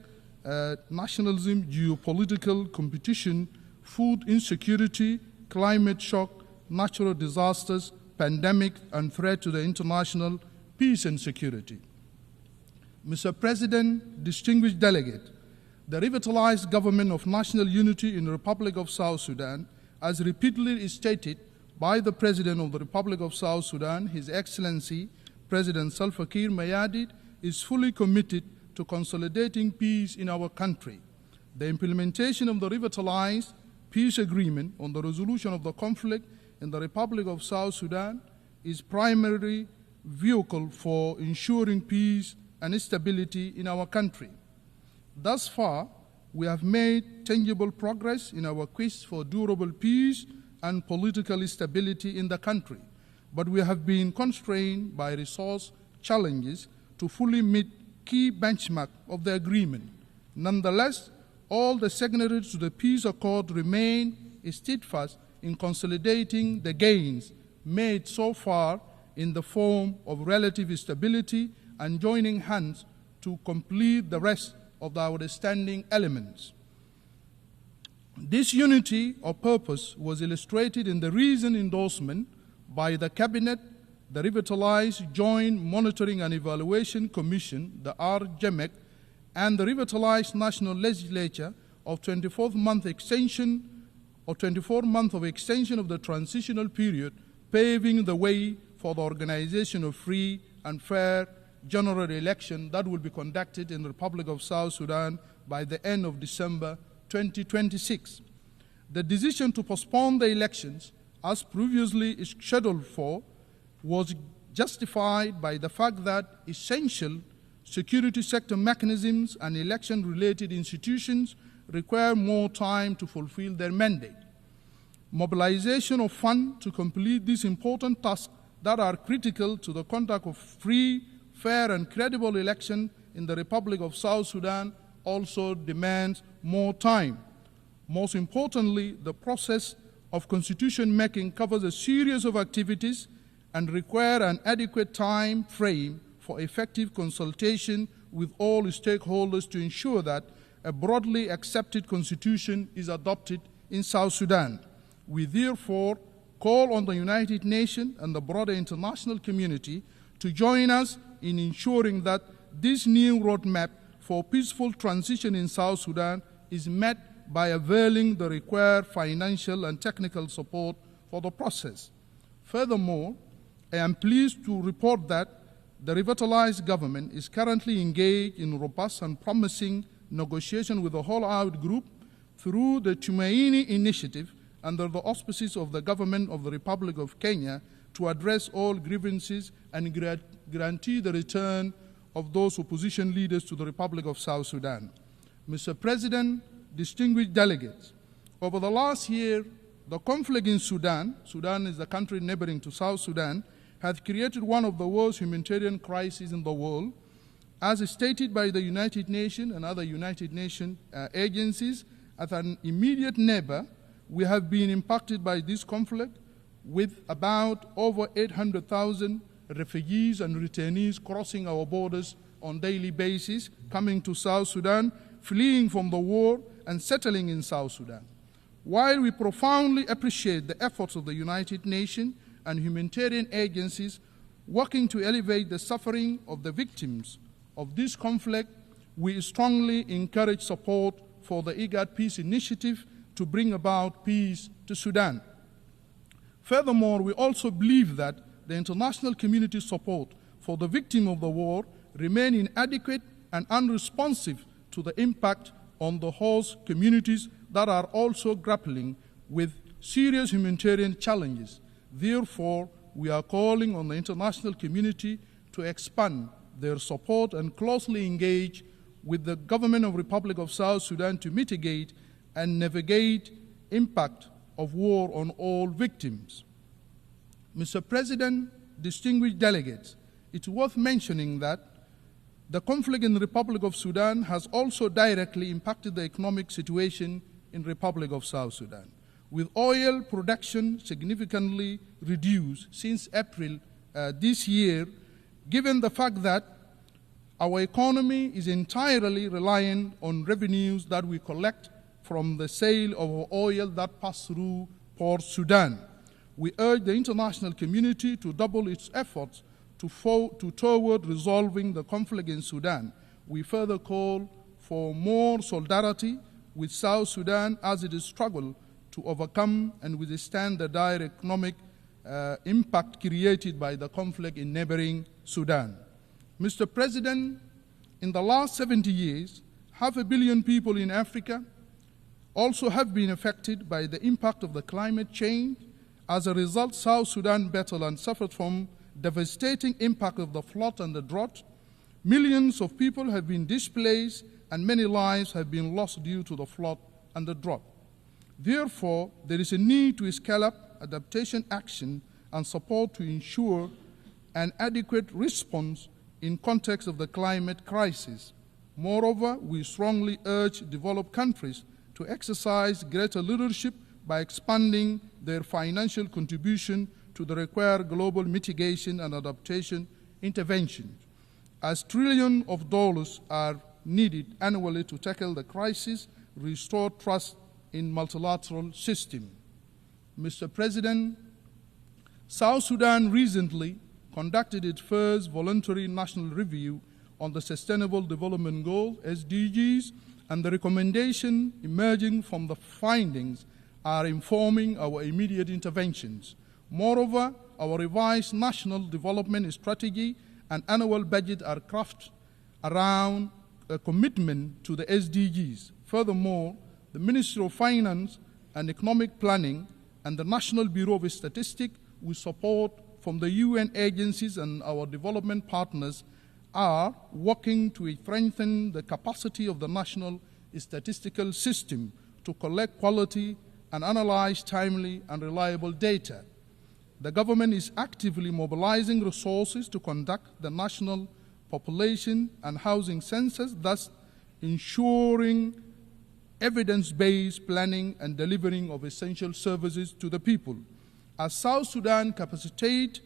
nationalism, geopolitical competition, food insecurity, climate shock, natural disasters, pandemic, and threat to the international peace and security. Mr. President, distinguished delegate, the revitalized government of national unity in the Republic of South Sudan, as repeatedly stated by the President of the Republic of South Sudan, His Excellency President Salva Kiir Mayardit, is fully committed to consolidating peace in our country. The implementation of the revitalized peace agreement on the resolution of the conflict in the Republic of South Sudan is primary vehicle for ensuring peace and stability in our country. Thus far, we have made tangible progress in our quest for durable peace and political stability in the country, but we have been constrained by resource challenges to fully meet key benchmarks of the agreement. Nonetheless, all the signatories to the peace accord remain steadfast in consolidating the gains made so far in the form of relative stability and joining hands to complete the rest of the outstanding elements. This unity of purpose was illustrated in the recent endorsement by the Cabinet, the revitalized Joint Monitoring and Evaluation Commission, the RJMEC, and the revitalized National Legislature of 24 month of extension of the transitional period, paving the way for the organization of free and fair general election that will be conducted in the Republic of South Sudan by the end of December 2026. The decision to postpone the elections, as previously scheduled for, was justified by the fact that essential security sector mechanisms and election-related institutions require more time to fulfill their mandate. Mobilization of funds to complete these important tasks that are critical to the conduct of free, fair, and credible election in the Republic of South Sudan also demands more time. Most importantly, the process of constitution making covers a series of activities and require an adequate time frame for effective consultation with all stakeholders to ensure that a broadly accepted constitution is adopted in South Sudan. We therefore call on the United Nations and the broader international community to join us in ensuring that this new roadmap for peaceful transition in South Sudan is met by availing the required financial and technical support for the process. Furthermore, I am pleased to report that the revitalized government is currently engaged in robust and promising negotiation with the All-Out Group through the Tumaini Initiative under the auspices of the government of the Republic of Kenya to address all grievances and guarantee the return of those opposition leaders to the Republic of South Sudan. Mr. President, distinguished delegates, over the last year, the conflict in Sudan is the country neighboring to South Sudan, has created one of the worst humanitarian crises in the world. As stated by the United Nations and other United Nations agencies, as an immediate neighbor, we have been impacted by this conflict with about over 800,000 refugees and returnees crossing our borders on a daily basis, coming to South Sudan, fleeing from the war and settling in South Sudan. While we profoundly appreciate the efforts of the United Nations and humanitarian agencies working to alleviate the suffering of the victims of this conflict, we strongly encourage support for the IGAD Peace Initiative to bring about peace to Sudan. Furthermore, we also believe that the international community's support for the victim of the war remain inadequate and unresponsive to the impact on the host communities that are also grappling with serious humanitarian challenges. Therefore, we are calling on the international community to expand their support and closely engage with the government of Republic of South Sudan to mitigate and navigate impact of war on all victims. Mr. President, distinguished delegates, it's worth mentioning that the conflict in the Republic of Sudan has also directly impacted the economic situation in the Republic of South Sudan, with oil production significantly reduced since April this year, given the fact that our economy is entirely reliant on revenues that we collect from the sale of oil that pass through Port Sudan. We urge the international community to double its efforts toward resolving the conflict in Sudan. We further call for more solidarity with South Sudan as it struggles to overcome and withstand the dire economic impact created by the conflict in neighboring Sudan. Mr. President, in the last 70 years, 500 million people in Africa also have been affected by the impact of the climate change. As a result, South Sudan battled and suffered from devastating impact of the flood and the drought. Millions of people have been displaced and many lives have been lost due to the flood and the drought. Therefore, there is a need to scale up adaptation action and support to ensure an adequate response in context of the climate crisis. Moreover, we strongly urge developed countries to exercise greater leadership by expanding their financial contribution to the required global mitigation and adaptation interventions, as trillions of dollars are needed annually to tackle the crisis, restore trust in multilateral system. Mr. President, South Sudan recently conducted its first voluntary national review on the Sustainable Development Goals, SDGs, and the recommendations emerging from the findings are informing our immediate interventions. Moreover, our revised national development strategy and annual budget are crafted around a commitment to the SDGs. Furthermore, the Ministry of Finance and Economic Planning and the National Bureau of Statistics, with support from the UN agencies and our development partners, are working to strengthen the capacity of the national statistical system to collect quality and analyze timely and reliable data. The government is actively mobilizing resources to conduct the national population and housing census, thus ensuring evidence-based planning and delivering of essential services to the people. As South Sudan capacitates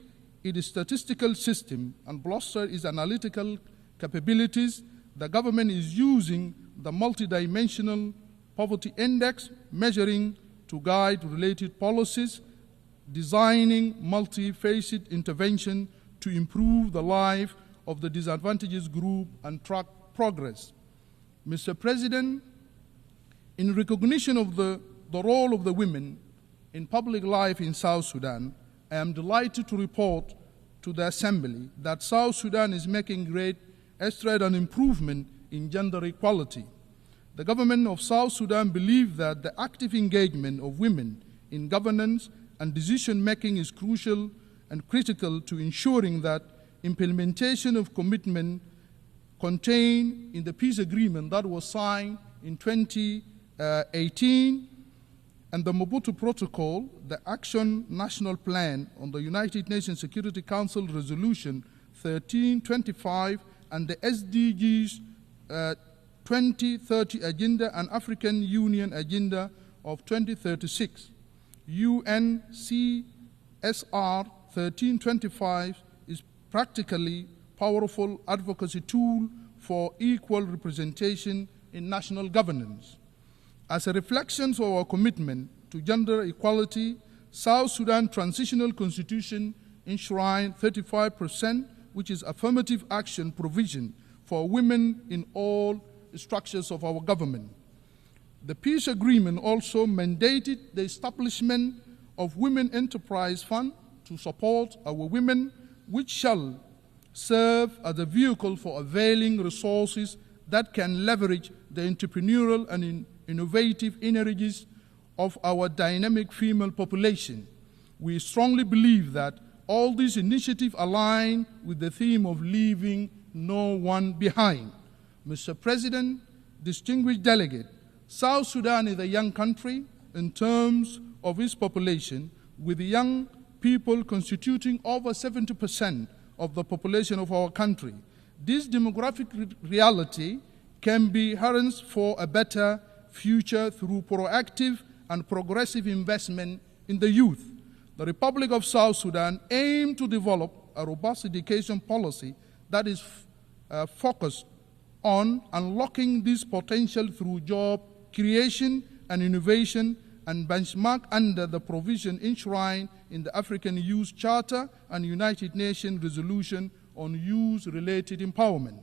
its statistical system and bolsters its analytical capabilities, the government is using the multidimensional poverty index measuring to guide related policies, designing multi-faceted intervention to improve the life of the disadvantaged group and track progress. Mr. President, in recognition of the role of the women in public life in South Sudan, I am delighted to report to the Assembly that South Sudan is making great strides and improvement in gender equality. The government of South Sudan believes that the active engagement of women in governance and decision-making is crucial and critical to ensuring that implementation of commitment contained in the peace agreement that was signed in 2018 and the Mobutu Protocol, the Action National Plan on the United Nations Security Council Resolution 1325 and the SDGs 2030 Agenda and African Union Agenda of 2036. UNCSR 1325 is practically powerful advocacy tool for equal representation in national governance. As a reflection of our commitment to gender equality, South Sudan Transitional Constitution enshrined 35%, which is affirmative action provision for women in all structures of our government. The peace agreement also mandated the establishment of Women Enterprise Fund to support our women, which shall serve as a vehicle for availing resources that can leverage the entrepreneurial and innovative energies of our dynamic female population. We strongly believe that all these initiatives align with the theme of leaving no one behind. Mr. President, distinguished delegate, South Sudan is a young country in terms of its population, with young people constituting over 70% of the population of our country. This demographic reality can be harnessed for a better future through proactive and progressive investment in the youth. The Republic of South Sudan aims to develop a robust education policy that is focused on unlocking this potential through job creation and innovation, and benchmark under the provision enshrined in the African Youth Charter and United Nations Resolution on Youth-Related Empowerment.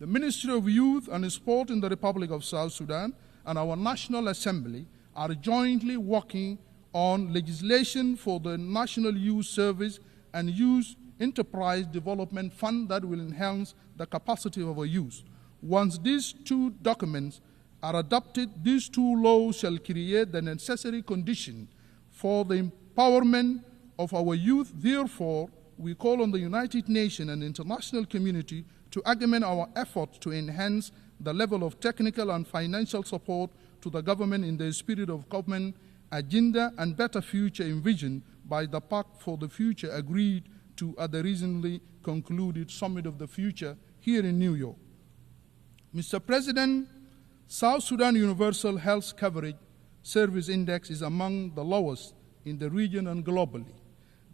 The Ministry of Youth and Sport in the Republic of South Sudan and our National Assembly are jointly working on legislation for the National Youth Service and Youth Enterprise Development Fund that will enhance the capacity of our youth. Once these two documents are adopted, these two laws shall create the necessary condition for the empowerment of our youth. Therefore, we call on the United Nations and international community to augment our efforts to enhance the level of technical and financial support to the government in the spirit of government agenda and better future envisioned by the Pact for the Future agreed to at the recently concluded Summit of the Future here in New York. Mr. President, South Sudan Universal Health Coverage Service Index is among the lowest in the region and globally.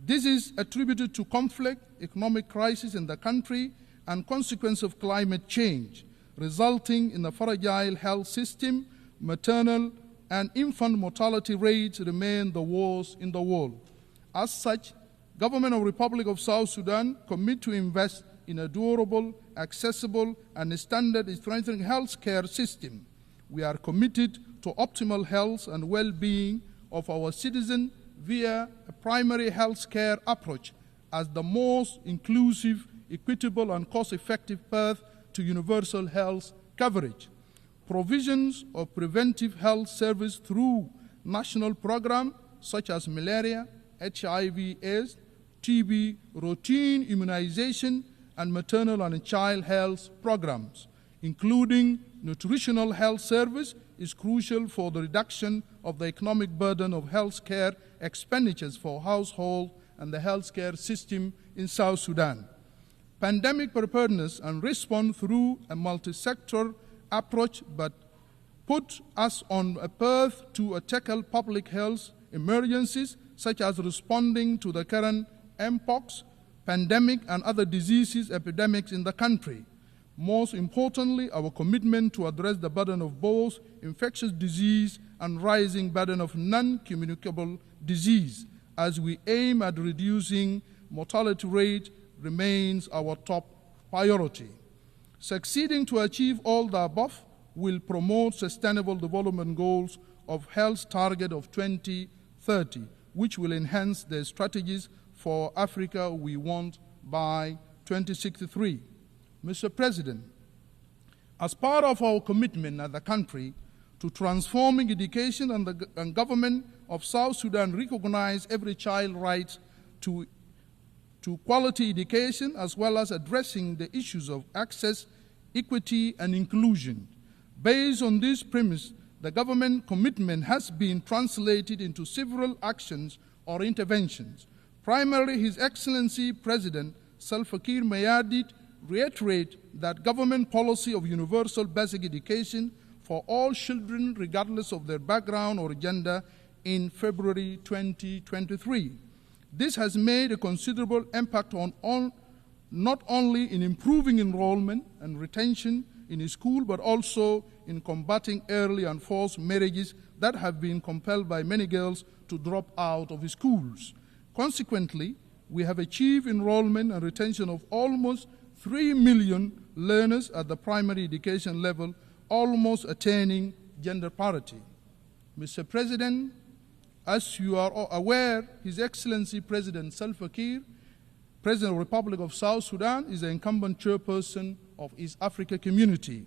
This is attributed to conflict, economic crisis in the country, and consequence of climate change, resulting in a fragile health system. Maternal and infant mortality rates remain the worst in the world. As such, Government of Republic of South Sudan commit to invest in a durable, accessible, and standard strengthening health care system. We are committed to optimal health and well-being of our citizens via a primary health care approach as the most inclusive, equitable, and cost-effective path to universal health coverage. Provisions of preventive health service through national programs such as malaria, HIV/AIDS, TB, routine immunization, and maternal and child health programs, including nutritional health service, is crucial for the reduction of the economic burden of health care expenditures for households and the health care system in South Sudan. Pandemic preparedness and response through a multi-sector approach but put us on a path to tackle public health emergencies such as responding to the current mpox pandemic and other diseases epidemics in the country. Most importantly, our commitment to address the burden of both infectious disease and rising burden of non-communicable disease as we aim at reducing mortality rate remains our top priority. Succeeding to achieve all the above will promote sustainable development goals of health target of 2030, which will enhance the strategies for Africa we want by 2063. Mr. President, as part of our commitment as a country to transforming education and government of South Sudan recognize every child's right to quality education as well as addressing the issues of access, equity, and inclusion. Based on this premise, the government commitment has been translated into several actions or interventions. Primarily, His Excellency President Salva Kiir Mayardit reiterate that government policy of universal basic education for all children regardless of their background or gender in February 2023. This has made a considerable impact on not only in improving enrollment and retention in school, but also in combating early and forced marriages that have been compelled by many girls to drop out of schools. Consequently, we have achieved enrollment and retention of almost 3 million learners at the primary education level, almost attaining gender parity. Mr. President, as you are aware, His Excellency President Salva Kiir President of the Republic of South Sudan is the incumbent chairperson of East Africa Community,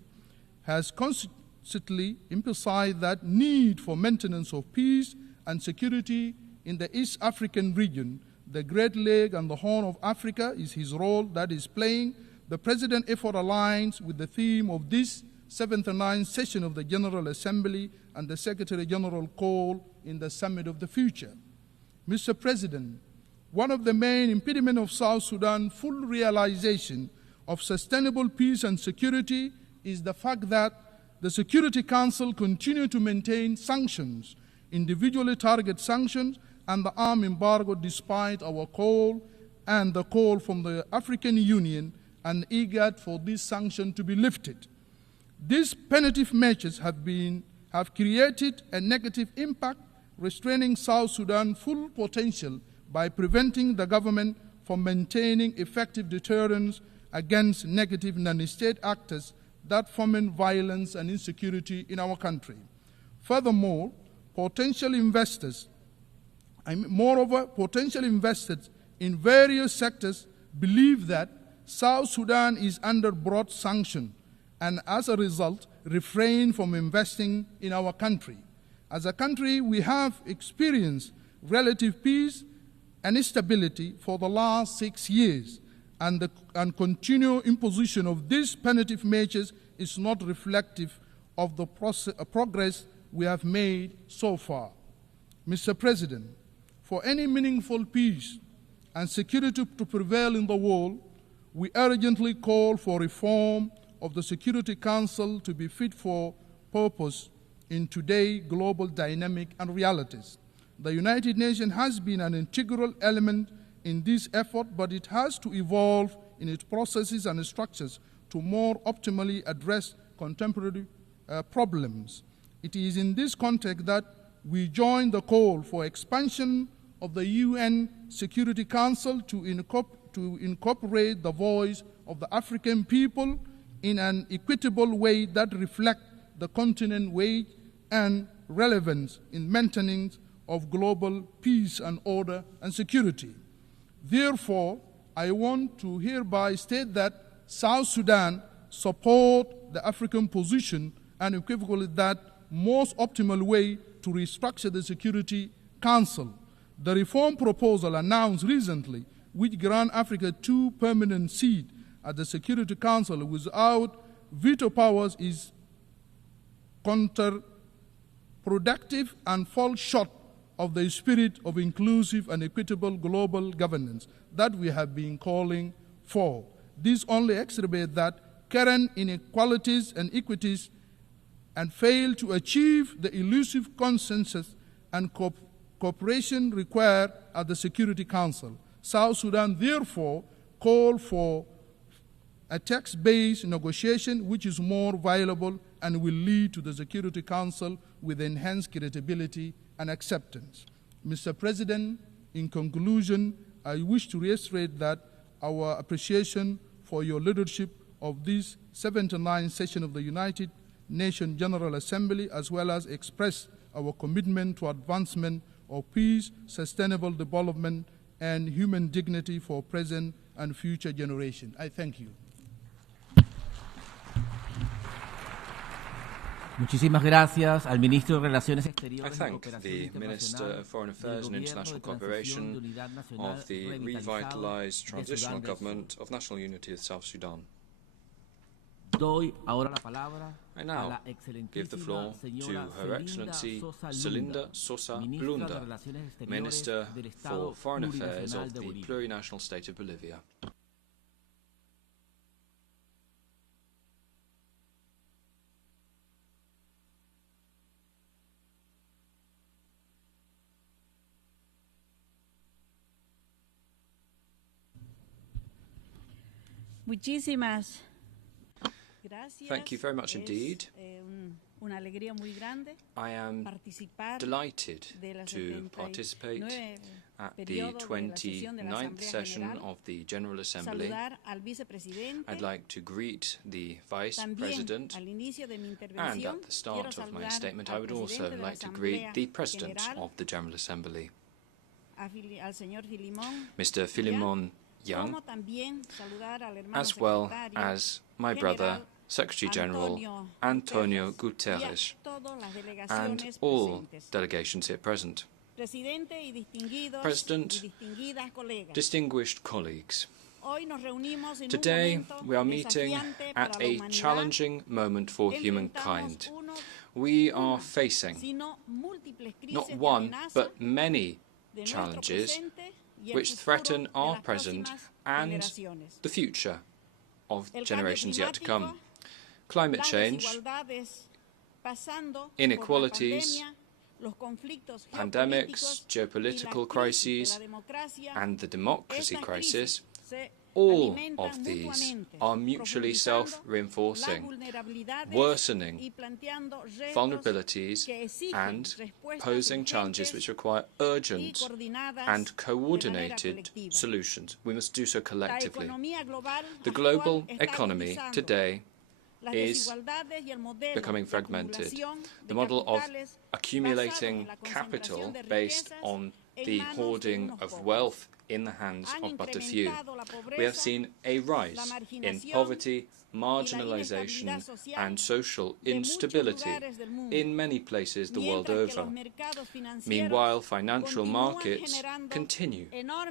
has constantly emphasized that need for maintenance of peace and security in the East African region. The Great Lake and the Horn of Africa is his role that is playing. The President's effort aligns with the theme of this 79th session of the General Assembly and the Secretary General call in the Summit of the Future. Mr. President, one of the main impediments of South Sudan's full realization of sustainable peace and security is the fact that the Security Council continues to maintain sanctions, individually target sanctions, and the arms embargo despite our call and the call from the African Union and IGAD for this sanction to be lifted. These punitive measures have created a negative impact, restraining South Sudan's full potential by preventing the government from maintaining effective deterrence against negative non-state actors that foment violence and insecurity in our country. Furthermore, potential investors in various sectors believe that South Sudan is under broad sanction and as a result refrain from investing in our country. As a country, we have experienced relative peace and stability for the last 6 years, and continual imposition of these punitive measures is not reflective of the progress we have made so far. Mr. President, for any meaningful peace and security to prevail in the world, we urgently call for reform of the Security Council to be fit for purpose in today's global dynamic and realities. The United Nations has been an integral element in this effort, but it has to evolve in its processes and structures to more optimally address contemporary problems. It is in this context that we join the call for expansion of the UN Security Council to incorporate the voice of the African people in an equitable way that reflects the continent's weight and relevance in maintaining of global peace and order and security. Therefore, I want to hereby state that South Sudan support the African position and equivocally that most optimal way to restructure the Security Council. The reform proposal announced recently, which grant Africa 2 permanent seats at the Security Council without veto powers, is counterproductive and falls short of the spirit of inclusive and equitable global governance that we have been calling for. This only exacerbates that current inequalities and equities and fail to achieve the elusive consensus and cooperation required at the Security Council. South Sudan therefore called for a text-based negotiation which is more viable and will lead to the Security Council with enhanced credibility and acceptance. Mr. President, in conclusion, I wish to reiterate that our appreciation for your leadership of this 79th session of the United Nations General Assembly, as well as express our commitment to advancement of peace, sustainable development, and human dignity for present and future generations. I thank you. Muchísimas gracias al Ministro de Relaciones Exteriores. I thank the Minister of Foreign Affairs and International Cooperation of the revitalized transitional government of national unity of South Sudan. I now give the floor to Her Excellency Celinda Sosa Lunda, Minister for Foreign Affairs of the plurinational state of Bolivia. Muchísimas gracias. Thank you very much indeed. Una alegría muy grande. I am delighted to participate at the 29th session of the General Assembly. I'd like to greet the Vice President, and at the start of my statement I would also like to greet the President of the General Assembly, Mr. Filimon Young, as well as my brother, Secretary General Antonio Guterres, and all delegations here present. President, distinguished colleagues, today we are meeting at a challenging moment for humankind. We are facing not one, but many challenges which threaten our present and the future of generations yet to come. Climate change, inequalities, pandemics, geopolitical crises, and the democracy crisis, all of these are mutually self-reinforcing, worsening vulnerabilities and posing challenges which require urgent and coordinated solutions. We must do so collectively. The global economy today is becoming fragmented. The model of accumulating capital based on the hoarding of wealth in the hands of but a few. We have seen a rise in poverty, marginalization, and social instability in many places the world over. Meanwhile, financial markets continue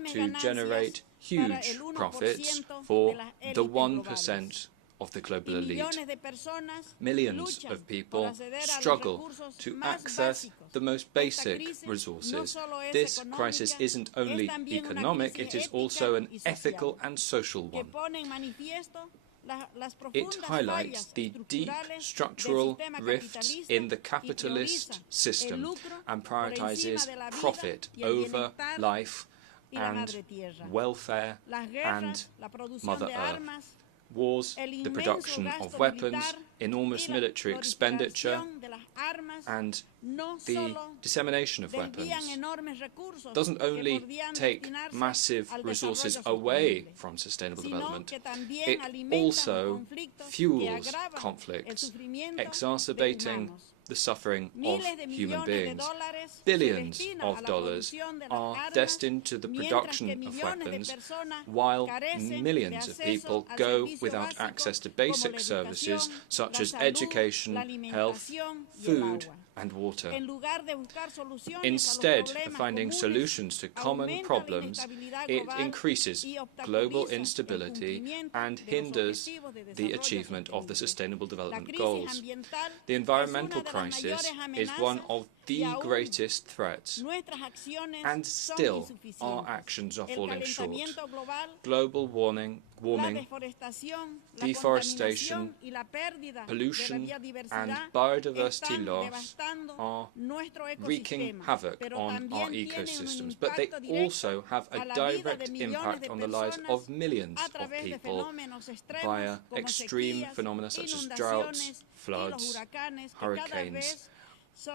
to generate huge profits for the 1% of the global elite. Millions of people struggle to access the most basic resources. This crisis isn't only economic, it is also an ethical and social one. It highlights the deep structural rifts in the capitalist system and prioritizes profit over life and welfare and Mother Earth. Wars, the production of weapons, enormous military expenditure, and the dissemination of weapons doesn't only take massive resources away from sustainable development, it also fuels conflicts, exacerbating the suffering of human beings. Billions of dollars are destined to the production of weapons, while millions of people go without access to basic services such as education, health, food, and water. Instead of finding solutions to common problems, it increases global instability and hinders the achievement of the Sustainable Development Goals. The environmental crisis is one of the greatest threats, and still our actions are falling short. Global warming, deforestation, pollution, and biodiversity loss are wreaking havoc on our ecosystems, but they also have a direct impact on the lives of millions of people via extreme phenomena such as droughts, floods, hurricanes,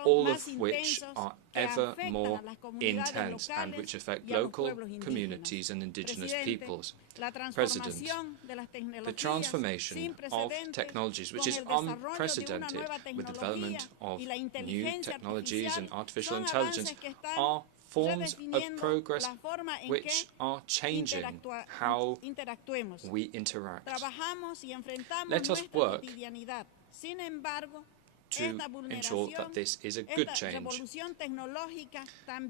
all of which are ever more intense and which affect local communities and indigenous peoples. President, the transformation of technologies, which is unprecedented with the development of new technologies and artificial intelligence, are forms of progress which are changing how we interact. Let us work to ensure that this is a good change.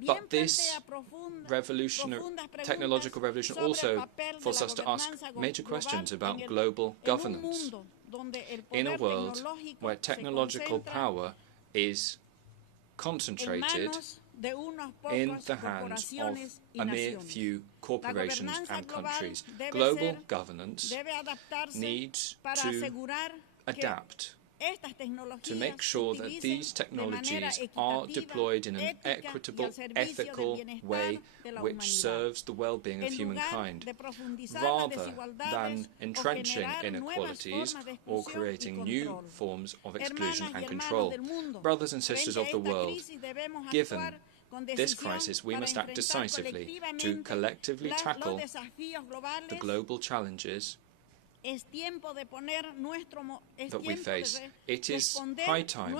But this technological revolution also forces us to ask major questions about global governance. In a world where technological power is concentrated in the hands of a mere few corporations and countries, global governance needs to adapt to make sure that these technologies are deployed in an equitable, ethical way which serves the well-being of humankind, rather than entrenching inequalities or creating new forms of exclusion and control. Brothers and sisters of the world, given this crisis, we must act decisively to collectively tackle the global challenges that we face. It is high time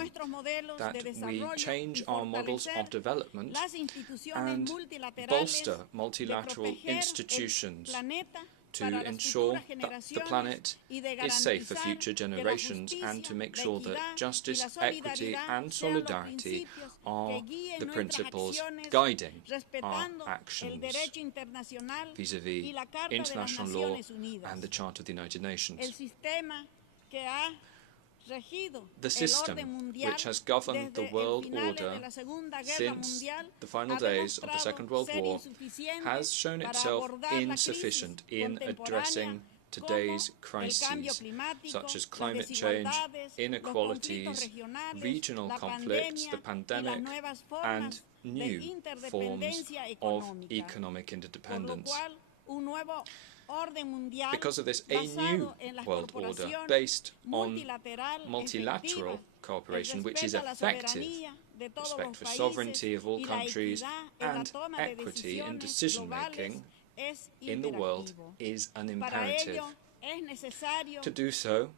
that we change our models of development and bolster multilateral institutions to ensure that the planet is safe for future generations and to make sure that justice, equity and solidarity are the principles guiding our actions vis-à-vis international law and the Charter of the United Nations. The system which has governed the world order since the final days of the Second World War has shown itself insufficient in addressing today's crises, such as climate change, inequalities, regional conflicts, the pandemic, and new forms of economic interdependence. Because of this, a new world order based on multilateral cooperation, which is effective, respect for sovereignty of all countries, and equity in decision-making in the world is an imperative. To do so,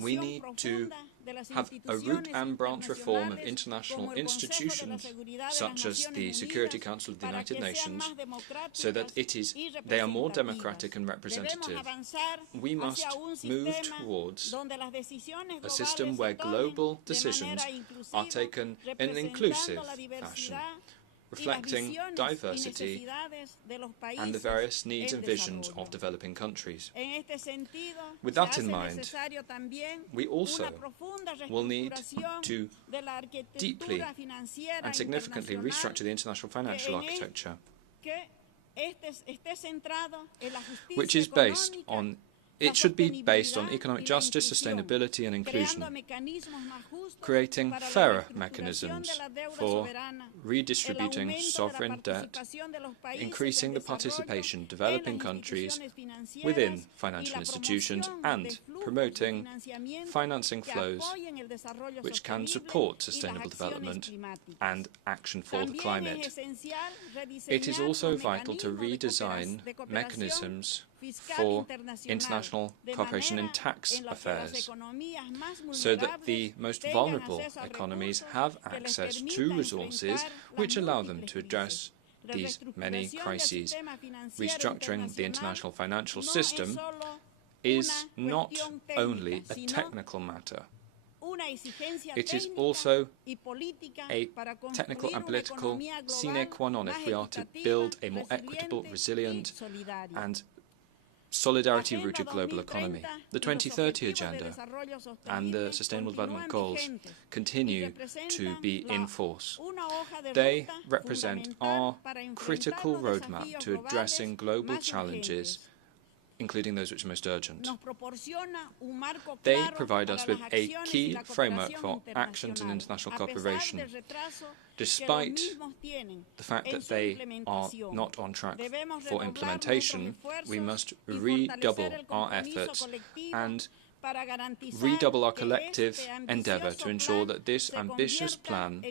we need to have a root and branch reform of international institutions, such as the Security Council of the United Nations, so that they are more democratic and representative. We must move towards a system where global decisions are taken in an inclusive fashion, reflecting diversity and the various needs and visions of developing countries. With that in mind, we also will need to deeply and significantly restructure the international financial architecture, which is based on It should be based on economic justice, sustainability and inclusion, creating fairer mechanisms for redistributing sovereign debt, increasing the participation of developing countries within financial institutions, and promoting financing flows which can support sustainable development and action for the climate. It is also vital to redesign mechanisms for international cooperation in tax affairs, so that the most vulnerable economies have access to resources which allow them to address these many crises. Restructuring the international financial system is not only a technical matter. It is also a technical and political sine qua non if we are to build a more equitable, resilient and solidarity-rooted global economy. The 2030 Agenda and the Sustainable Development Goals continue to be in force. They represent our critical roadmap to addressing global challenges, including those which are most urgent. They provide us with a key framework for actions in international cooperation, despite the fact that they are not on track for implementation. We must redouble our efforts and redouble our collective endeavour to ensure that this ambitious plan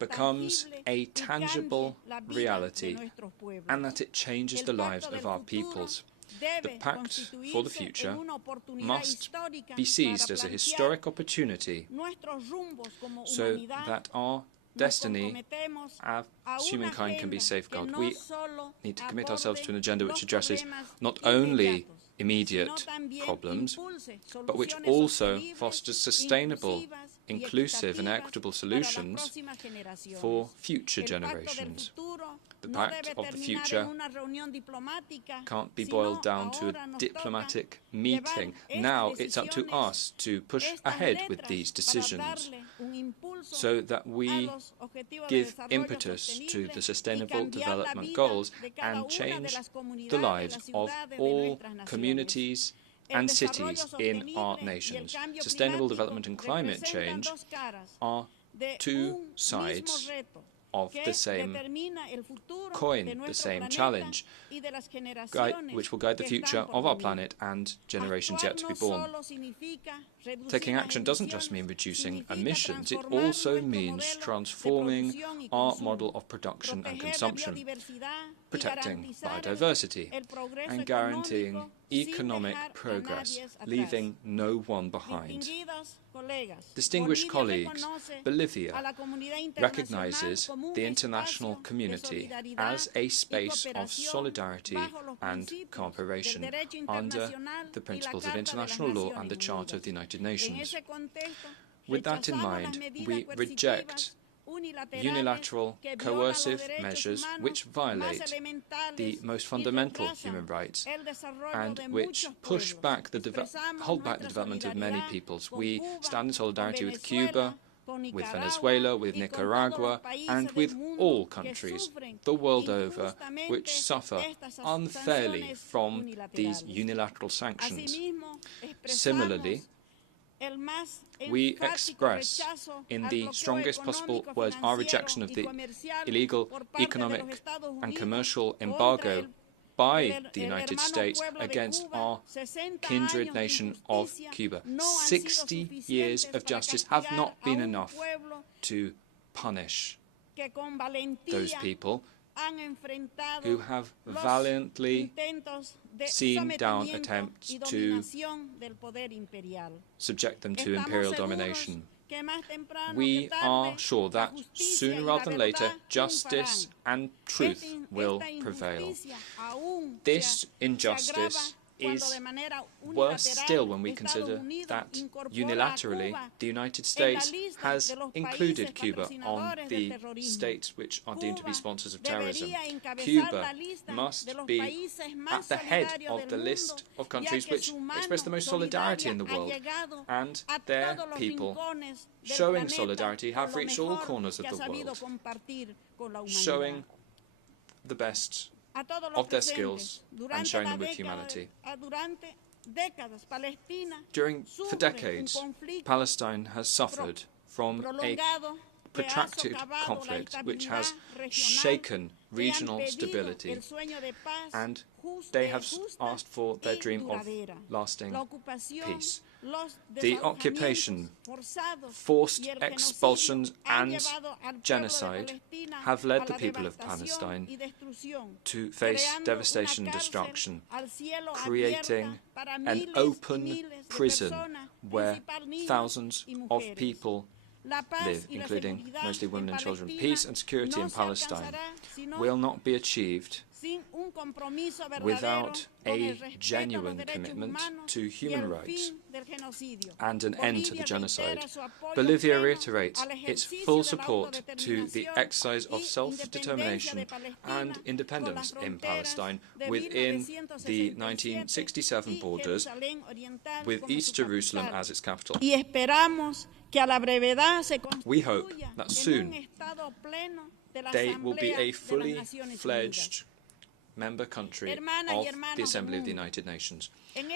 becomes a tangible reality and that it changes the lives of our peoples. The Pact for the Future must be seized as a historic opportunity so that our destiny as humankind can be safeguarded. We need to commit ourselves to an agenda which addresses not only immediate problems, but which also fosters sustainable, inclusive and equitable solutions for future generations. The Pact of the Future can't be boiled down to a diplomatic meeting. Now it's up to us to push ahead with these decisions so that we give impetus to the Sustainable Development Goals and change the lives of all communities and cities in our nations. Sustainable development and climate change are two sides of the same coin, the same challenge, which will guide the future of our planet and generations yet to be born. Taking action doesn't just mean reducing emissions, it also means transforming our model of production and consumption, protecting biodiversity and guaranteeing economic progress, leaving no one behind. Distinguished colleagues, Bolivia recognizes the international community as a space of solidarity and cooperation under the principles of international law and the Charter of the United Nations. With that in mind, we reject unilateral coercive measures which violate the most fundamental human rights and which hold back the development of many peoples. We stand in solidarity with Cuba, with Venezuela, with Nicaragua, and with all countries the world over which suffer unfairly from these unilateral sanctions. Similarly, we express in the strongest possible words our rejection of the illegal economic and commercial embargo by the United States against our kindred nation of Cuba. 60 years of justice have not been enough to punish those people who have valiantly seen down attempts to subject them to imperial domination. We are sure that sooner rather than later, justice and truth will prevail. This injustice is worse still when we consider that unilaterally the United States has included Cuba on the states which are deemed to be sponsors of terrorism. Cuba must be at the head of the list of countries which express the most solidarity in the world, and their people showing solidarity have reached all corners of the world, showing the best of their skills and showing them with humanity. For decades, Palestine has suffered from a protracted conflict which has shaken regional stability, and they have asked for their dream of lasting peace. The occupation, forced expulsions and genocide have led the people of Palestine to face devastation and destruction, creating an open prison where thousands of people live, including mostly women and children. Peace and security in Palestine will not be achieved without a genuine commitment to human rights and an end to the genocide. Bolivia reiterates its full support to the exercise of self-determination and independence in Palestine within the 1967 borders, with East Jerusalem as its capital. We hope that soon they will be a fully fledged member country of the Assembly of the United Nations.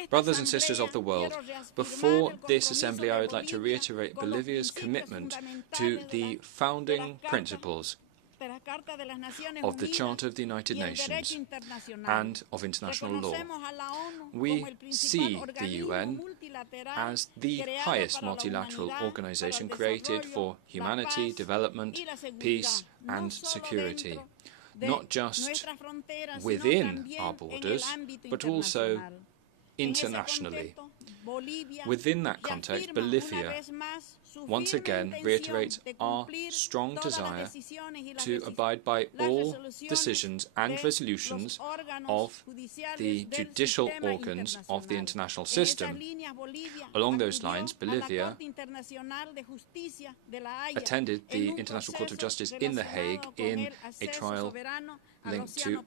Brothers and sisters of the world, before this Assembly I would like to reiterate Bolivia's commitment to the founding principles of the Charter of the United Nations and of international law. We see the UN as the highest multilateral organization created for humanity, development, peace and security, not just within our borders, but also internationally. Within that context, Bolivia once again reiterates our strong desire to abide by all decisions and resolutions of the judicial organs of the international system. Along those lines, Bolivia attended the International Court of Justice in The Hague in a trial linked to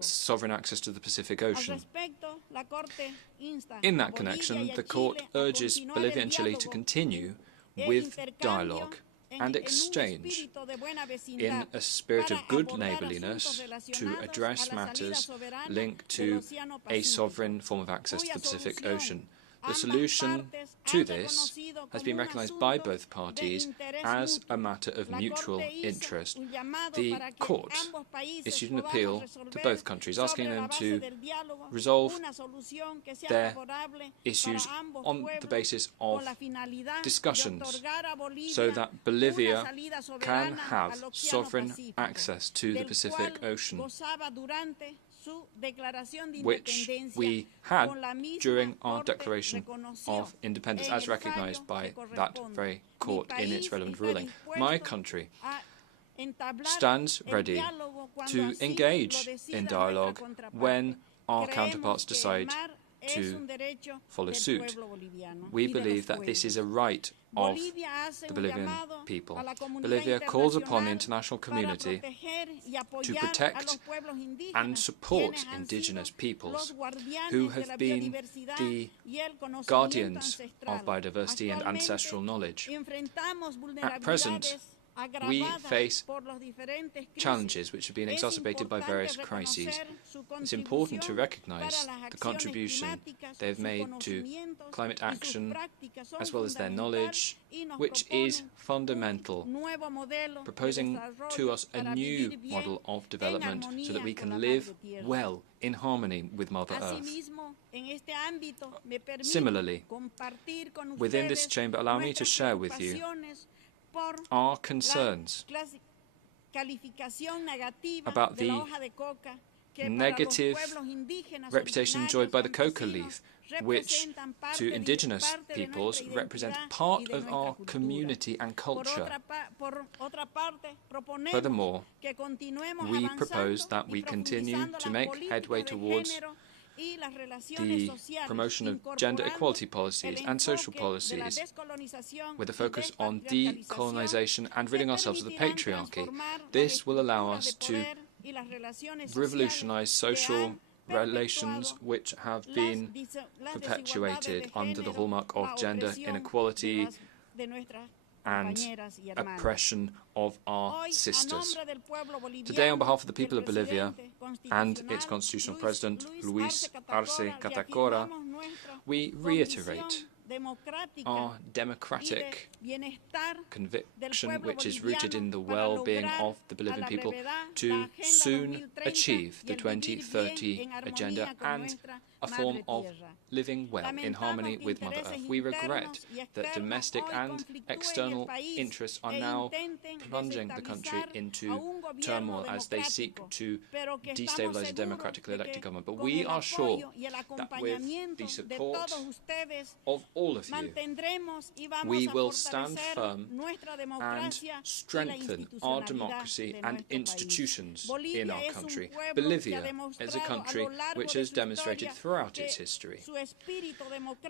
sovereign access to the Pacific Ocean. In that connection, the Court urges Bolivia and Chile to continue with dialogue and exchange in a spirit of good neighbourliness to address matters linked to a sovereign form of access to the Pacific Ocean. The solution to this has been recognized by both parties as a matter of mutual interest. The court issued an appeal to both countries, asking them to resolve their issues on the basis of discussions, so that Bolivia can have sovereign access to the Pacific Ocean, which we had during our Declaration of Independence, as recognized by that very court in its relevant ruling. My country stands ready to engage in dialogue when our counterparts decide to follow suit. We believe that this is a right of the Bolivian people. Bolivia calls upon the international community to protect and support indigenous peoples who have been the guardians of biodiversity and ancestral knowledge. At present, we face challenges which have been exacerbated by various crises. It's important to recognize the contribution they have made to climate action, as well as their knowledge, which is fundamental, proposing to us a new model of development so that we can live well in harmony with Mother Earth. Similarly, within this chamber, allow me to share with you our concerns about the negative reputation enjoyed by the coca leaf, which to indigenous peoples represents part of our community and culture. Furthermore, we propose that we continue to make headway towards the promotion of gender equality policies and social policies with a focus on decolonization and ridding ourselves of the patriarchy. This will allow us to revolutionize social relations which have been perpetuated under the hallmark of gender inequality and oppression of our sisters. Today, on behalf of the people of Bolivia and its constitutional president, Luis Arce Catacora, we reiterate our democratic conviction, which is rooted in the well-being of the Bolivian people, to soon achieve the 2030 agenda and a form of living well in harmony with Mother Earth. We regret that domestic and external interests are now plunging the country into turmoil as they seek to destabilize a democratically elected government. But we are sure that with the support of all of you, we will stand firm and strengthen our democracy and institutions in our country. Bolivia is a country which has demonstrated throughout its history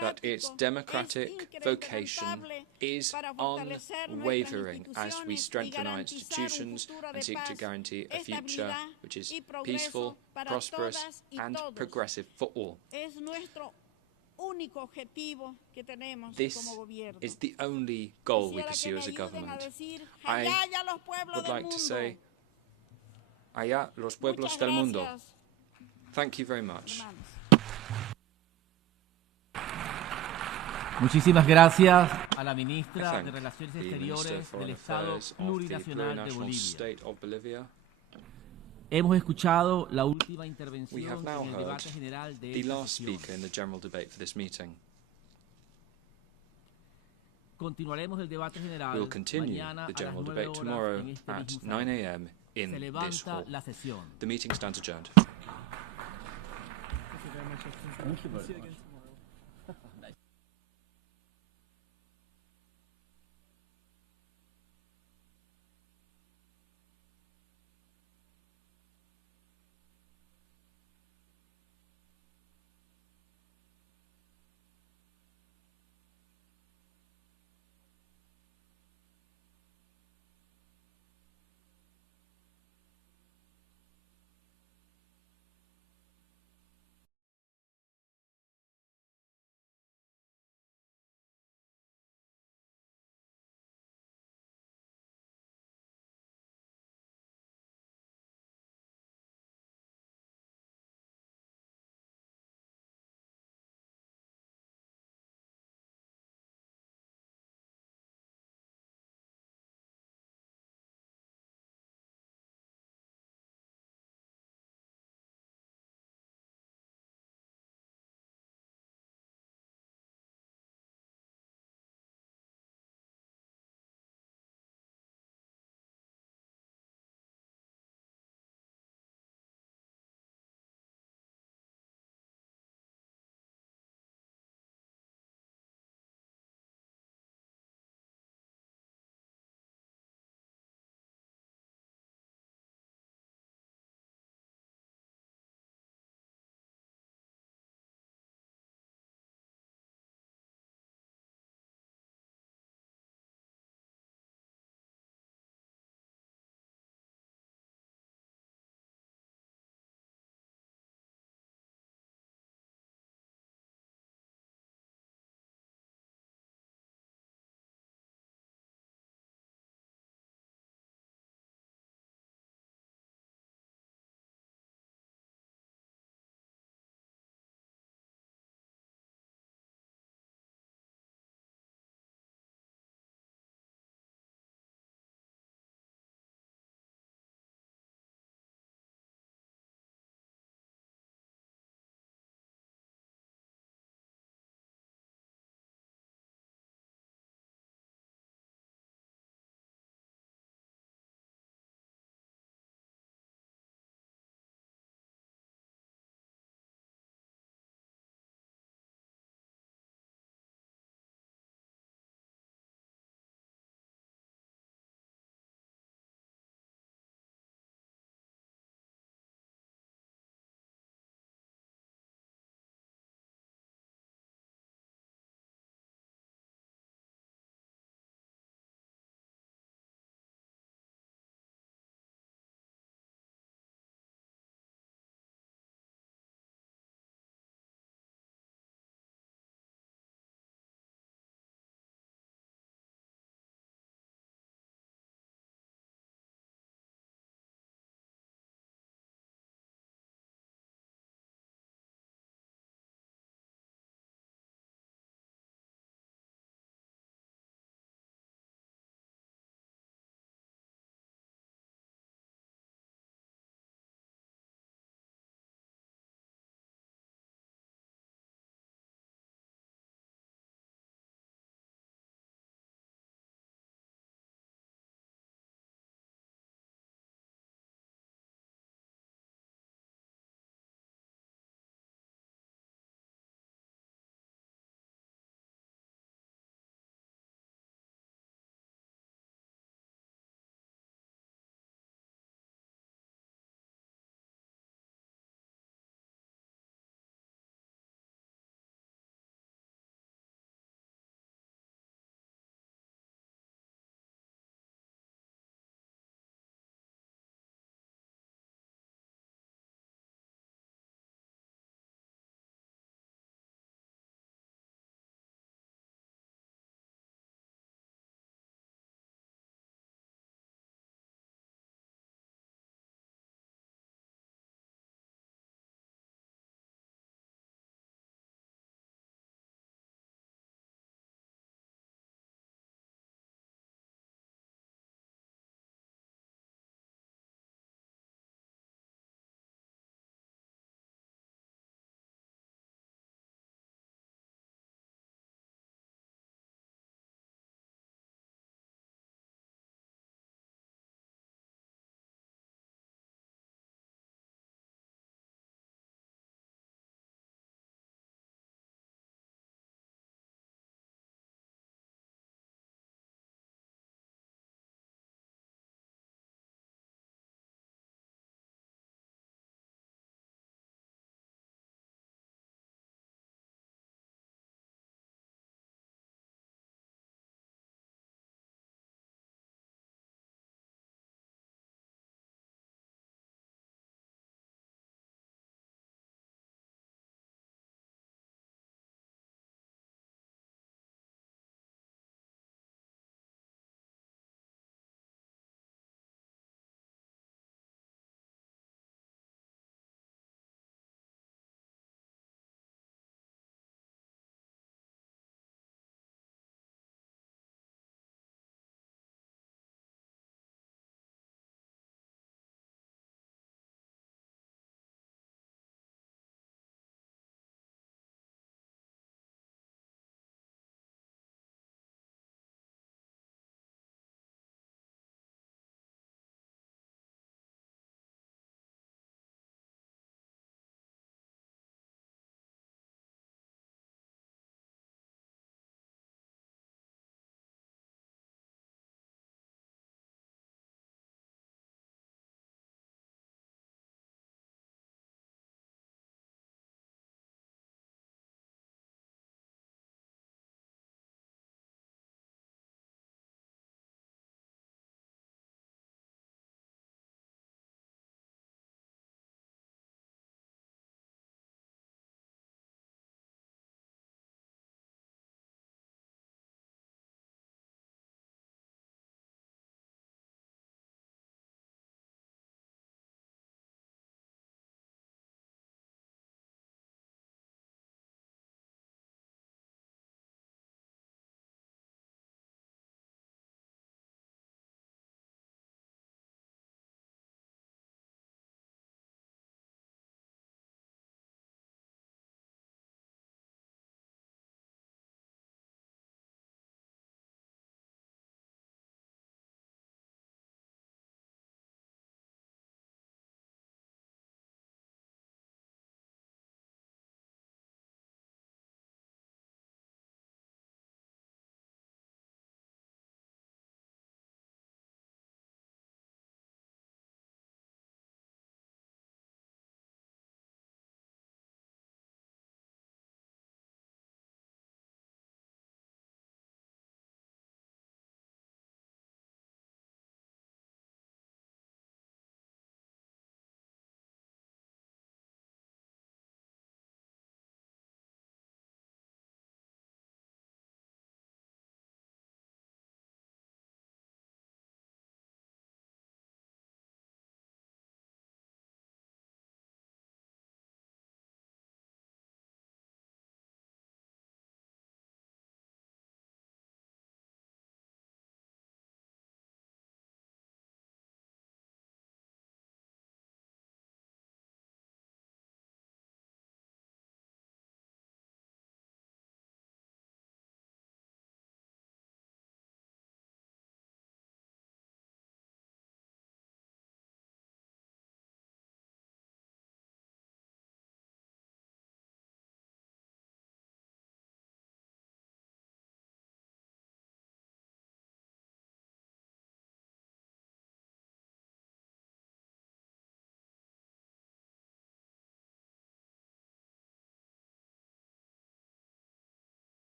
that its democratic vocation is unwavering as we strengthen our institutions and seek to guarantee a future which is peaceful, prosperous, and progressive for all. This is the only goal we pursue as a government. I would like to say, allá los pueblos del mundo. Thank you very much. Muchísimas gracias a la ministra de Relaciones Exteriores del Estado Plurinacional de Bolivia. Hemos escuchado la última intervención en el debate general de esta sesión. Continuaremos el debate general mañana a las 9 horas en este mismo salón. Se levanta la sesión. The meeting stands adjourned. Thank you very much.